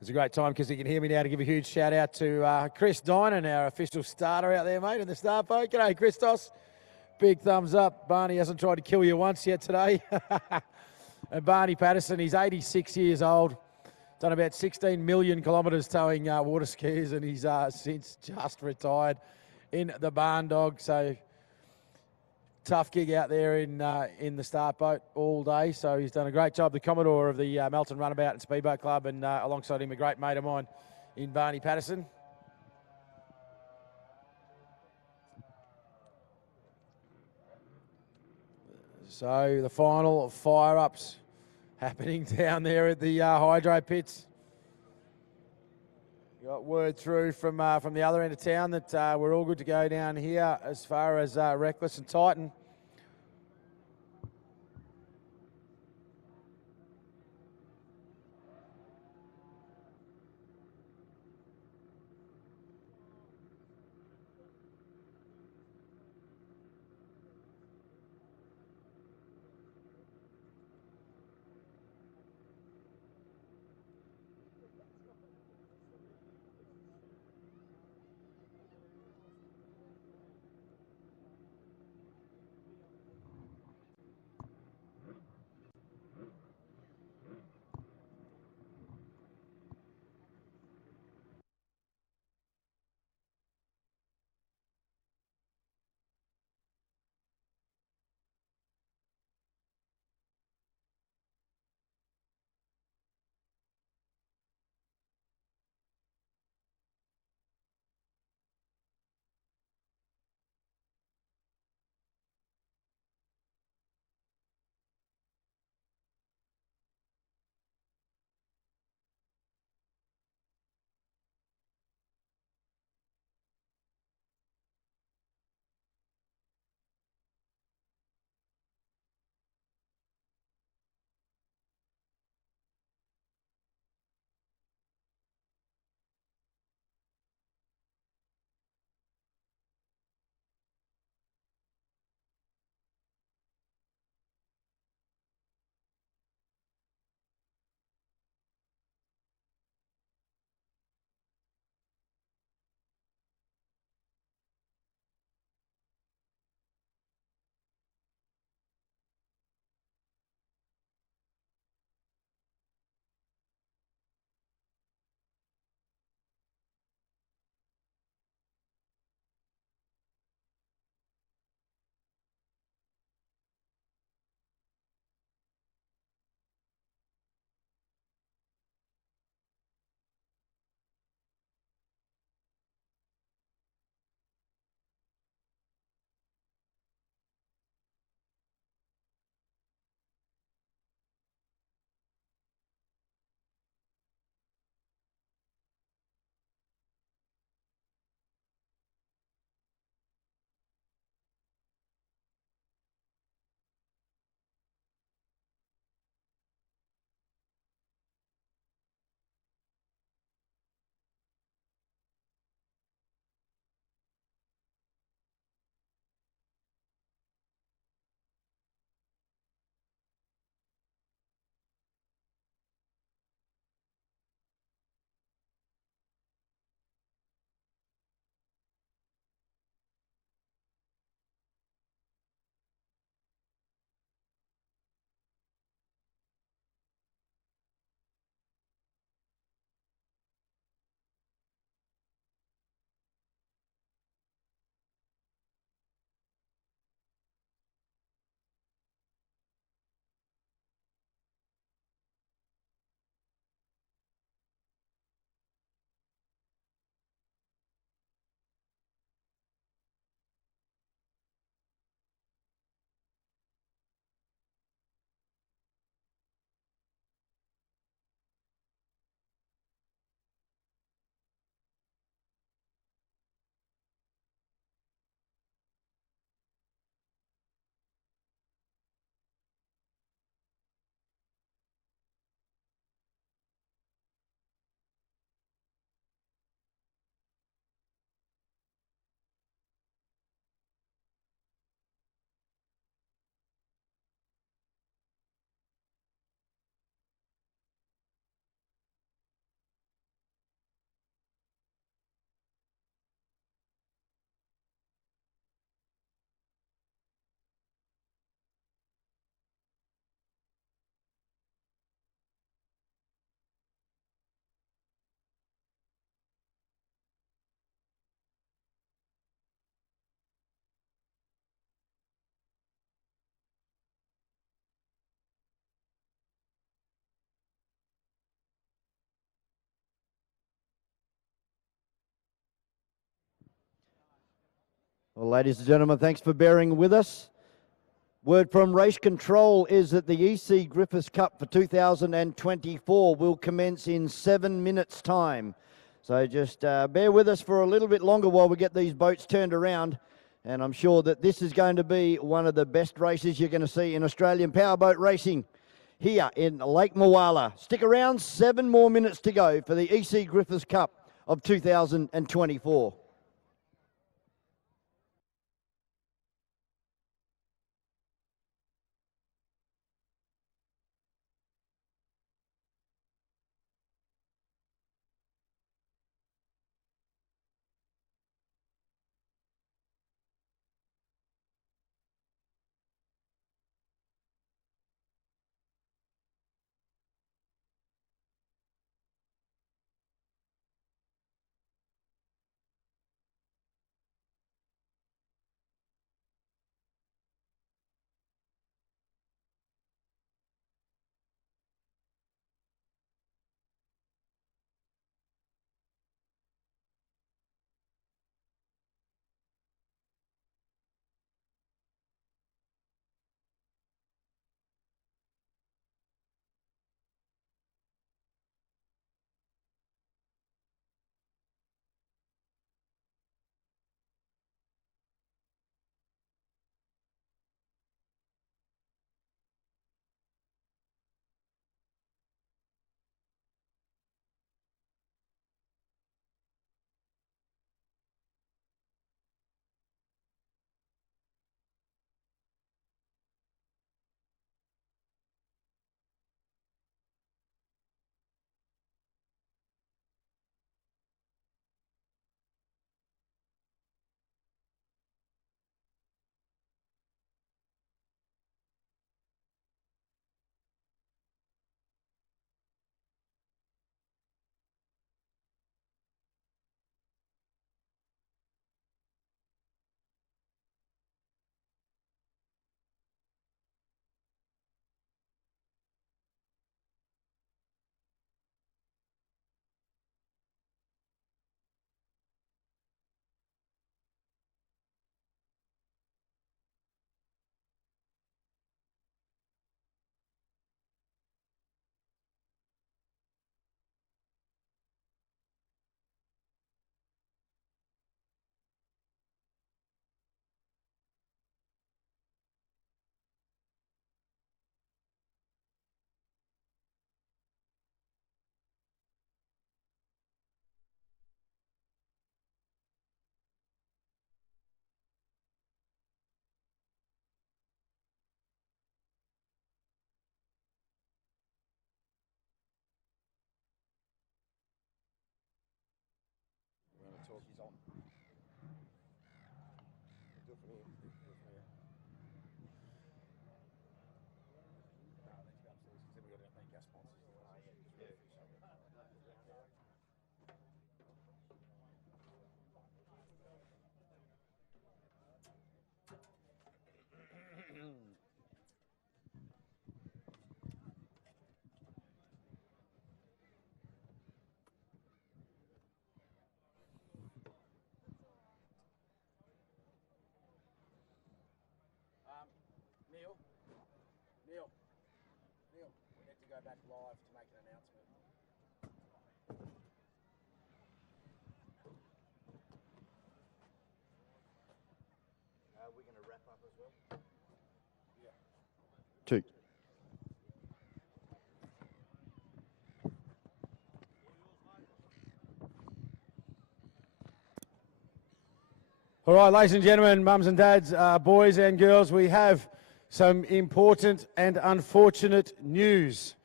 It's a great time because he can hear me now to give a huge shout out to Chris Dinan, our official starter out there, mate, in the start boat. G'day, Christos. Big thumbs up. Barney hasn't tried to kill you once yet today. And Barney Patterson, he's 86 years old. Done about 16 million kilometres towing water skis, and he's since just retired in the barn dog. So tough gig out there in the start boat all day. So he's done a great job. The Commodore of the Melton Runabout and Speedboat Club, and alongside him a great mate of mine in Barney Patterson. So the final fire-ups happening down there at the hydro pits. Got word through from the other end of town that we're all good to go down here as far as Reckless and Titan. Well, ladies and gentlemen, thanks for bearing with us. Word from race control is that the E.C Griffith Cup for 2024 will commence in 7 minutes' time. So just bear with us for a little bit longer while we get these boats turned around. And I'm sure that this is going to be one of the best races you're going to see in Australian powerboat racing here in Lake Moala. Stick around, 7 more minutes to go for the E.C Griffith Cup of 2024. Neil, we need to go back live to make an announcement. We're going to wrap up as well. Yeah. 2. All right, ladies and gentlemen, mums and dads, boys and girls, we have some important and unfortunate news.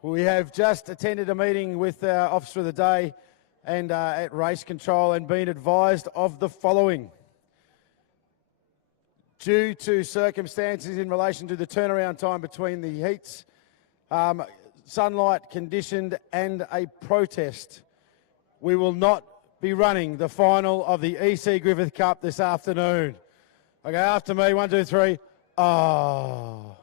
We have just attended a meeting with our Officer of the Day and at Race Control and been advised of the following. Due to circumstances in relation to the turnaround time between the heats, sunlight conditioned and a protest, we will not be running the final of the E.C Griffith Cup this afternoon. Okay, after me, 1, 2, 3. Oh.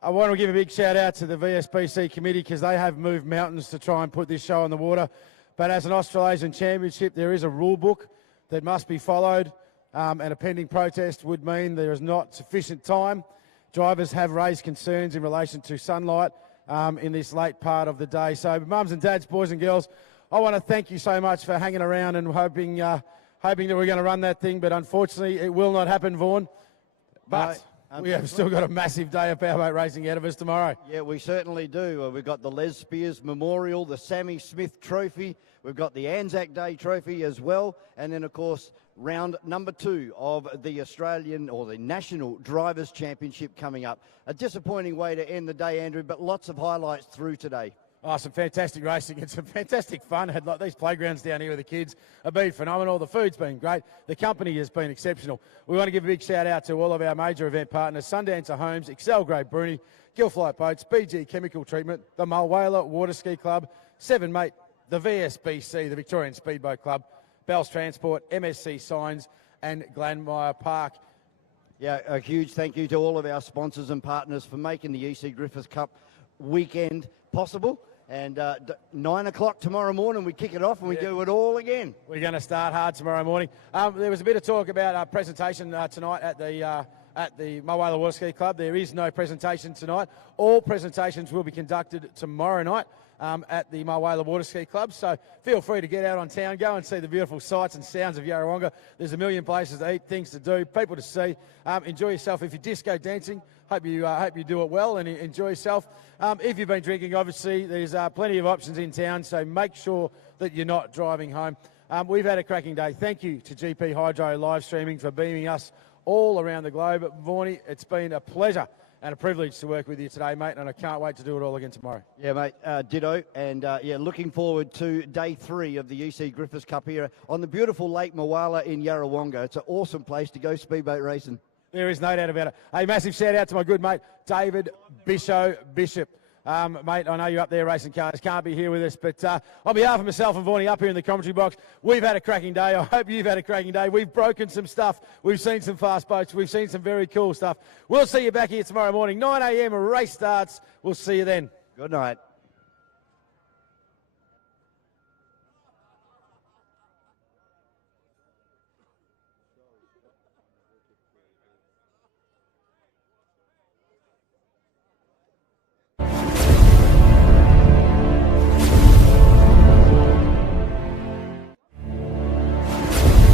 I want to give a big shout out to the VSBC committee because they have moved mountains to try and put this show on the water. But as an Australasian Championship, there is a rule book that must be followed, and a pending protest would mean there is not sufficient time. Drivers have raised concerns in relation to sunlight in this late part of the day. So, mums and dads, boys and girls, I want to thank you so much for hanging around and hoping that we're going to run that thing, but unfortunately it will not happen, Vaughan. But we have still got a massive day of powerboat racing ahead of us tomorrow. Yeah, we certainly do. We've got the Les Spears Memorial, the Sammy Smith Trophy. We've got the Anzac Day Trophy as well. And then, of course, round number 2 of the Australian or the National Drivers' Championship coming up. A disappointing way to end the day, Andrew, but lots of highlights through today. Oh, some fantastic racing and some fantastic fun. Had like these playgrounds down here with the kids have been phenomenal. The food's been great. The company has been exceptional. We want to give a big shout out to all of our major event partners: Sundancer Homes, Excel Grade Bruni, Gilflight Boats, BG Chemical Treatment, the Mulwala Water Ski Club, Seven Mate, the VSBC, the Victorian Speedboat Club, Bell's Transport, MSC Signs, and Glenmire Park. Yeah, a huge thank you to all of our sponsors and partners for making the E.C Griffith Cup weekend possible. And 9 o'clock tomorrow morning, we kick it off and we do it all again. We're going to start hard tomorrow morning. There was a bit of talk about our presentation tonight at the Mulwala Water Ski Club. There is no presentation tonight. All presentations will be conducted tomorrow night at the Mulwala Water Ski Club. So feel free to get out on town, go and see the beautiful sights and sounds of Yarrawonga. There's a million places to eat, things to do, people to see. Enjoy yourself. If you're disco dancing, hope you do it well and enjoy yourself. If you've been drinking, obviously, there's plenty of options in town, so make sure that you're not driving home. We've had a cracking day. Thank you to GP Hydro live streaming for beaming us all around the globe. Vaughnie, it's been a pleasure and a privilege to work with you today, mate, and I can't wait to do it all again tomorrow. Yeah, mate, ditto. And, looking forward to day 3 of the E.C Griffith Cup here on the beautiful Lake Mulwala in Yarrawonga. It's an awesome place to go speedboat racing. There is no doubt about it. A massive shout out to my good mate, David Bishop. Mate, I know you're up there racing cars, can't be here with us, but on behalf of myself and Vaughnie up here in the commentary box, we've had a cracking day. I hope you've had a cracking day. We've broken some stuff. We've seen some fast boats. We've seen some very cool stuff. We'll see you back here tomorrow morning, 9 a.m. race starts. We'll see you then. Good night.